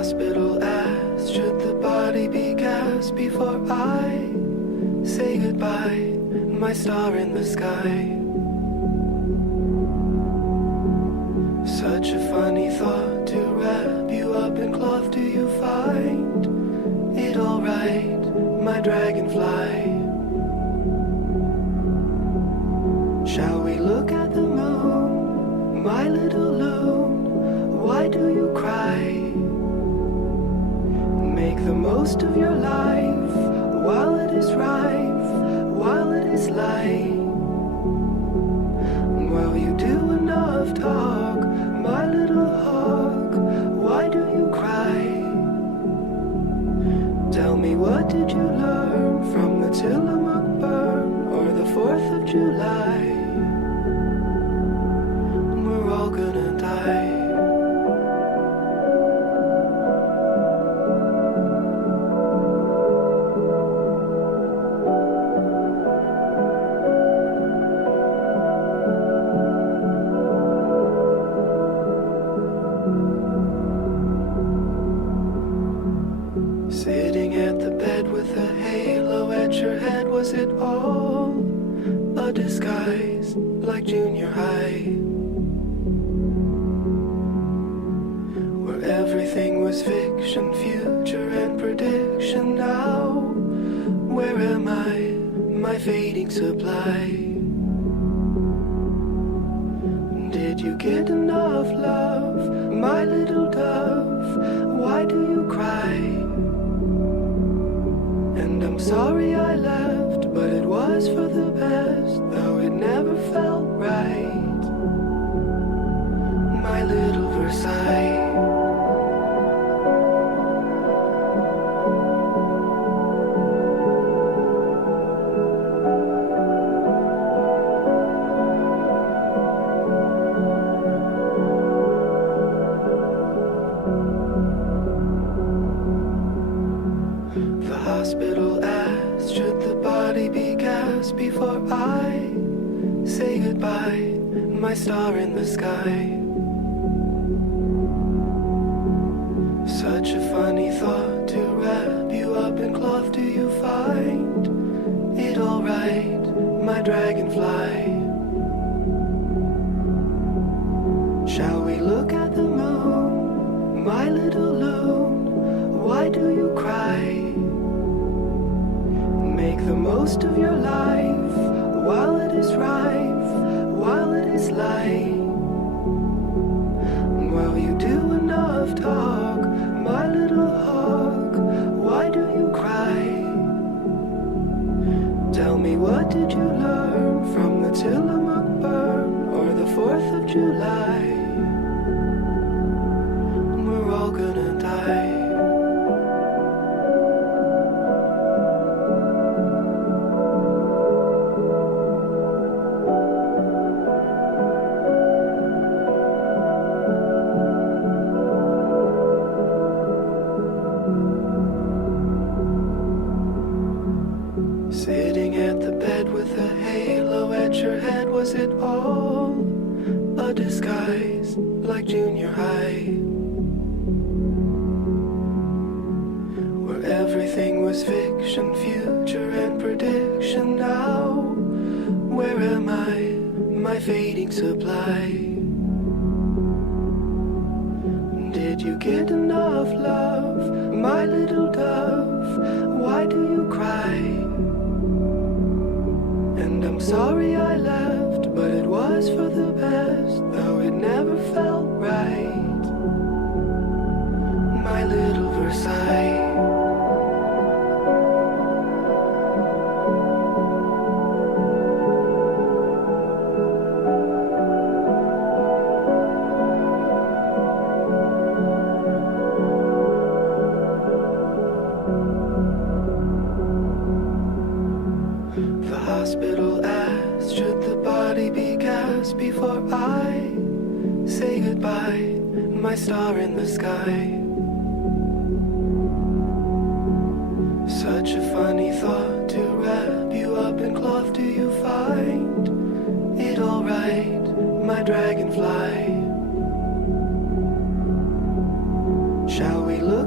hospital asked, should the body be cast before I say goodbye, my star in the sky? Such a funny thought to wrap you up in cloth. Do you find it alright, my dragonfly? Shall we look at the moon, my little loon? Why do you cry? Make the most of your life while it is rife, while it is light. While you do enough talk, my little hawk, why do you cry? Tell me, what did you learn from the Tillamook burn or the 4th of July? We're all gonna die. Sitting at the bed with a halo at your head, was it all a disguise like junior high? Where everything was fiction, future and prediction. Now, where am I, my fading supply? Did you get enough love, my little dove? Why do you cry? And I'm sorry I left, but it was for the best, though it never felt right. My little Versailles. The hospital asked, should the body be cast before I say goodbye, my star in the sky? Such a funny thought to wrap you up in cloth. Do you find it alright, my dragonfly? Shall we look at the moon, my little loon? Why do you cry? Make the most of your life while it is rife, while it is light. While you do enough talk, my little hawk, why do you cry? Tell me, what did you learn from the Tillamook burn or the 4th of July? We're all gonna die. Sitting at the bed with a halo at your head, was it all a disguise like junior high? Where everything was fiction, future and prediction. Now, where am I, my fading supply? Did you get enough love, my little dove? Why do you cry? And I'm sorry I left, but it was for the best, though it never felt right. My little Versailles. The hospital asked, should the body be cast before I say goodbye, my star in the sky? Such a funny thought to wrap you up in cloth. Do you find it alright, my dragonfly? Shall we look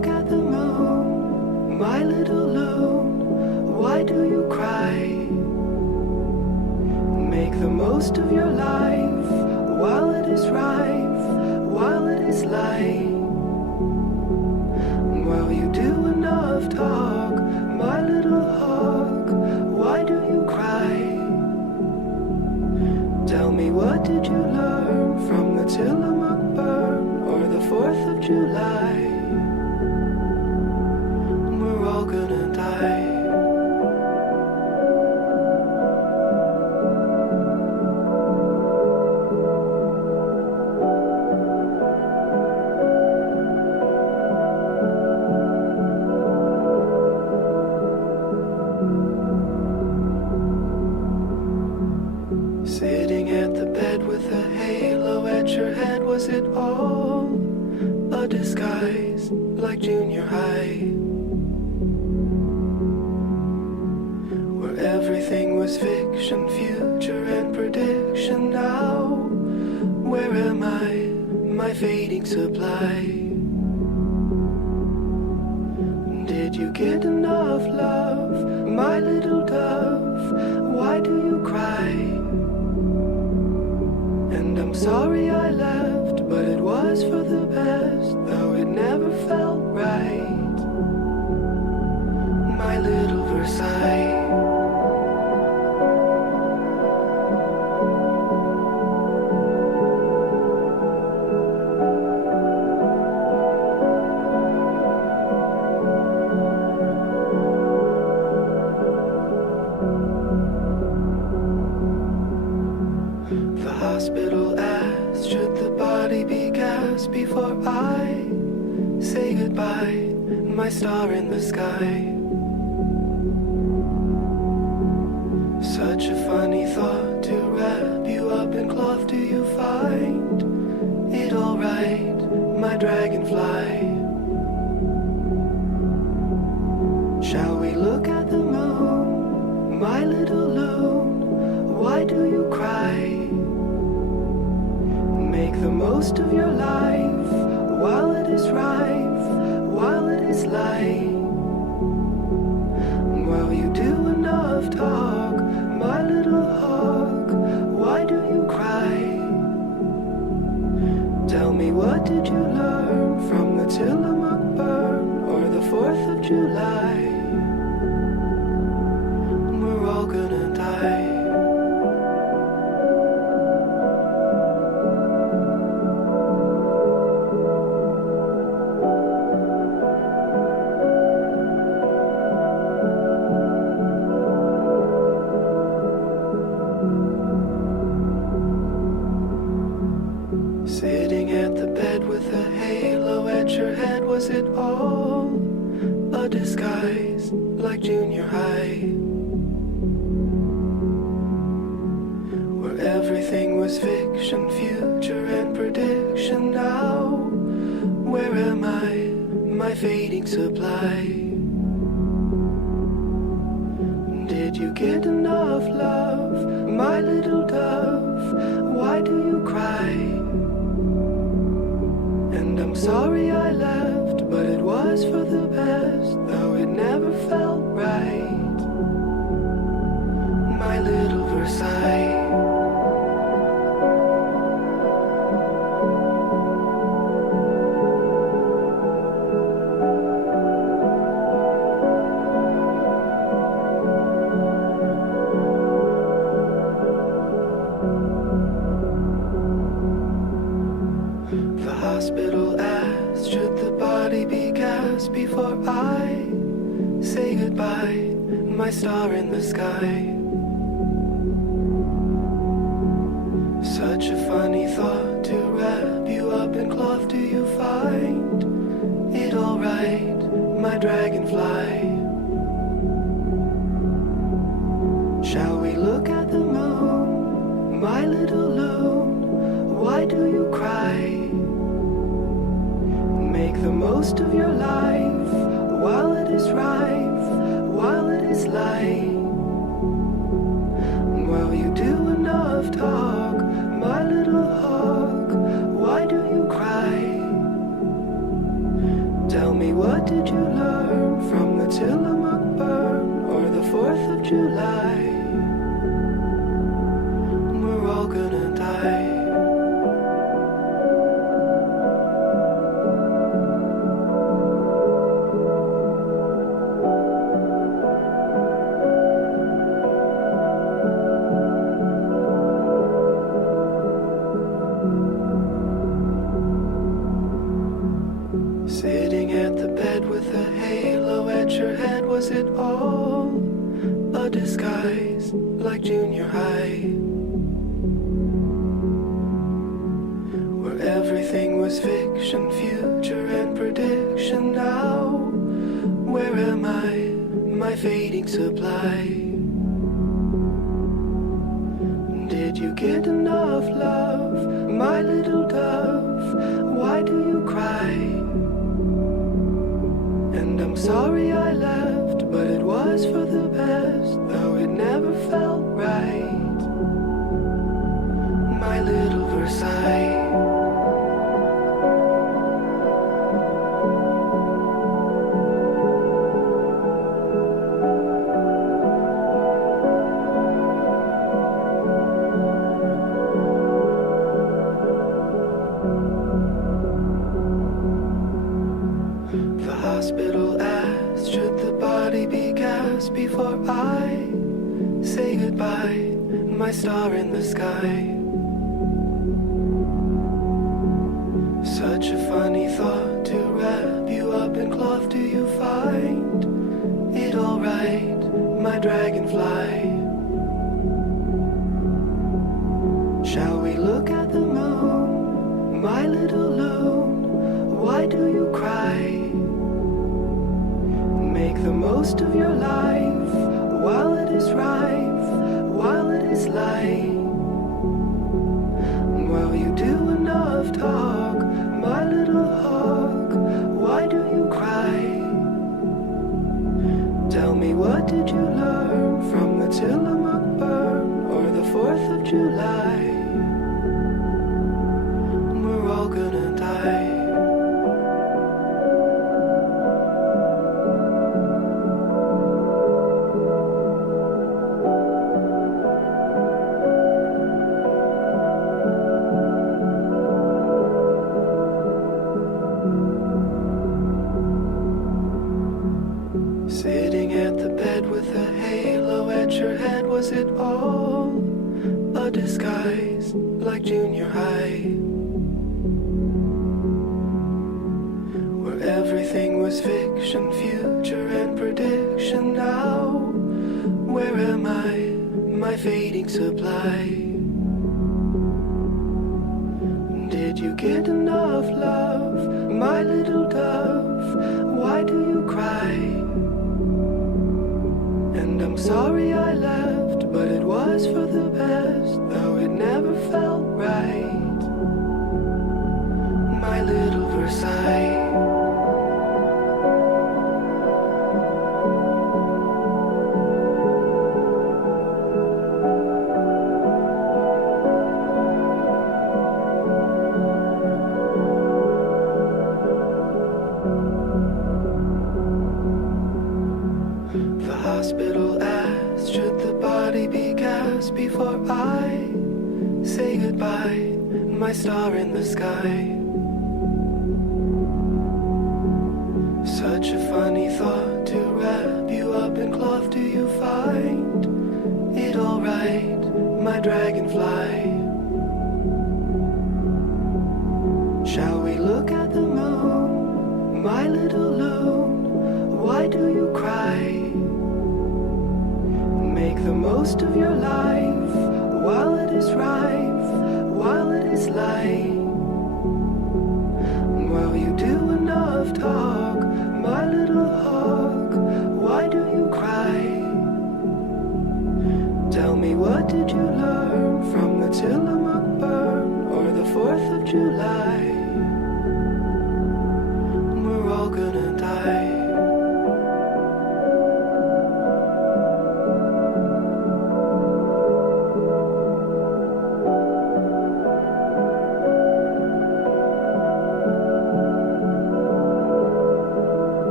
My little loon, why do you cry? Make the most of your life while it is rife, while it is light. While you do enough talk, my little hawk, why do you cry? Tell me, what did you learn from the Tillamook burn or the 4th of July? We're all gonna die. Sitting at the bed with a halo at your head, was it all a disguise like junior high? Where everything was fiction, future and prediction. Now, where am I, my fading supply? Did you get enough love, my little dove? Why do you cry? And I'm sorry I left, but it was for the best, though it never felt right. My little Versailles. The hospital asked, should the body be cast before I say goodbye, my star in the sky? Such a funny thought to wrap you up in cloth. Do you find it alright, my dragonfly? Shall we look at the moon, my little loon? Why do you cry? Make the most of your life while it is rife, while it is light. While you do enough talk, my little hawk, why do you cry? Tell me, what did you learn from the Tillamook burn or the 4th of July? We're all gonna die. Sitting at the bed with a halo at your head, was it all a disguise like junior high? Where everything was fiction, future and prediction. Now, where am I, my fading supply? Did you get enough love, my little dove? Why do you cry? And I'm sorry I left, but it was for the best, though it never felt right. My little Versailles. The hospital asked, should the body be cast before I say goodbye, my star in the sky? Such a funny thought to wrap you up in cloth. Do you find it alright, my dragonfly? Shall we look at the moon, my little loon? Why do you cry? Make the most of your life while it is rife, while it is light. While you do enough talk, my little hawk, why do you cry? Tell me, what did you learn from the Tillamook burn or the 4th of July. We're all gonna die. Sitting at the bed with a halo at your head, was it all a disguise like junior high? Where everything was fiction, future and prediction. Now, where am I, my fading supply? Did you get enough love, my little dove? Why do you cry? And I'm sorry I left, but it was for the best, though it never felt right. My little Versailles. The hospital asked, should the body be cast before I say goodbye, my star in the sky? Such a funny thought to wrap you up in cloth. Do you find it alright, my dragonfly? Shall we look at the moon, my little loon? Why do you cry? Make the most of your life while it is rife, while it is light. While you do enough talk, my little hawk, why do you cry? Tell me, what did you learn from the Tillamook burn or the 4th of July? We're all gonna die. Sitting at the bed with a halo at your head, was it all a disguise like junior high? Where everything was fiction, future and prediction. Now, where am I, my fading supply? Did you get enough love, my little dove? Why do you cry? And I'm sorry I left, but it was for the best, though it never felt right. My little Versailles. The hospital asked, should the body be cast before I say goodbye, my star in the sky? Such a funny thought to wrap you up in cloth. Do you find it alright, my dragonfly? Shall we look at the moon, my little loon? Why do you cry? Make the most of your life while it is rife, while it is light. While you do enough talk, my little hawk, why do you cry? Tell me, what did you learn from the Tillamook burn or the 4th of July? We're all gonna die.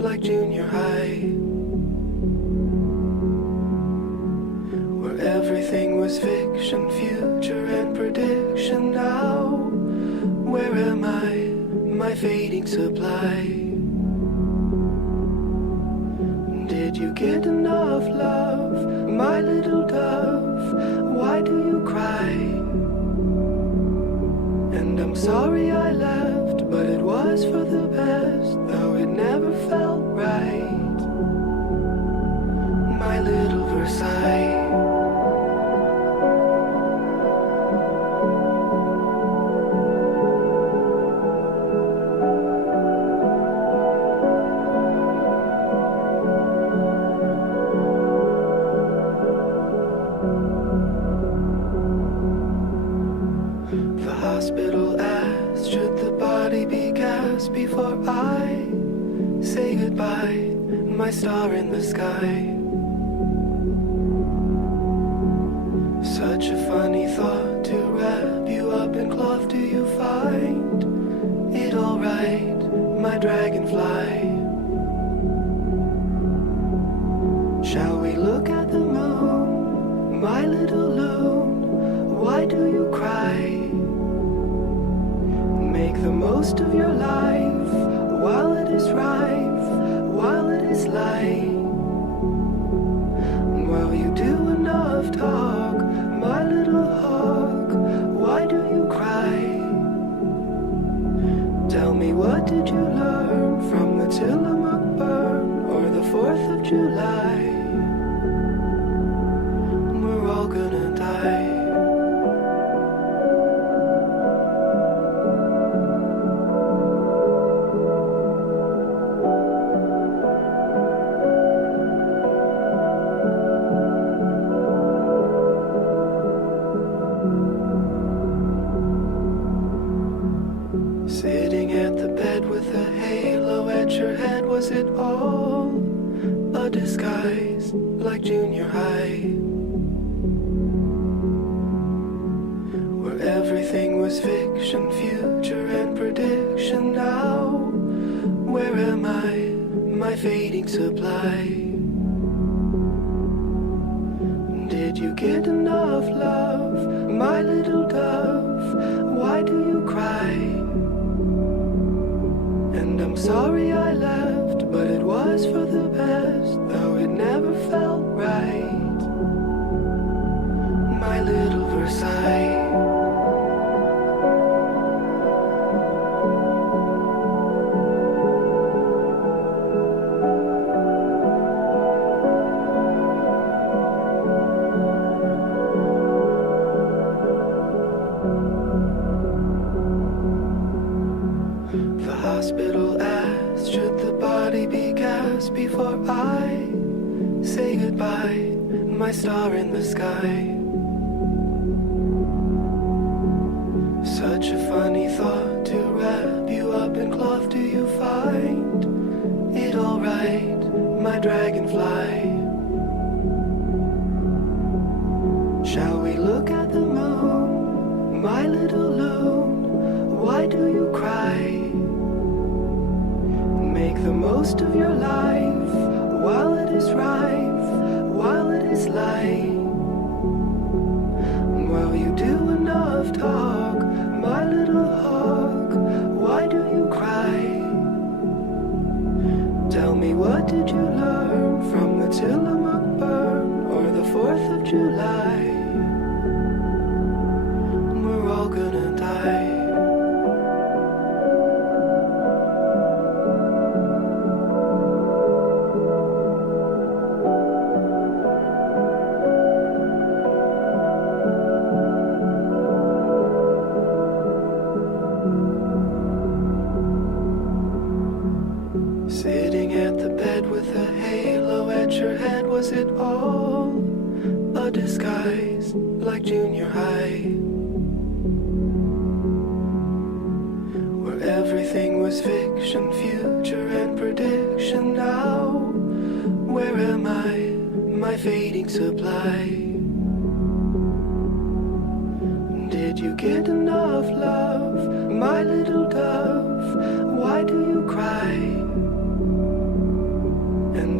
like junior high, where everything was fiction, future and prediction. Now, where am I, my fading supply? Did you get enough love, my little dove? Why do you cry? And I'm sorry I left, but it was for the best, though it never felt right. My little Versailles. The hospital asked, should the body be cast before I say goodbye, my star in the sky? Such a funny thought to wrap you up in cloth. Do you find it alright, my dragonfly? Shall we look at the moon, my little loon? Why do you cry? Make the most of your life while it is rife, while it is light. While you do enough talk, my little hawk, why do you cry? Tell me, what did you learn from the Tillamook burn or the 4th of July? We're all gonna die. Sitting at the bed with a halo at your head, was it all a disguise, like junior high? Where everything was fiction, future and prediction. Now, where am I, my fading supply? Did you get enough love, my little dove? Why do you cry? And I'm sorry I left, but it was for the best, though it never felt right. My little Versailles. The hospital asked, should the body be cast before I say goodbye, my star in the sky? Such a funny thought to wrap you up in cloth. Do you find it alright, my dragonfly? Shall we look at the moon, my little loon? Why do you cry? Make the most of your life while it is rife, while it is light. While you do enough talk, my little hawk, why do you cry? Tell me, what did you learn from the Tillamook burn or the 4th of July? We're all gonna die. Sitting at the bed with a halo at your head, was it all a disguise, like junior high? Where everything was fiction, future and prediction. Now, where am I, my fading supply? Did you get enough love, my little dove? Why do you cry?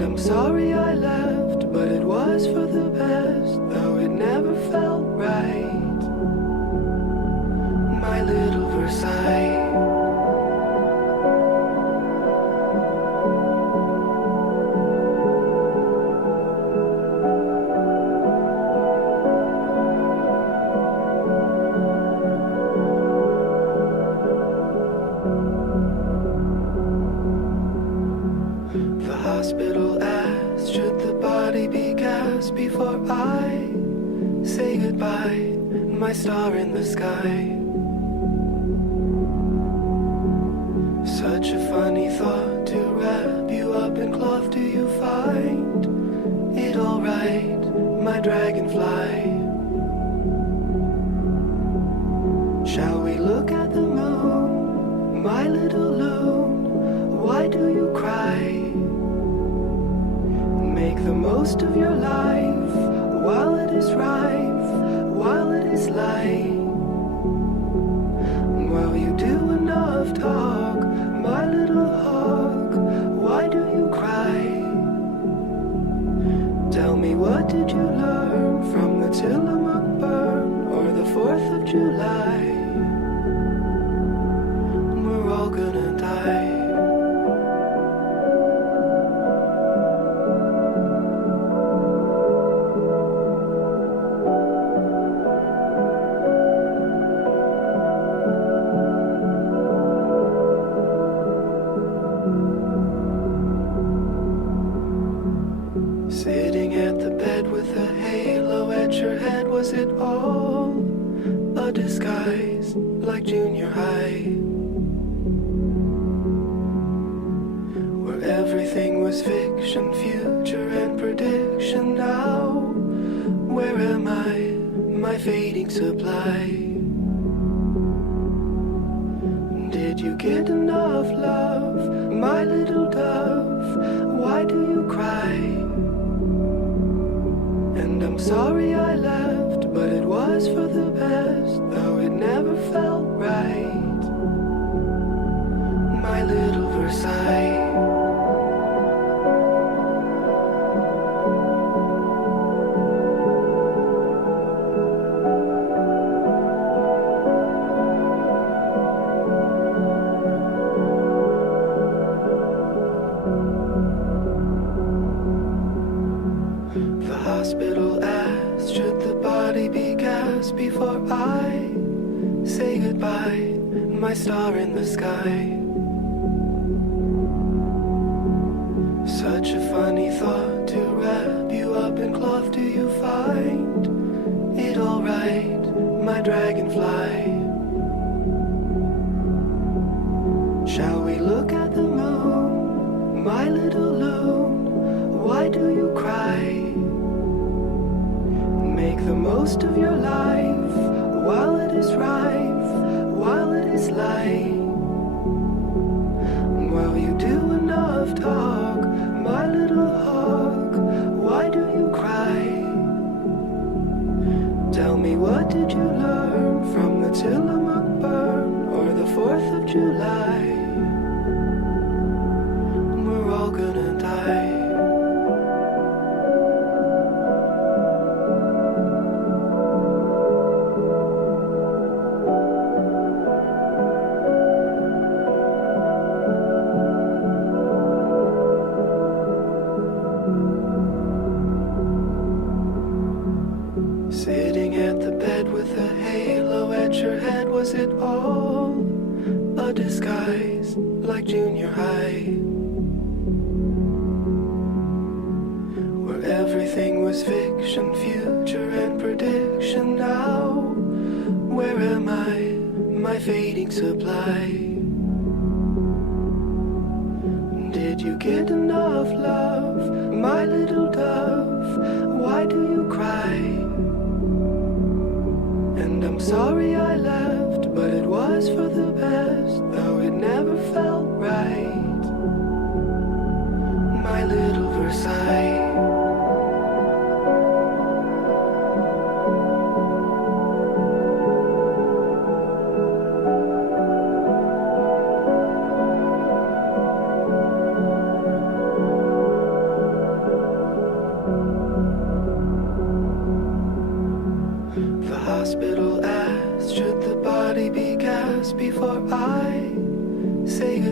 And I'm sorry I left, but it was for the best, though it never felt right. My little Versailles. The hospital asked, should the body be cast before I say goodbye, my star in the sky? Such a funny thought to wrap you up in cloth. Do you find it alright, my dragonfly? Shall we look at the moon, my little loon? Why do you cry? Make the most of your life while it is rife, while it is light. While you do enough talk, my little hawk, why do you cry? Tell me, what did you learn from the Tillamook burn or the 4th of July? We're all gonna die. Sitting at the bed with a halo at your head, was it all a disguise, like junior high? Where everything was fiction, future and prediction. Now, where am I, my fading supply? Did you get enough love, my little dove? Why do you cry? And I'm sorry I left, but it was for the best, though it never felt right. My little Versailles. The hospital asked, should the body be cast before I say goodbye, my star in the sky? Such a funny thought to wrap you up in cloth. Do you find it alright, my dragonfly? Shall we look at the moon, my little loon? Why do you cry? Make the most of your life while it is rife, while it is light. While you do enough talk, my little hawk, why do you cry? Tell me, what did you learn from the Tillamook burn or the 4th of July? We're all gonna die. Sitting at the bed with a halo at your head, was it all a disguise, like junior high? Where everything was fiction, future and prediction. Now, where am I, my fading supply? Did you get enough love, my little dove? Why do you cry? And I'm sorry I left, but it was for the best, though it never felt right. My little Versailles.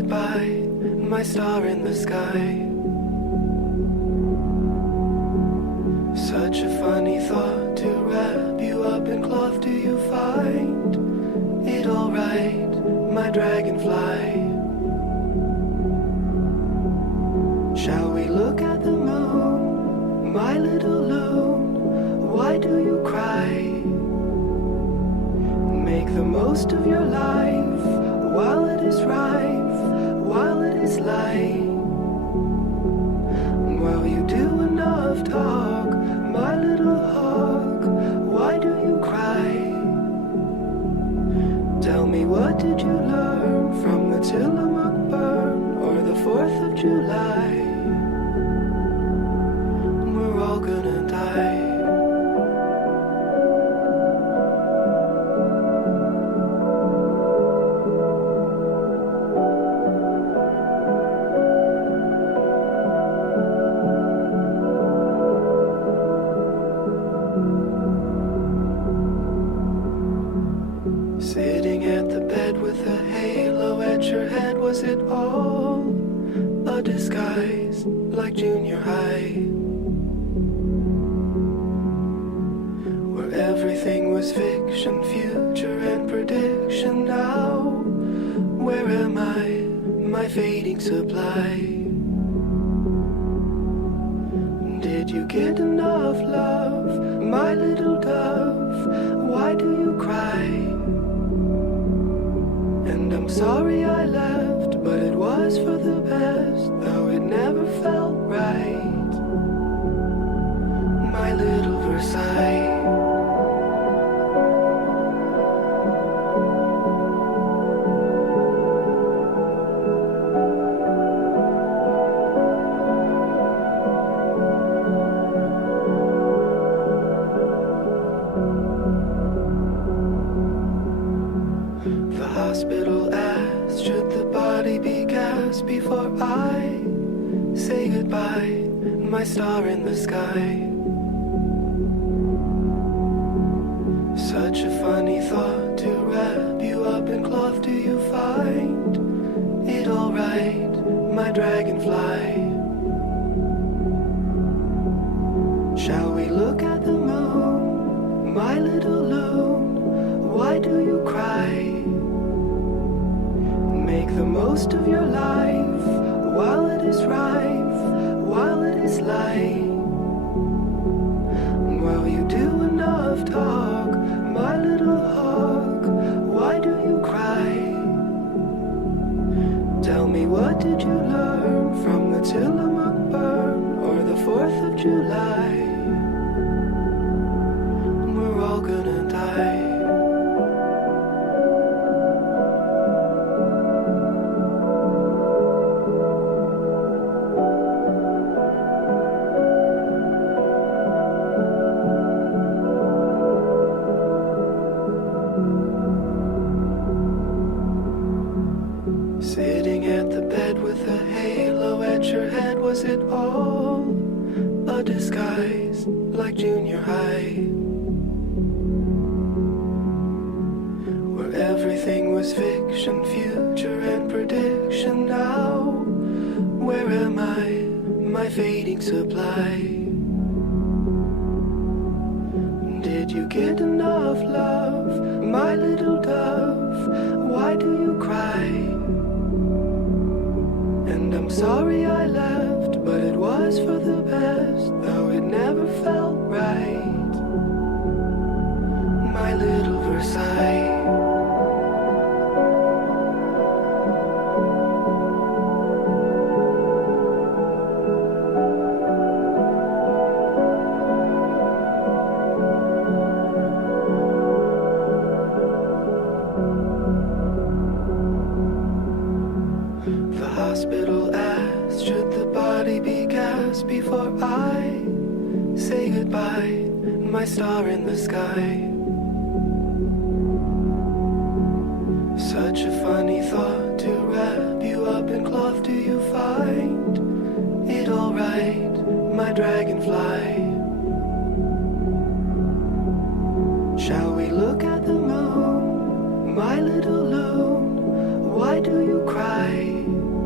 goodbye, my star in the sky. Such a funny thought to wrap you up in cloth. Do you find it alright, my dragonfly? Shall we look at the moon, my little loon? Why do you cry? Make the most of your life while it is rife, while it is light. While you do enough talk, my little hawk, why do you cry? Tell me, what did you learn from the Tillamook burn or the 4th of July? We're all gonna die. Sitting at the bed with a halo at your head, was it all a disguise like junior high? Where everything was fiction, future and prediction. Now, where am I, my fading supply? Did you get enough love, my little dove? Why do you cry? And I'm sorry I left, but it was for the best, though it never felt right. My little Versailles. The hospital asked, should the body be cast before I say goodbye, my star in the sky? Such a funny thought to wrap you up in cloth. Do you find it alright, my dragonfly? Shall we look at the moon, my little loon? Why do you cry? Make the most of your life while it is rife, while it is light. While you do enough talk, my little hawk, why do you cry? Tell me, what did you learn from the Tillamook burn or the 4th of July? We're all gonna die. Sitting at the bed with a halo at your head, was it all a disguise like junior high? Where everything was fiction, future and prediction. Now, where am I, my fading supply? Did you get enough love, my little dove? Why do you cry? And I'm sorry I left, but it was for the best, though it never felt right. My little Versailles. The hospital asked, should the body be cast before I say goodbye, my star in the sky? Such a funny thought to wrap you up in cloth. Do you find it alright, my dragonfly? Shall we look at the moon, my little loon? Why do you cry?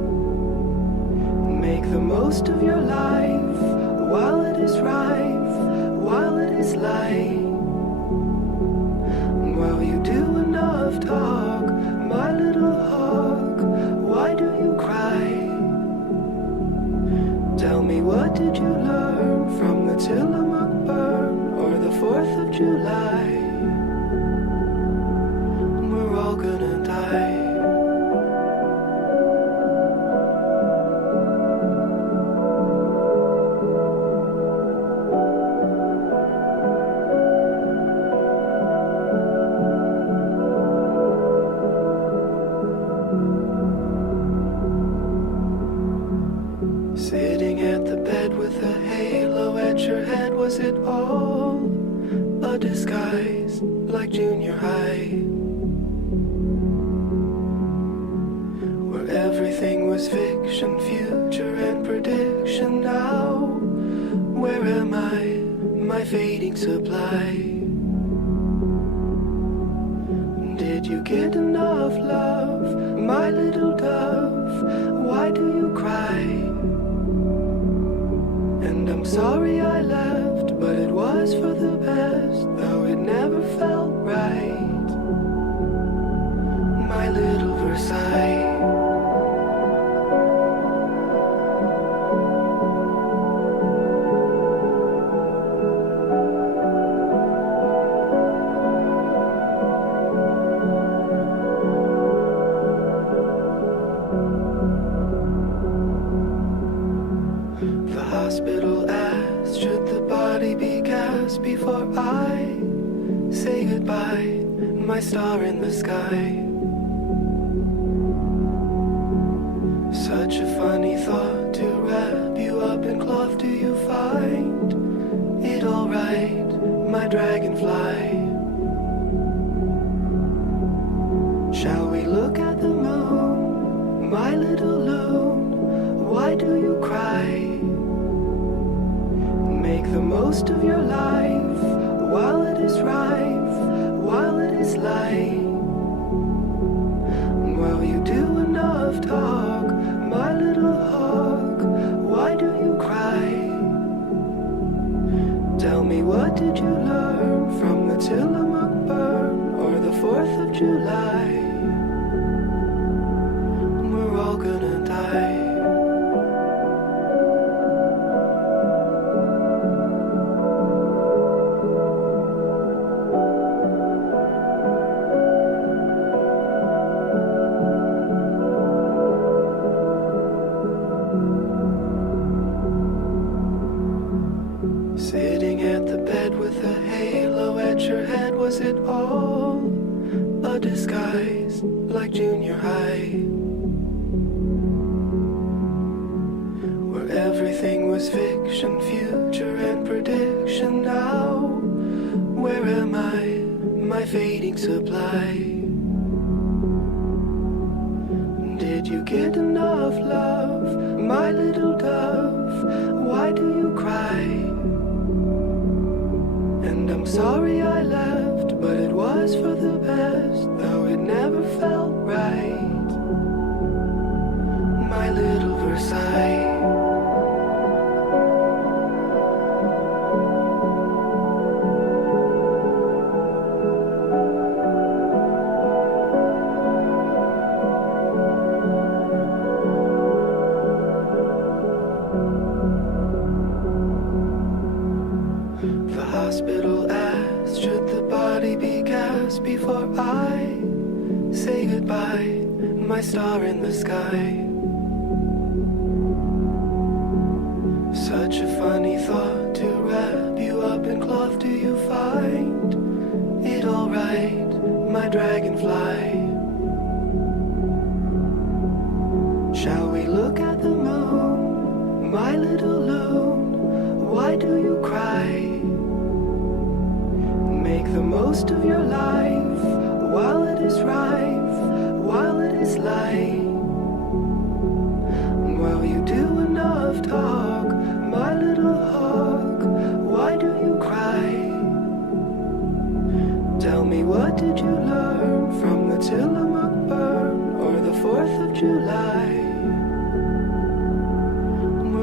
the most of your life while it is rife, while it is light. While you do enough talk, my little hawk, why do you cry? Tell me, what did you learn from the Tillamook burn or the 4th of July? We're all gonna die. Sitting at the bed with a halo at your head, was it all a disguise like junior high? Where everything was fiction, future and prediction. Now, where am I, my fading supply? Did you get enough love, my little dove? Why do you cry? And I'm sorry I left, but it was for the best, though it never felt right. My little Versailles. The hospital asked, should the body be cast before I say goodbye, my star in the sky? Such a funny thought to wrap you up in cloth. Do you find it alright, my dragonfly? Shall we look at the moon, my little loon? Why do you cry? Make the most of your life while it is rife, while it is light. While you do enough talk, my little hawk, why do you cry? Tell me, what did you learn from the Tillamook burn or the 4th of July? We're all gonna die. Sitting at the bed with a halo at your head, was it all a disguise like junior high? Where everything was fiction, future and prediction. Now, where am I, my fading supply? Did you get enough love, my little dove? Why do you cry? And I'm sorry I left, but it was for the best, though it never felt right. My little Versailles. The hospital asked, should the body be cast before I say goodbye, my star in the sky? Such a funny thought to wrap you up in cloth. Do you find it alright, my dragonfly? Shall we look at the moon, my little loon? Why do you cry? Make the most of your life while it is rife, while it is light. While you do enough talk, my little hawk, why do you cry? Tell me, what did you learn from the Tillamook burn or the 4th of July?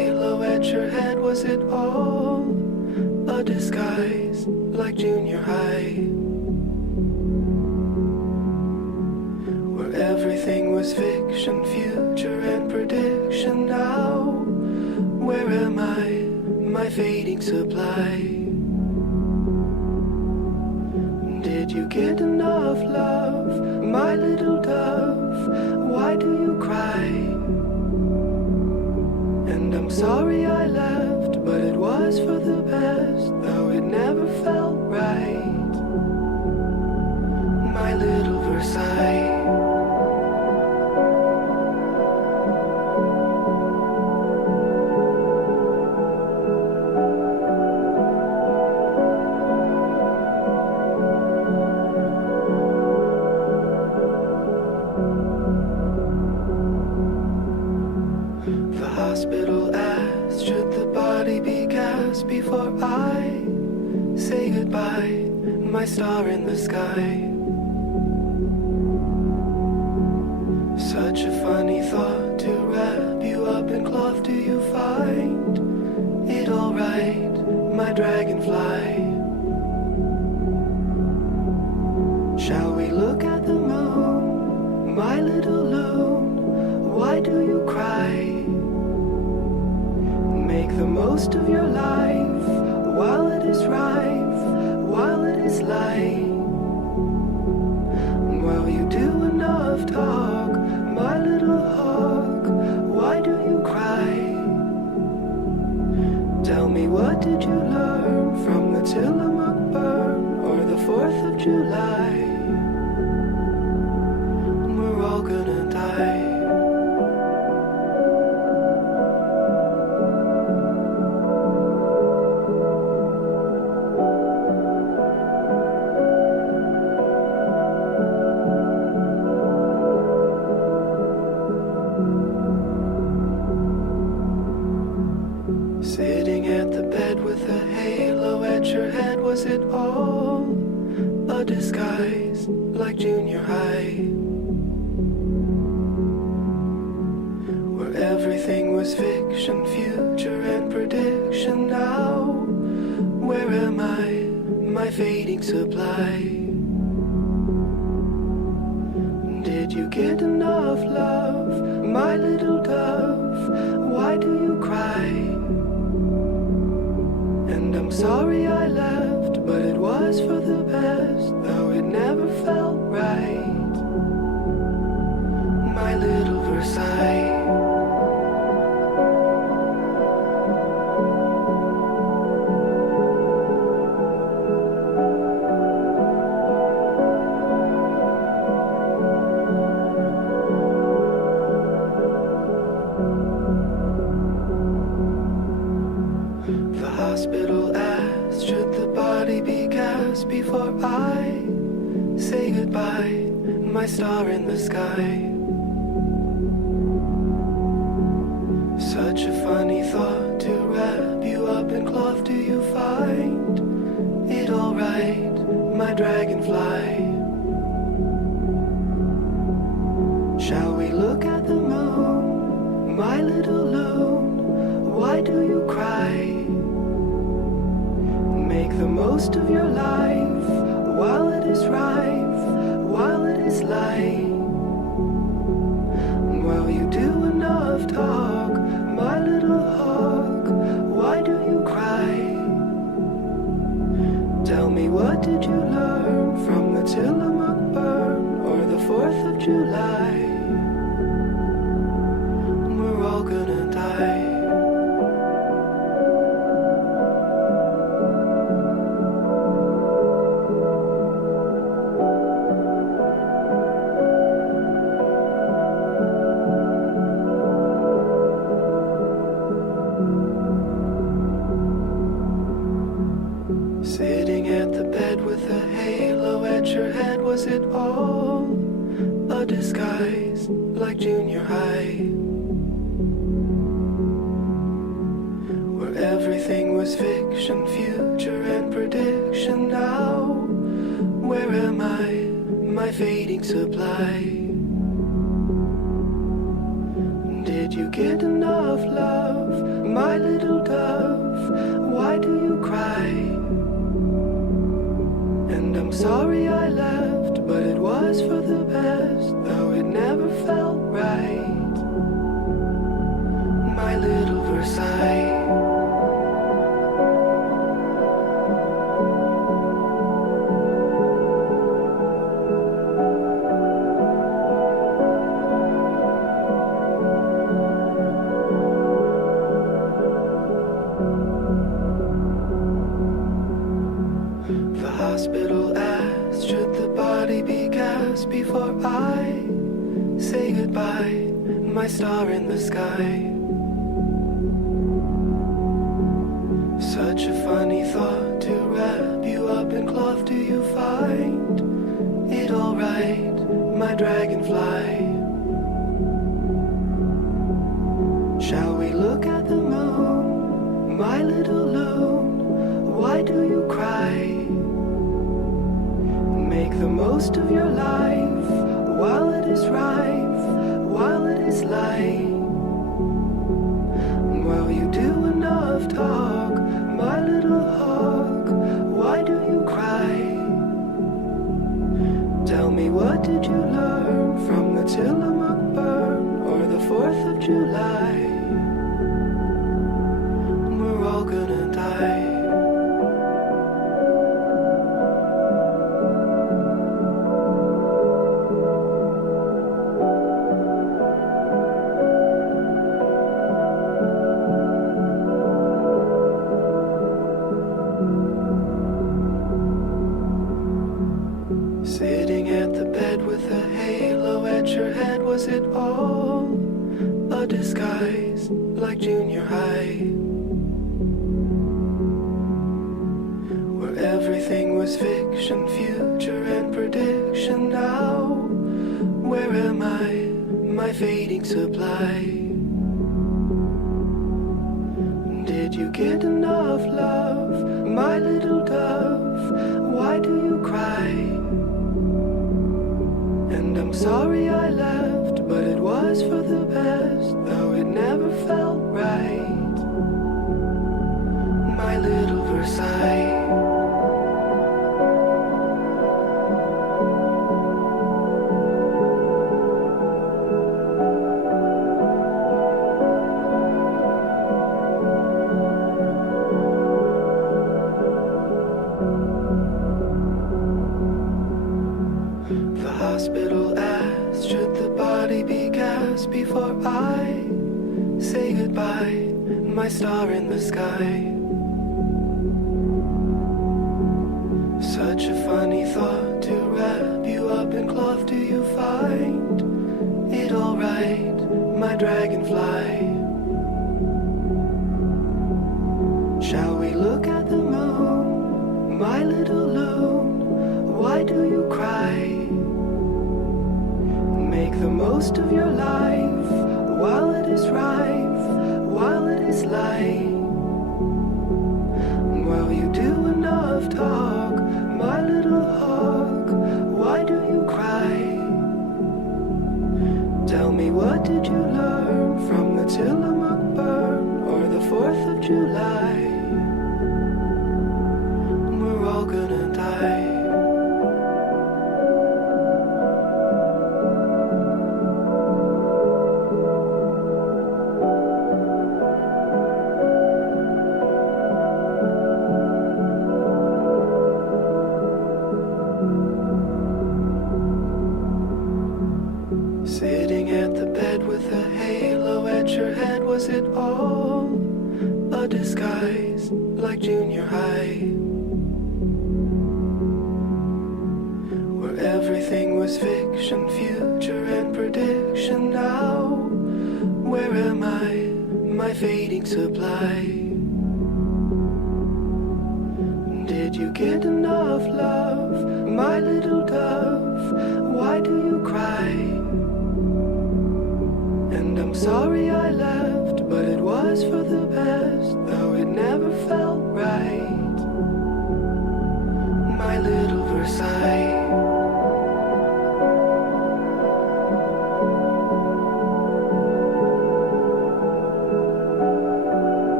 was it all a disguise, like junior high? Where everything was fiction, future and prediction. Now, where am I, my fading supply? Did you get enough love, my little dove? Why do you cry? And I'm sorry I left, but it was for the best, though it never felt right. My little Versailles. The hospital asked, should the body be cast before I say goodbye, my star in the sky? Such a funny thought to wrap you up in cloth. Do you find it alright, my dragonfly? Shall we look at the moon, my little loon? Why do you cry? Make the most of your life while it is rife, while it is light. While you do enough talk, my little hawk, why do you cry? Tell me, what did you learn from the Tillamook burn or the 4th of July? We're all gonna die. Sitting at the bed with a halo at your head, was it all a disguise, like junior high? Where everything was fiction, future and prediction. Now, where am I, my fading supply? Did you get enough love, my little dove? Why do you cry? And I'm sorry I left, but it was for the best, though it never felt right. My little Versailles. The hospital asked, should the body be cast before I say goodbye, my star in the sky? Such a funny thought to wrap you up in cloth. Do you find it alright, my dragonfly? Shall we look at the moon, my little loon? Why do you cry? Make the most of your life while it is rife, while it is light. While you do enough talk, my little hawk, why do you cry? Tell me, what did you learn from the Tillamook burn or the 4th of July? We're all gonna die. Sitting at the bed with a halo at your head, was it all a disguise, like junior high? Where everything was fiction, future and prediction. Now, where am I, my fading supply? Did you get enough love, my little dove, why do you cry? And I'm sorry I left, but it was for the best, though it never felt right. My little Versailles. The hospital asked, should the body be cast before I say goodbye, my star in the sky? Such a funny thought to wrap you up in cloth. Do you find it alright, my dragonfly? Shall we look at the moon, my little loon? Why do you cry? Make the most of your life while it is rife, while it is light. While you do enough talk, my little hawk, why do you cry? Tell me, what did you learn from the Tillamook burn or the 4th of July? We're all gonna die. Sitting at the bed with a halo at your head, was it all a disguise, like junior high? Where everything was fiction, future and prediction. Now, where am I, my fading supply? Did you get enough love, my little dove? Why do you cry? And I'm sorry I left, but it was for the best, though it never felt right. My little Versailles. The hospital asked, should the body be cast before I say goodbye, my star in the sky? Such a funny thought to wrap you up in cloth. Do you find it alright, my dragonfly? Shall we look at the moon, my little loon? Why do you cry? Make the most of your life while it is rife, while it is light. While you do enough talk, my little hawk, why do you cry? Tell me, what did you learn from the Tillamook burn or the 4th of July? We're all gonna die. Sitting at the bed with a halo at your head, was it all a disguise, like junior high? Where everything was fiction, future and prediction. Now, where am I, my fading supply? Did you get enough love, my little dove? Why do you cry? And I'm sorry I left, but it was for the best, though it never felt right. My little Versailles.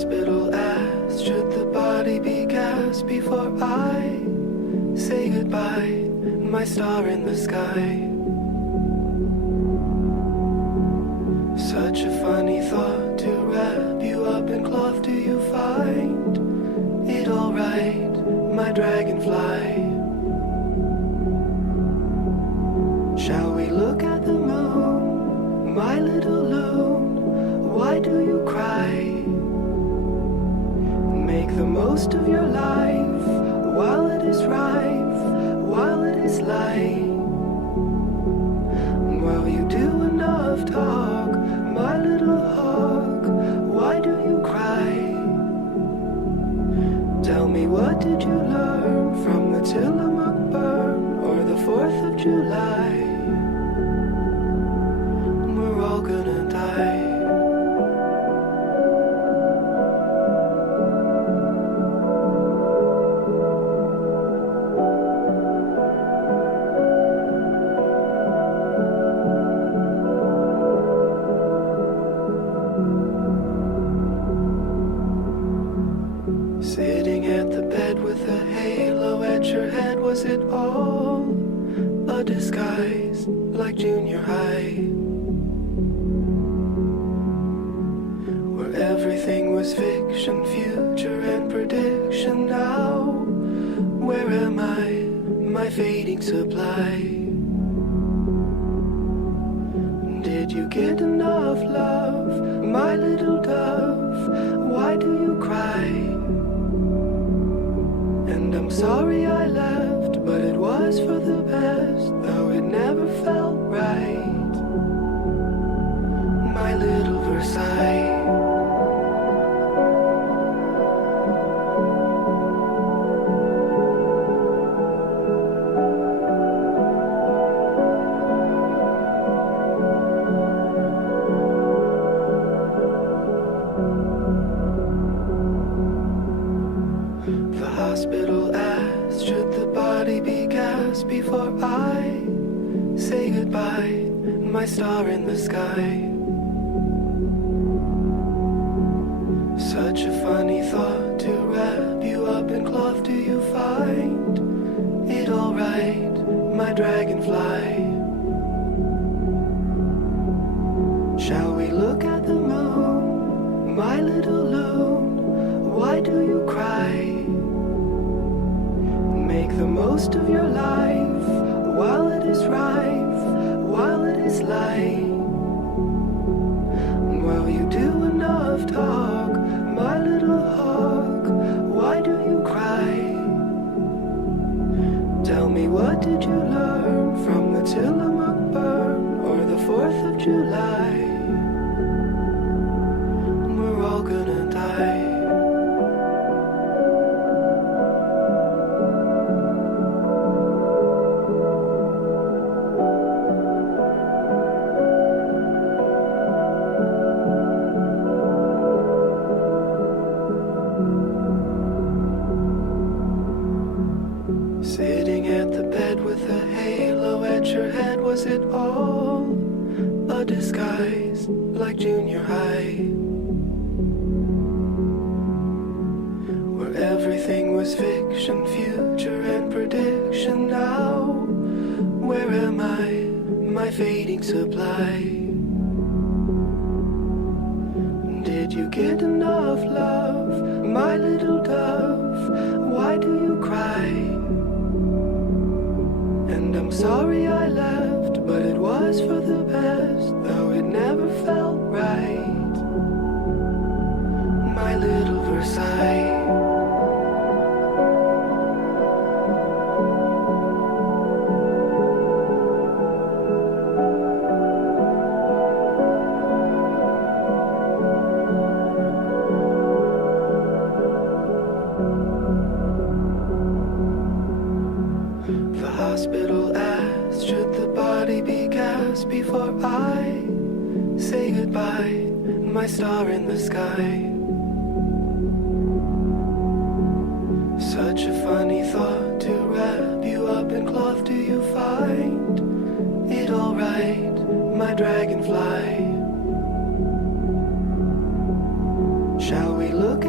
hospital asked, should the body be cast before I say goodbye, my star in the sky? Such a funny thought to wrap you up in cloth. Do you find it alright, my dragonfly? Shall we look at the moon, my little loon? Why do you cry? Make the most of your life while it is rife, while it is light. While you do enough talk, my little hawk, why do you cry? Tell me, what did you learn from the Tillamook burn or the 4th of July? We're all gonna die. Sitting at the bed with a halo at your head, was it all a disguise like junior high? Where everything was fiction, future and prediction. Now, where am I, my fading supply? Did you get enough love, my little dove? Why do you cry? And I'm sorry I left, but it was for the best, though it never felt right. My little Versailles. The hospital asked, should the body be cast before I say goodbye, my star in the sky? Such a funny thought to wrap you up in cloth. Do you find it alright, my dragonfly? Shall we look at the moon, my little loon? Why do you cry? Make the most of your life while it is rife, while it is light. While you do enough talk, my little hawk, why do you cry? Tell me, what did you learn from the Tillamook burn or the 4th of July? We're all gonna die. Sitting at the bed with a halo at your head, was it all a disguise like junior high? Where everything was fiction, future and prediction. Now, where am I, my fading supply? Did you get enough love, my little dove? Why do you cry? And I'm sorry I left, but it was for the best, though it never felt right. My little Versailles. The hospital asked, should the body be cast before I say goodbye, my star in the sky? Such a funny thought to wrap you up in cloth. Do you find it alright, my dragonfly? Shall we look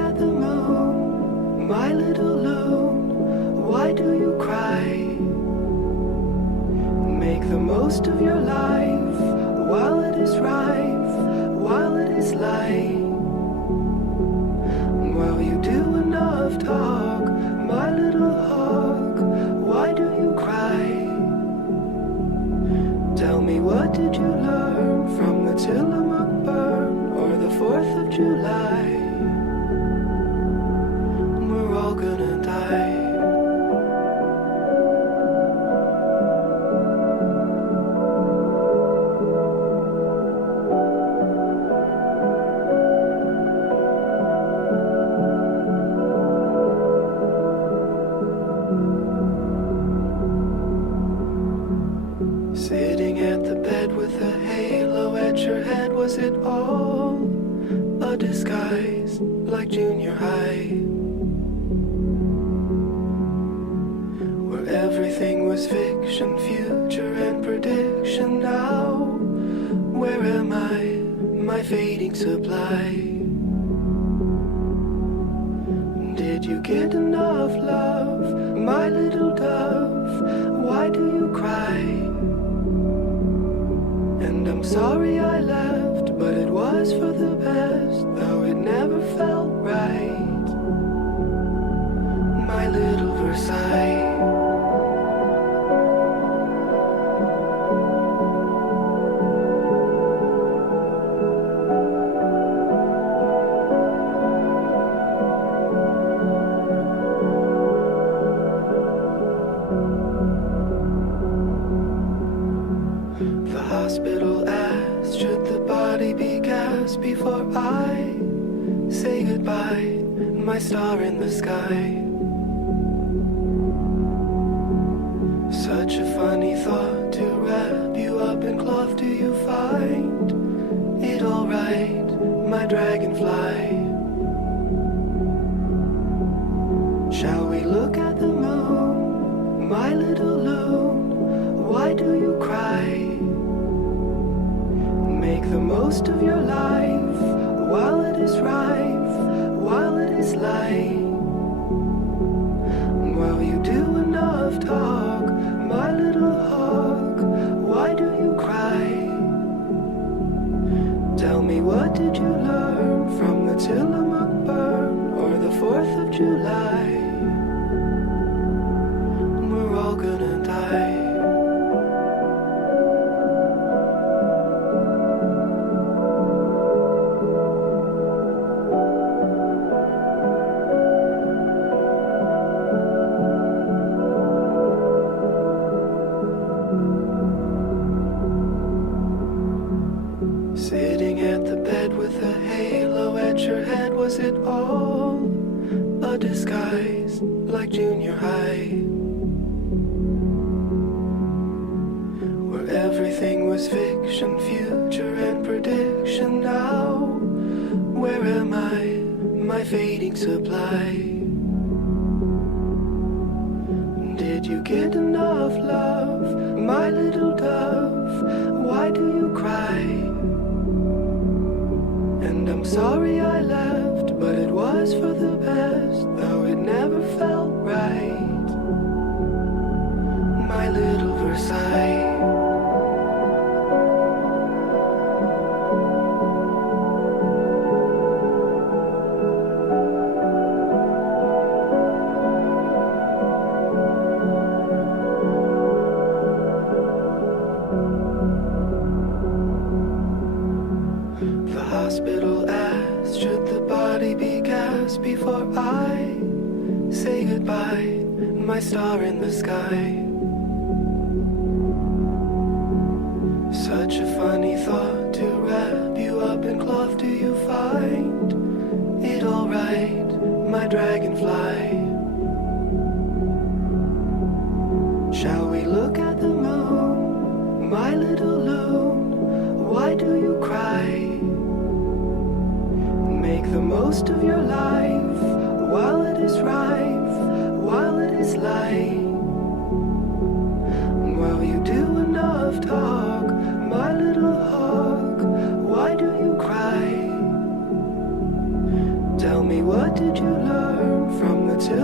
My little loon, why do you cry? Make the most of your life while it is rife, while it is light. While you do enough talk, my little hawk, why do you cry? Tell me, what did you learn from the Tillamook burn or the 4th of July? We're all gonna die. Sitting at the bed with a halo at your head, was it all a disguise like junior high? Where everything was fiction, future and prediction. Now, where am I, my fading supply? Did you get enough love, my little dove? Why do you cry? And I'm sorry I left, but it was for the best, though it never felt right. My little Versailles. The hospital asked, should the body be gassed before I say goodbye, my star in the sky? Such a funny thought to wrap you up in cloth. Do you find it alright, my dragonfly? Shall we look at the moon, my little loon? Why do you cry? Make the most of your life while it is rife, while it is light. While you do enough talk, my little hawk, why do you cry? Tell me, what did you learn from the Tillamook burn or the 4th of July? We're all gonna die. Sitting at the bed with a halo at your head, was it all a disguise like junior high? Where everything was fiction, future and prediction. Now, where am I, my fading supply? Did you get enough love, my little dove? Why do you cry? And I'm sorry I left, but it was for the best, though it never felt right. My little Versailles. The hospital asked, should the body be gassed before I say goodbye, my star in the sky? Such a funny thought to wrap you up in cloth. Do you find it alright, my dragonfly? Shall we look at the moon, my little loon? Why do you cry? Make the most of your life while it is rife, while it is light. While you do enough talk, my little hawk, why do you cry? Tell me, what did you learn from the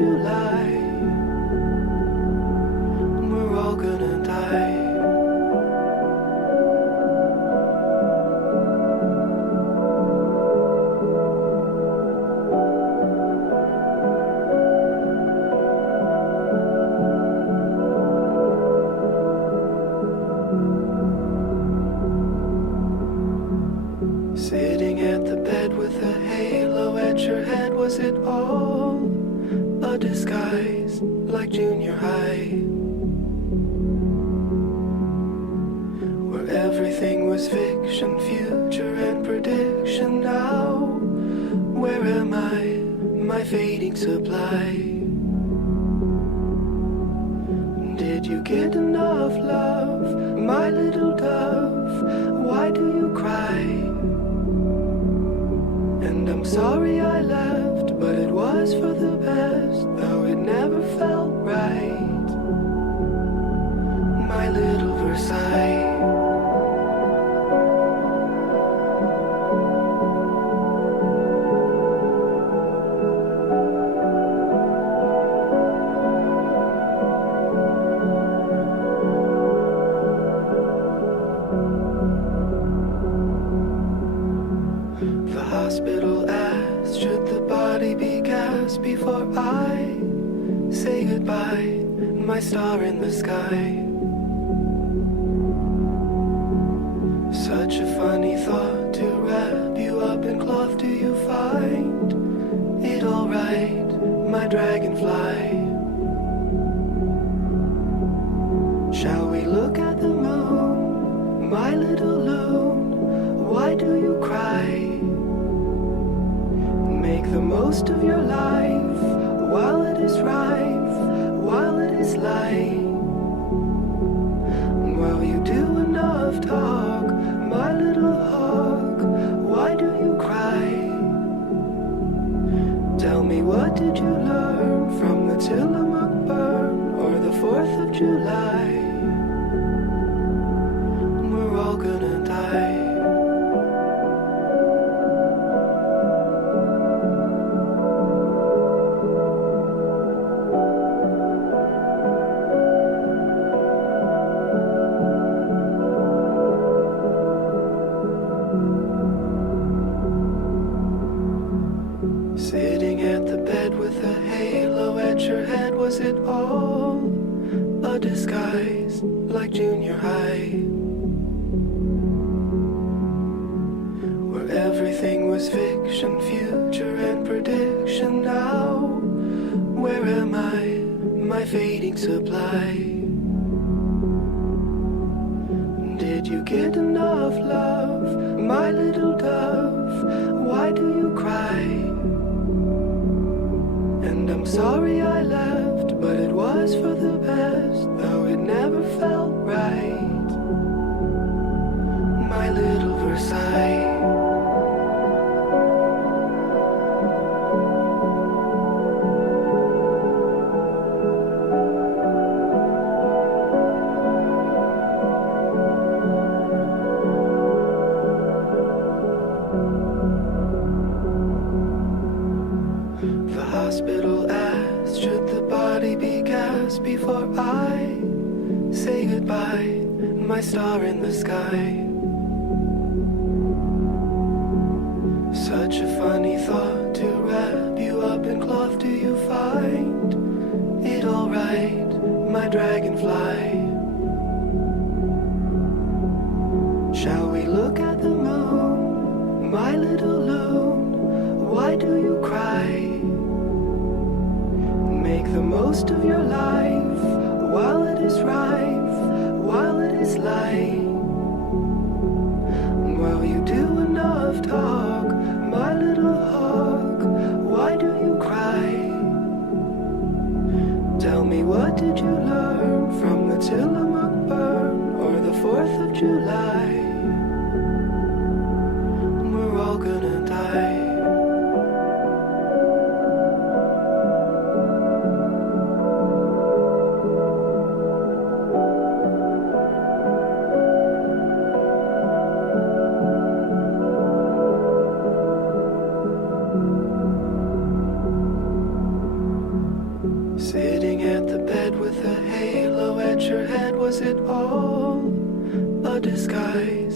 July. We're all gonna die. Sitting at the bed with a halo at your head, was it all a disguise like junior high? Where everything was fiction, future and prediction. Now, where am I, my fading supply? Did you get enough love, my little dove? Why do you cry? And I'm sorry I left, but it was for the best, though it never felt right. My little Versailles. The hospital asked, should the body be cast before I say goodbye, my star in the sky? Such a funny thought to wrap you up in cloth. Do you find it alright, my dragonfly? Shall we look at the moon, my little loon? Why do you cry? Make the most of your life while it is rife, while it is light. While you do enough talk, my little hawk, why do you cry? Tell me, what did you learn from the Tillamook burn or the 4th of July? We're all gonna die. Sitting at the bed with a halo at your head, was it all a disguise like junior high? Where everything was fiction, future and prediction. Now, where am I, my fading supply? Did you get enough love, my little dove? Why do you cry? And I'm sorry I left, but it was for the best, though it never felt right. My little Versailles. The hospital asked, should the body be cast before I say goodbye, my star in the sky? Such a funny thought to wrap you up in cloth. Do you find it alright, my dragonfly? Shall we look at the moon, my little loon? Why do you cry? Make the most of your life while it is rife, while it is light. While you do enough talk, my little hawk, why do you cry? Tell me, what did you learn from the Tillamook burn or the 4th of July? We're all gonna die.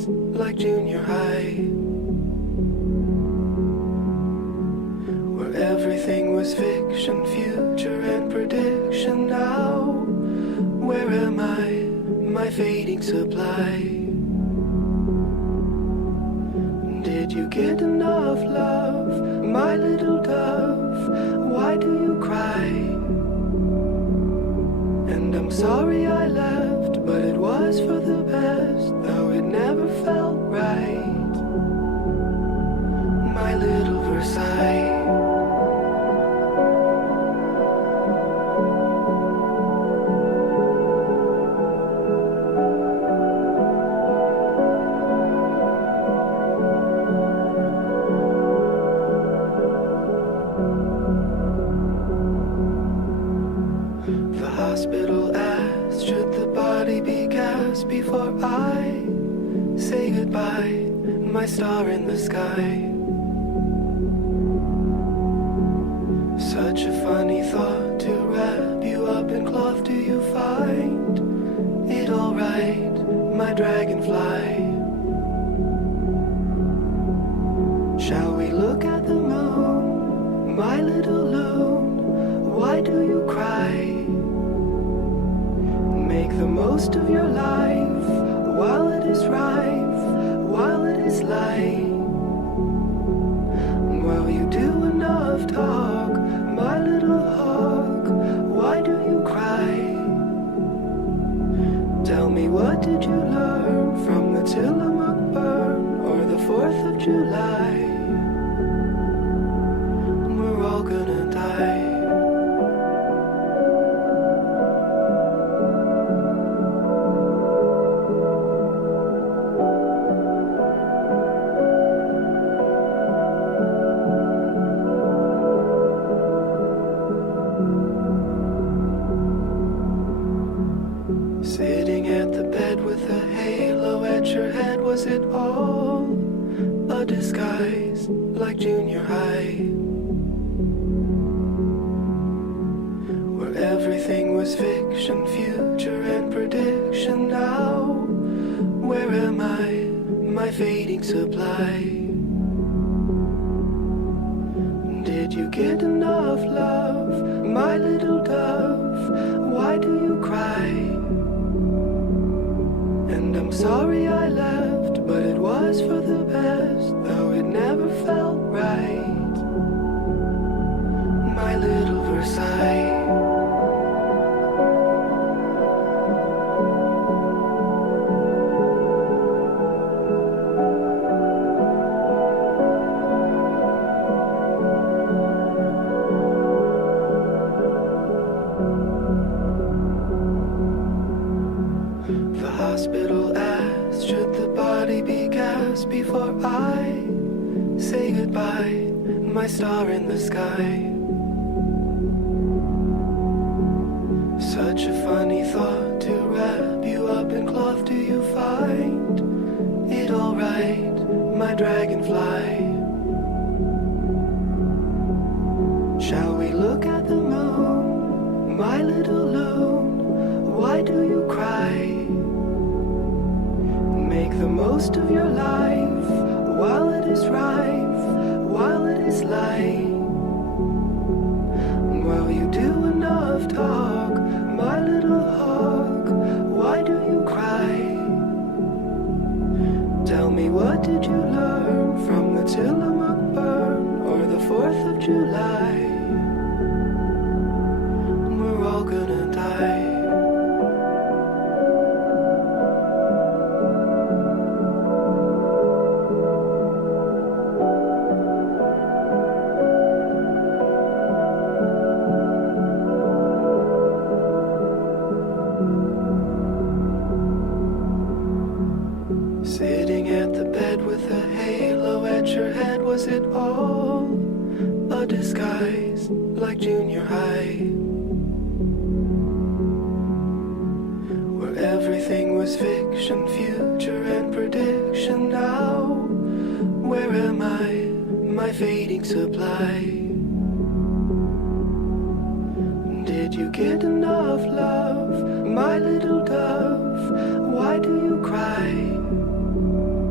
disguise like junior high, where everything was fiction, future and prediction. Now, where am I, my fading supply? Did you get enough love, my little dove? Why do you cry? And I'm sorry I left, but it was for the best, though it never felt right. My little Versailles. The hospital asked, should the body be cast before I say goodbye, my star in the sky? Such a funny thought to wrap you up in cloth. Do you find it alright, my dragonfly? Shall we look at the moon, my little loon? Why do you cry? Make the most of your life while it is rife, while it is light. While you do enough talk, my little hawk, why do you cry? Tell me, what did you learn from the Tillamook burn or the 4th of July? We're all gonna die. Sitting at the bed with a halo at your head, was it all a disguise like junior high? Where everything was fiction, future and prediction. Now, where am I, my fading supply? Did you get enough love, my little dove? Why do you cry? And I'm sorry I left, but it was for the best, though it never felt right. My little Versailles. The hospital asked, should the body be cast before I say goodbye, my star in the sky? Such a funny thought to wrap you up in cloth. Do you find it alright, my dragonfly? Shall we look at the moon, my little loon? Why do you cry? Make the most of your life while it is rife, while it is light. While you do enough talk, my little hawk, why do you cry? Tell me, what did you learn from the Tillamook burn or the 4th of July? We're all gonna die. Sitting at the bed with a halo at your head, was it all a disguise like junior high? Where everything was fiction, future and prediction. Now, where am I, my fading supply? Did you get enough love, my little dove? Why do you cry?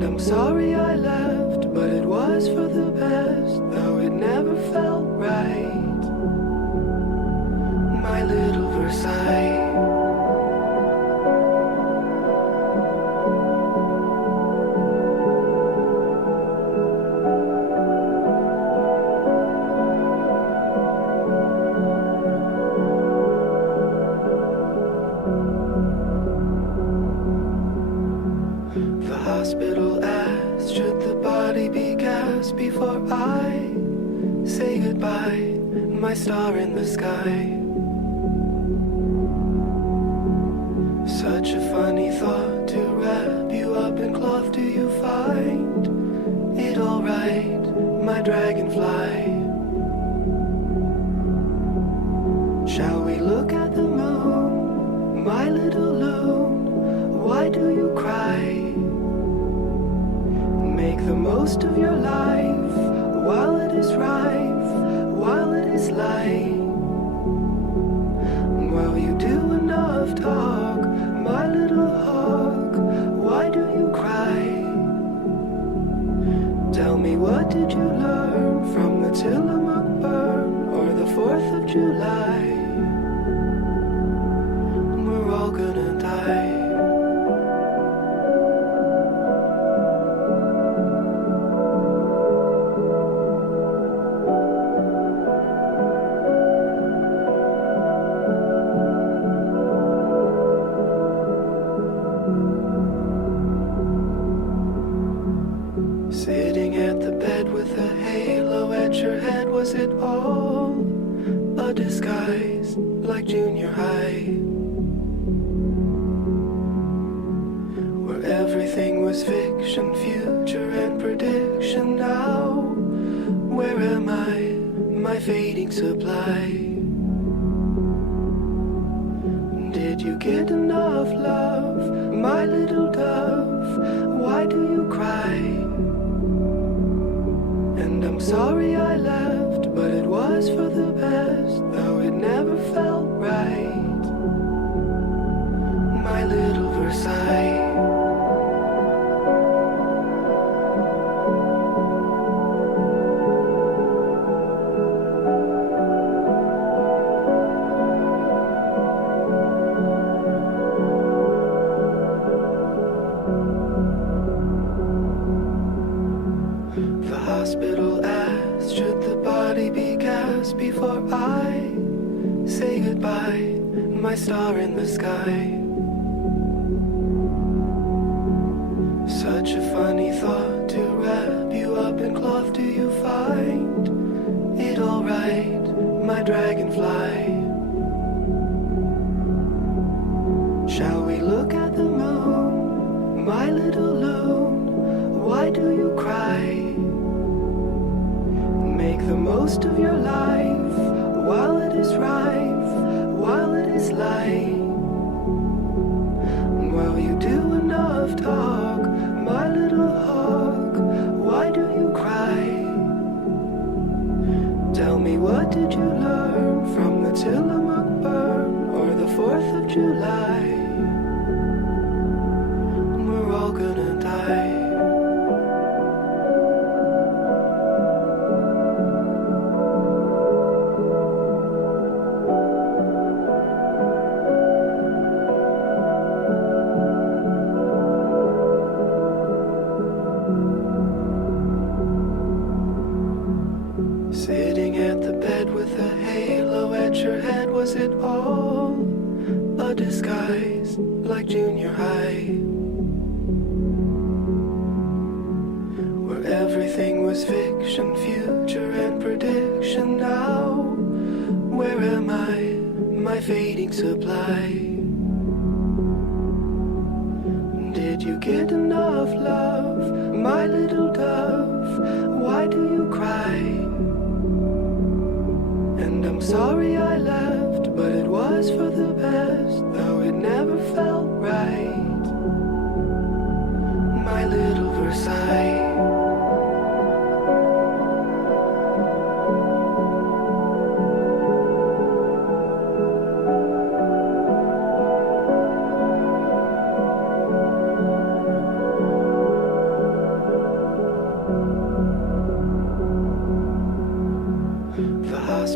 And I'm sorry I left, but it was for the best, though it never felt right. My little Versailles. The hospital asked, should the body be cast before I say goodbye, my star in the sky? Such a funny thought to wrap you up in cloth. Do you find it alright, my dragonfly? Shall we look at the moon, my little loon? Why do you cry? Make the most of your life while it is rife, while it is light. While you do enough talk, my little hawk, why do you cry? Tell me, what did you learn from the Tillamook burn or the 4th of July? We're all gonna die. Sitting at the bed with a halo at your head, was it all a disguise like junior high? Where everything was fiction, future and prediction. Now, where am I, my fading supply? Did you get enough love, my little dove? Why do you cry? And I'm sorry I left, but it was for the best, though it never felt right. My little Versailles. The hospital asked, should the body be cast before I say goodbye, my star in the sky? Such a funny thought to wrap you up in cloth. Do you find it alright, my dragonfly? Shall we look at the moon, my little loon? Why do you cry? Make the most of your life while it is rife, while it is light. While you do enough talk, my little hawk, why do you cry? Tell me, what did you learn from the Tillamook burn or the 4th of July? We're all gonna die. Sitting at the bed with a halo at your head, was it all a disguise like junior high? Where everything was fiction, future and prediction. Now, where am I, my fading supply? Did you get enough love, my little dove? Why do you cry? And I'm sorry I left, but it was for the best, though it never felt right. My little Versailles.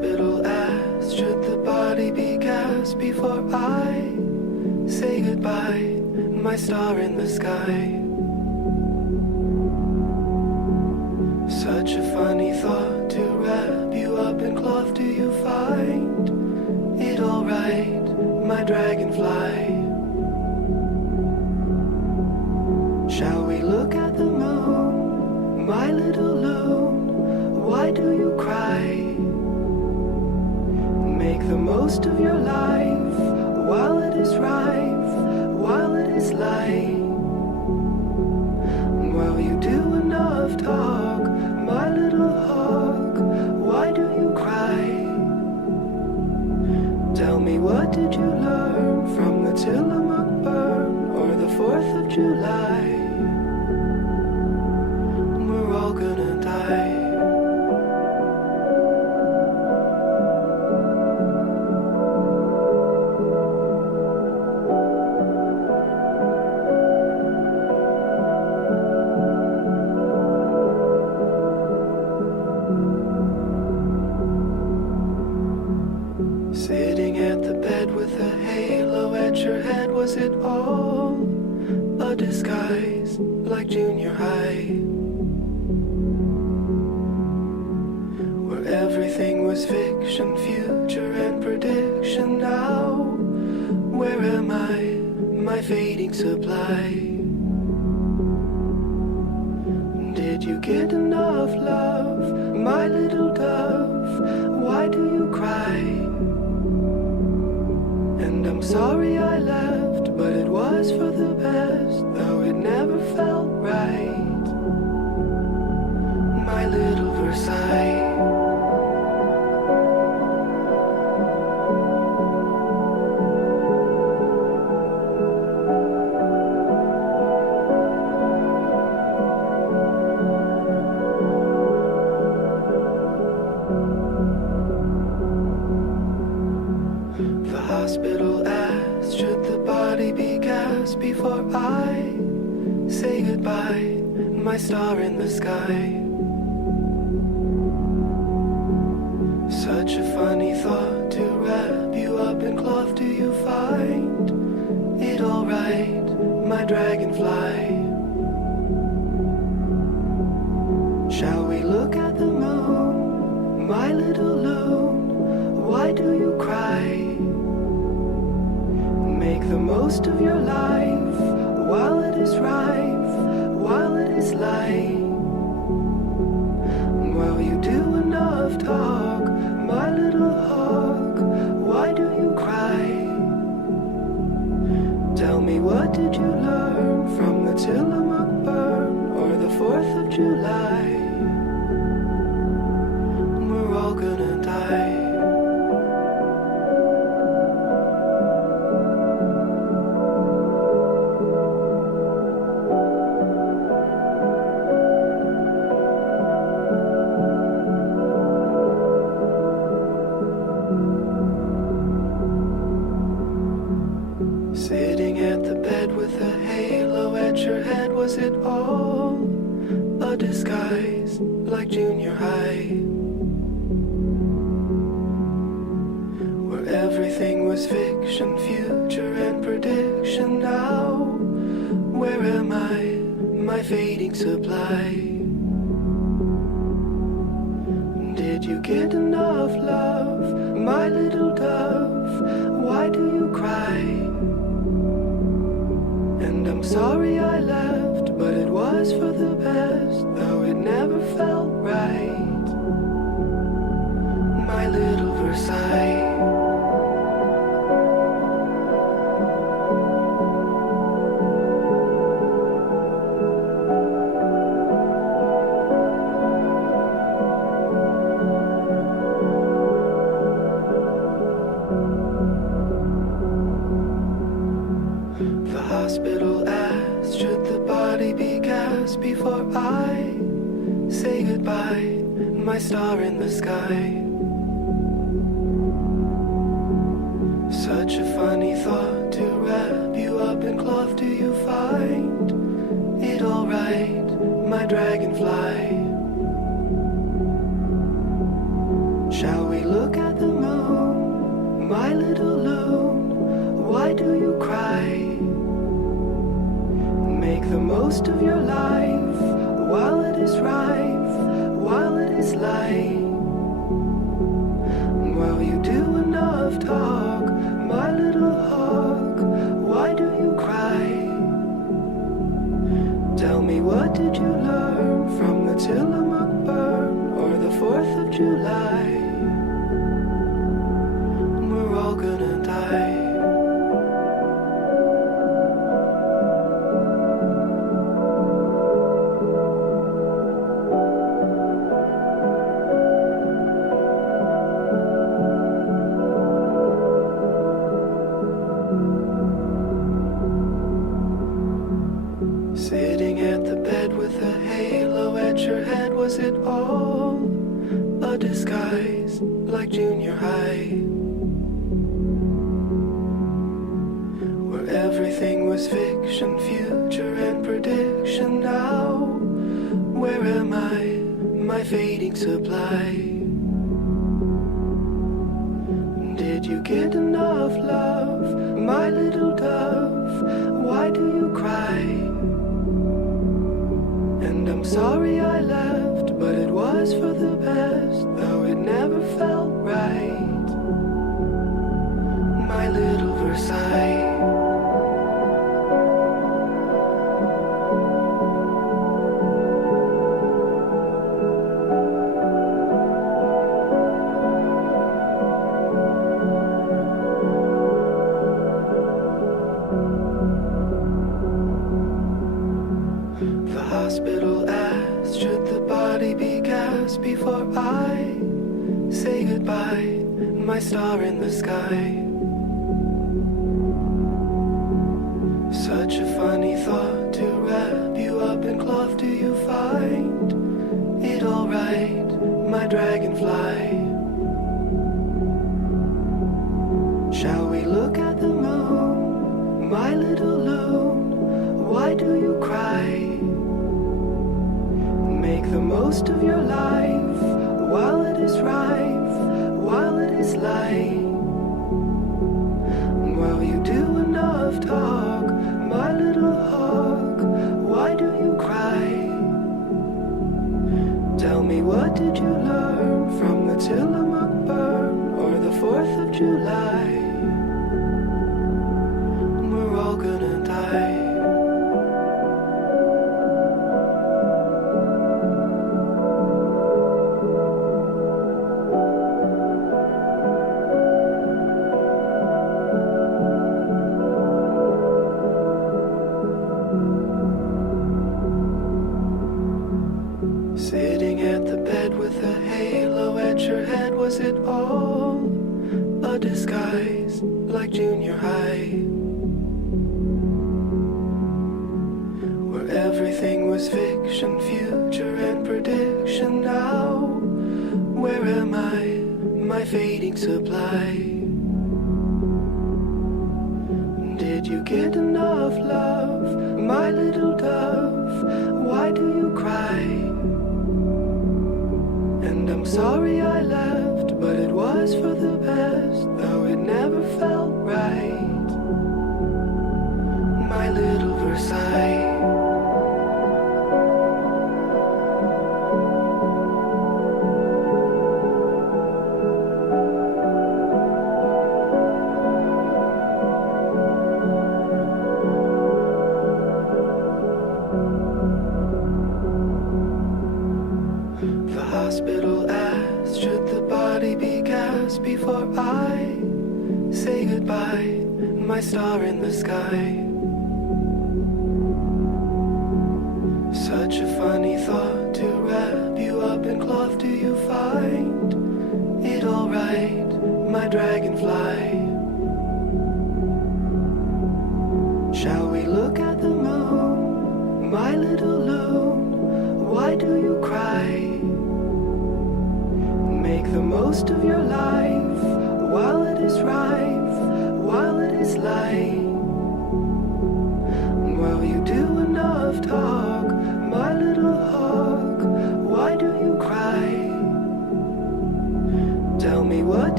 hospital asked, should the body be cast before I say goodbye, my star in the sky? Such a funny thought to wrap you up in cloth. Do you find it alright, my dragonfly? Shall we look at the moon, my little loon? Why do you cry? Make the most of your life while it is rife, while it is light. While you do enough talk, my little hawk, why do you cry? Tell me, what did you learn from the Tillamook burn or the 4th of July? We're all gonna die. Sitting at the bed with a halo at your head, was it all a disguise like junior high? Where everything was fiction, future and prediction. Now, where am I, my fading supply? Did you get enough love, my little dove? Why do you cry? And I'm sorry I left, but it was for the best, though it never felt right. My little Versailles. The hospital asked, should the body be cast before I say goodbye, my star in the sky? Such a funny thought to wrap you up in cloth. Do you find it alright, my dragonfly? Shall we look at the moon, my little loon? Why do you cry? Make the most of your life while it is rife, while it is light. While you do enough talk, my little hawk, why do you cry? Tell me, what did you learn from the Tillamook burn or the 4th of July? We're all gonna die. Sitting at the bed with a halo at your head, was it all a disguise like junior high? Where everything was fiction, future and prediction. Now, where am I, my fading supply? Did you get enough love, my little dove? Why do you cry? And I'm sorry I left, but it was for the best, though it never felt right. My little Versailles. The hospital asked, should the body be cast before I say goodbye, my star in the sky? Such a funny thought to wrap you up in cloth. Do you find it alright, my dragonfly? Shall we look at the moon, my little loon, why do you cry? Make the most of your life while it is rife, while it is light. While you do enough talk, my little hawk, why do you cry? Tell me, what did you learn from the Tillamook burn or the 4th of July? We're all gonna die. Sitting at the bed with a halo at your head, was it all a disguise like junior high? Where everything was fiction, future and prediction. Now, where am I, my fading supply? Did you get enough love, my little dove? Why do you cry? And I'm sorry I left, but it was for the best, though it never felt right. My little Versailles. The hospital asked, should the body be cast before I say goodbye, my star in the sky? Such a funny thought to wrap you up in cloth. Do you find it alright, my dragonfly? Shall we look at the moon, my little loon? Why do you cry? Make the most of your life while it is rife, while it is light. While you do enough talk, my little hawk, why do you cry? Tell me, what did you learn from the Tillamook burn or the 4th of July? We're all gonna die. Sitting at the bed with a halo at your head, was it all a disguise like junior high? Where everything was fiction, future and prediction. Now, where am I, my fading supply? Did you get enough love, my little dove? Why do you cry? And I'm sorry I left, but it was for the best, though it never felt right. My little Versailles. The hospital asked, should the body be cast before I say goodbye, my star in the sky? Such a funny thought to wrap you up in cloth. Do you find it alright, my dragonfly? Shall we look at the moon, my little loon? Why do you cry? Make the most of your life while it is rife, while it is light. While you do enough talk, my little hawk, why do you cry? Tell me,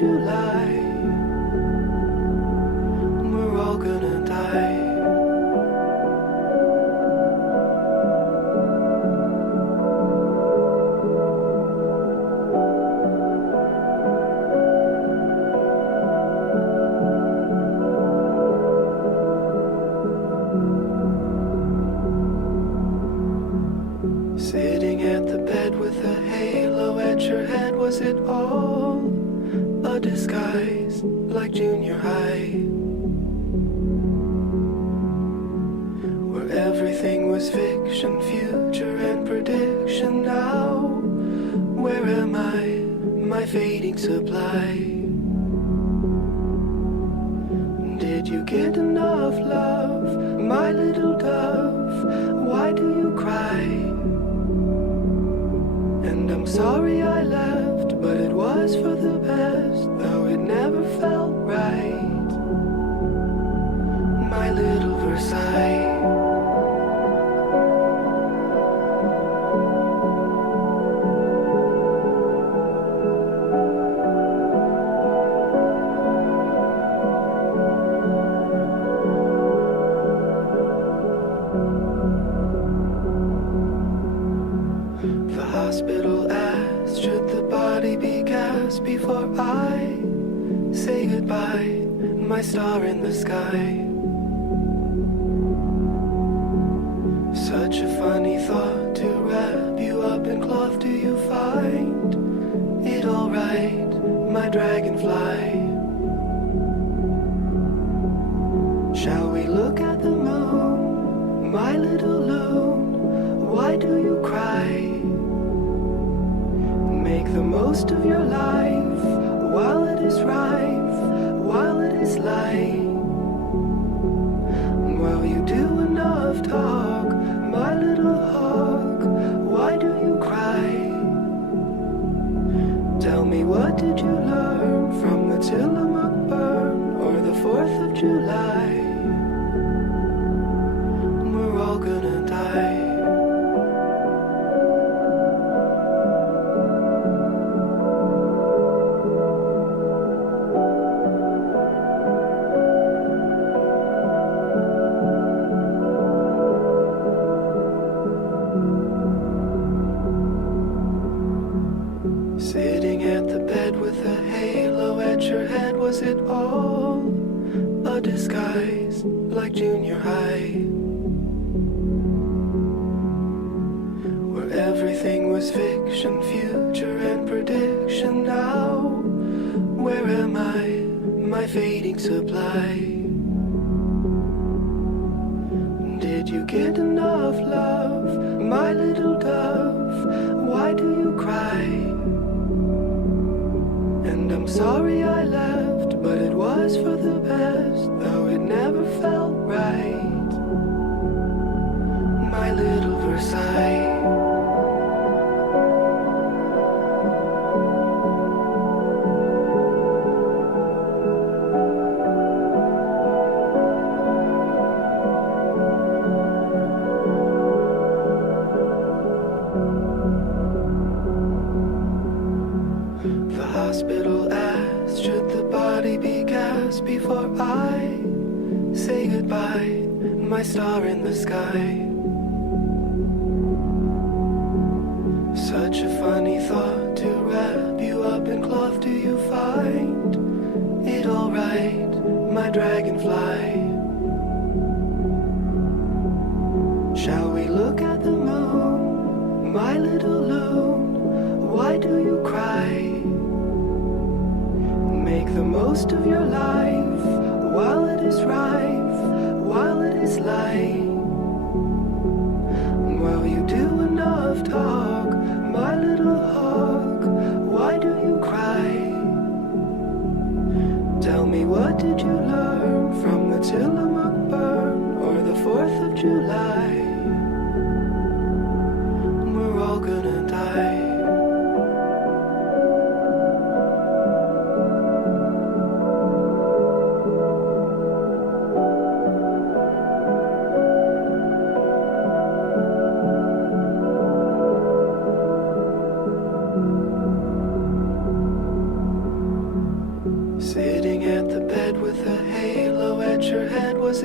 July. We're all gonna die. Sitting at the bed with a halo at your head, was it all a disguise like junior high? Where everything was fiction, future and prediction. Now, where am I, my fading supply? Did you get enough love, my little dove? Why do you cry? And I'm sorry I left, but it was for the best, though it never felt right. My little Versailles. The hospital asked, should the body be cast before I say goodbye, my star in the sky? Such a funny thought to wrap you up in cloth. Do you find it alright, my dragonfly? Shall we look at the moon, my little loon? Why do you cry? Make the most of your life while it is rife, while it is light. While you do enough talk, my little hawk, why do you cry? Tell me, what did you learn from the Tillamook burn or the 4th of July? We're all gonna die. Sitting at the bed with a halo at your head, was it all a disguise like junior high? Where everything was fiction, future and prediction. Now, where am I, my fading supply? Did you get enough love, my little dove? Why do you cry? And I'm sorry I left, but it was for the best, though it never felt right. My little Versailles. The hospital asked, should the body be cast before I say goodbye, my star in the sky? Such a funny thought to wrap you up in cloth. Do you find it alright, my dragonfly? Shall we look at the moon, my little loon? Why do you cry? Make the most of your life while it is rife, while it is light. While you do enough talk, my little hawk, why do you cry? Tell me, what did you learn from the Tillamook burn or the 4th of July? We're all gonna die.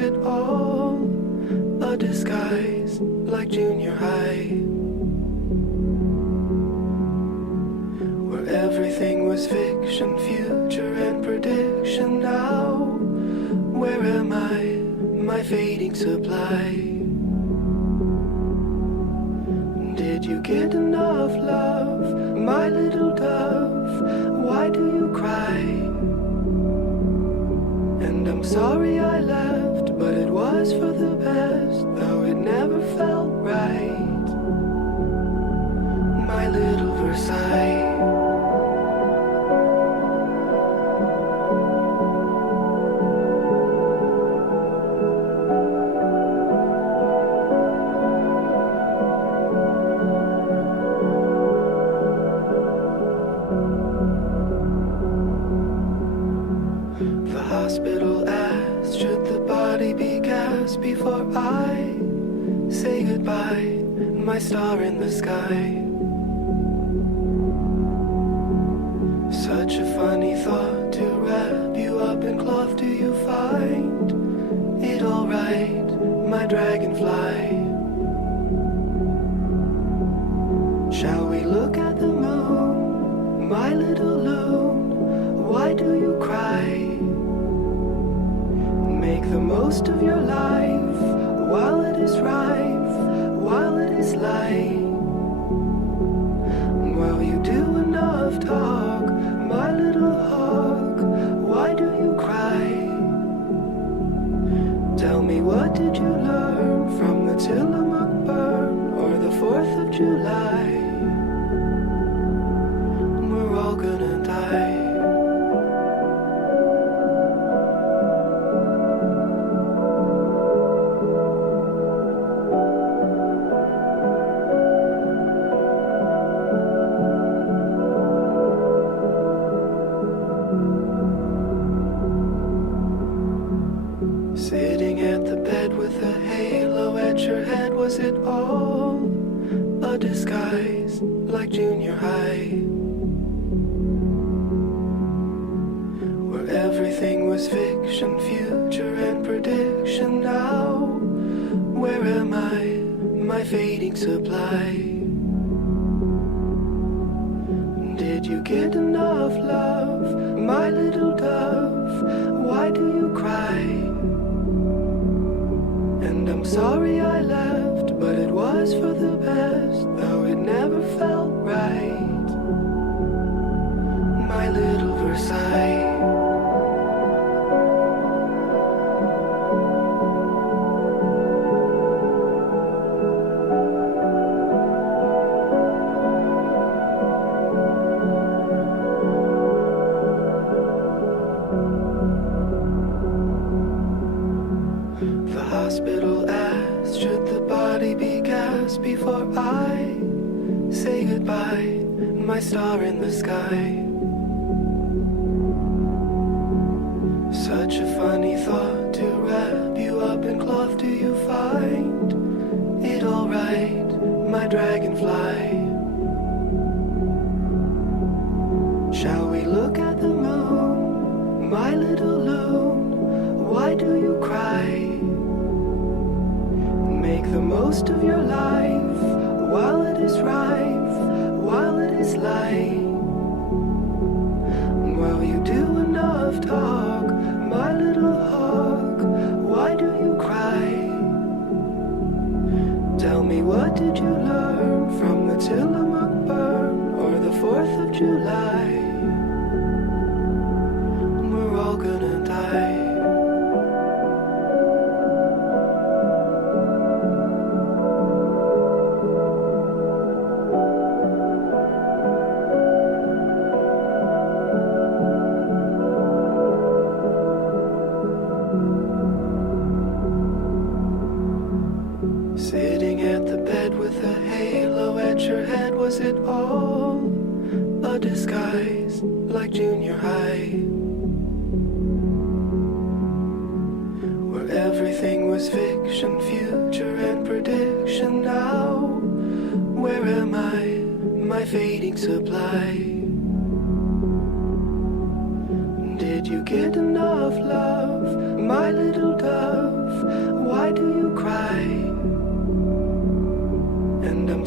it all a disguise, like junior high, where everything was fiction, future and prediction? Now, where am I, my fading supply? Did you get enough love, my little dove? Why do you cry? And I'm sorry I left, but it was for the best, though it never felt right. My little Versailles. The hospital asked, should the body be cast before I say goodbye, my star in the sky? Such a funny thought to wrap you up in cloth. Do you find it alright, my dragonfly? Shall we look at the moon, my little loon? Why do you cry? Make the most of your life while it is rife, while it is light. While you do enough talk, my little hawk, why do you cry? Tell me, what did you learn from the Tillamook burn or the 4th of July? We're all gonna die. Sitting at the bed with a halo at your head, was it all a disguise, like junior high, where everything was fiction, future and prediction? Now, where am I, my fading supply? Did you get enough love, my little dove? Why do you cry? And I'm sorry I left, but it was for the best, though it never felt right. My little Versailles. The hospital asked, should the body be cast before I say goodbye, my star in the sky? Such a funny thought to wrap you up in cloth. Do you find it alright, my dragonfly? Shall we look at the moon, my little loon? Why do you cry? Make the most of your life while it is rife, while it is light. While you do enough talk, my little hawk, why do you cry? Tell me, what did you learn from the Tillamook burn or the 4th of July? We're all gonna die. Sitting at the bed with a halo at your head, was it all a disguise, like junior high, where everything was fiction, future and prediction? Now, where am I, my fading supply? Did you get enough love, my little dove?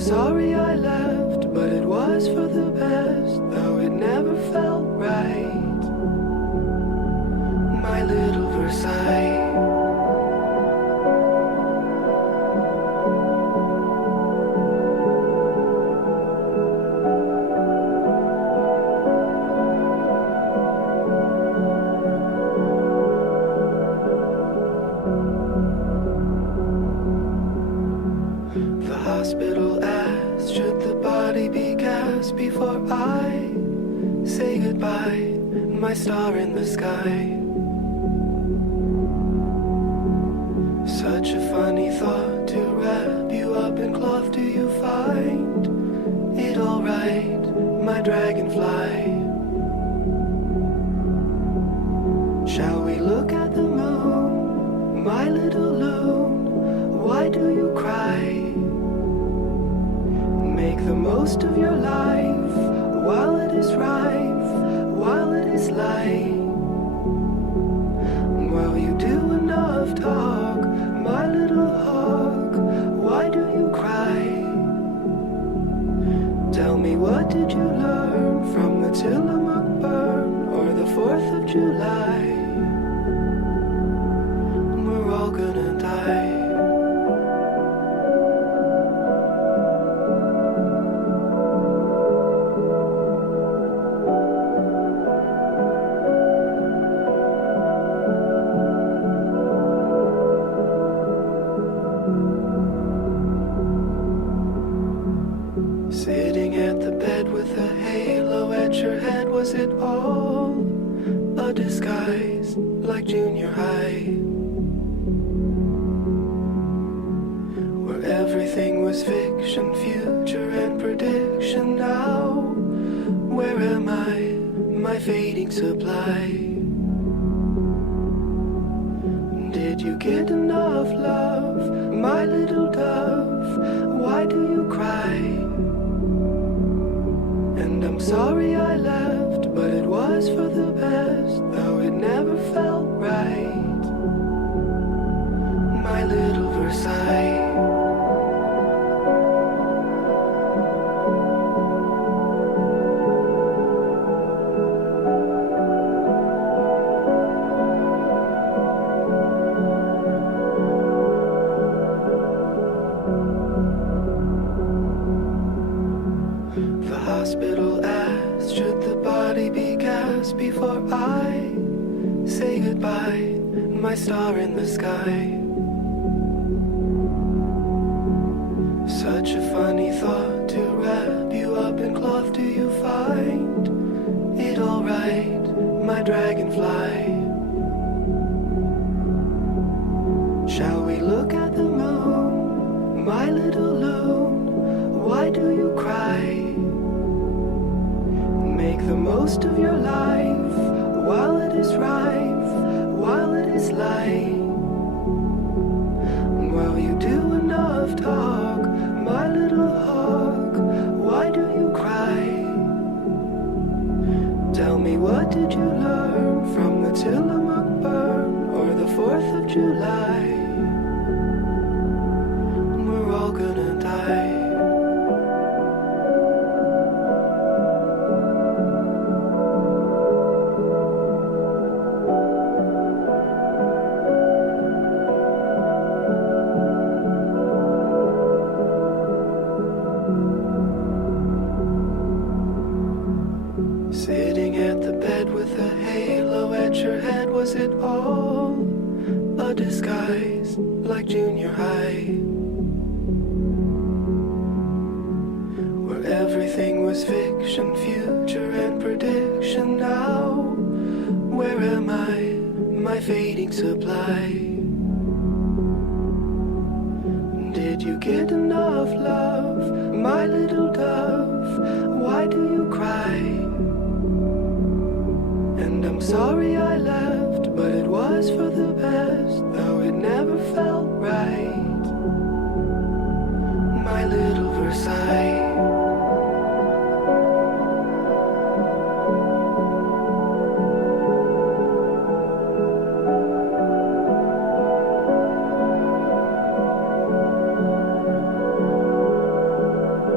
sorry I left, but it was for the best, though it never felt right. My little Versailles. The hospital asked, should the body be cast before I say goodbye, my star in the sky? Such a funny thought to wrap you up in cloth. Do you find it alright, my dragonfly? Shall we look at the moon, my little loon? Why do you cry? Make the most of your life while it is rife, while it is light. While you do enough talk, my little hawk, why do you cry? Tell me, what did you learn from the Tillamook burn or the 4th of July? We're all gonna die. Sitting at the bed with a halo at your head, was it all a disguise like junior high? Where everything was fiction, future and prediction. Now, where am I, my fading supply? Did you get enough love, my little dove? Why do you cry? And I'm sorry I left, but it was for the best, though it never felt right. My little Versailles. The hospital asked, should the body be cast before I say goodbye, my star in the sky? Such a funny thought to wrap you up in cloth. Do you find it alright, my dragonfly? Shall we look at the moon, my little loon? Why do you cry? Make the most of your life while it is rife, while it is light. While you do enough talk, my little hawk, why do you cry? Tell me, what did you learn from the Tillamook burn or the 4th of July? We're all gonna die. Sitting at the bed with a halo at your head, was it all a disguise like junior high? Where everything was fiction, future and prediction. Now, where am I, my fading supply? Did you get enough love, my little dove? Why do you cry? And I'm sorry I left, but it was for the best, though it never felt right. My little Versailles.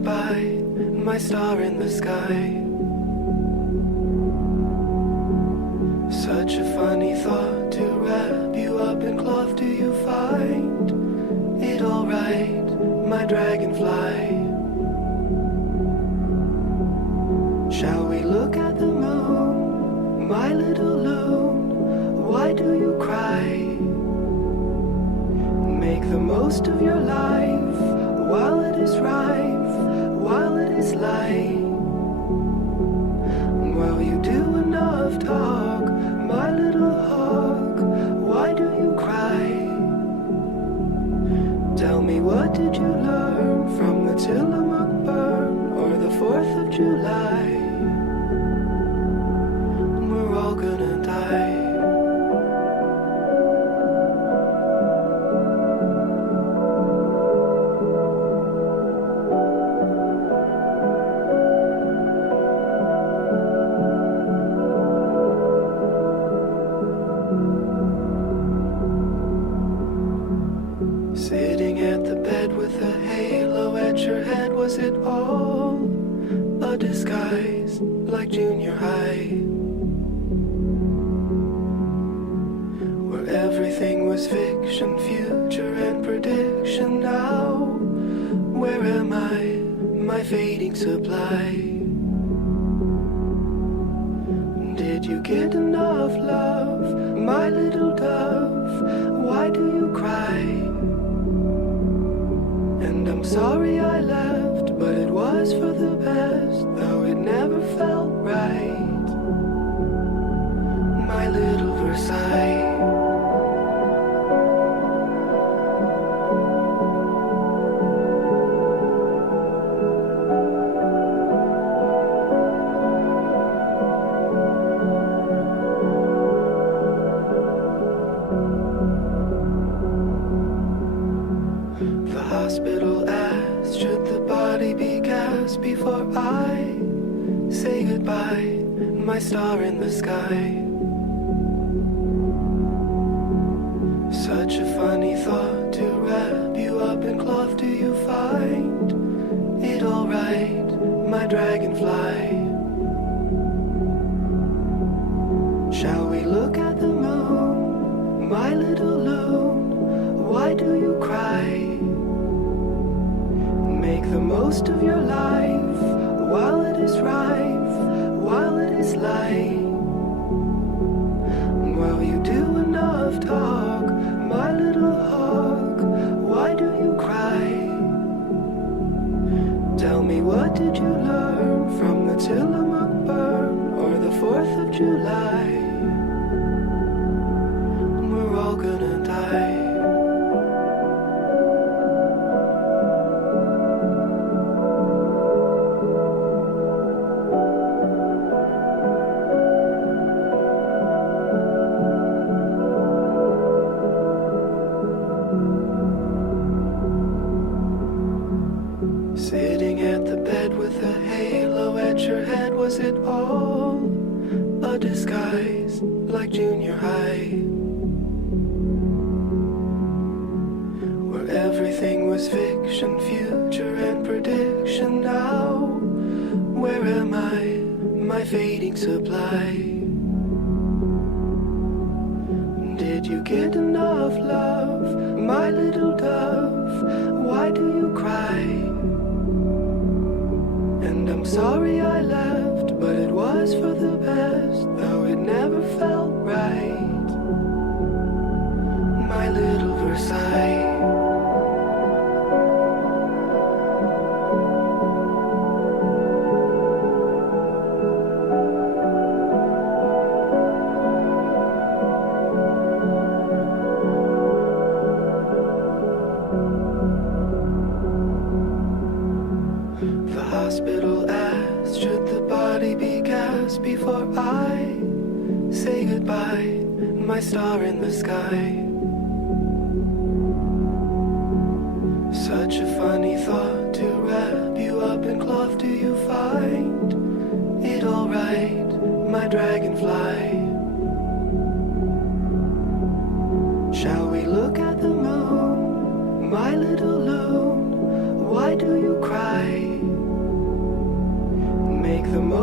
goodbye, my star in the sky. Such a funny thought to wrap you up in cloth. Do you find it alright, my dragonfly? Shall we look at the moon, my little loon? Why do you cry? Make the most of your life while it is rife, while it is light. While you do enough talk, my little hawk, why do you cry? Tell me, what did you learn from the Tillamook burn or the 4th of July? We're all gonna die. Sitting at the bed with a halo at your head, was it all a disguise like junior high? Where everything was fiction, future and prediction. Now, where am I, my fading supply? Did you get enough love, my little dove? Why do you cry? And I'm sorry I left, but it was for the best, though it never felt right. My little Versailles. The hospital asked, should the body be cast before I say goodbye, my star in the sky? Such a funny thought to wrap you up in cloth. Do you find it alright, my dragonfly? Shall we look at the moon, my little loon? Why do you cry? Make the most of your life while it is rife, while it is light. While you do enough talk, my little hawk, why do you cry? Tell me, what did you learn from the Tillamook burn or the 4th of July? We're all gonna die. Sitting at the bed with a halo at your head, was it all a disguise like junior high? Where everything was fiction, future and prediction. Now, where am I, my fading supply? Did you get enough love, my little dove? Why do you cry? And I'm sorry I left, but it was for the best, though it never felt right. My little Versailles. The hospital asked, should the body be cast before I say goodbye, my star in the sky? Such a funny thought to wrap you up in cloth. Do you find it alright, my dragonfly? Shall we look at the moon, my little loon? Why do you cry?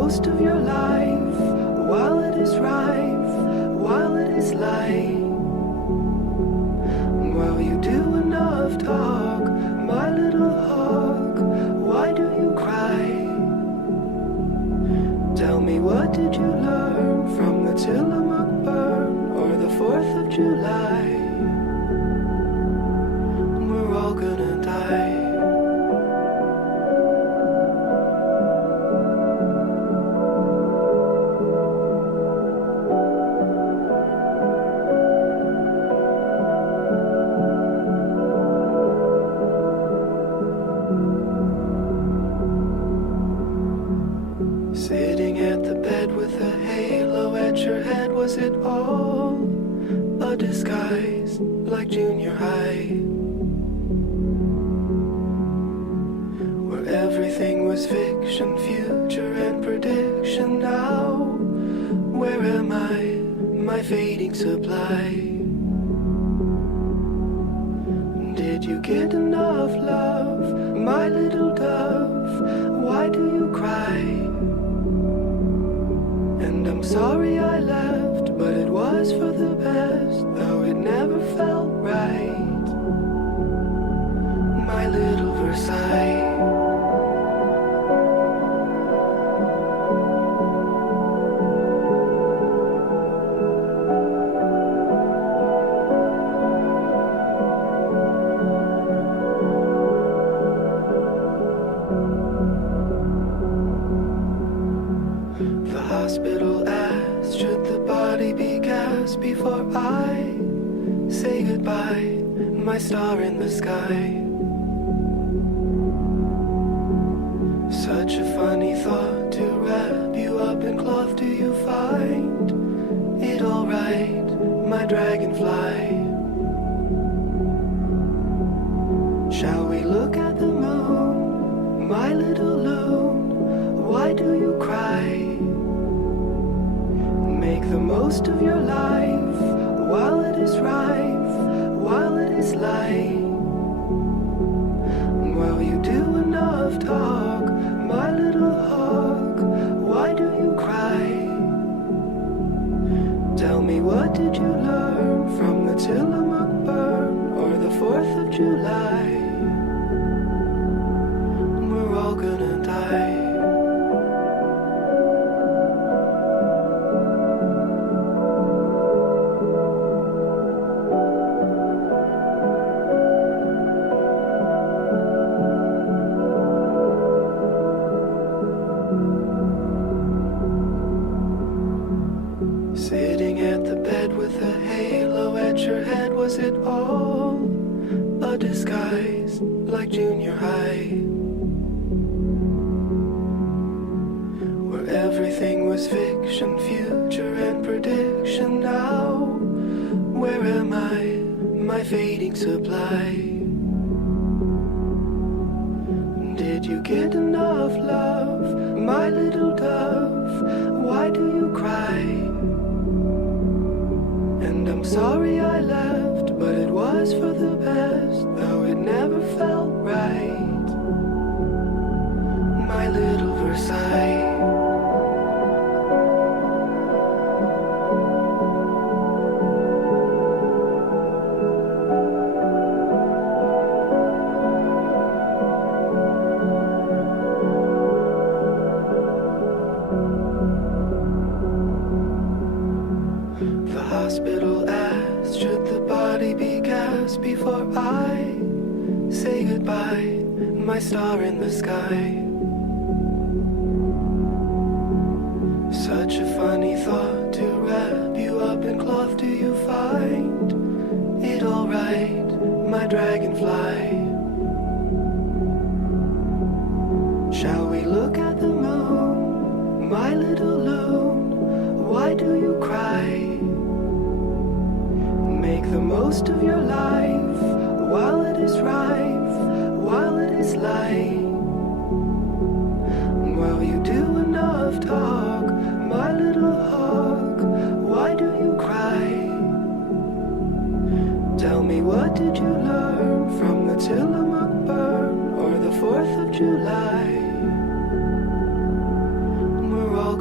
most of your life while it is rife, while it is light. While you do enough talk, my little hawk, why do you cry? Tell me, what did you learn from the Tillamook burn or the 4th of July? We're all gonna die. Sitting at the bed with a halo at your head, was it all a disguise like junior high? Where everything was fiction, future and prediction. Now, where am I, my fading supply? Did you get enough love, my little dove? Why do you cry? And I'm sorry I left, but it was for the best, though it never felt right. My little Versailles. The hospital asked, should the body be cast before I say goodbye, my star in the sky? Such a funny thought to wrap you up in cloth. Do you find it alright, my dragonfly? Shall we look at the moon, my little loon? Why do you cry? Make the most of your life while it is rife, while it is light. While you do enough talk, my little hawk, why do you cry? Tell me, what did you learn from the Tillamook burn or the 4th of July? We're all gonna die. Sitting at the bed with a halo at your head, was it all a disguise like junior high? Where everything was fiction, future and prediction. Now, where am I, my fading supply? Did you get enough love, my little dove? Why do you cry? And I'm sorry I left, but it was for the best, though it never felt right. My little Versailles. The hospital asked, should the body be cast before I say goodbye, my star in the sky? Such a funny thought to wrap you up in cloth. Do you find it alright, my dragonfly? Shall we look at the moon, my little loon? Why do you cry? Make the most of your life while it is rife, while it is light. While you do enough talk, my little hawk, why do you cry? Tell me, what did you learn from the Tillamook burn or the 4th of July? We're all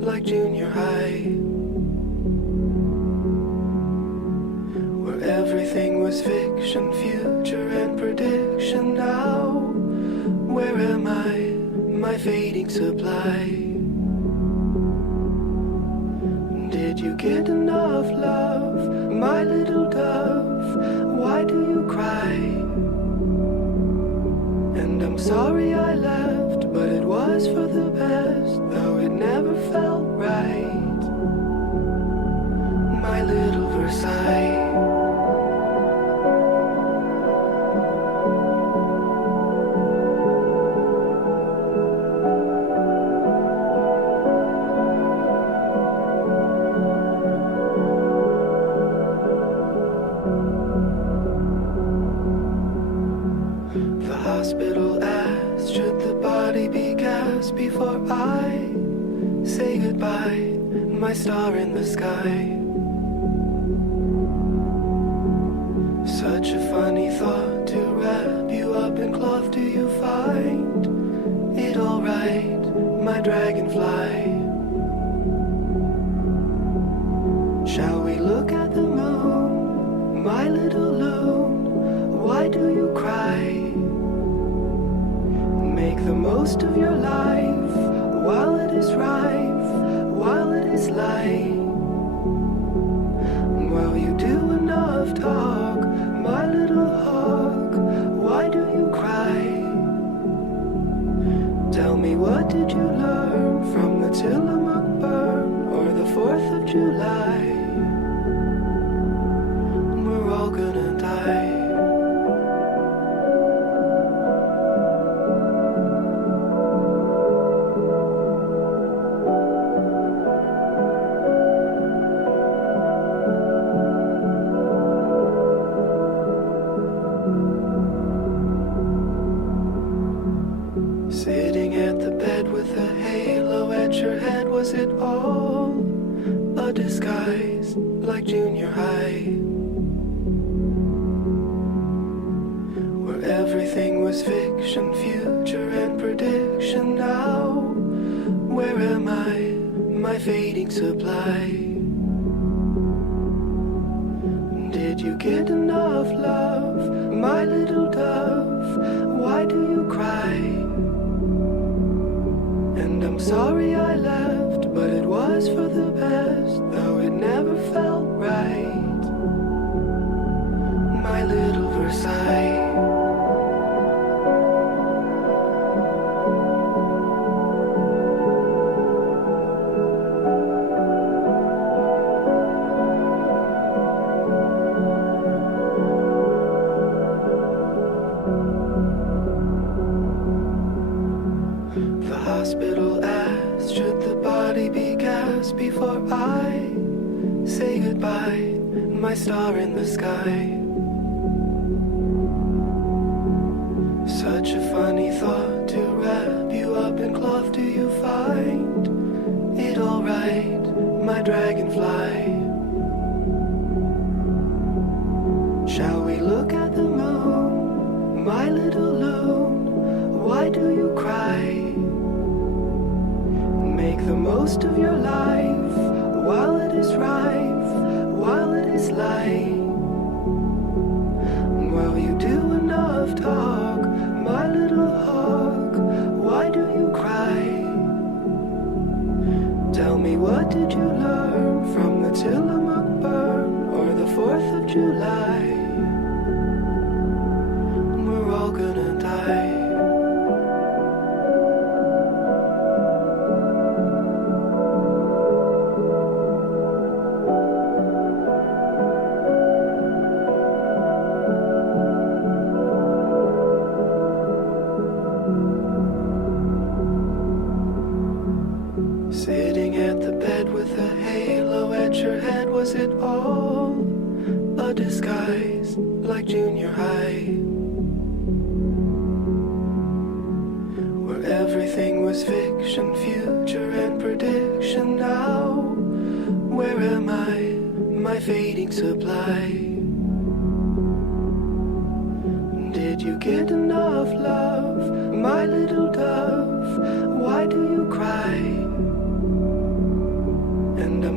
like junior high, where everything was fiction, future and prediction. Now, where am I, my fading supply? Did you get enough love, my little dove? Why do you cry? And I'm sorry I left, but it was for the best, though it never felt right. My little Versailles. The hospital asked, should the body be cast before I say goodbye, my star in the sky? Such a funny thought to wrap you up in cloth. Do you find it alright, my dragonfly? Shall we look at the moon, my little loon? Why do you cry? Make the most of your life while it is rife, while it is light. While you do enough talk, my little hawk, why do you cry? Tell me, what did you learn from the Tillamook burn or the 4th of July? We're all gonna die. Sitting at the bed with a halo at your head, was it all a disguise, like junior high, where everything was fiction, future and prediction? Now, where am I, my fading supply? Did you get enough love, my little dove? Why do you cry? And I'm sorry I left, but it was for the best, though it never felt right. My little Versailles. The hospital asked, should the body be cast before I say goodbye, my star in the sky? Such a funny thought to wrap you up in cloth. Do you find it alright, my dragonfly? Shall we look at the moon, my little loon? Why do you cry? Make the most of your life while it is rife, while it is light. While you do enough talk, my little hawk, why do you cry? Tell me, what did you learn from the Tillamook burn or the 4th of July? We're all gonna die. Sitting at the bed with a halo at your head, was it all a disguise, like junior high, where everything was fiction, future and prediction? Now, where am I, my fading supply? Did you get enough love, my little dove? Why do you cry?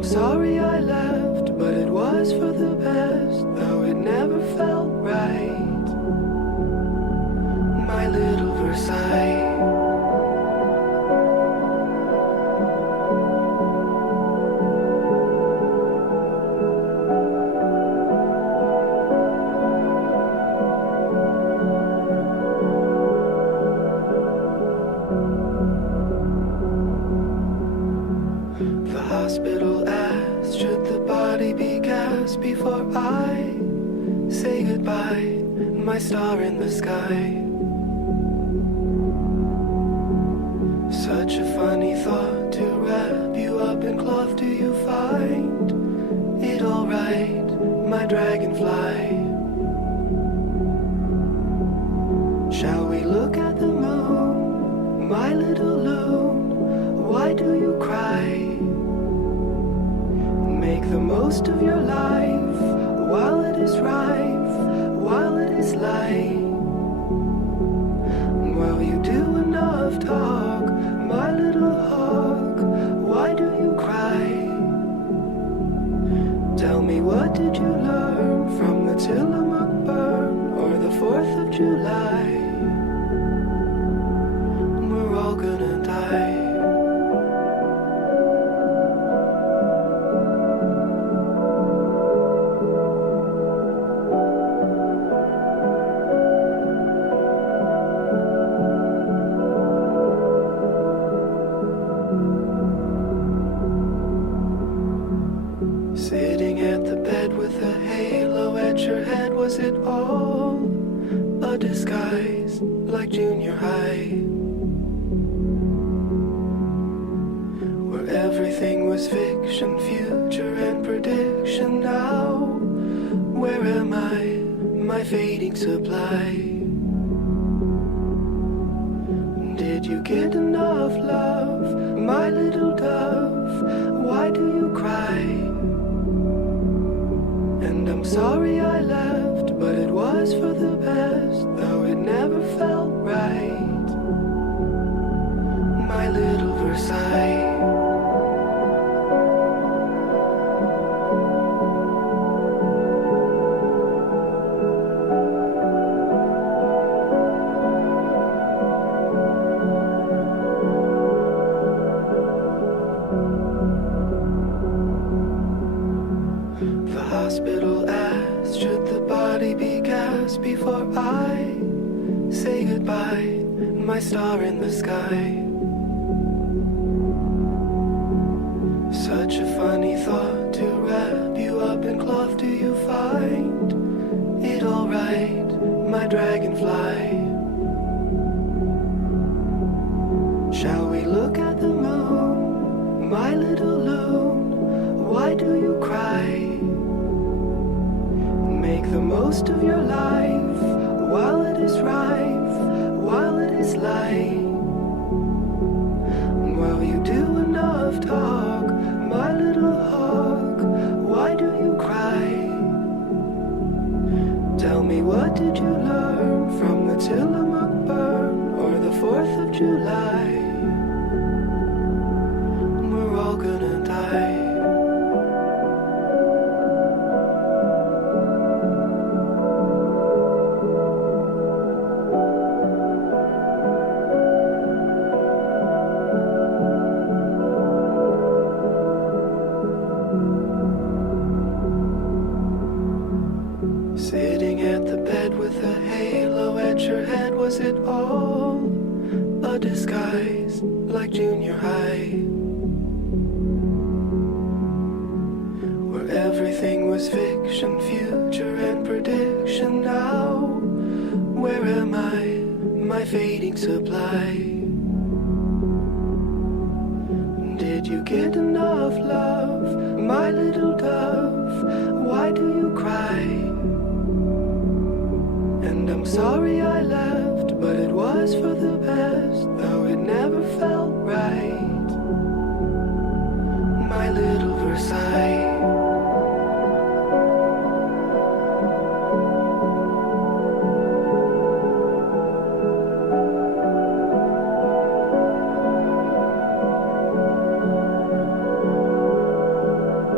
sorry I left, but it was for the best, though it never felt right. My little Versailles. The hospital asked, should the body be cast before I say goodbye, my star in the sky? Such a funny thought to wrap you up in cloth. Do you find it alright, my dragonfly? Shall we look at the moon, my little loon? Why do you cry? Make the most of your life while it is rife, while it is light. While you do enough talk, my little hawk, why do you cry? Tell me, what did you learn from the Tillamook burn or the 4th of July? We're all gonna die. Sitting at the bed with a halo at your head, was it all a disguise like junior high? Where everything was fiction, future and prediction. Now, where am I, my fading supply? Did you get enough love, my little dove? Why do you cry? And I'm sorry I left, but it was for the best, though it never felt right. My little Versailles. The hospital asked, should the body be cast before I say goodbye, my star in the sky? Such a funny thought to wrap you up in cloth. Do you find it alright, my dragonfly? Shall we look at the moon, my little loon? Why do you cry? Make the most of your life while it is rife, while it is light. While you do enough talk, my little hawk, why do you cry? Tell me, what did you learn from the Tillamook burn or the 4th of July? We're all gonna die. Sitting at the bed with a halo at your head, was it all a disguise like junior high? Where everything was fiction, future and prediction. Now, where am I, my fading supply? Did you get enough love, my little dove? Why do you cry? And I'm sorry I left, but it was for the best, though it never felt right. My little Versailles.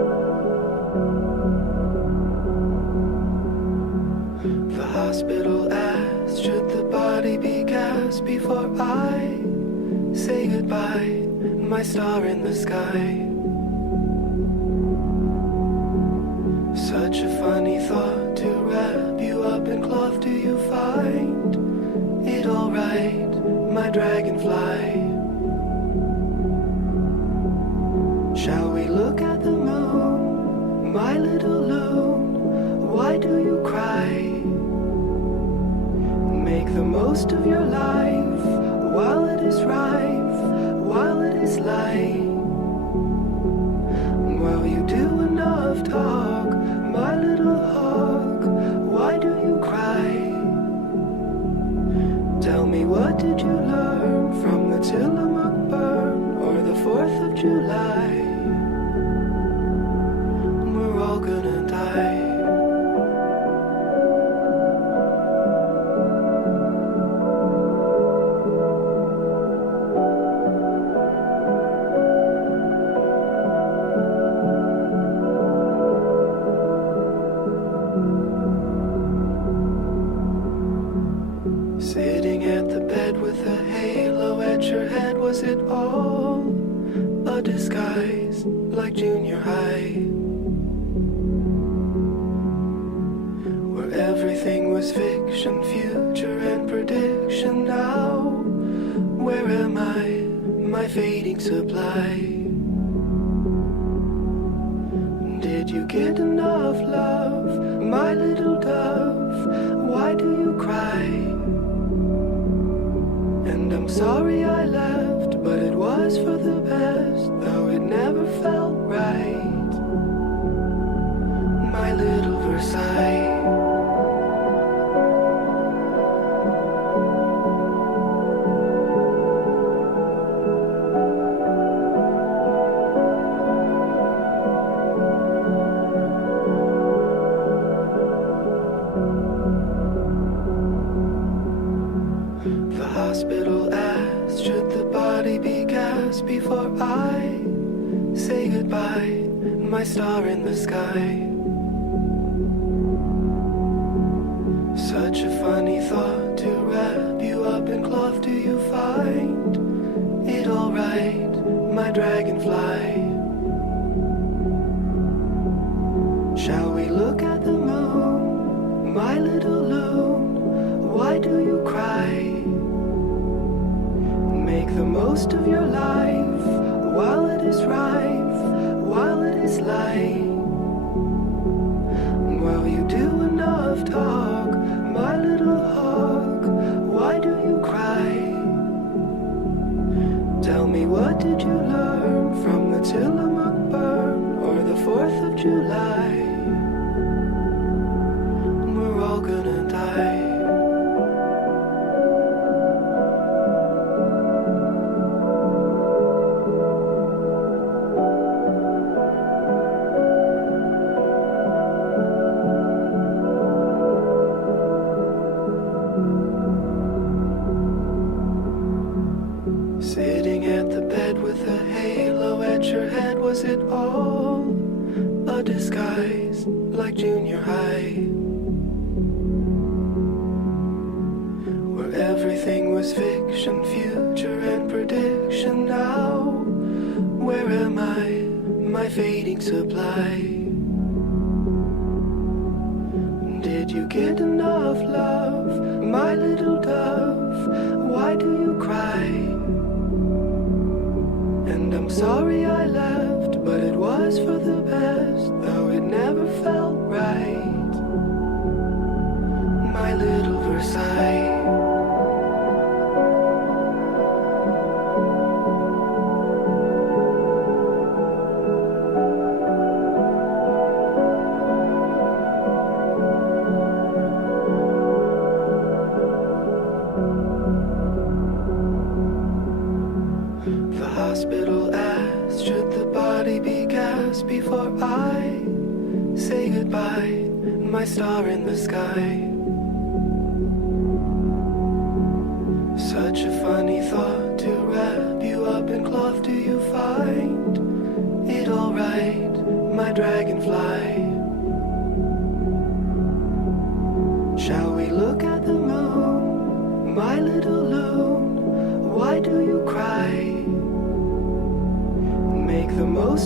hospital asked, should the body be cast before I say goodbye, my star in the sky? Such a funny thought to wrap you up in cloth. Do you find it alright, my dragonfly? Shall we look at the moon, my little loon? Why do you cry? Make the most of your life while it is rife, while it is light. While you do enough talk, my little hawk, why do you cry? Tell me, what did you learn from the Tillamook burn or the 4th of July? We're all gonna die. Sitting at the bed with a halo at your head, was it all a disguise like junior high? Where everything was fiction, future and prediction. Now, where am I, my fading supply? Did you get enough love, my little dove? Why do you cry? And I'm sorry I left, but it was for the best, though it never felt right. My little Versailles. The hospital asked, should the body be cast before I say goodbye, my star in the sky? Such a funny thought to wrap you up in cloth. Do you find it alright, my dragonfly? Shall we look at the moon, my little loon? Why do you cry? Make the most of your life while it is rife, while it is light. While you do enough talk, my little hawk, why do you cry? Tell me, what did you learn from the Tillamook burn or the 4th of July? We're all gonna die. Sitting at the bed with a halo at your head, was it all a disguise like junior high? Where everything was fiction, future and prediction. Now, where am I, my fading supply? Did you get enough love, my little dove? Why do you cry? And I'm sorry I left, but it was for the best, though it never felt right. My little Versailles. The hospital asked, should the body be cast before I say goodbye, my star in the sky? Such a funny thought to wrap you up in cloth. Do you find it alright, my dragonfly? Shall we look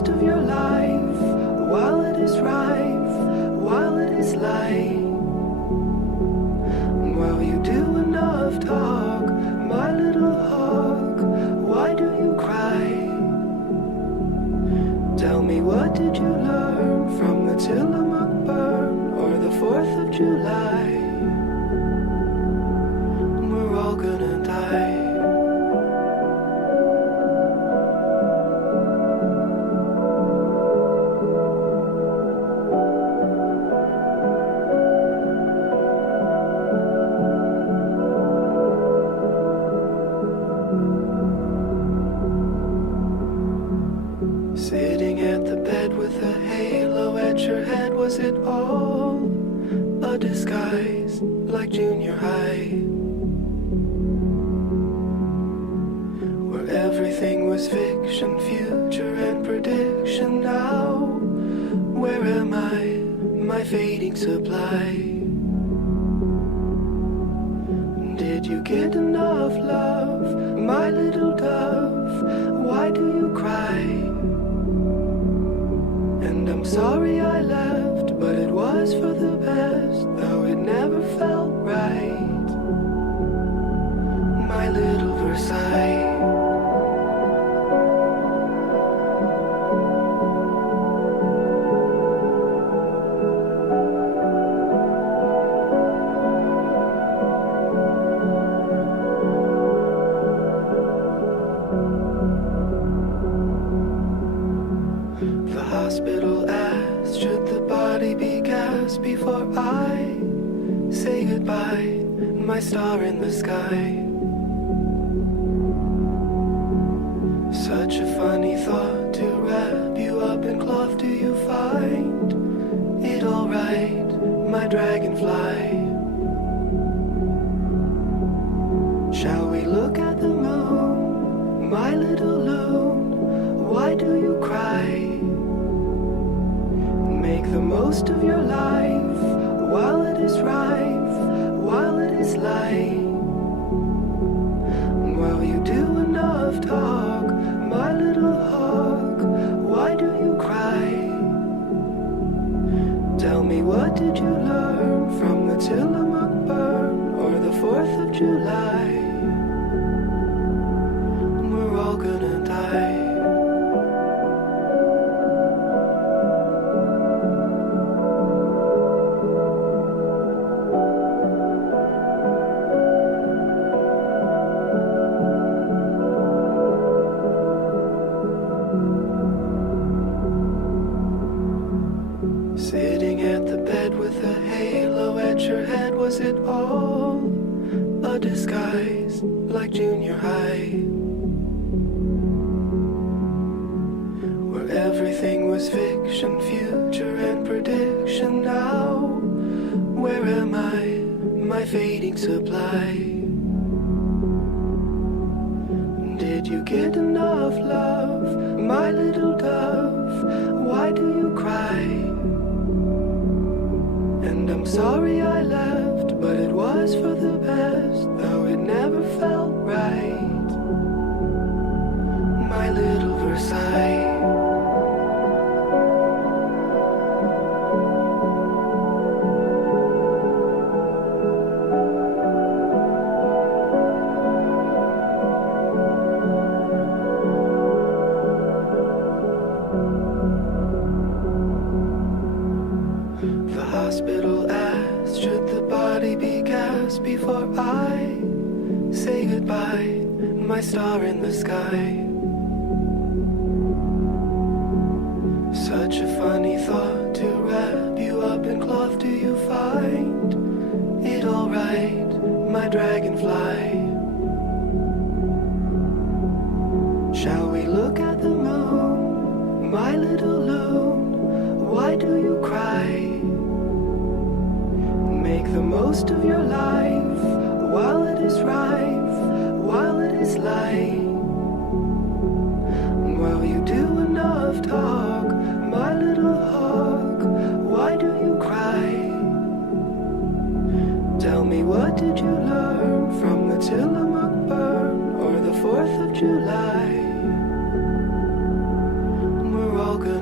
of your life, while it is rife, while it is light. While you do enough talk, my little hawk, why do you cry? Tell me, what did you learn from the Tillamook burn or the 4th of July? We're all gonna die. Sitting at the bed with a halo at your head, was it all a disguise like junior high? Where everything was fiction, future and prediction. Now, where am I, my fading supply? Did you get enough love, my little dove? Why do you cry? And I'm sorry I left, but it was for the best, though it never felt right. My little Versailles. The hospital asked, should the body be cast before I say goodbye, my star in the sky? Such a funny thought to wrap you up in cloth. Do you find it alright, my dragonfly? Shall we look at the moon, my little loon? Why do you cry? Make the most of your life, while it is rife, while it is light. While you do enough talk, my little hawk, why do you cry? Tell me, what did you learn from the Tillamook burn or the 4th of July? We're all gonna die. Sitting at the bed with a halo at your head, was it all a disguise like junior high? Where everything was fiction, future and prediction. Now, where am I, my fading supply? Did you get enough love, my little dove? Why do you cry? And I'm sorry I left, but it was for the best, though it never felt right. My little Versailles. The hospital asked, should the body be cast before I say goodbye, my star in the sky? Such a funny thought to wrap you up in cloth. Do you find it alright, my dragonfly? Shall we look at the moon, my little loon? Why do you cry? Make the most of your life, while it is rife, while it is light. While you do enough talk, my little hawk, why do you cry? Tell me, what did you learn from the Tillamook burn or the 4th of July? We're all good.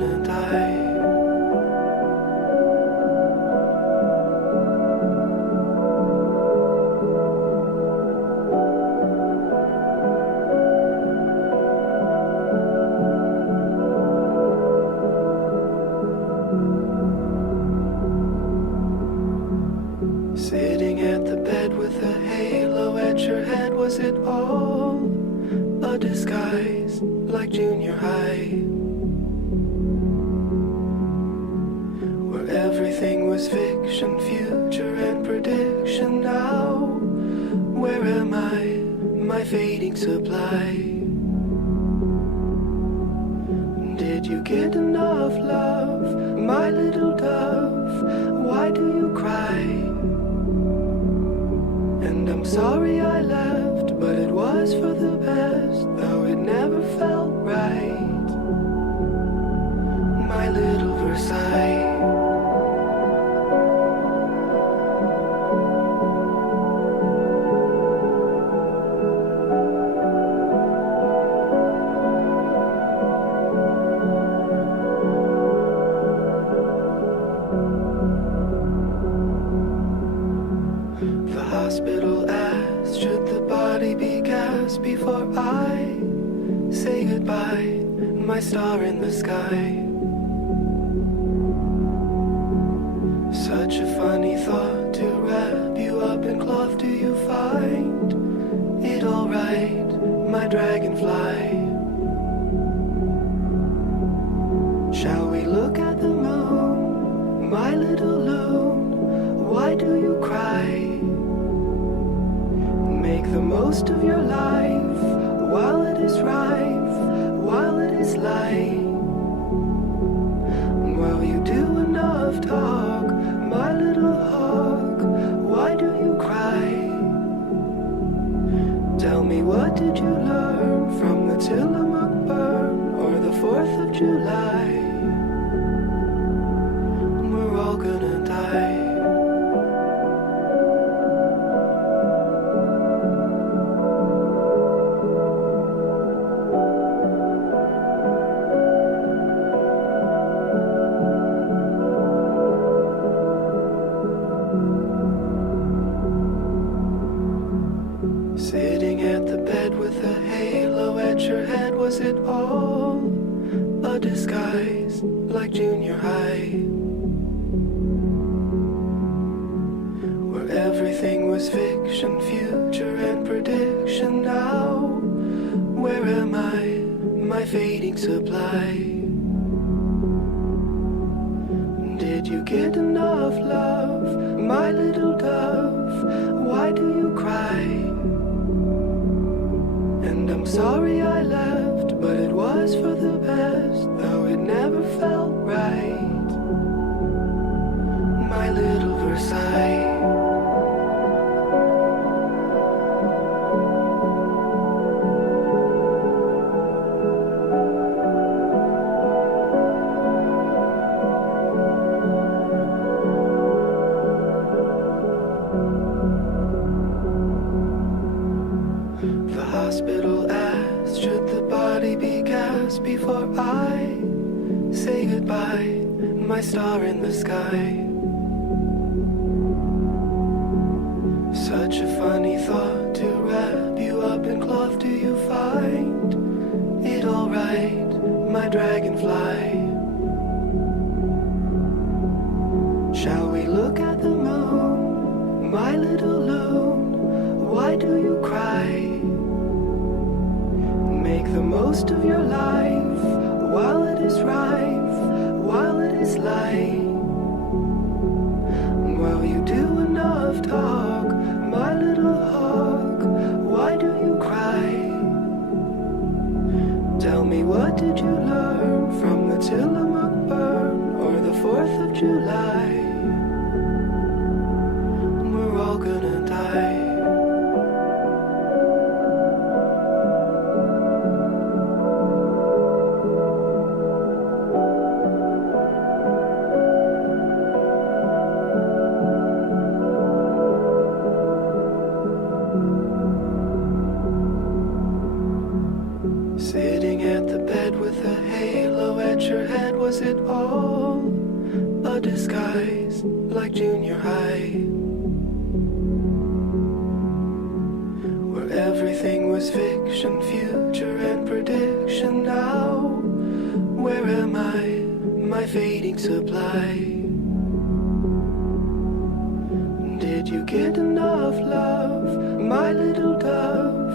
was it all a disguise, like junior high, where everything was fiction, future and prediction? Now, where am I, my fading supply? Did you get enough love, my little dove? Why do you cry? And I'm sorry I left, but it was for the best, though it never felt right. My little Versailles. Hospital asked, should the body be cast before I say goodbye, my star in the sky? Such a funny thought to wrap you up in cloth. Do you find it alright, my dragonfly? Shall we look at the moon, my little loon? Why do you cry? Make the most of your life while it is rife, while it is light. While you do enough talk, my little hawk, why do you cry? Tell me, what did you learn from the Tillamook burn or the 4th of July? We're all gonna die. Sitting at the bed with a halo at your head, was it all a disguise, like junior high, where everything was fiction, future and prediction? Now, where am I, my fading supply? Did you get enough love, my little dove? Why do you cry? And I'm sorry I left, but it was for the best, though it never felt right. My little Versailles. The hospital asked, should the body be cast before I say goodbye, my star in the sky? Such a funny thought to wrap you up in cloth. Do you find it alright, my dragonfly? Shall we look at the moon, my little loon? Why do you cry? Make the most of your life while it is rife, while it is light. While you do enough talk, my little hawk, why do you cry? Tell me, what did you learn from the Tillamook burn or the 4th of July? We're all gonna die. Sitting at the bed with a halo at your head, was it all a disguise, like junior high, where everything was fiction, future and prediction? Now, where am I, my fading supply? Did you get enough love, my little dove?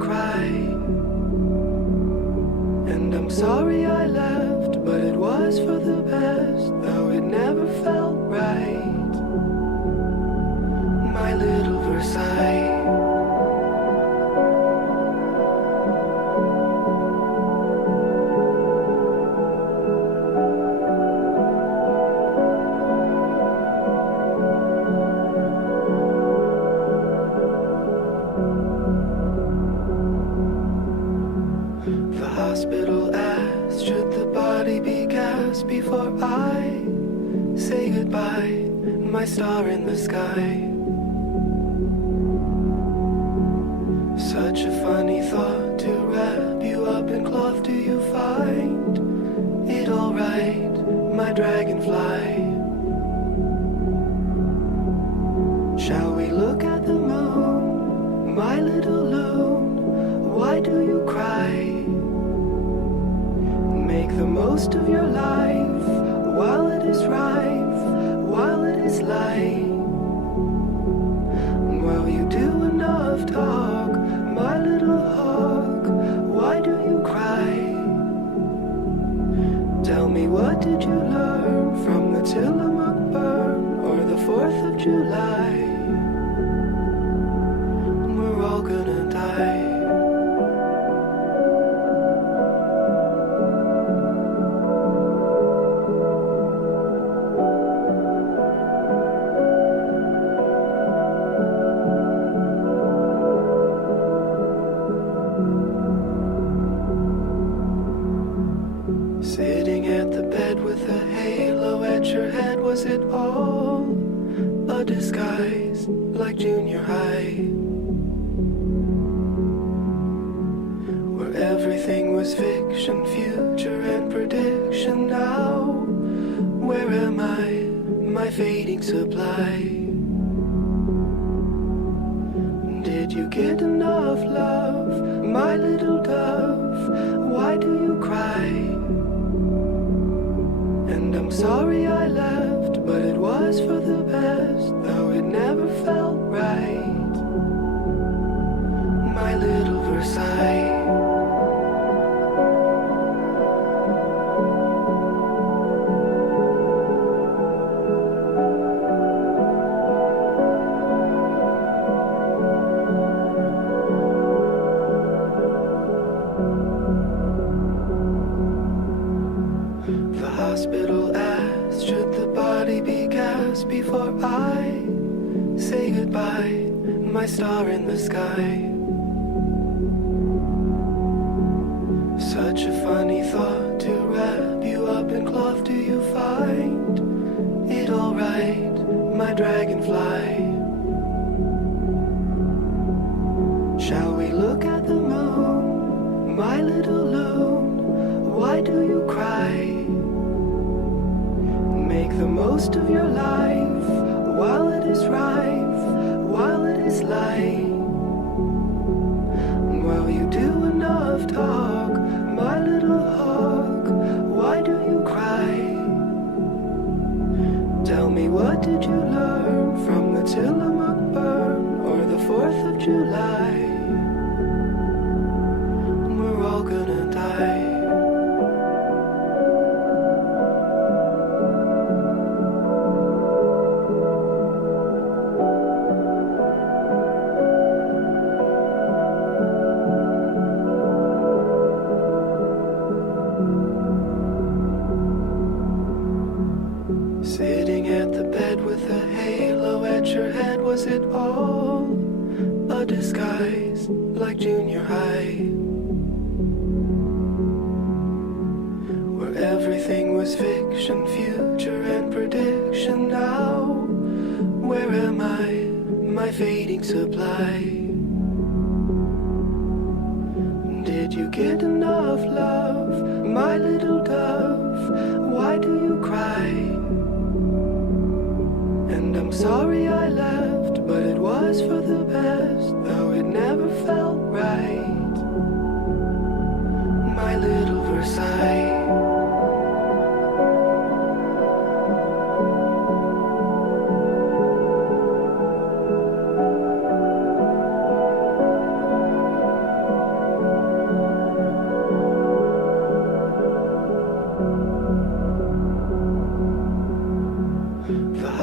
cry? And I'm sorry I left, but it was for the best, though it never felt right. My little Versailles. The hospital asked, should the body be cast before I say goodbye, my star in the sky? Such a funny thought to wrap you up in cloth. Do you find it alright, my dragonfly? Shall we look at the moon, my little loon? Why do you cry? Make the most of your life while it is rife, while it is light. While you do enough talk, my little hawk, why do you cry? Tell me, what did you learn from the Tillamook burn or the 4th of July? We're all gonna die. Sitting at the bed with a halo at your head, was it all a disguise like junior high? Where everything was fiction, future and prediction. Now, where am I, my fading supply? Did you get enough love, my little dove? Why do you cry? And I'm sorry I left, but it was for the best, though it never felt right. My little Versailles. The hospital asked, should the body be cast before I say goodbye, my star in the sky? Such a funny thought to wrap you up in cloth. Do you find it alright, my dragonfly? Shall we look at the moon, my little loon? Why do you cry? Make the most of your life while it is rife, while it is light. While you do enough talk, my little hawk, why do you cry? Tell me, what did you learn from the Tillamook burn or the 4th of July? We're all gonna die. Sitting at the bed with a halo at your head, was it all a disguise like junior high? Where everything was fiction, future and prediction. Now, where am I, my fading supply? Did you get enough love, my little dove? Why do you cry? And I'm sorry I left, but it was for the best, though it never felt right. My little Versailles.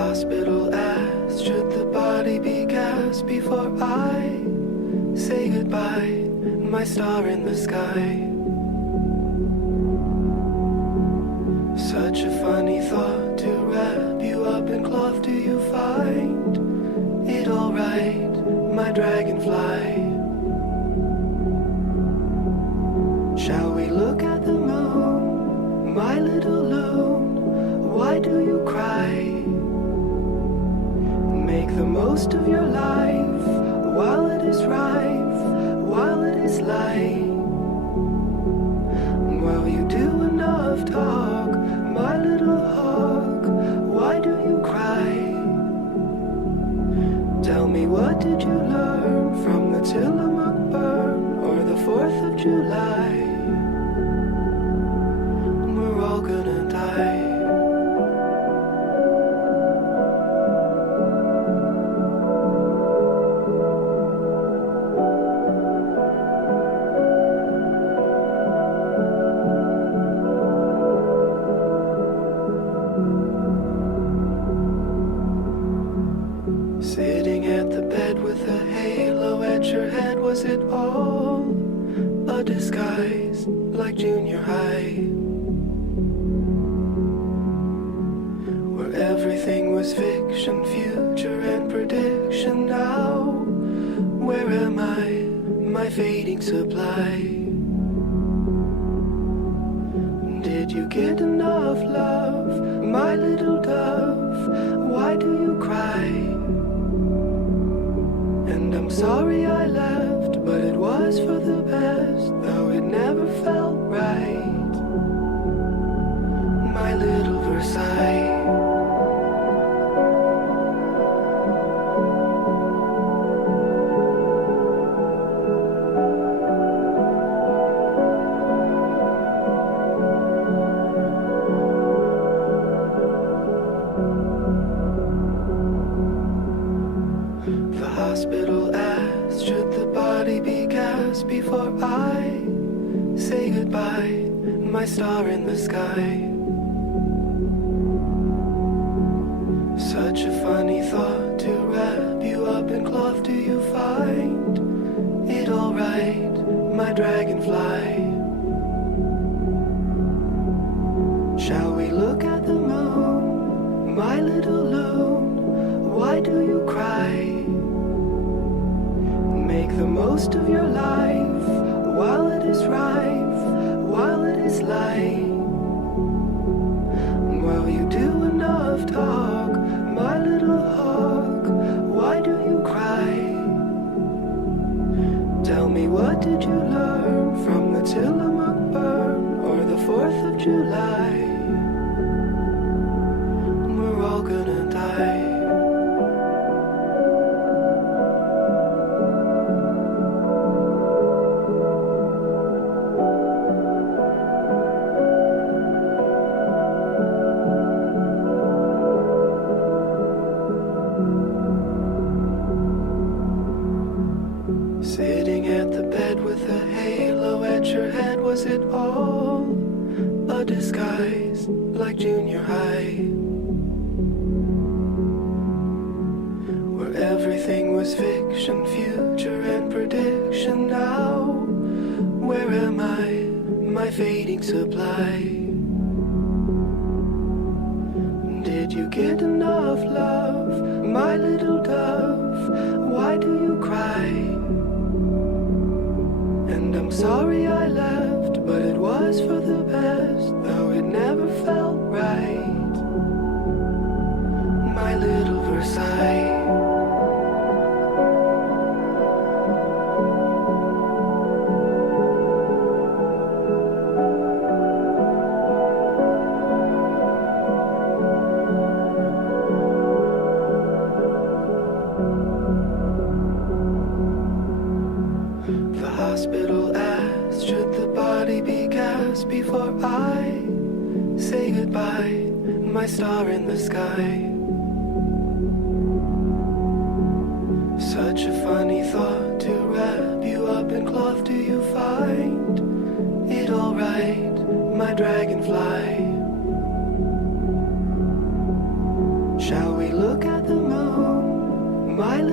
hospital asked, should the body be cast before I say goodbye, my star in the sky? Such a funny thought to wrap you up in cloth. Do you find it alright, my dragonfly? Shall we look at the moon, my little loon? Why do you cry? Make the most of your life while it is rife, while it is light. While you do enough talk, my little hawk, why do you cry? Tell me, what did you learn from the Tillamook burn or the 4th of July? We're all gonna die. Sitting at the bed with a halo at your head, was it all a disguise like junior high? Where everything was fiction, future and prediction. Now, where am I, my fading supply? Did you get enough love, my little dove? Why do you cry? And I'm sorry I left, but it was for the best, though it never felt right. My little Versailles. The hospital asked, should the body be cast before I say goodbye, my star in the sky? Such a funny thought to wrap you up in cloth. Do you find it alright, my dragonfly? Shall we look at the moon, my little loon? Why do you cry? Make the most of your life while it is rife, while it is light. While you do enough talk, my little hawk, why do you cry? Tell me, what did you learn from the Tillamook burn or the 4th of July? We're all gonna die. Sitting at the bed with a halo at your head, was it all a disguise like junior high? Where everything was fiction, future and prediction. Now, where am I, my fading supply? Did you get enough love, my little dove? Why do you cry? And I'm sorry I left, but it was for the best, though it never felt right. My little Versailles. The hospital asked, should the body be cast before I say goodbye, my star in the sky? Such a funny thought to wrap you up in cloth. Do you find it alright, my dragonfly? Shall we look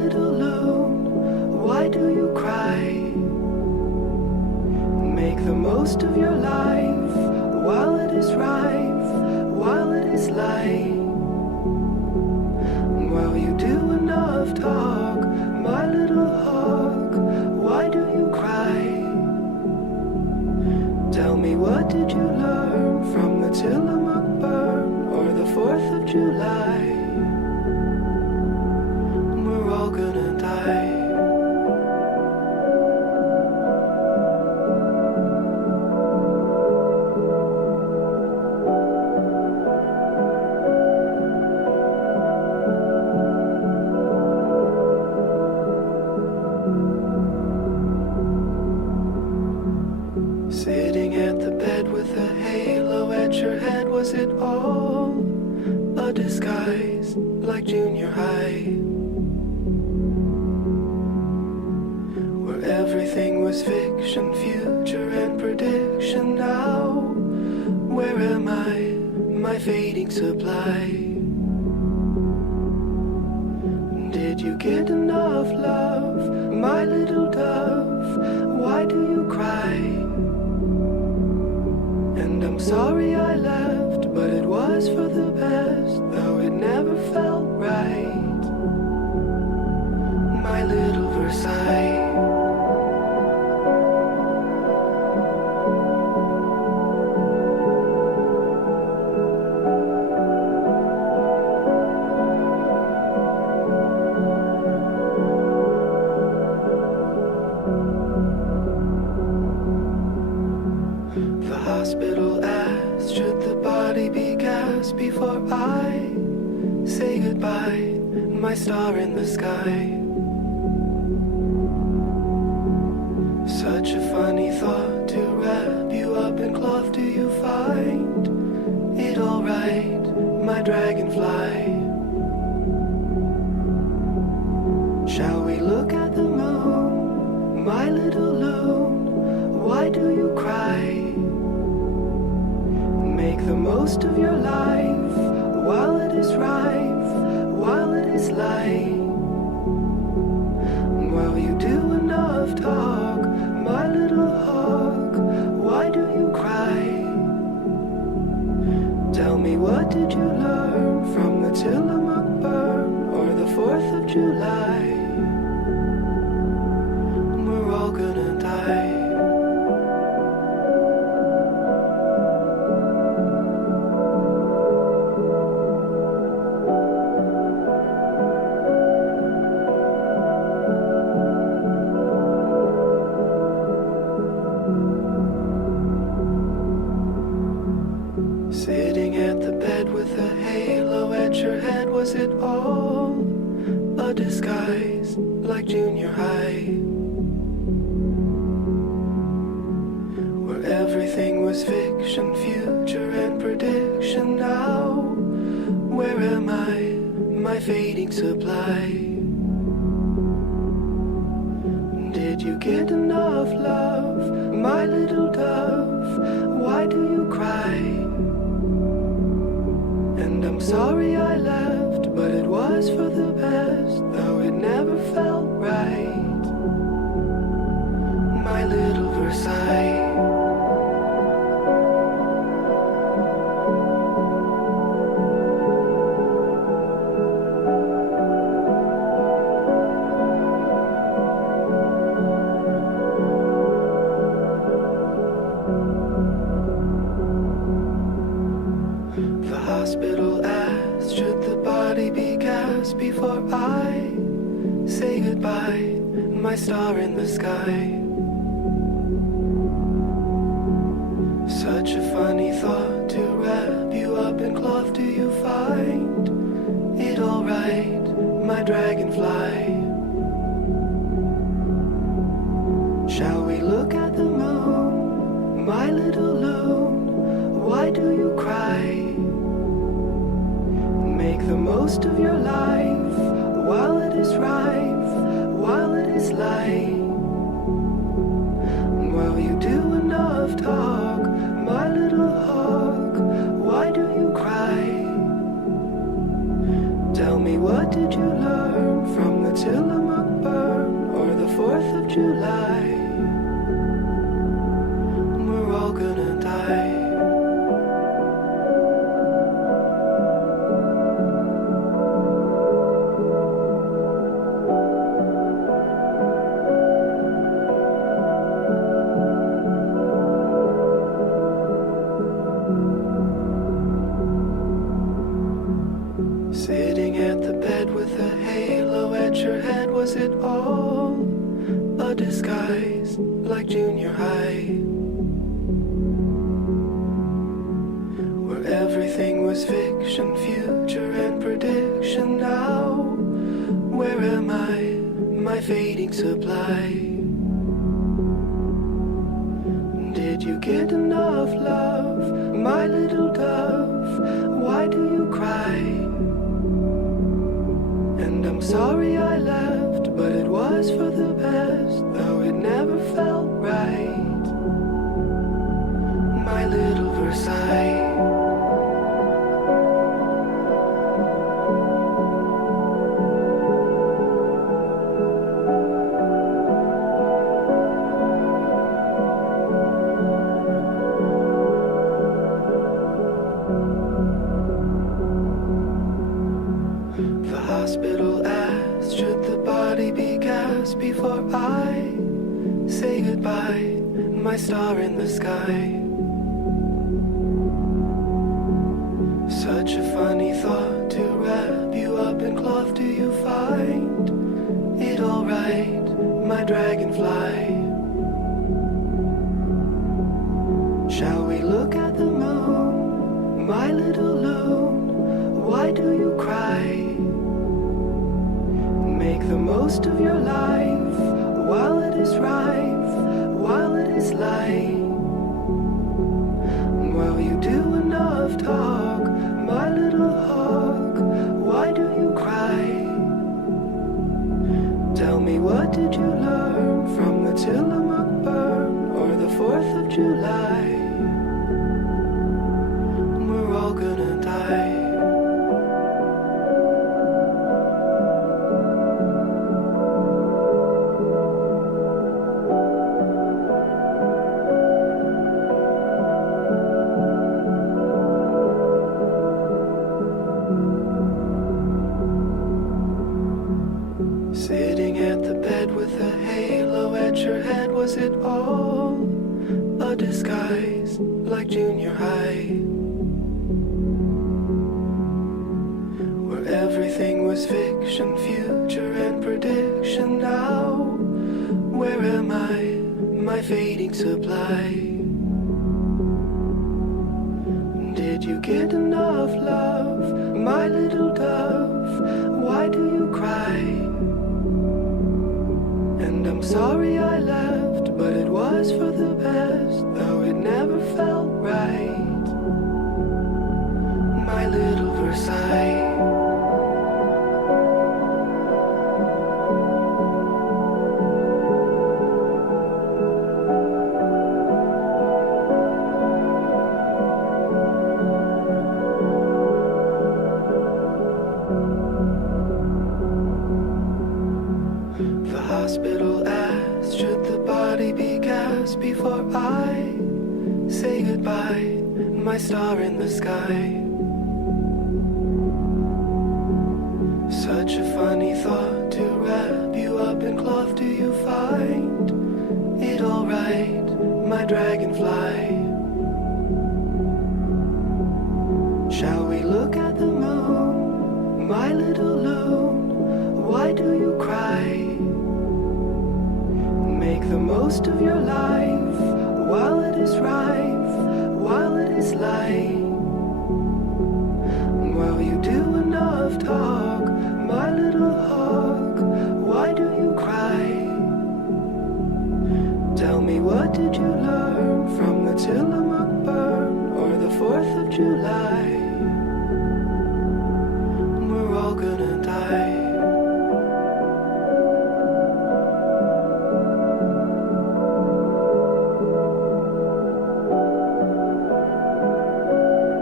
little loon, why do you cry? Make the most of your life while it is rife, while it is light. While you do enough talk, my little hawk, why do you cry? Tell me, what did you learn from the Tillamook burn or the 4th of July? We're all gonna die. Sitting at the bed with a halo at your head, was it all a disguise like junior high? Where everything was fiction, future and prediction. Now, where am I, my fading supply? Did you get enough love, my little dove? Why do you cry? And I'm sorry I left, but it was for the best, though it never felt right. My little Versailles. The hospital asked, should the body be gassed before I say goodbye, my star in the sky? Such a funny thought to wrap you up in cloth. Do you find it alright, my dragonfly? Shall we look at the moon, my little loon? Why do you cry? Make the most of your life while it is rife, while it is light. While you do enough talk, my little hawk, why do you cry? Tell me, what did you learn from the Tillamook burn or the 4th of July? We're all gonna die. Sitting at the bed with a halo at your head, was it all a disguise like junior high? Where everything was fiction, future and prediction. Now, where am I, my fading supply? Did you get enough love, my little dove? Why do you cry? And I'm sorry I left, but it was for the best, though it never felt right. My little Versailles. The hospital asked, should the body be gassed before I say goodbye, my star in the sky? Such a funny thought to wrap you up in cloth. Do you find it alright, my dragonfly? Shall we look at the moon, my little loon? Why do you cry? Make the most of your life while it is rife, while it is light. While you do enough talk, my little hawk, why do you cry? Tell me, what did you learn from the Tillamook burn or the 4th of July. We're all gonna die. Sitting at the bed with a halo at your head, was it all a disguise like junior high? Where everything was fiction, future and prediction. Now, where am I, my fading supply? Did you get enough love, my little dove? Why do you cry? And I'm sorry I left, but it was for the best, though it never felt right. My little Versailles. The hospital asked, should the body be cast before I say goodbye, my star in the sky? Such a funny thought to wrap you up in cloth. Do you find it alright, my dragonfly? Shall we look at the moon, my little loon? Why do you cry? Make the most of your life while it is rife, while it is light. While you do enough talk, my little hawk, why do you cry? Tell me, what did you learn from the Tillamook burn or the 4th of July? We're all gonna die. Sitting at the bed with a halo at your head, was it all a disguise like junior high? Where everything was fiction, future and prediction. Now, where am I, my fading supply? Did you get enough love, my little dove? Why do you cry? And I'm sorry I left, but it was for the best, though it never felt right. My little Versailles. The hospital asked, should the body be cast before I say goodbye, my star in the sky? Such a funny thought to wrap you up in cloth. Do you find it alright, my dragonfly? Shall we look at the moon, my little loon? Why do you cry? Make the most of your life while it is rife, while it is light. While you do enough talk, my little hawk, why do you cry? Tell me, what did you learn from the Tillamook burn or the 4th of July? We're all gonna die.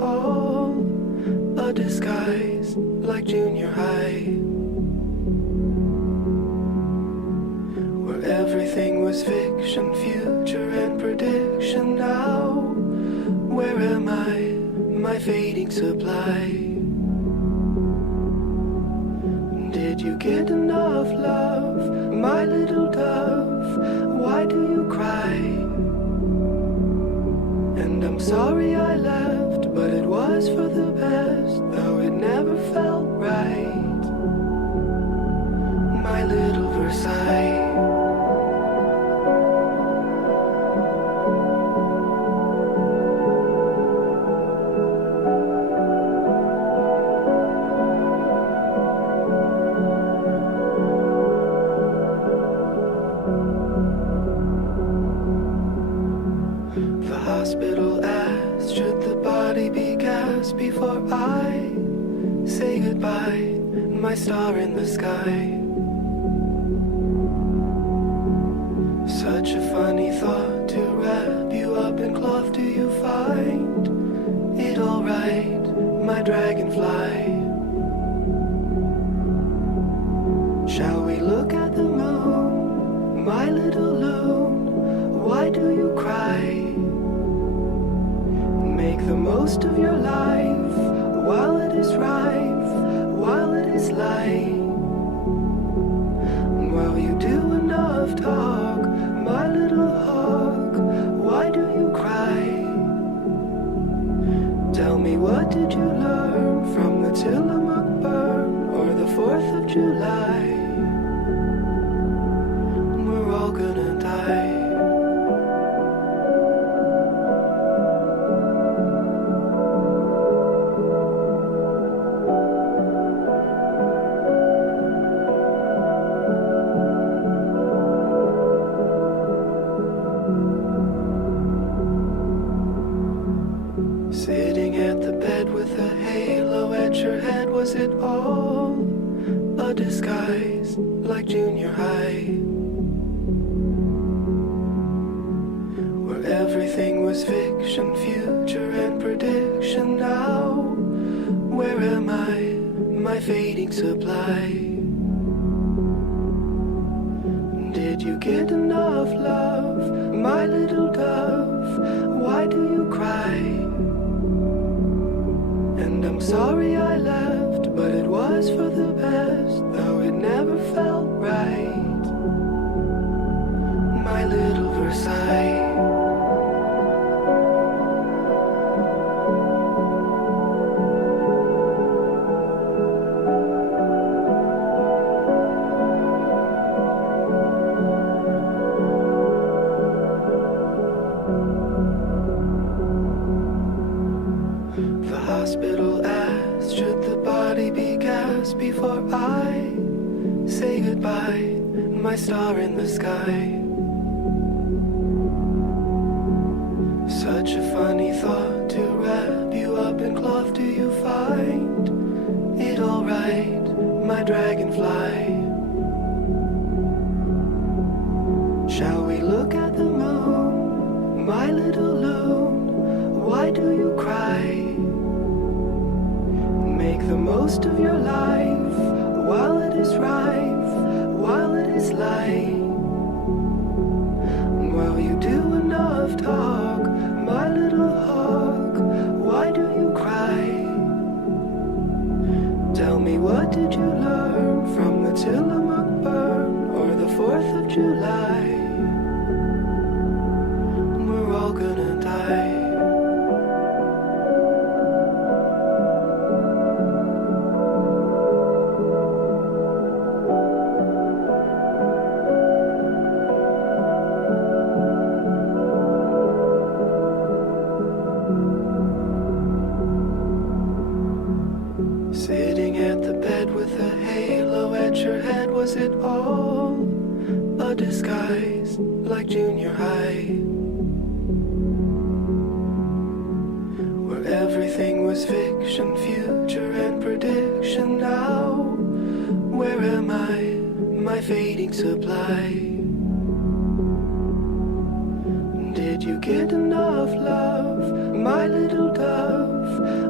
all a disguise, like junior high, where everything was fiction, future and prediction? Now, where am I, my fading supply? Did you get enough love, my little dove? Why do you cry? And I'm sorry I left, but it was for the best, though it never felt right. My little Versailles. The hospital asked, should the body be cast before I say goodbye, my star in the sky? Such a funny thought to wrap you up in cloth. Do you find it alright, my dragonfly? Shall we look at the moon, my little loon? Why do you cry? Make the most of your life while it is rife, while it is light. While you do enough talk, my little hawk, why do you cry? Tell me, what did you learn from the Tillamook burn or the 4th of July? We're all gonna die. Sitting at the bed with a halo at your head, was it all a disguise, like junior high, where everything was fiction, future and prediction? Now, where am I, my fading supply? Did you get enough love, my little dove? Why do you cry? And I'm sorry I left, but it was for the best, though it never felt right. My little Versailles. The hospital asked, should the body be cast before I say goodbye, my star in the sky? Such a funny thought to wrap you up in cloth. Do you find it alright, my dragonfly? Shall we look at the moon, my little loon? Why do you cry? Make the most of your life while it is rife, while it is light. While you do enough talk, my little hawk, why do you cry? Tell me, what did you learn from the Tillamook burn or the 4th of July? We're all gonna die. Sitting at the bed with a halo at your head, was it all a disguise, like junior high, where everything was fiction, future and prediction? Now, where am I, my fading supply? Did you get enough love, my little dove?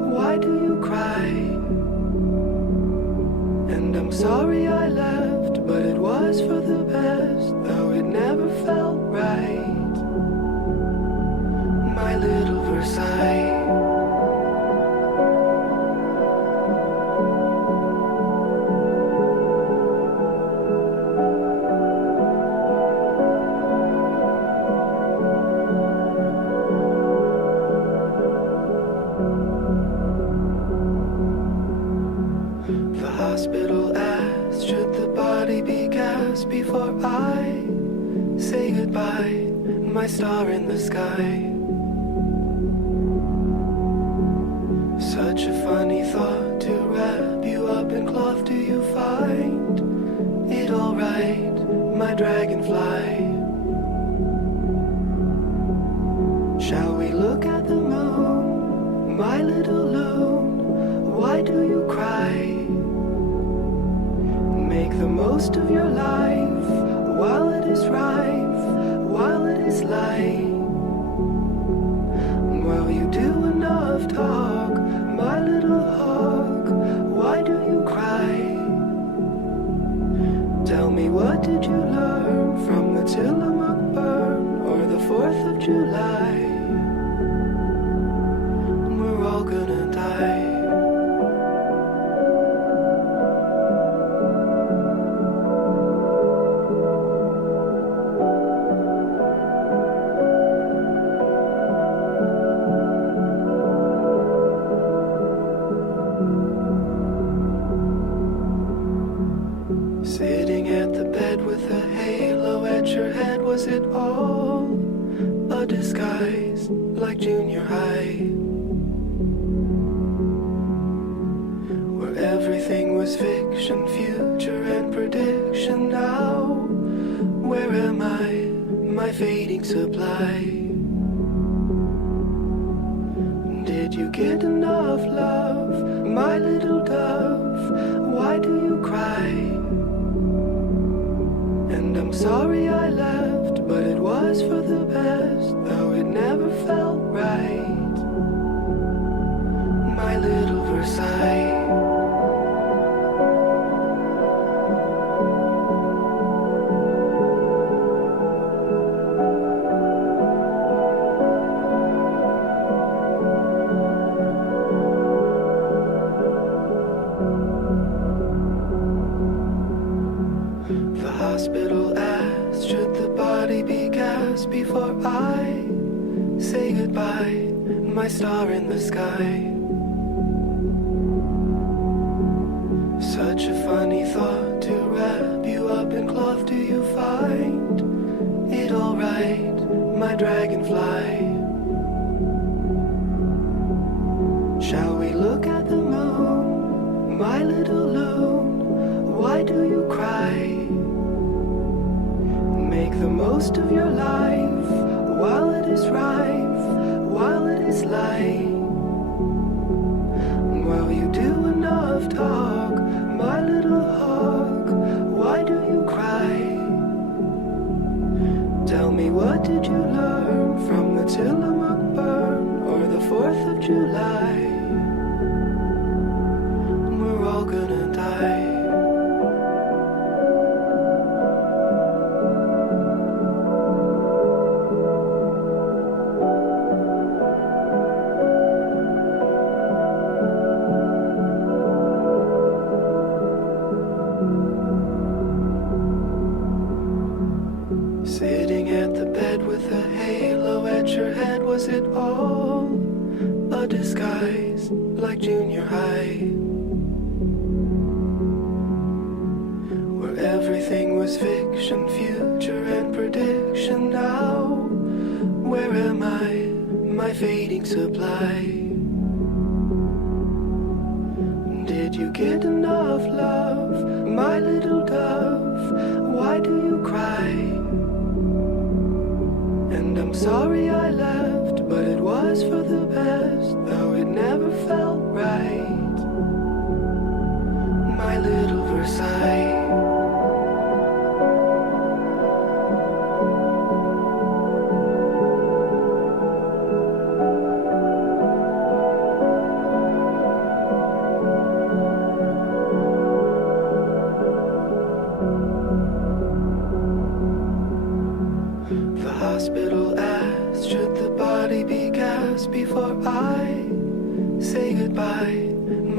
sorry I left, but it was for the best, though it never felt right. My little Versailles. Hospital asked, should the body be cast before I say goodbye, my star in the sky? Such a funny thought to wrap you up in cloth. Do you find it alright, my dragonfly? Shall we look at the moon, my little loon? Why do you cry? Make the most of your life while it is rife, while it is light. While you do enough talk, my little hawk, why do you cry? Tell me, what did you learn from the Tillamook burn or the 4th of July? We're all gonna die. Sitting at the bed with a halo at your head, was it all a disguise like junior high? Where everything was fiction, future and prediction. Now, where am I, my fading supply? Did you get enough love, my little dove? Why do you cry? And I'm sorry I left, but it was for the best, though it never felt right. My little Versailles. Hospital asked, should the body be cast before I say goodbye, my star in the sky? Such a funny thought to wrap you up in cloth. Do you find it alright, my dragonfly? Shall we look at the moon, my little loon? Why do you cry? Make the most of your life while it is rife, while it is light. While you do enough talk, my little hawk, why do you cry? Tell me, what did you learn from the Tillamook burn or the 4th of July? We're all gonna die. Sitting at the bed with a halo at your head, was it all a disguise like junior high? Where everything was fiction, future and prediction. Now, where am I, my fading supply? Did you get enough love, my little dove? Why do you cry? And I'm sorry I left, but it was for the best, though it never felt right. My little Versailles.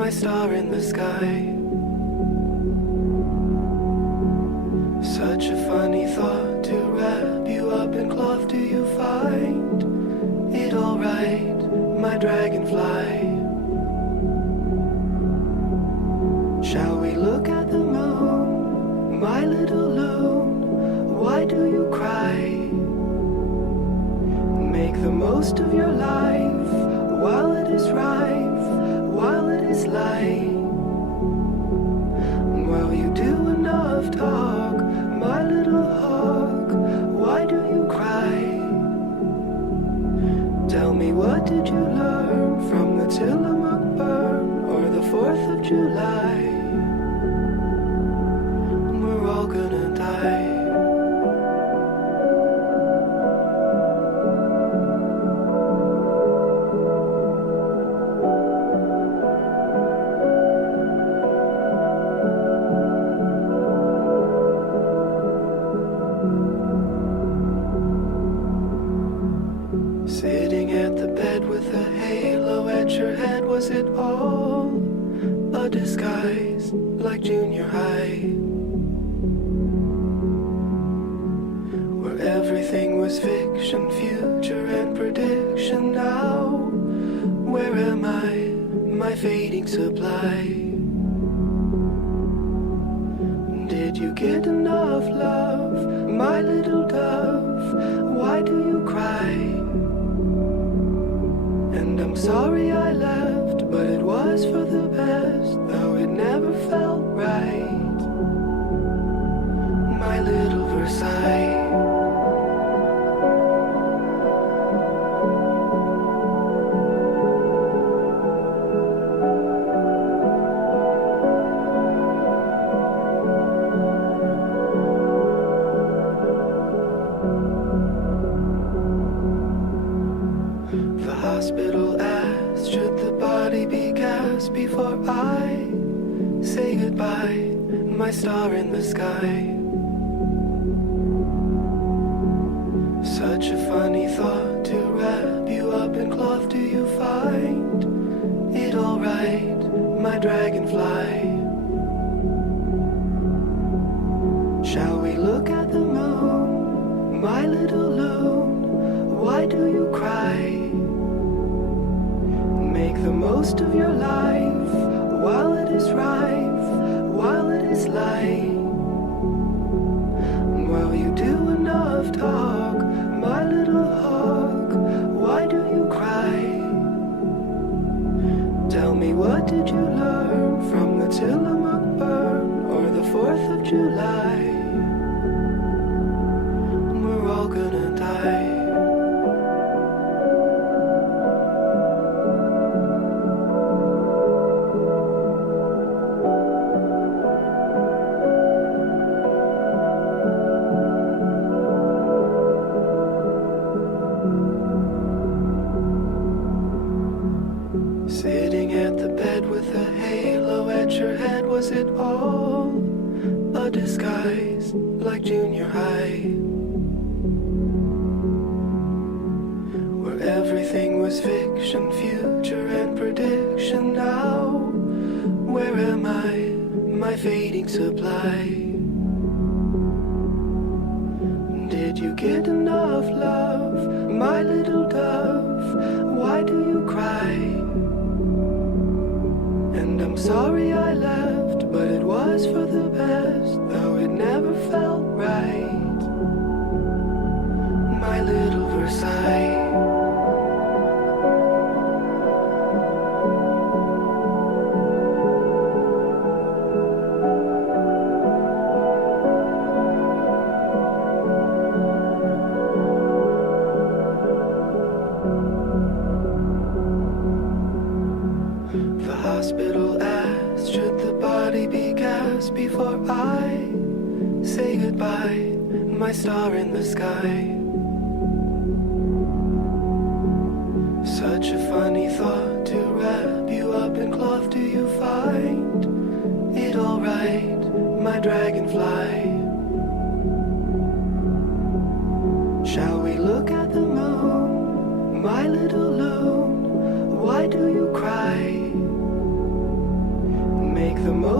my star in the sky. Such a funny thought to wrap you up in cloth. Do you find it alright, my dragonfly? Shall we look at the moon, my little loon? Why do you cry? Make the most of your life while it is rife, while it is light. While you do enough talk, my little hawk, why do you cry? Tell me, what did you learn from the Tillamook burn or the 4th of July? We're all gonna die. Sitting at the bed with a halo at your head, was it all a disguise like junior high? Where everything was fiction, future and prediction. Now, where am I, my fading supply? Did you get enough love, my little dove? Why do you cry? And I'm sorry I left, but it was for the best, though it never felt right. My little Versailles. The hospital asked, should the body be cast before I say goodbye, my star in the sky? Such a funny thought to wrap you up in cloth. Do you find it alright, my dragonfly? Shall we look at the moon, my little loon? Why do you cry? Make the most of your life while it is rife, while it is light. While you do enough talk, my little hawk, why do you cry? Tell me, what did you learn from the Tillamook burn or the 4th of July? We're all gonna die. Sitting at the bed with a halo at your head, was it all a disguise like junior high? Where everything was fiction, future and prediction. Now, where am I, my fading supply? Did you get enough love, my little dove? Why do you cry? And I'm sorry I left, but it was for the best, though it never felt right. My little Versailles. The hospital asked, should the body be cast before I say goodbye, my star in the sky? Such a funny thought to wrap you up in cloth. Do you find it alright, my dragonfly? Shall we look at the moon, my little loon? Why do you cry?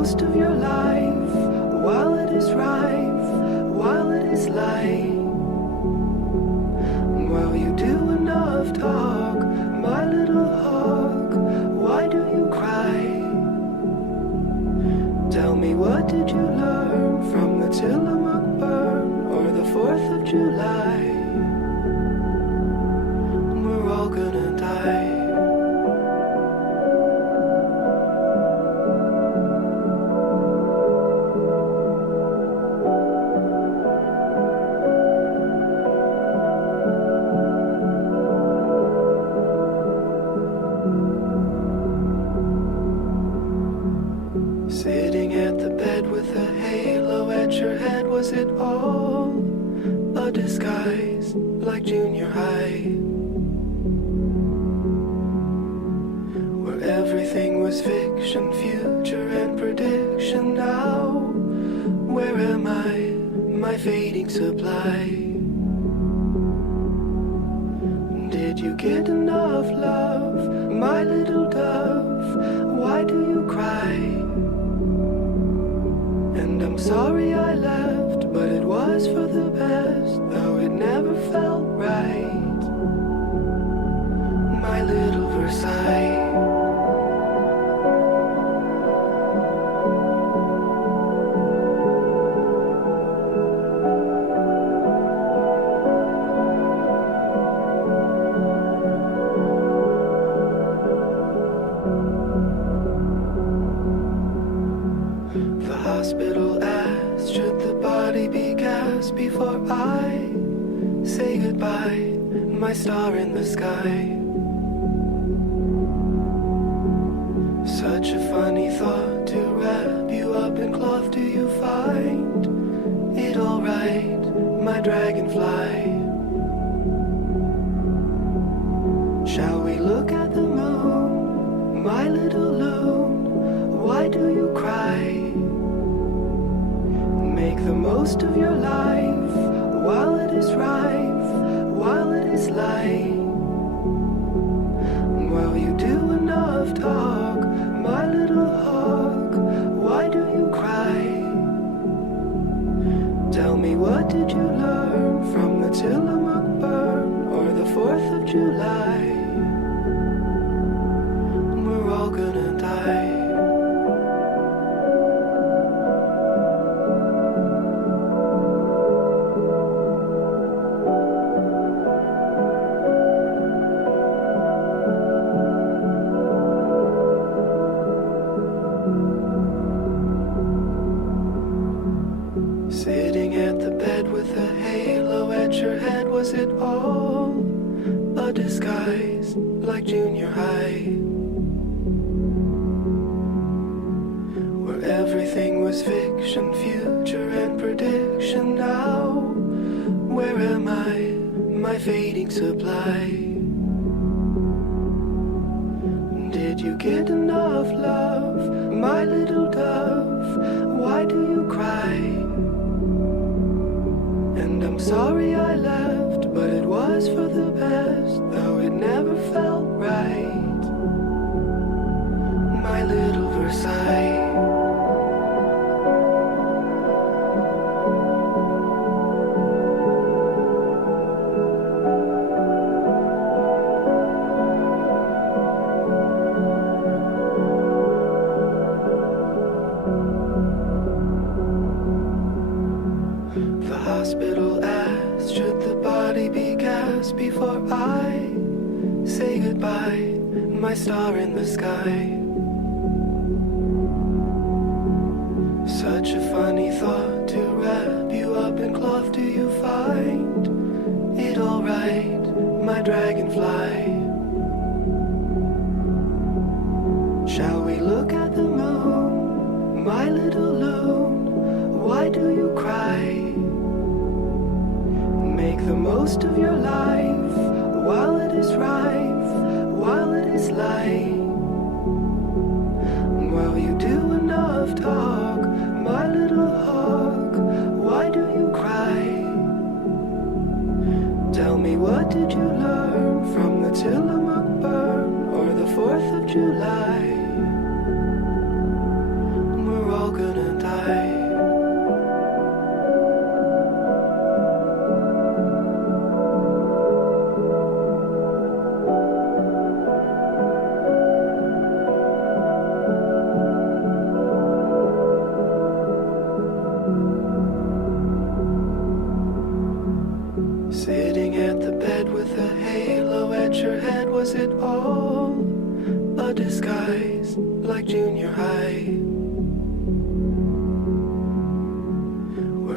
most of your life while it is rife, while it is light. While you do enough talk, my little hawk, why do you cry? Tell me, what did you learn from the Tillamook burn or the 4th of July? We're all gonna die. Sitting at the bed with a halo at your head, was it all a disguise like junior high? Where everything was fiction, future and prediction. Now, where am I, my fading supply? Did you get enough love, my little dove? Why do you cry? And I'm sorry I left, but it was for the best, though it never felt right. My little Versailles. The hospital asked, should the body be cast before I say goodbye, my star in the sky? Such a funny thought to wrap you up in cloth. Do you find it alright, my dragonfly? Shall we look at the moon, my little loon? Why do you cry? Make the most of your life while it is rife, while it is light. While you do enough talk, my little hawk, why do you cry? Tell me, what did you learn from the Tillamook burn or the 4th of July? We're all gonna die. Sitting at the bed with a halo at your head, was it all a disguise like junior high? Where everything was fiction, future and prediction. Now, where am I, my fading supply? Did you get enough love, my little dove? Why do you cry? And I'm sorry I left, but it was for the best, though it never felt right. My little Versailles. The hospital asked, should the body be cast before I say goodbye, my star in the sky? Such a funny thought to wrap you up in cloth. Do you find it alright, my dragonfly? Shall we look at the moon, my little loon? Why do you cry? Make the most of your life while it is rife, while it is light. While you do enough talk, my little hawk, why do you cry? Tell me, what did you learn from the Tillamook burn or the 4th of July? We're all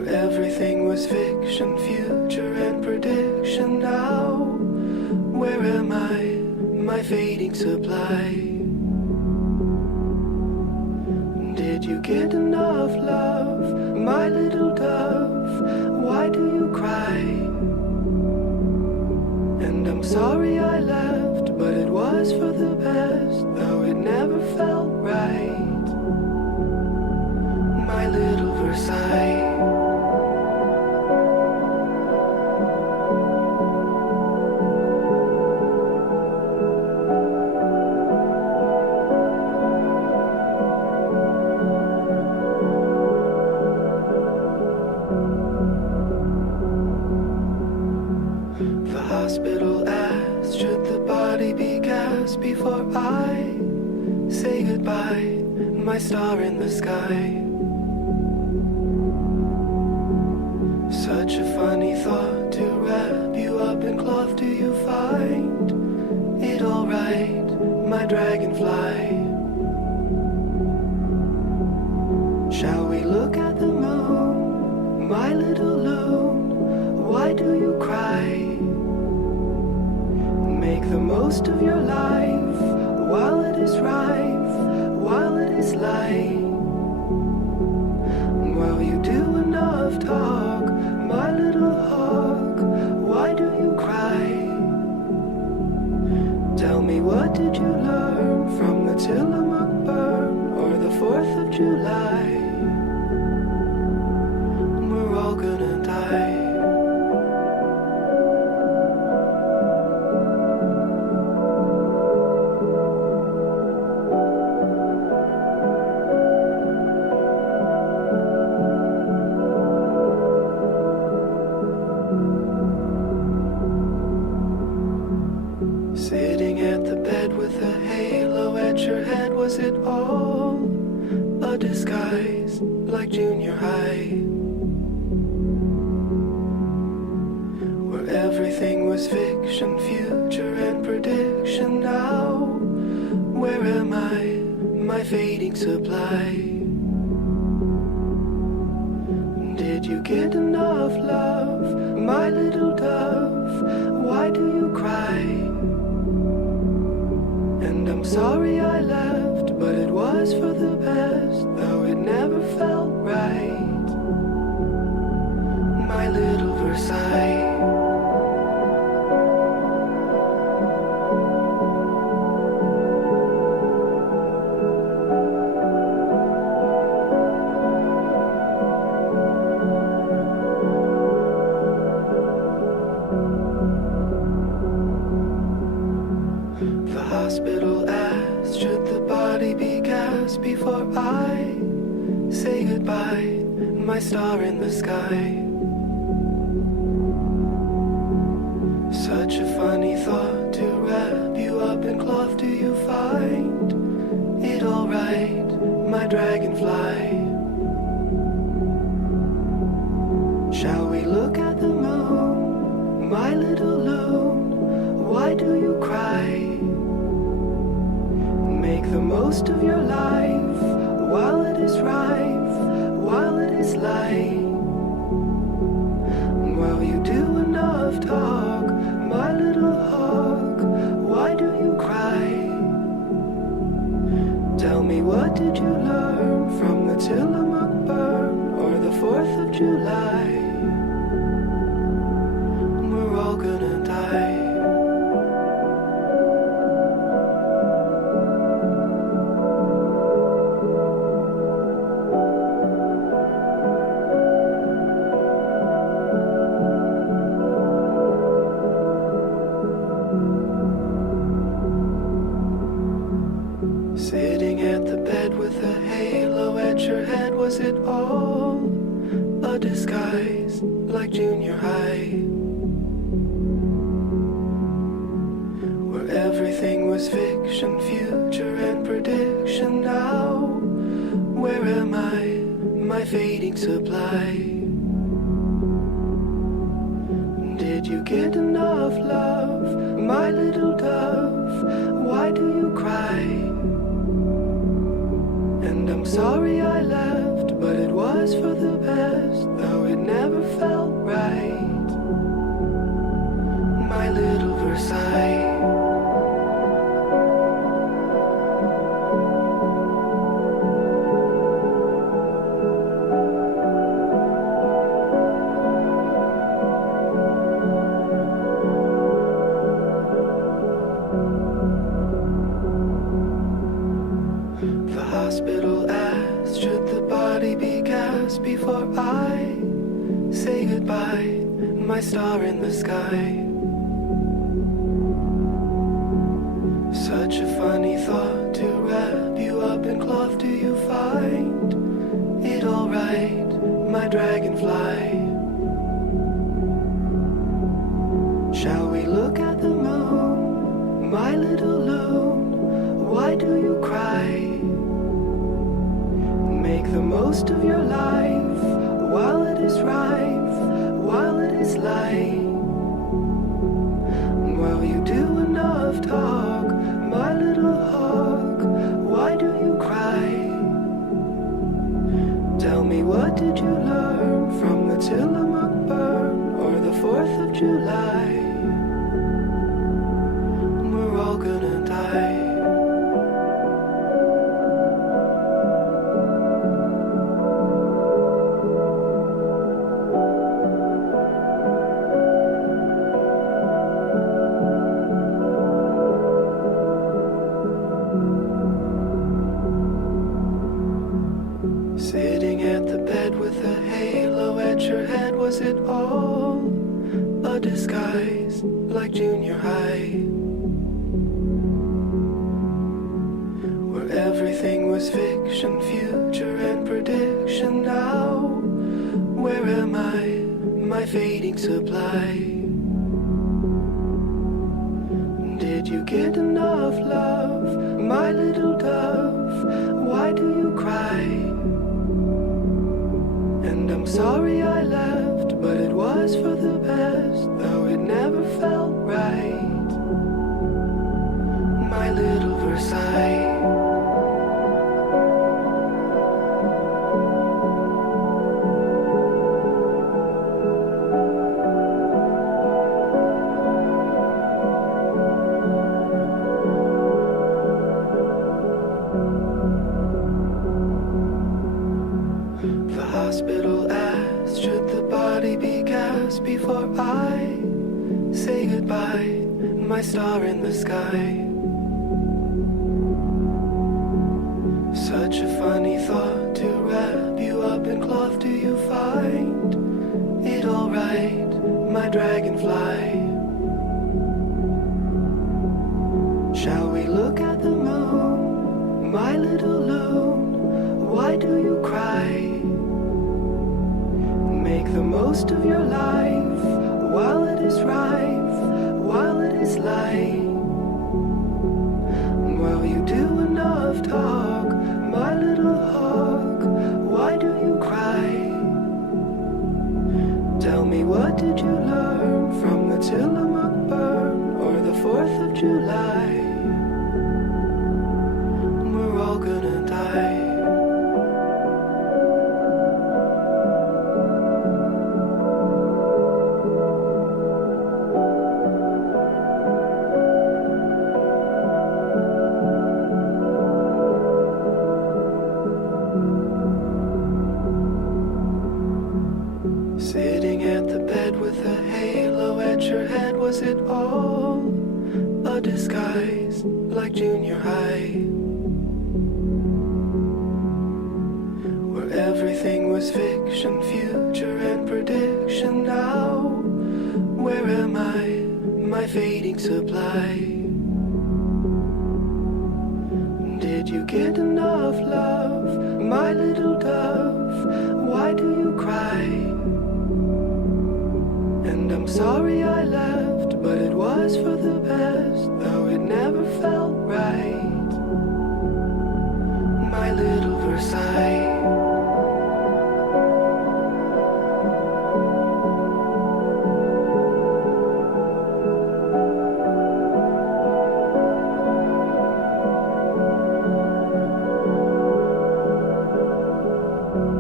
where everything was fiction, future and prediction. Now, where am I, my fading supply? Did you get enough love, my little dove? Why do you cry? And I'm sorry I left, but it was for the best, though it never felt right. My little Versailles. The hospital asked, should the body be cast before I say goodbye, my star in the sky? Such a funny thought to wrap you up in cloth. Do you find it alright, my dragonfly? Shall we look at the moon, my little loon? Why do you cry? Make the most of your life while it is rife, while it is light. While you do enough talk, my little hawk, why do you cry? Tell me, what did you learn from the Tillamook burn or the 4th of July? We're all gonna die. Sitting at the bed with a halo at your head, was it all a disguise, like junior high? Where everything was fiction, future and prediction. Now, where am I, my fading supply? Did you get enough love, my little dove? Why do you cry? And I'm sorry I left, but it was for the best, though it never felt right. My little Versailles. The hospital asked, should the body be cast before I say goodbye, my star in the sky? Such a funny thought to wrap you up in cloth. Do you find it alright, my dragonfly? Shall we look at the moon, my little loon? Why do you cry? Make the most of your life while it is rife, while it is light. While you do enough talk, my little hawk, why do you cry? Tell me, what did you learn from the Tillamook burn or the 4th of July? We're all gonna die. Sitting at the bed with a halo at your head, was it all a disguise, like junior high? Where everything was fiction, future and prediction. Now, where am I, my fading supply? Did you get enough love, my little dove? Why do you cry? And I'm sorry I left, but it was for the best, though it never felt right. My little Versailles. The hospital asked, should the body be cast before I say goodbye, my star in the sky? Such a funny thought to wrap you up in cloth. Do you find it alright, my dragonfly? Shall we look at the moon, my little loon? Why do you cry? Make the most of your life while it is rife, while it is light. While you do enough talk, my little hawk, why do you cry? Tell me, what did you learn from the Tillamook burn or the 4th of July? We're all gonna die. Sitting at the bed with a halo at your head, was it all a disguise like junior high? Where everything was fiction, future and prediction. Now, where am I, my fading supply? Did you get enough love, my little dove? Why do you cry? And I'm sorry I left, but it was for the best, though it never felt right. My little Versailles. The hospital asked, should the body be cast before I say goodbye, my star in the sky? Such a funny thought to wrap you up in cloth. Do you find it alright, my dragonfly? Shall we look at the moon, my little loon? Why do you cry? Make the most of your life while it is rife, while it is light. While you do enough talk, my little hawk, why do you cry? Tell me, what did you learn from the Tillamook burn or the 4th of July? We're all gonna die. Sitting at the bed with a halo at your head, was it all a disguise like junior high? Where everything was fiction, future and prediction. Now, where am I, my fading supply? Did you get enough love, my little dove? Why do you cry? And I'm sorry I left, but it was for the best, though it never felt right. My little Versailles.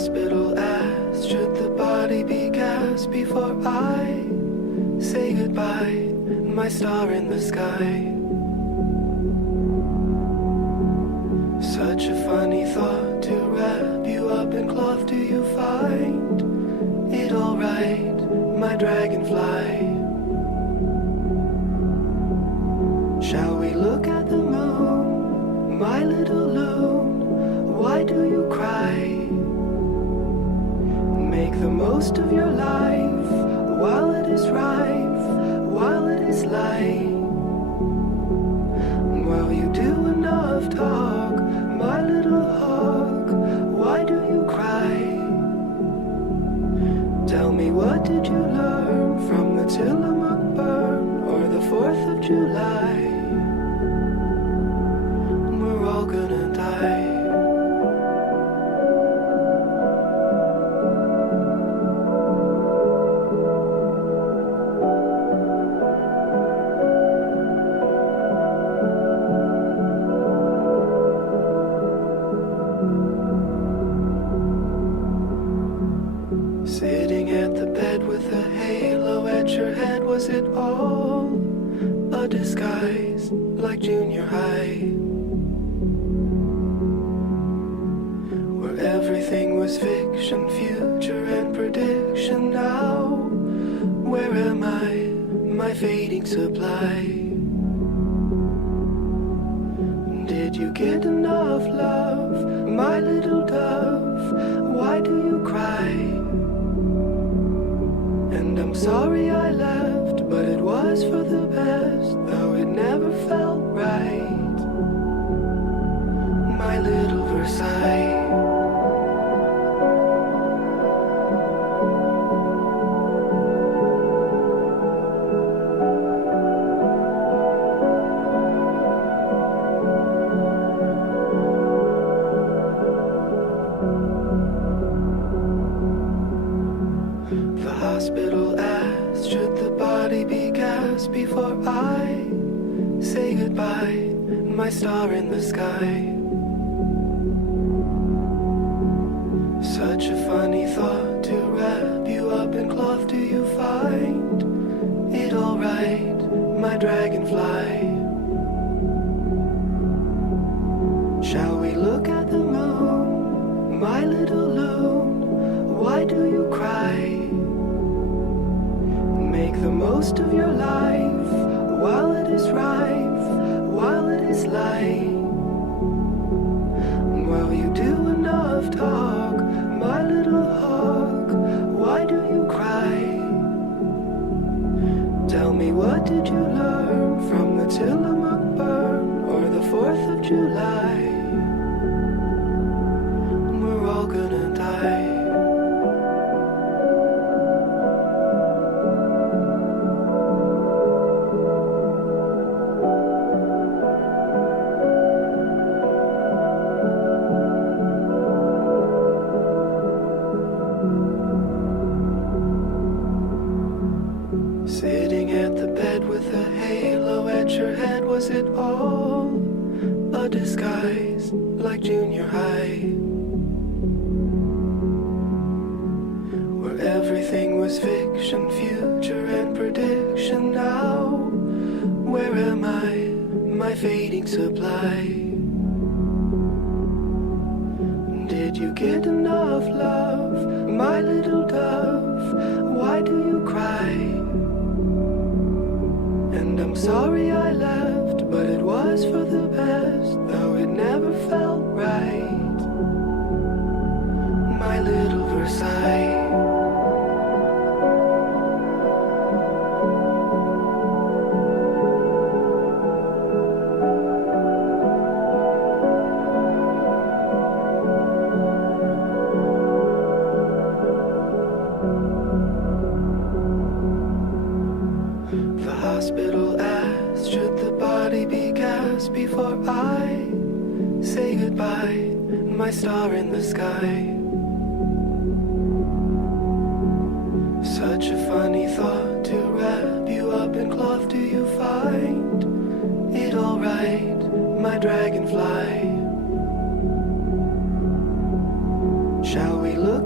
hospital asked, should the body be cast before I say goodbye, my star in the sky? Such a funny thought to wrap you up in cloth. Do you find it alright, my dragonfly? Shall we look at the moon, my little loon? Why do you cry? Make the most of your life while it is rife, while it is light. While you do enough talk, my little hawk, why do you cry? Tell me, what did you learn from the Tillamook burn or the 4th of July? We're all gonna die. Sitting at the bed with a halo at your head, was it all a disguise like junior high? Where everything was fiction, future and prediction. Now, where am I, my fading supply? Did you get enough love, my little dove? Why do you cry? And I'm sorry I left, but it was for the best, though it never felt right. My little Versailles. The hospital asked, should the body be cast before I say goodbye, my star in the sky? Such a funny thought to wrap you up in cloth. Do you find it alright, my dragonfly? Shall we look at the moon, my little loon? Why do you cry? Make the most of your life while it is rife, while it is light. While you do enough talk, my little hawk, why do you cry? Tell me, what did you learn from the Tillamook burn or the 4th of July? We're all gonna die. Sitting at the bed with a halo at your head, was it all a disguise like junior high? Where everything was fiction, future and prediction. Now, where am I, my fading supply? Did you get enough love, my little dove? Why do you cry? And I'm sorry I left, but it was for the best, though it never felt right. My little Versailles. The hospital asked, should the body be cast before I say goodbye, my star in the sky? Such a funny thought to wrap you up in cloth. Do you find it alright, my dragonfly? Shall we look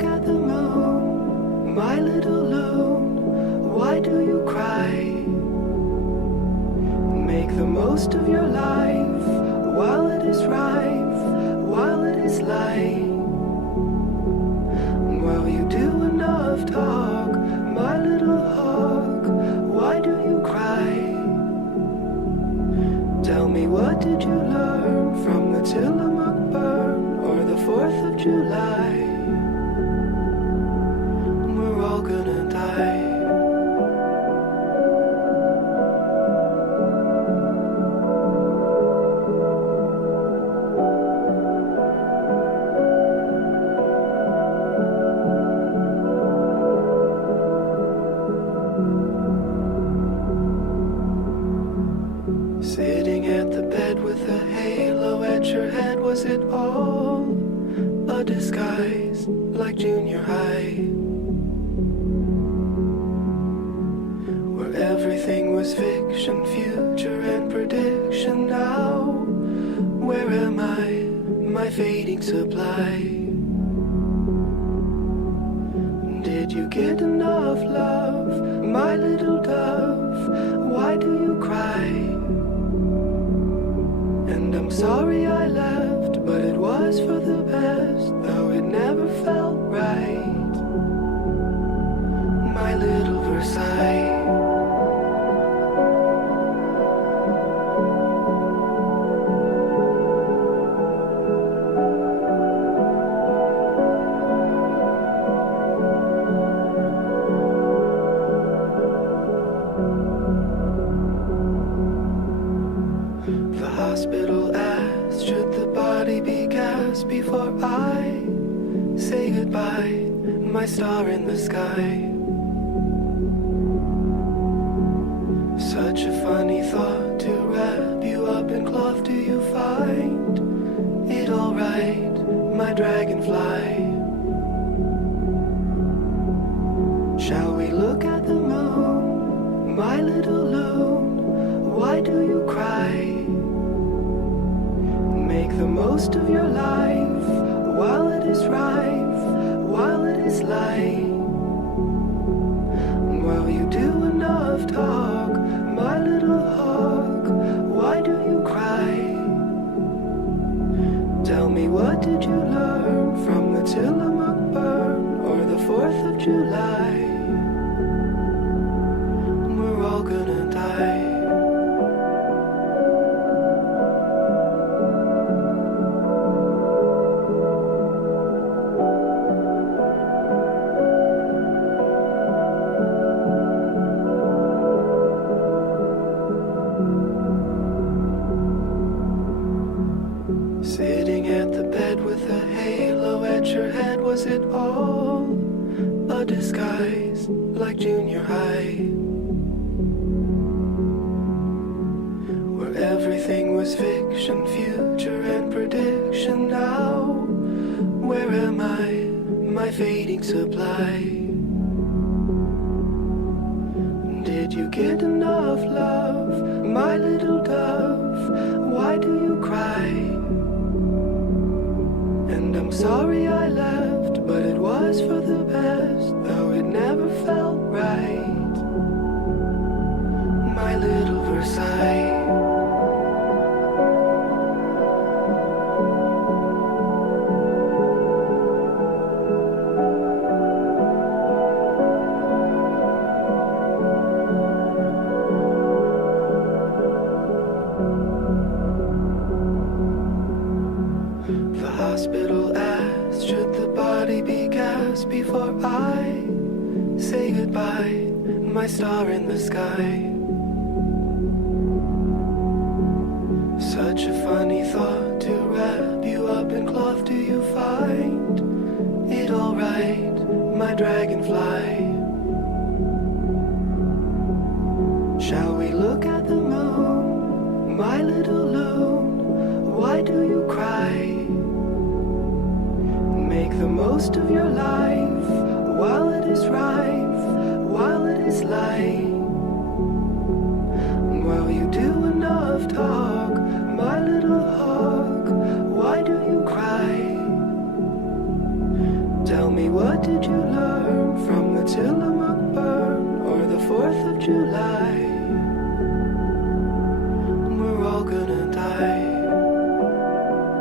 rife while it is light. Well, you do enough talk, my little hawk. Why do you cry? Tell me, what did you learn from the Tillamook burn or the 4th of July? We're all gonna die. Sitting at the bed with a halo at your head, was it all a disguise like junior high? Where everything was fiction, future and prediction. Now, where am I, my fading supply? Did you get enough love, my little dove? Why do you cry? And I'm sorry I left, but it was for the best, though it never felt right. My little Versailles. The hospital asked, should the body be cast before I say goodbye, my star in the sky? Such a funny thought to wrap you up in cloth. Do you find it alright, my dragonfly? Shall we look at the moon, my little loon? Why do you cry? Make the most of your life while it is rife, while it is light. While you do enough talk, my little hawk. Why do you cry? Tell me, what did you learn from the Tillamook burn or the 4th of July? We're all gonna die. Sitting at the bed with a halo at your head, was it all a disguise like junior high? Where everything was fiction, future and prediction. Now, where am I, my fading supply? Did you get enough love, my little dove? Why do you cry? And I'm sorry I left, but it was for the best, though it never felt right. My little Versailles. The hospital asked, should the body be cast before I say goodbye, my star in the sky? Such a funny thought to wrap you up in cloth. Do you find it alright, my dragonfly? Shall we look at the moon, my little loon? Why do you cry? Make the most of your life while it is rife, while it is light. While you do enough talk, my little hawk. Why do you cry? Tell me, what did you learn from the Tillamook burn or the 4th of July? We're all gonna die.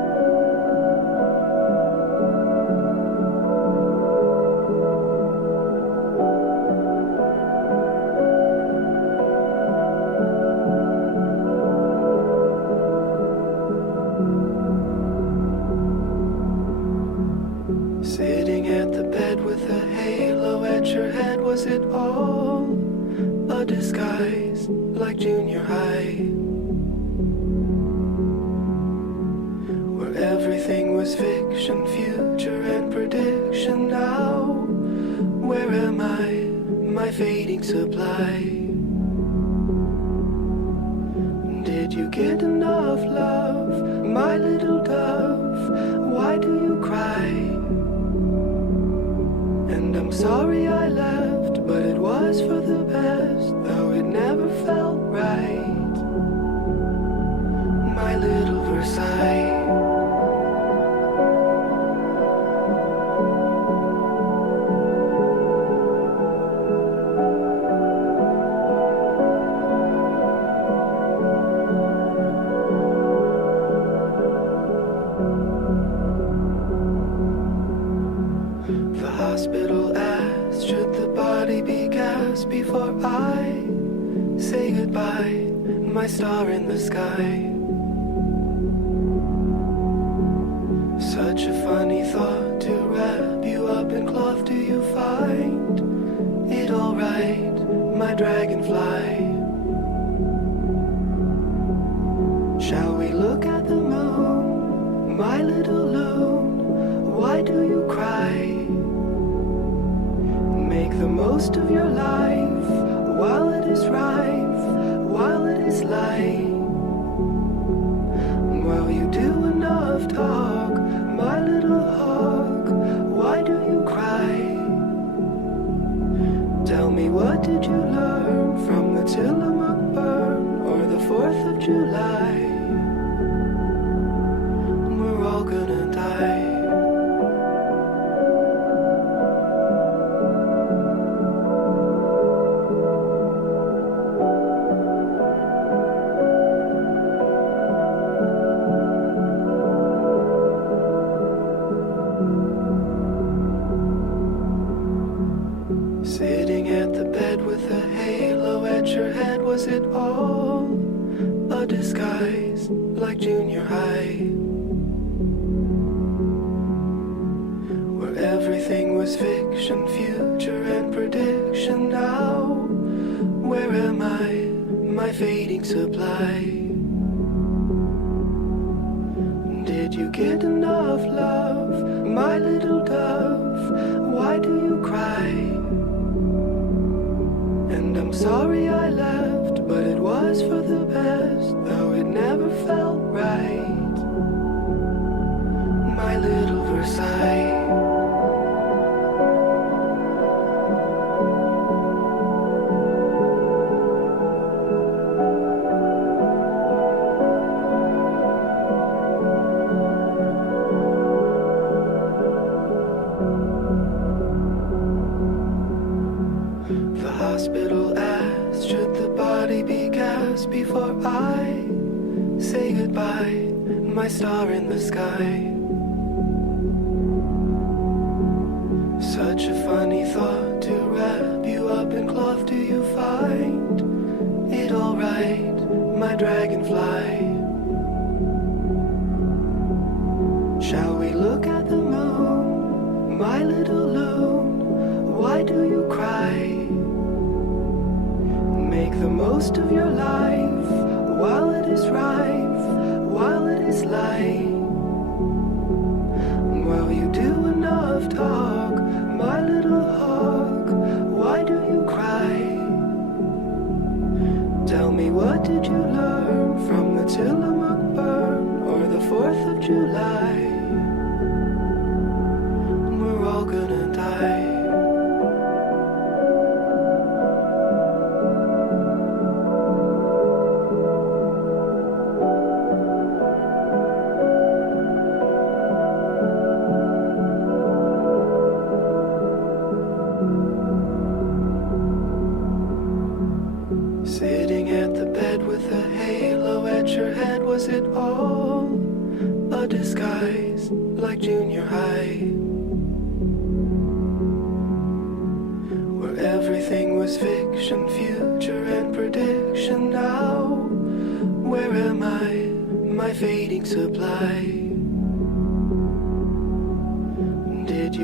Sitting at the bed with a halo at your head, was it all a disguise like junior high? Where everything was fiction, future and prediction. Now, where am I, my fading supply? Did you get enough love, my little dove? Why do you cry? And I'm sorry I left, but it was for the best, though it never felt right. My little Versailles. The hospital asked, should the body be cast before I say goodbye, my star in the sky? Such a funny thought to wrap you up in cloth. Do you find it alright, my dragonfly? Shall we look at the moon, my little loon? Why do you cry? Make the most of your life while it is rife, while it is light. While you do enough talk, my little hawk, why do you cry? Tell me, what did you learn from the Tillamook burn or the 4th of July? We're all gonna die. Sitting at the bed with a halo at your head, was it all a disguise like junior high? Where everything was fiction, future and prediction. Now, where am I, my fading supply? Did you get enough love, my little dove? Why do you cry? And I'm sorry I left, but it was for the best, though it never felt right. My little Versailles. The hospital asked, should the body be cast before I say goodbye, my star in the sky? Such a funny thought to wrap you up in cloth. Do you find it alright, my dragonfly? Shall we look at the moon, my little loon? Why do you cry? Make the most of your life while it is rife, while it is light. While you do enough talk, my little hawk, why do you cry? Tell me, what did you learn from the Tillamook burn or the 4th of July? We're all gonna die. Sitting at the bed with a halo at your head, was it all a disguise like junior high? Where everything was fiction, future and prediction. Now, where am I, my fading supply? Did you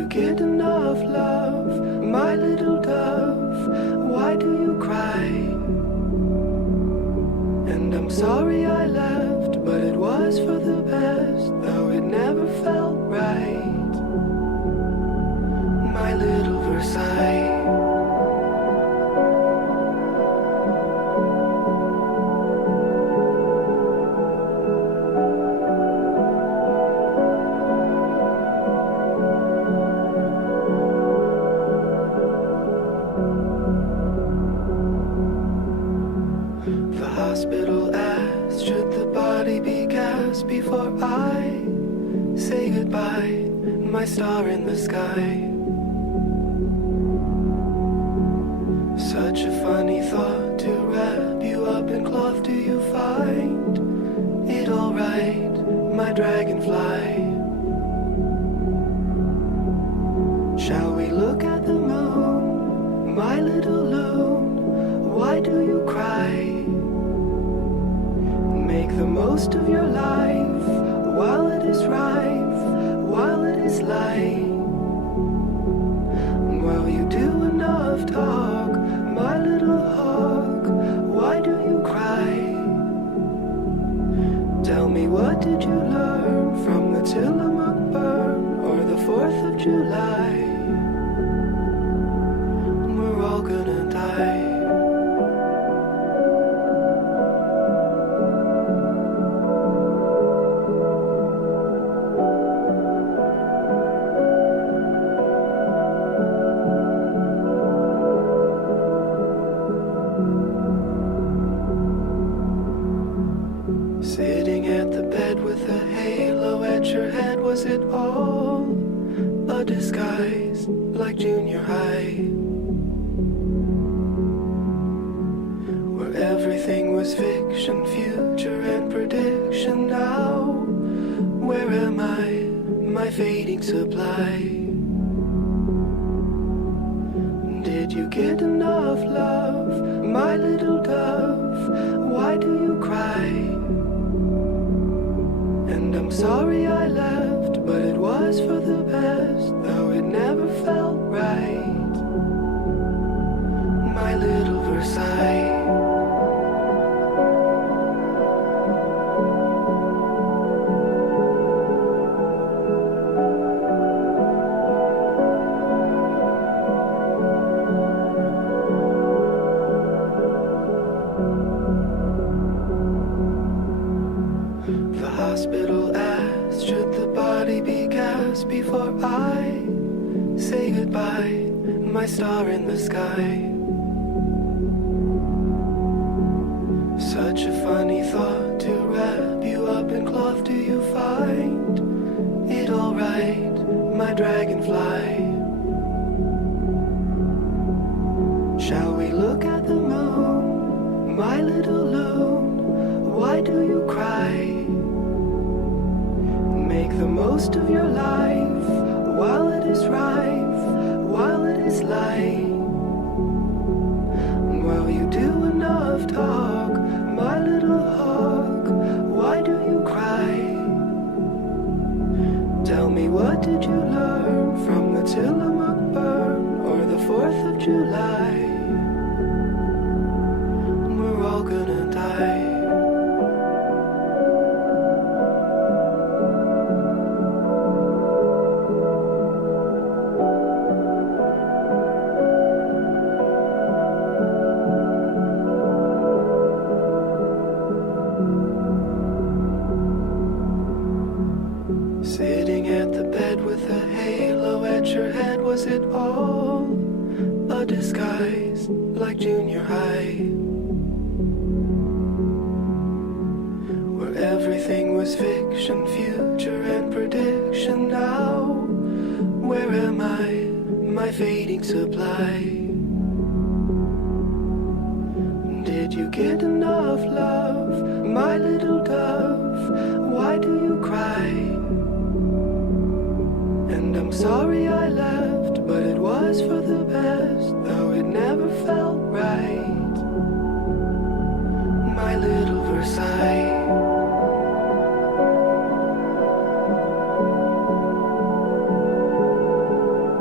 get enough love, my little dove? Why do you cry? And I'm sorry I left, but it was for the best, though it never felt right. My little Versailles. The hospital asked, should the body be cast before I say goodbye, my star in the sky? Such a funny thought to wrap you up in cloth. Do you find it alright, my dragonfly? Shall we look at the moon, my little loon? Why do you cry? Make the most of your life while it is rife, while it is light. While you do enough talk, my little hawk, why do you cry? Tell me, what did you learn from the Tillamook burn or the 4th of July? We're all gonna die. Sitting at the bed with a halo at your head, was it all a disguise, like junior high? Where everything was fiction, future and prediction. Now, where am I, my fading supply? Did you get enough love, my little dove? Why do you cry? And I'm sorry I left, but it was for the best, though it never felt right. My little Versailles. The hospital asked, should the body be cast before I say goodbye, my star in the sky? Such a funny thought to wrap you up in cloth. Do you find it alright, my dragonfly? Shall we look at the moon, my little loon? Why do you cry? Make the most of your life while it is rife, while it is light. While you do enough talk, my little hawk, why do you cry? Tell me, what did you learn from the Tillamook burn or the 4th of July? We're all gonna die. Sitting at the bed with a halo at your head, was it all a disguise, like junior high? Where everything was fiction, future and prediction. Now, where am I, my fading supply? Did you get enough love, my little dove? Why do you cry? And I'm sorry I left, but it was for the best, though it never felt right. My little Versailles.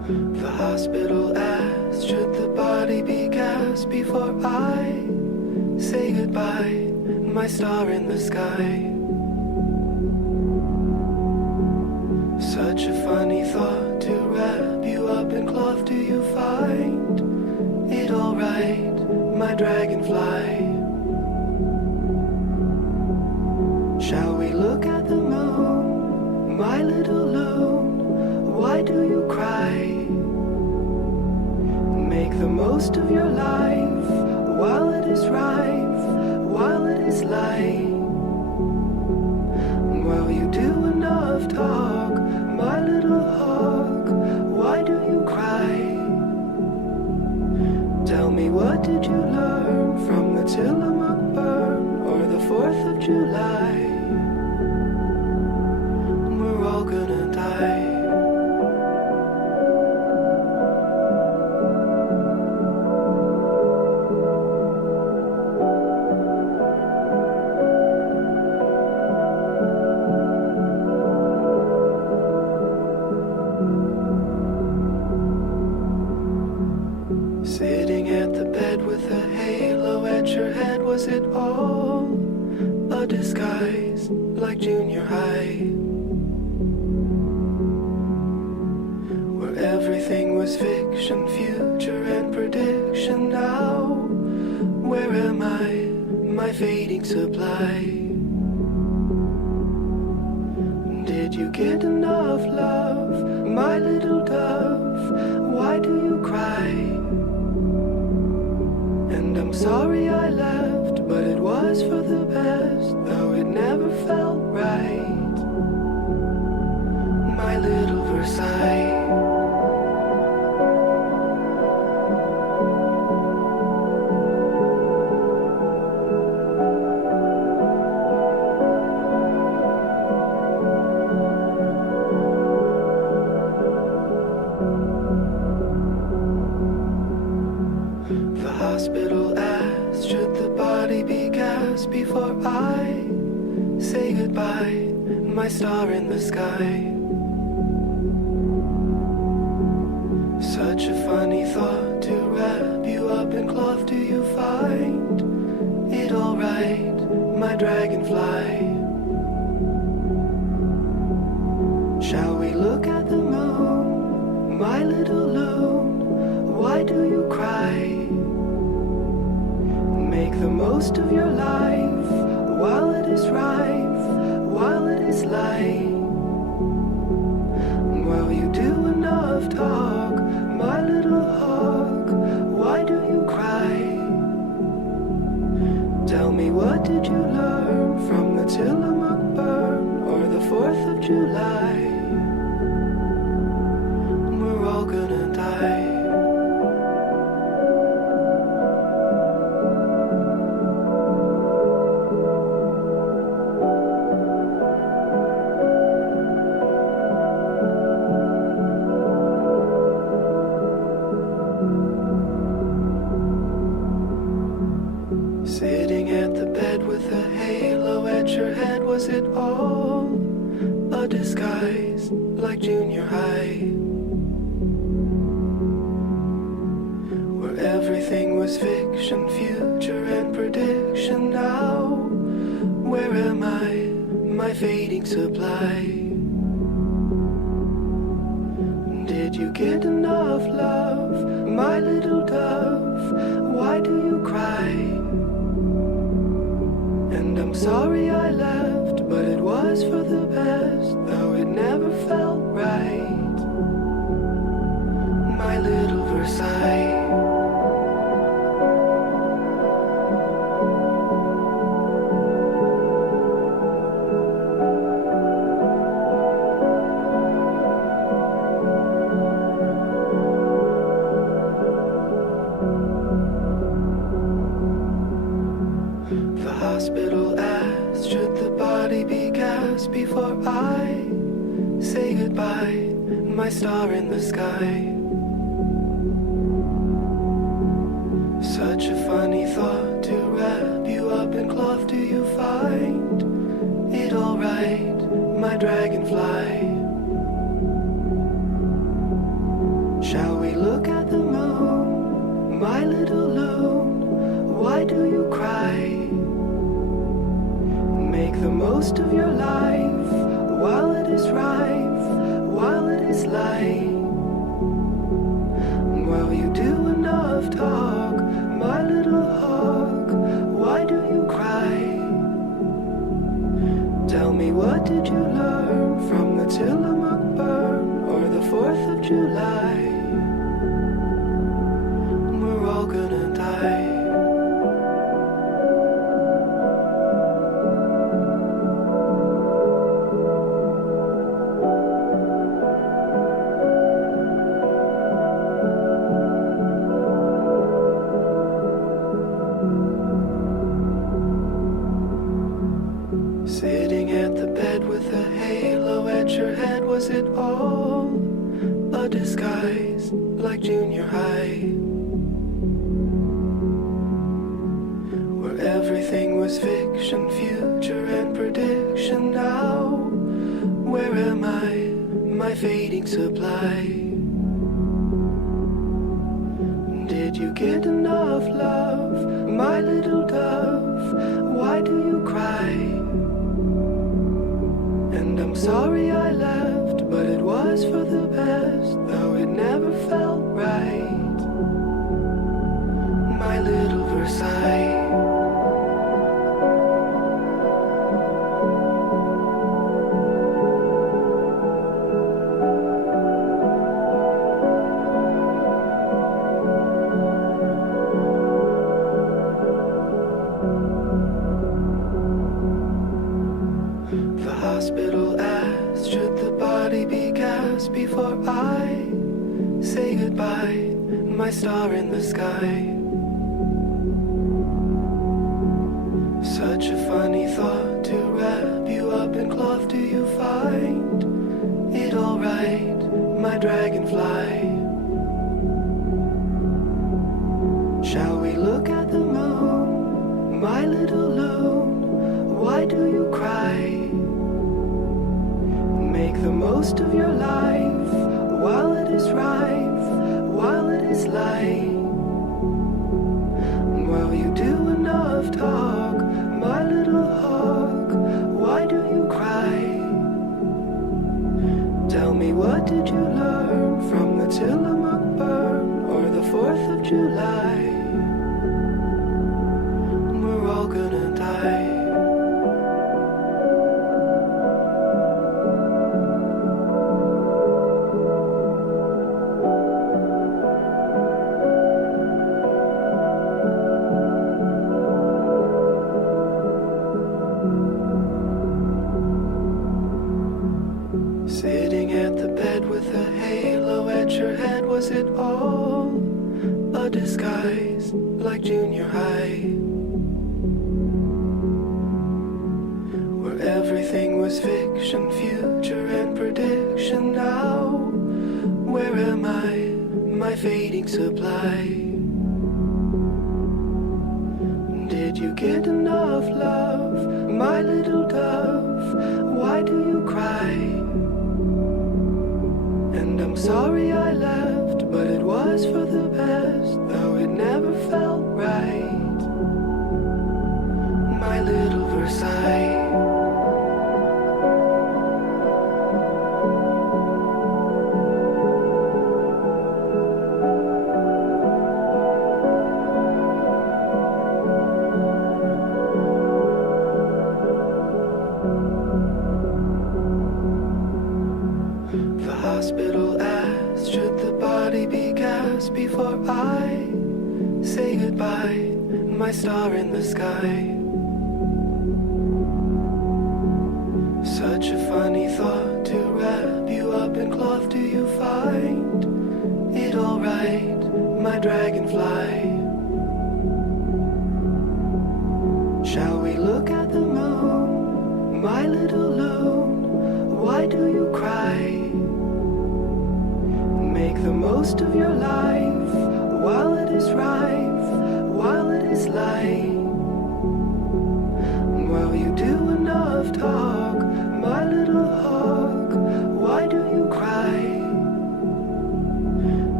The hospital asked, should the body be cast before I say goodbye, my star in the sky? Such a funny thought to wrap you up in cloth. Do you find it alright, my dragonfly? Shall we look at the moon, my little loon? Why do you cry? Make the most of your life while it is rife, while it is light. While you do enough talk, my little hawk, why do you cry? Tell me, what did you learn from the Tillamook burn or the 4th of July? We're all gonna die. Sitting at the bed with a halo at your head, was it all a disguise like junior high? Where everything was fiction, future and prediction. Now, where am I, my fading supply? Did you get enough love, my little dove? Why do you cry? And I'm sorry I left, but it was for the best, though it never felt right. My little Versailles. The hospital asked, should the body be cast before I say goodbye, my star in the sky? Such a funny thought to wrap you up in cloth. Do you find it alright, my dragonfly? Shall we look at the moon, my little loon? Why do you cry? Make the most of your life while it is rife, while it is light. While you do enough talk, my little hawk, why do you cry? Tell me, what did you learn from the Tillamook burn or the 4th of July? We're all gonna die. Sitting at the bed with a halo at your head, was it all a disguise like junior high? Where everything was fiction, future and prediction. Now, where am I, my fading supply? Did you get enough love, my little dove? Why do you cry? And I'm sorry I left, but it was for the best, though it never felt right. My little Versailles. The hospital asked, should the body be cast before I say goodbye, my star in the sky? Such a funny thought to wrap you up in cloth. Do you find it alright, my dragonfly? Shall we look at the moon, my little loon? Why do you cry? Make the most of your life while it is rife, while it is light. While you do enough talk, my little hawk, why do you cry? Tell me, what did you learn from the Tillamook burn or the 4th of July? We're all gonna die. Sitting at the bed with a halo at your head, was it all a disguise like junior high? Where everything was fiction, future and prediction. Now, where am I, my fading supply? Did you get enough love, my little dove? Why do you cry? And I'm sorry I left, but it was for the best, though it never felt right. My little Versailles. The hospital asked, should the body be cast before I say goodbye, my star in the sky? Such a funny thought to wrap you up in cloth. Do you find it alright, my dragonfly? Shall we look at the moon, my little loon? Why do you cry? Make the most of your life while it is rife, while it is light. While you do enough talk, my little hawk, why do you cry? Tell me, what did you learn from the Tillamook burn or the 4th of July? We're all gonna die. Sitting at the bed with a halo at your head, was it all a disguise like junior high? Where everything was fiction, future and prediction. Now, where am I, my fading supply? Did you get enough love, my little dove? Why do you cry? And I'm sorry I left, but it was for the best, though it never felt right. My little Versailles. The hospital asked, should the body be cast before I say goodbye, my star in the sky? Such a funny thought to wrap you up in cloth. Do you find it alright, my dragonfly? Shall we look at the moon, my little loon? Why do you cry? Make the most of your life while it is rife, while it is light. While you do enough talk, my little hawk, why do you cry?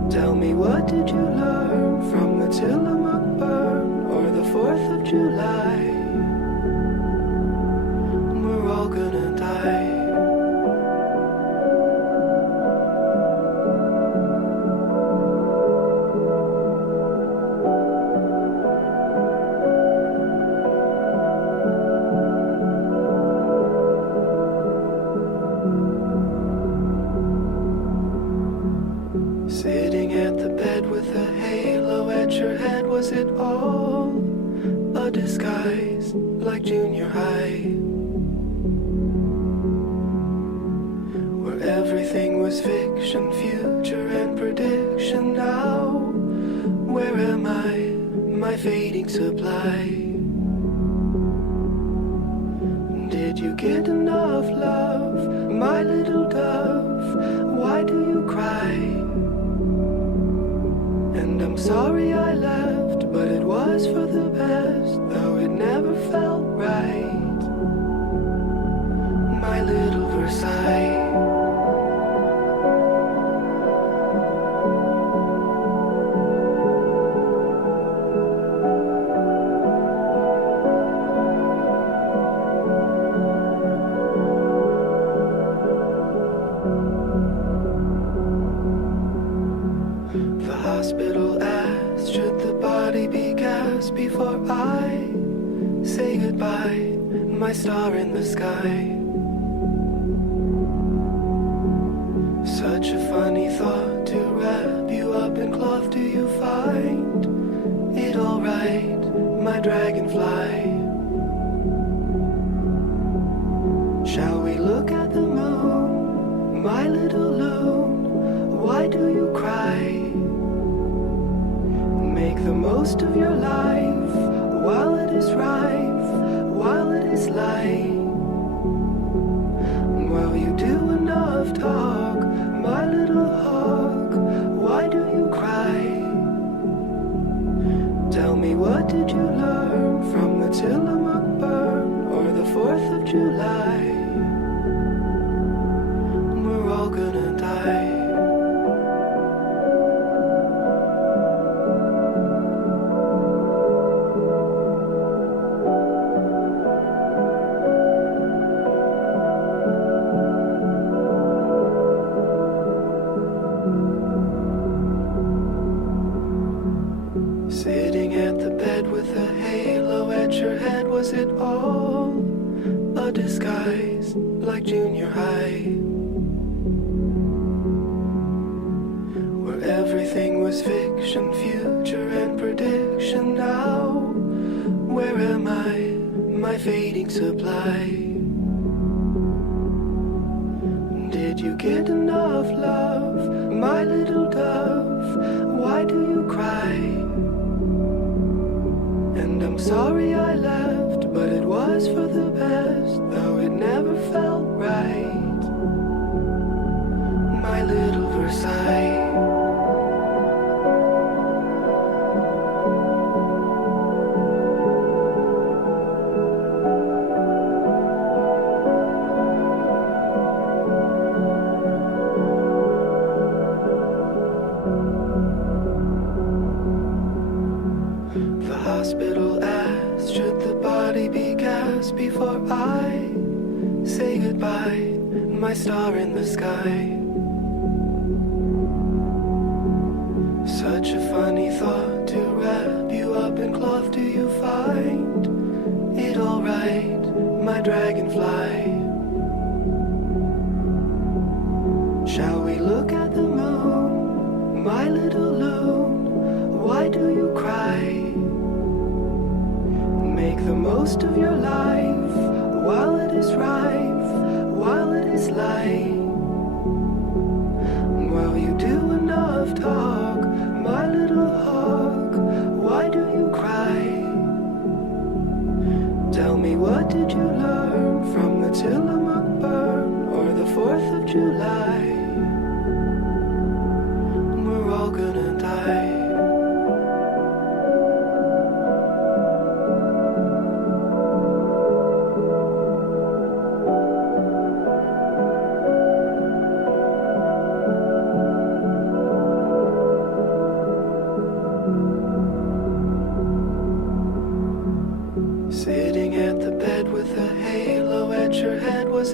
what did you learn from the Tillamook burn or the 4th of July? We're all gonna die. Sitting at the bed with a halo at your head, was it all a disguise like junior high? Where everything was fiction, future and prediction. Now, where am I, my fading supply? Did you get enough love, my little dove? Why do you cry? And I'm sorry I left, but it was for the best, though it never felt right. My little Versailles. The hospital asked, should the body be cast before I say goodbye, my star in the sky? Such a funny thought to wrap you up in cloth. Do you find it alright, my dragonfly? Shall we look at the moon, my little loon? Why do you cry? Make the most of your life while it is rife, while it is light. While you do enough talk, my little hawk, why do you cry? Tell me, what did you learn from the Tillamook burn or the 4th of July? We're all gonna die. Sitting at the bed with a halo at your head, was it all a disguise like junior high? Where everything was fiction, future and prediction. Now, where am I, my fading supply? Did you get enough love, my little dove? Why do you cry? And I'm sorry I left, but it was for the best, though it never felt right. My little Versailles. The hospital asked, should the body be cast before I say goodbye, my star in the sky? Such a funny thought to wrap you up in cloth. Do you find it alright, my dragonfly? Shall we look at the moon, my little loon? Why do you cry? Make the most of your life while it is rife, while it is light. While you do enough talk, my little hawk, why do you cry? Tell me, what did you learn from the Tillamook burn or the 4th of July? We're all gonna die.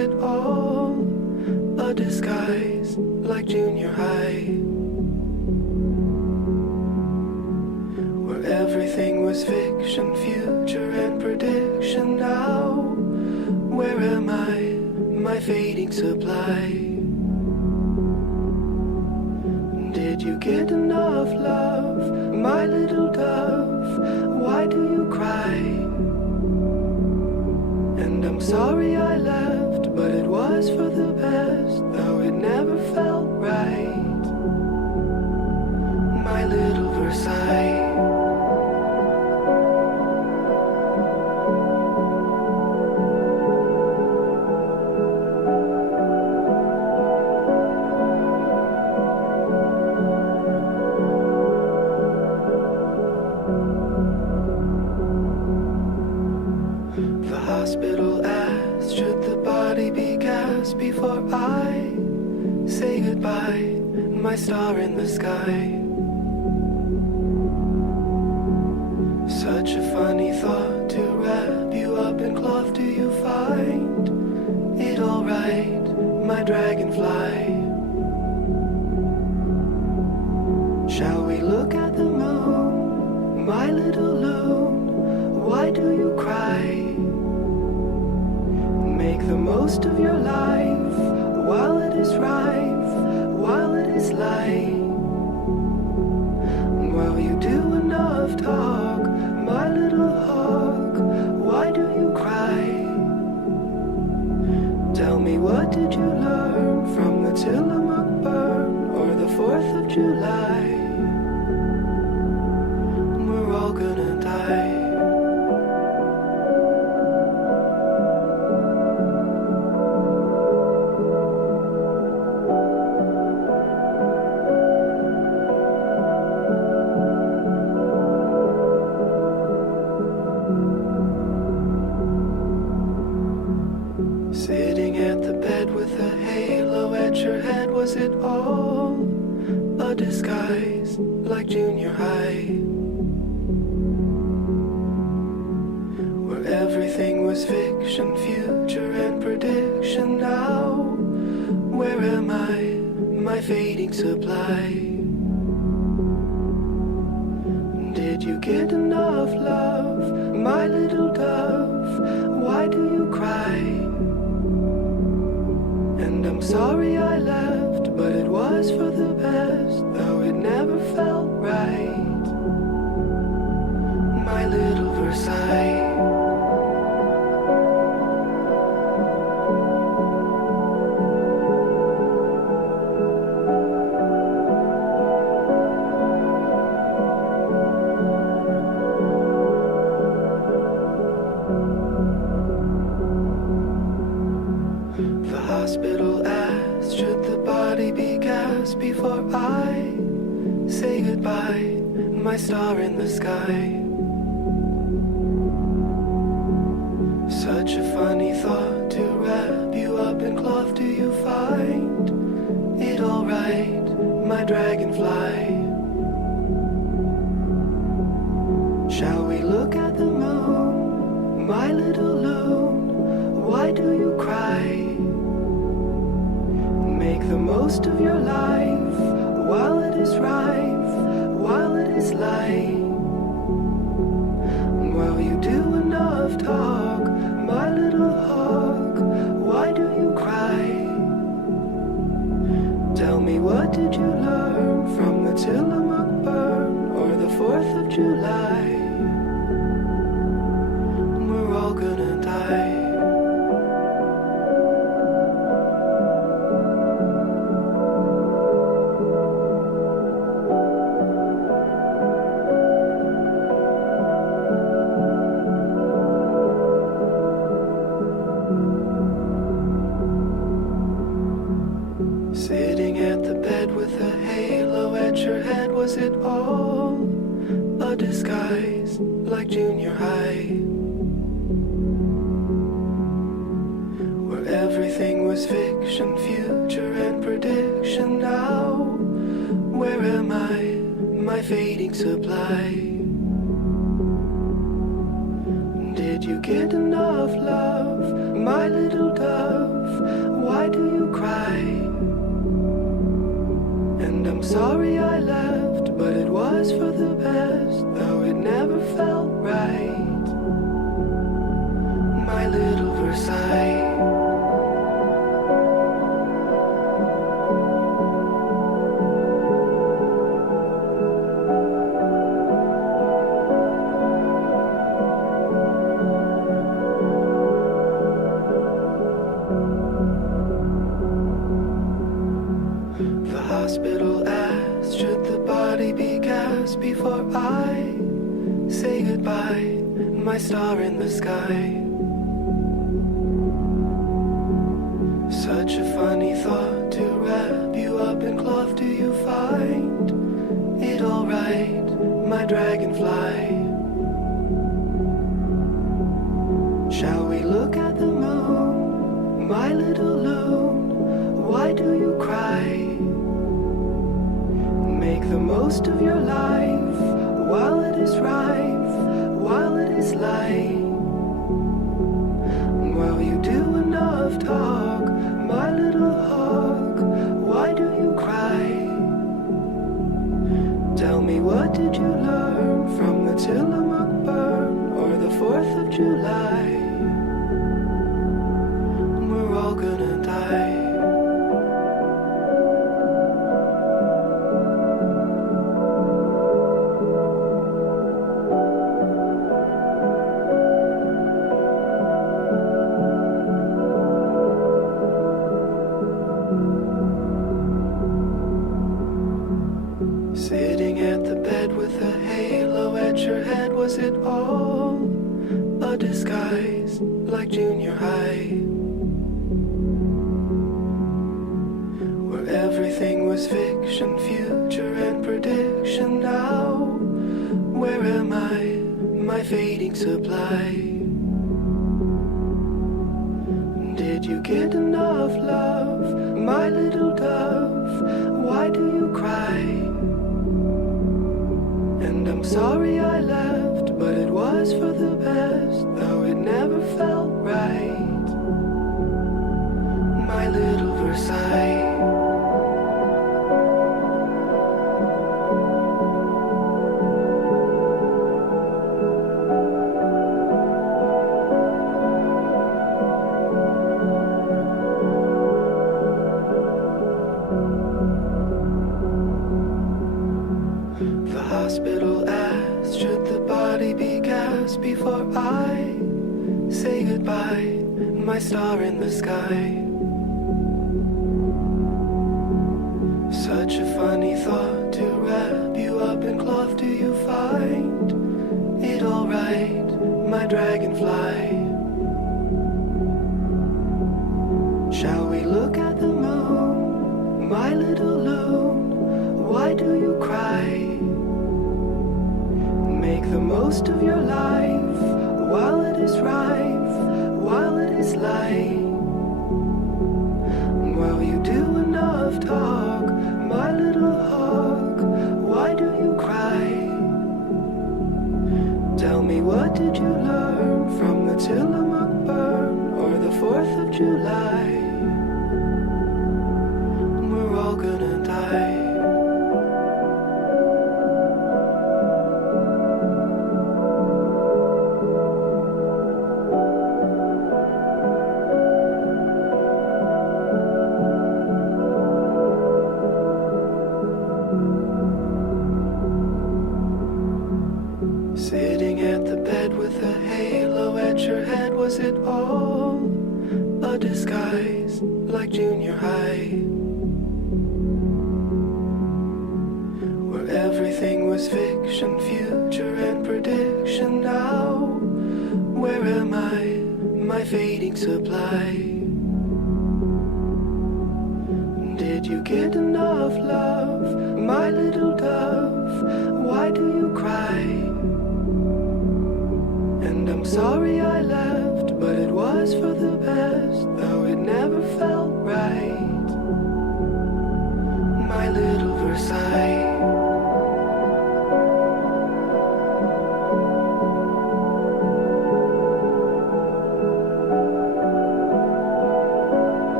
it all a disguise like junior high? Where everything was fiction, future and prediction. Now where am I, my fading supply? Did you get enough love, my little dove? Why do you cry? And I'm sorry I left, but it was for the best, though it never felt right. My little Versailles. Hospital asked, should the body be cast before I say goodbye, my star in the sky? Such a funny thought to wrap you up in cloth. Do you find it alright, my dragonfly? Shall we look at the moon, my little loon? Why do you cry? Make the most of your life while it is rife, while it is light. While you do enough talk, my little hawk, why do you cry? Tell me, what did you learn from the Tillamook burn or the 4th of July? We're all gonna die. Sitting at the bed with a halo at your head, was it all a disguise like junior high? Where everything was fiction, future and prediction. Now where am I, my fading supply? Did you get enough love, my little dove? Why do you cry? And I'm sorry I left, but it was for the best, though it never felt right. My little Versailles. The hospital asked, should the body be cast before I say goodbye, my star in the sky? Such a funny thought to wrap you up in cloth. Do you find it alright, my dragonfly? Shall we look at the moon, my little loon? Why do you cry? Make the most of your life while it is rife, while it is light. While you do enough talk, my little hawk, why do you cry? Tell me, what did you learn from the Tillamook burn or the 4th of July? We're all gonna die. Sitting at the bed with a halo at your head, was it all a disguise like junior high? Where everything was fiction, future and prediction. Now where am I, my fading supply? Did Did you get enough love, my little dove? Why do you cry? And I'm sorry I left, but it was for the best, though it never felt right. My little Versailles. Hospital asked, should the body be cast before I say goodbye, my star in the sky? Such a funny thought to wrap you up in cloth. Do you find it alright, my dragonfly? Shall we look at the moon, my little loon? Why do you cry? Make the most of your life while it is rife, while it is light. While you do enough talk, my little hawk, why do you cry? Tell me, what did you learn from the Tillamook burn or the 4th of July? We're all gonna die. Sitting at the bed with a halo at your head, was it all a disguise like junior high? Where everything was fiction, future and prediction. Now, where am I, my fading supply? Did you get enough love, my little dove? Why do you cry? And I'm sorry I left, but it was for the best, though it never felt right. My little Versailles. The hospital asked, should the body be cast before I say goodbye, my star in the sky? Such a funny thought to wrap you up in cloth. Do you find it alright, my dragonfly? Shall we look at the moon, my little loon? Why do you cry? Make the most of your life while it is rife, while it is light. While you do enough talk, my little hawk, why do you cry? Tell me, what did you learn from the Tillamook burn or the 4th of July? We're all gonna die. Sitting at the bed with a halo at your head, was it all a disguise like junior high? Where everything was fiction, future and prediction. Now, where am I, my fading supply? Did you get enough love, my little dove? Why do you cry? And I'm sorry I left, but it was for the best, though it never felt right. My little Versailles.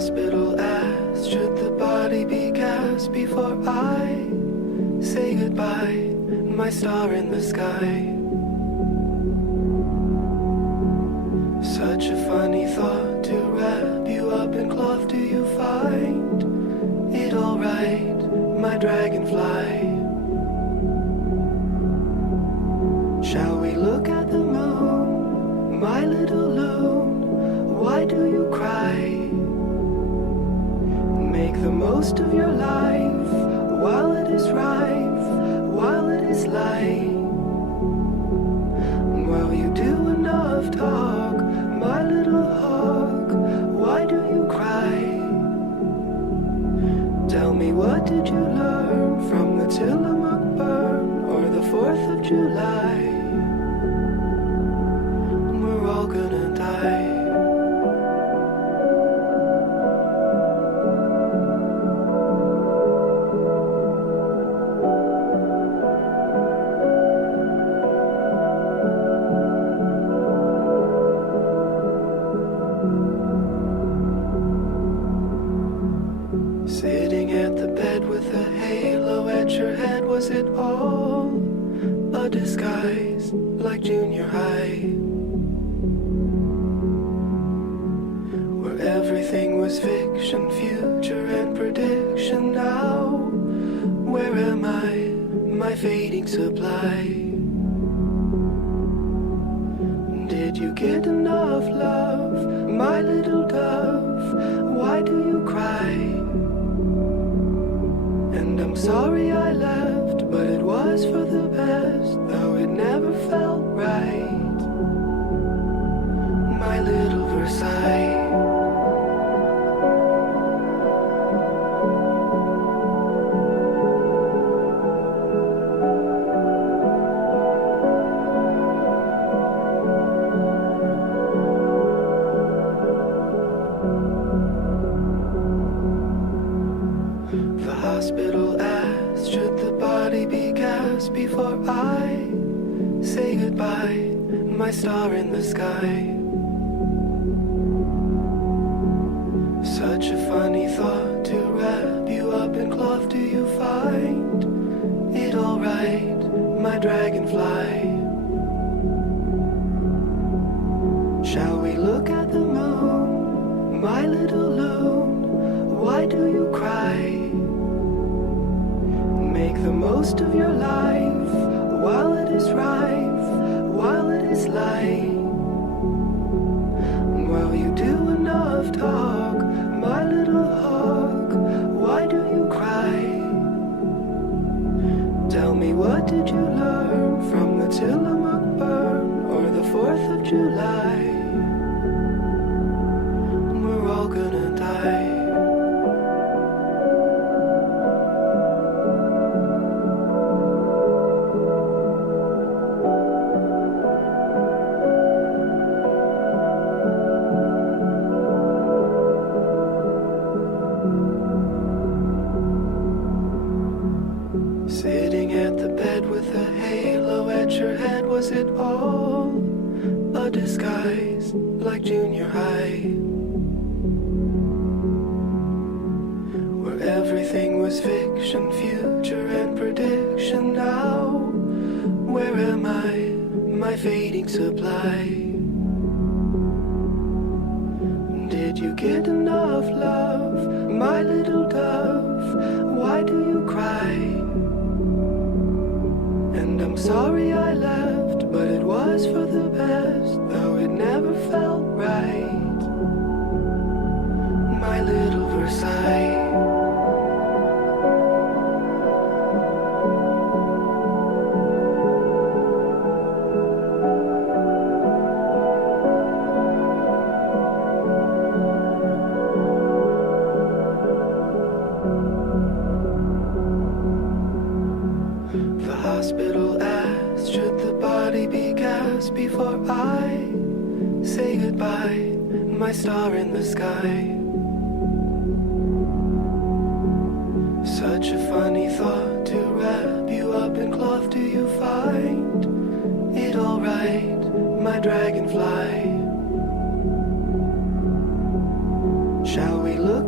hospital asked, should the body be cast before I say goodbye, my star in the sky? Such a funny thought to wrap you up in cloth. Do you find it alright, my dragonfly? Shall we look at the moon, my little loon? Why do you cry? Make the most of your life while it is rife, while it is light. While you do enough talk, my little hawk, why do you cry? Tell me, what did you learn from the Tillamook burn or the 4th of July? We're all gonna die. Sitting at the bed with a halo at your head, was it all a disguise like junior high? Where everything was fiction, future and prediction. Now, where am I, my fading supply? Did you get enough love, my little dove? Why do you cry? And I'm sorry I left, but it was for the best, though it never felt right. My little Versailles. The hospital asked, should the body be cast before I say goodbye, my star in the sky? Such a funny thought to wrap you up in cloth. Do you find it alright, my dragonfly? Shall we look at the moon, my little loon? Why do you cry? Make the most of your life while it is rife, while it is light. While you do enough talk, my little hawk, why do you cry? Tell me, what did you learn from the Tillamook burn or the 4th of July? We're all gonna die. Sitting at the bed with a halo at your head, was it all a disguise like junior high? Where everything was fiction, future and prediction. Now, where am I, my fading supply? Did you get enough love, my little dove? Why do you cry? And I'm sorry I left, but it was for the best, though it never felt right. My little Versailles. The hospital asked, should the body be cast before I say goodbye, my star in the sky? Such a funny thought to wrap you up in cloth. Do you find it alright, my dragonfly? Shall we look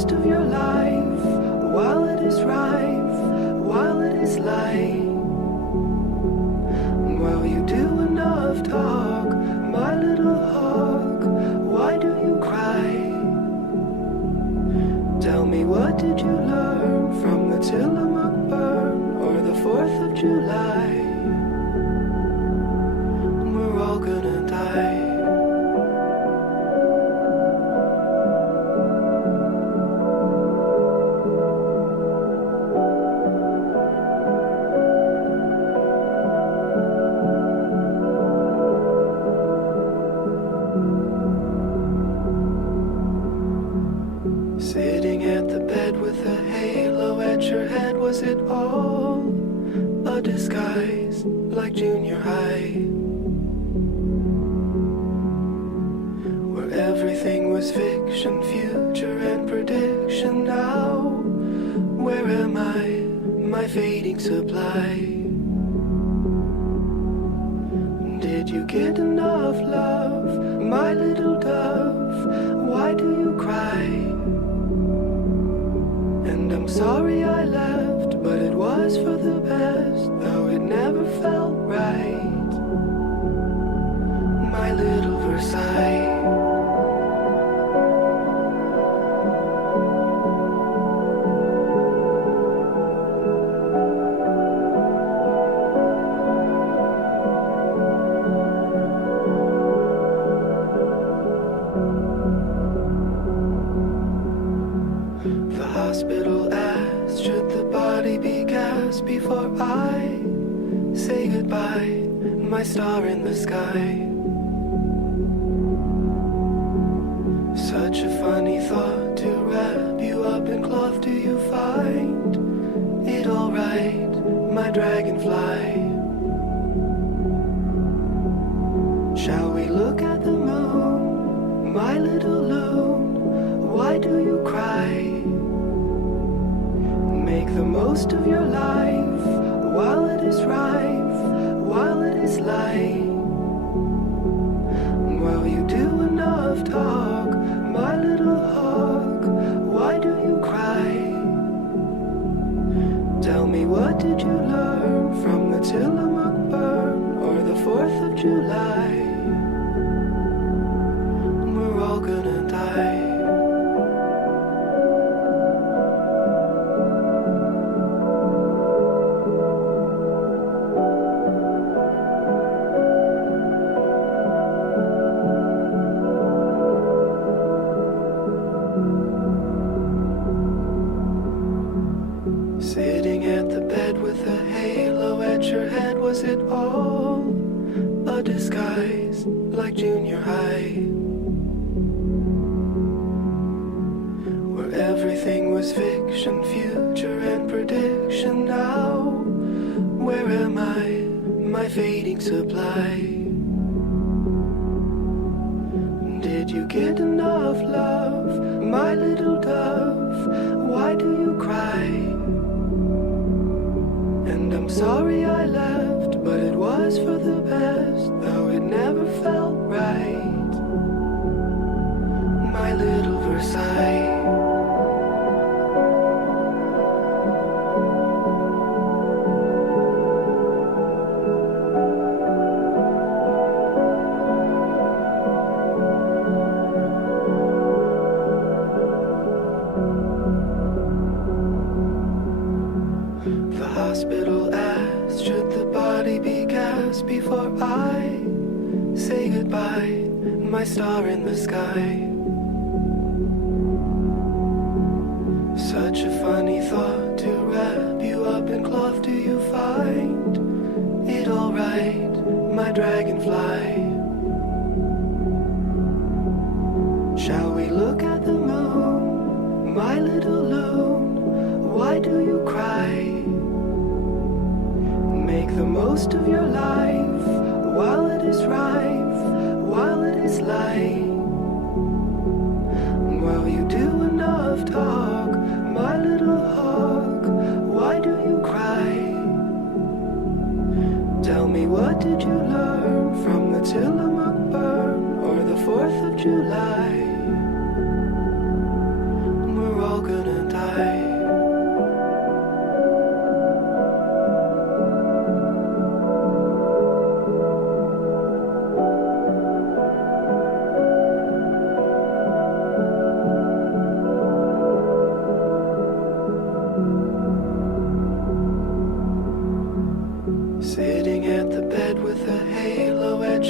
most of your life while it is rife, while it is light. While you do enough talk, my little hawk, why do you cry? Tell me, what did you learn from the Tillamook burn or the 4th of July? We're all gonna die. Sitting at the bed with a halo at your head, was it all a disguise like junior high? Where everything was fiction, future and prediction. Now, where am I, my fading supply? Did you get enough love, my little dove? Why do you cry? And I'm sorry I left, but it was for the best, though it never felt right. My little Versailles. The hospital asked, should the body be cast before I say goodbye, my star in the sky? Such a funny thought to wrap you up in cloth. Do you find it alright, my dragonfly? Shall we look at the moon, my little loon? Why do you cry? Make the most of your life while it is rife, while it is light. While you do enough talk, my little hawk, why do you cry? Tell me, what did you learn from the Tillamook burn or the 4th of July? We're all gonna die. Sitting at the bed with a halo at your head, was it all a disguise like junior high? Where everything was fiction, future and prediction. Now, where am I, my fading supply? Did you get enough love, my little dove? Why do you cry? And I'm sorry I left, but it was for the best, though it never felt right. My little Versailles. The hospital asked, should the body be cast before I say goodbye, my star in the sky? Such a funny thought to wrap you up in cloth. Do you find it alright, my dragonfly? Shall we look at the moon, my little loon? Why do you cry? Make the most of your life while it is rife, while it is light. While you do enough talk, my little hawk, why do you cry? Tell me, what did you learn from the Tillamook burn or the 4th of July? We're all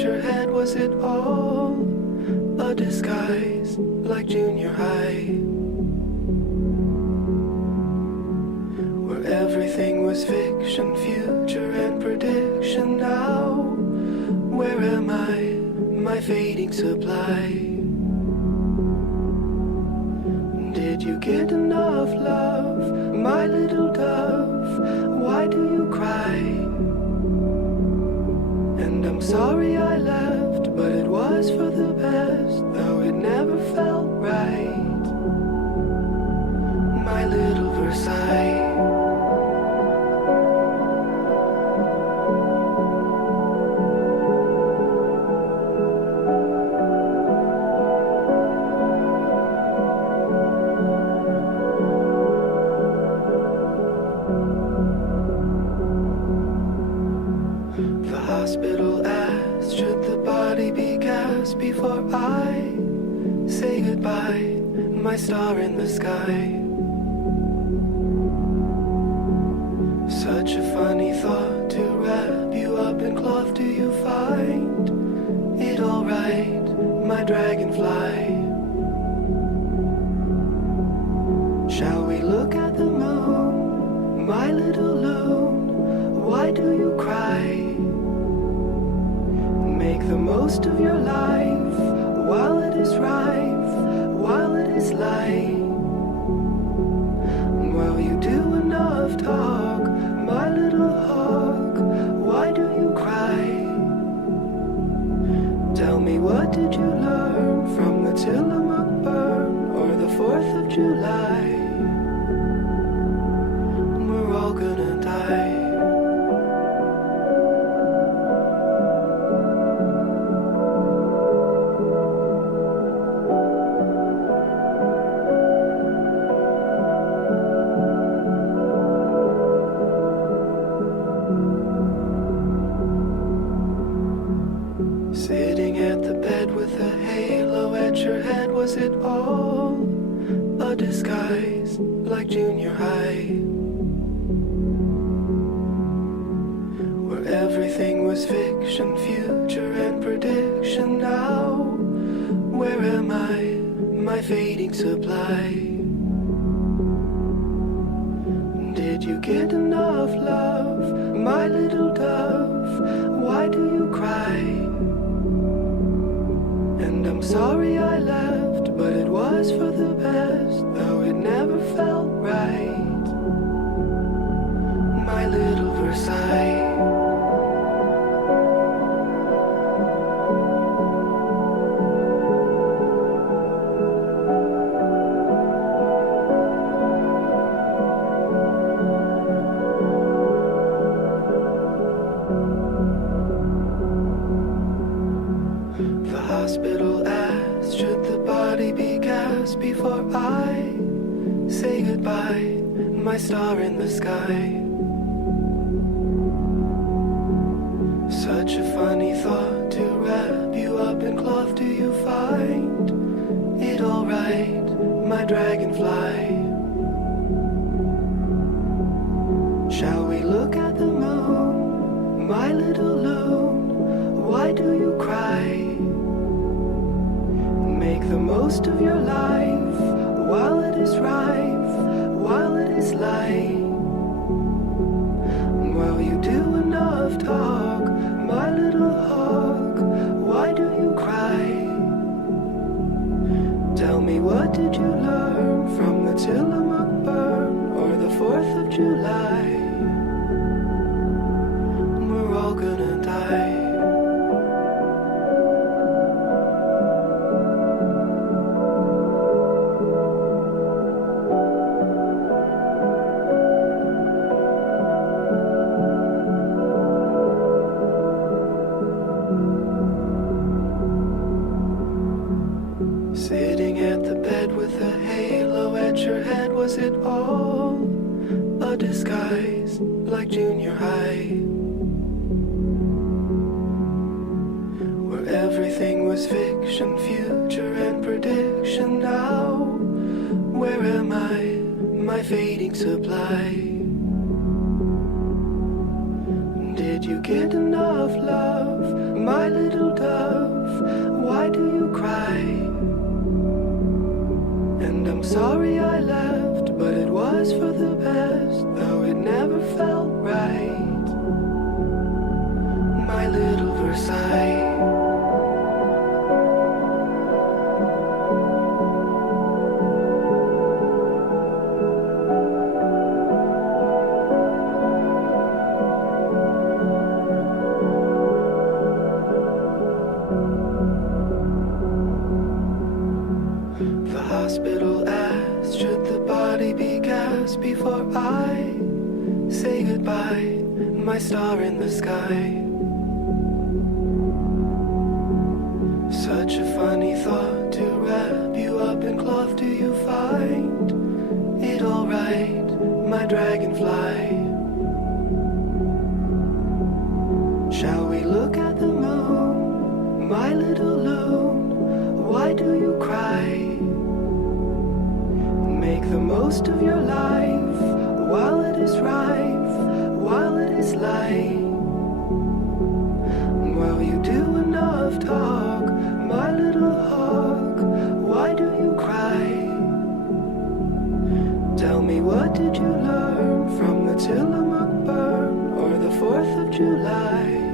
your head? Was it all a disguise like junior high? Where everything was fiction, future and prediction. Now, where am I? My fading supply. Did you get enough love, my little dove? Why do you cry? And I'm sorry I left, but it was for the best, though it never felt right. My little Versailles. Hospital asked, should the body be cast before I say goodbye, my star in the sky? Such a funny thought to wrap you up in cloth. Do you find it alright, my dragonfly? Shall we look at the moon, my little loon? Why do you cry? Make the most of your life while it is rife, while it is light. While you do enough talk, my little hawk, why do you cry? Tell me, what did you learn from the Tillamook burn or the 4th of July? We're all gonna die. Sitting at the bed with a halo at your head. Was it all a disguise like junior high? Where everything was fiction, future and prediction. Now, where am I? My fading supply. Did you get enough love, my little dove? Why do you cry? And I'm sorry I left, but it was for the best, though it never felt right. My little Versailles. The hospital asked, should the body be cast before I say goodbye, my star in the sky? Such a funny thought to wrap you up in cloth. Do you find it alright, my dragonfly? Shall we look at the moon, my little loon? Why do you cry? Make the most of your life while it is rife, while it is light. While you do enough talk, my little hawk, why do you cry? Tell me, what did you learn from the Tillamook burn or the 4th of July? We're all gonna die. Sitting at the bed with a halo at your head. Was it all a disguise like junior high? Where everything was fiction, future and prediction. Now, where am I? My fading supply. Did you get enough love, My little dove, why do you cry? And I'm sorry I left, but it was for the best, though it never felt right. My little Versailles. The hospital asked, should the body be cast before I say goodbye, my star in the sky? Such a funny thought to wrap you up in cloth. Do you find it alright, my dragonfly? Shall we look at the moon, my little loon? Why do you cry? Make the most of your life while it is rife, while it is light. While you do enough talk, my little hawk, why do you cry? Tell me, what did you learn from the Tillamook burn or the 4th of July?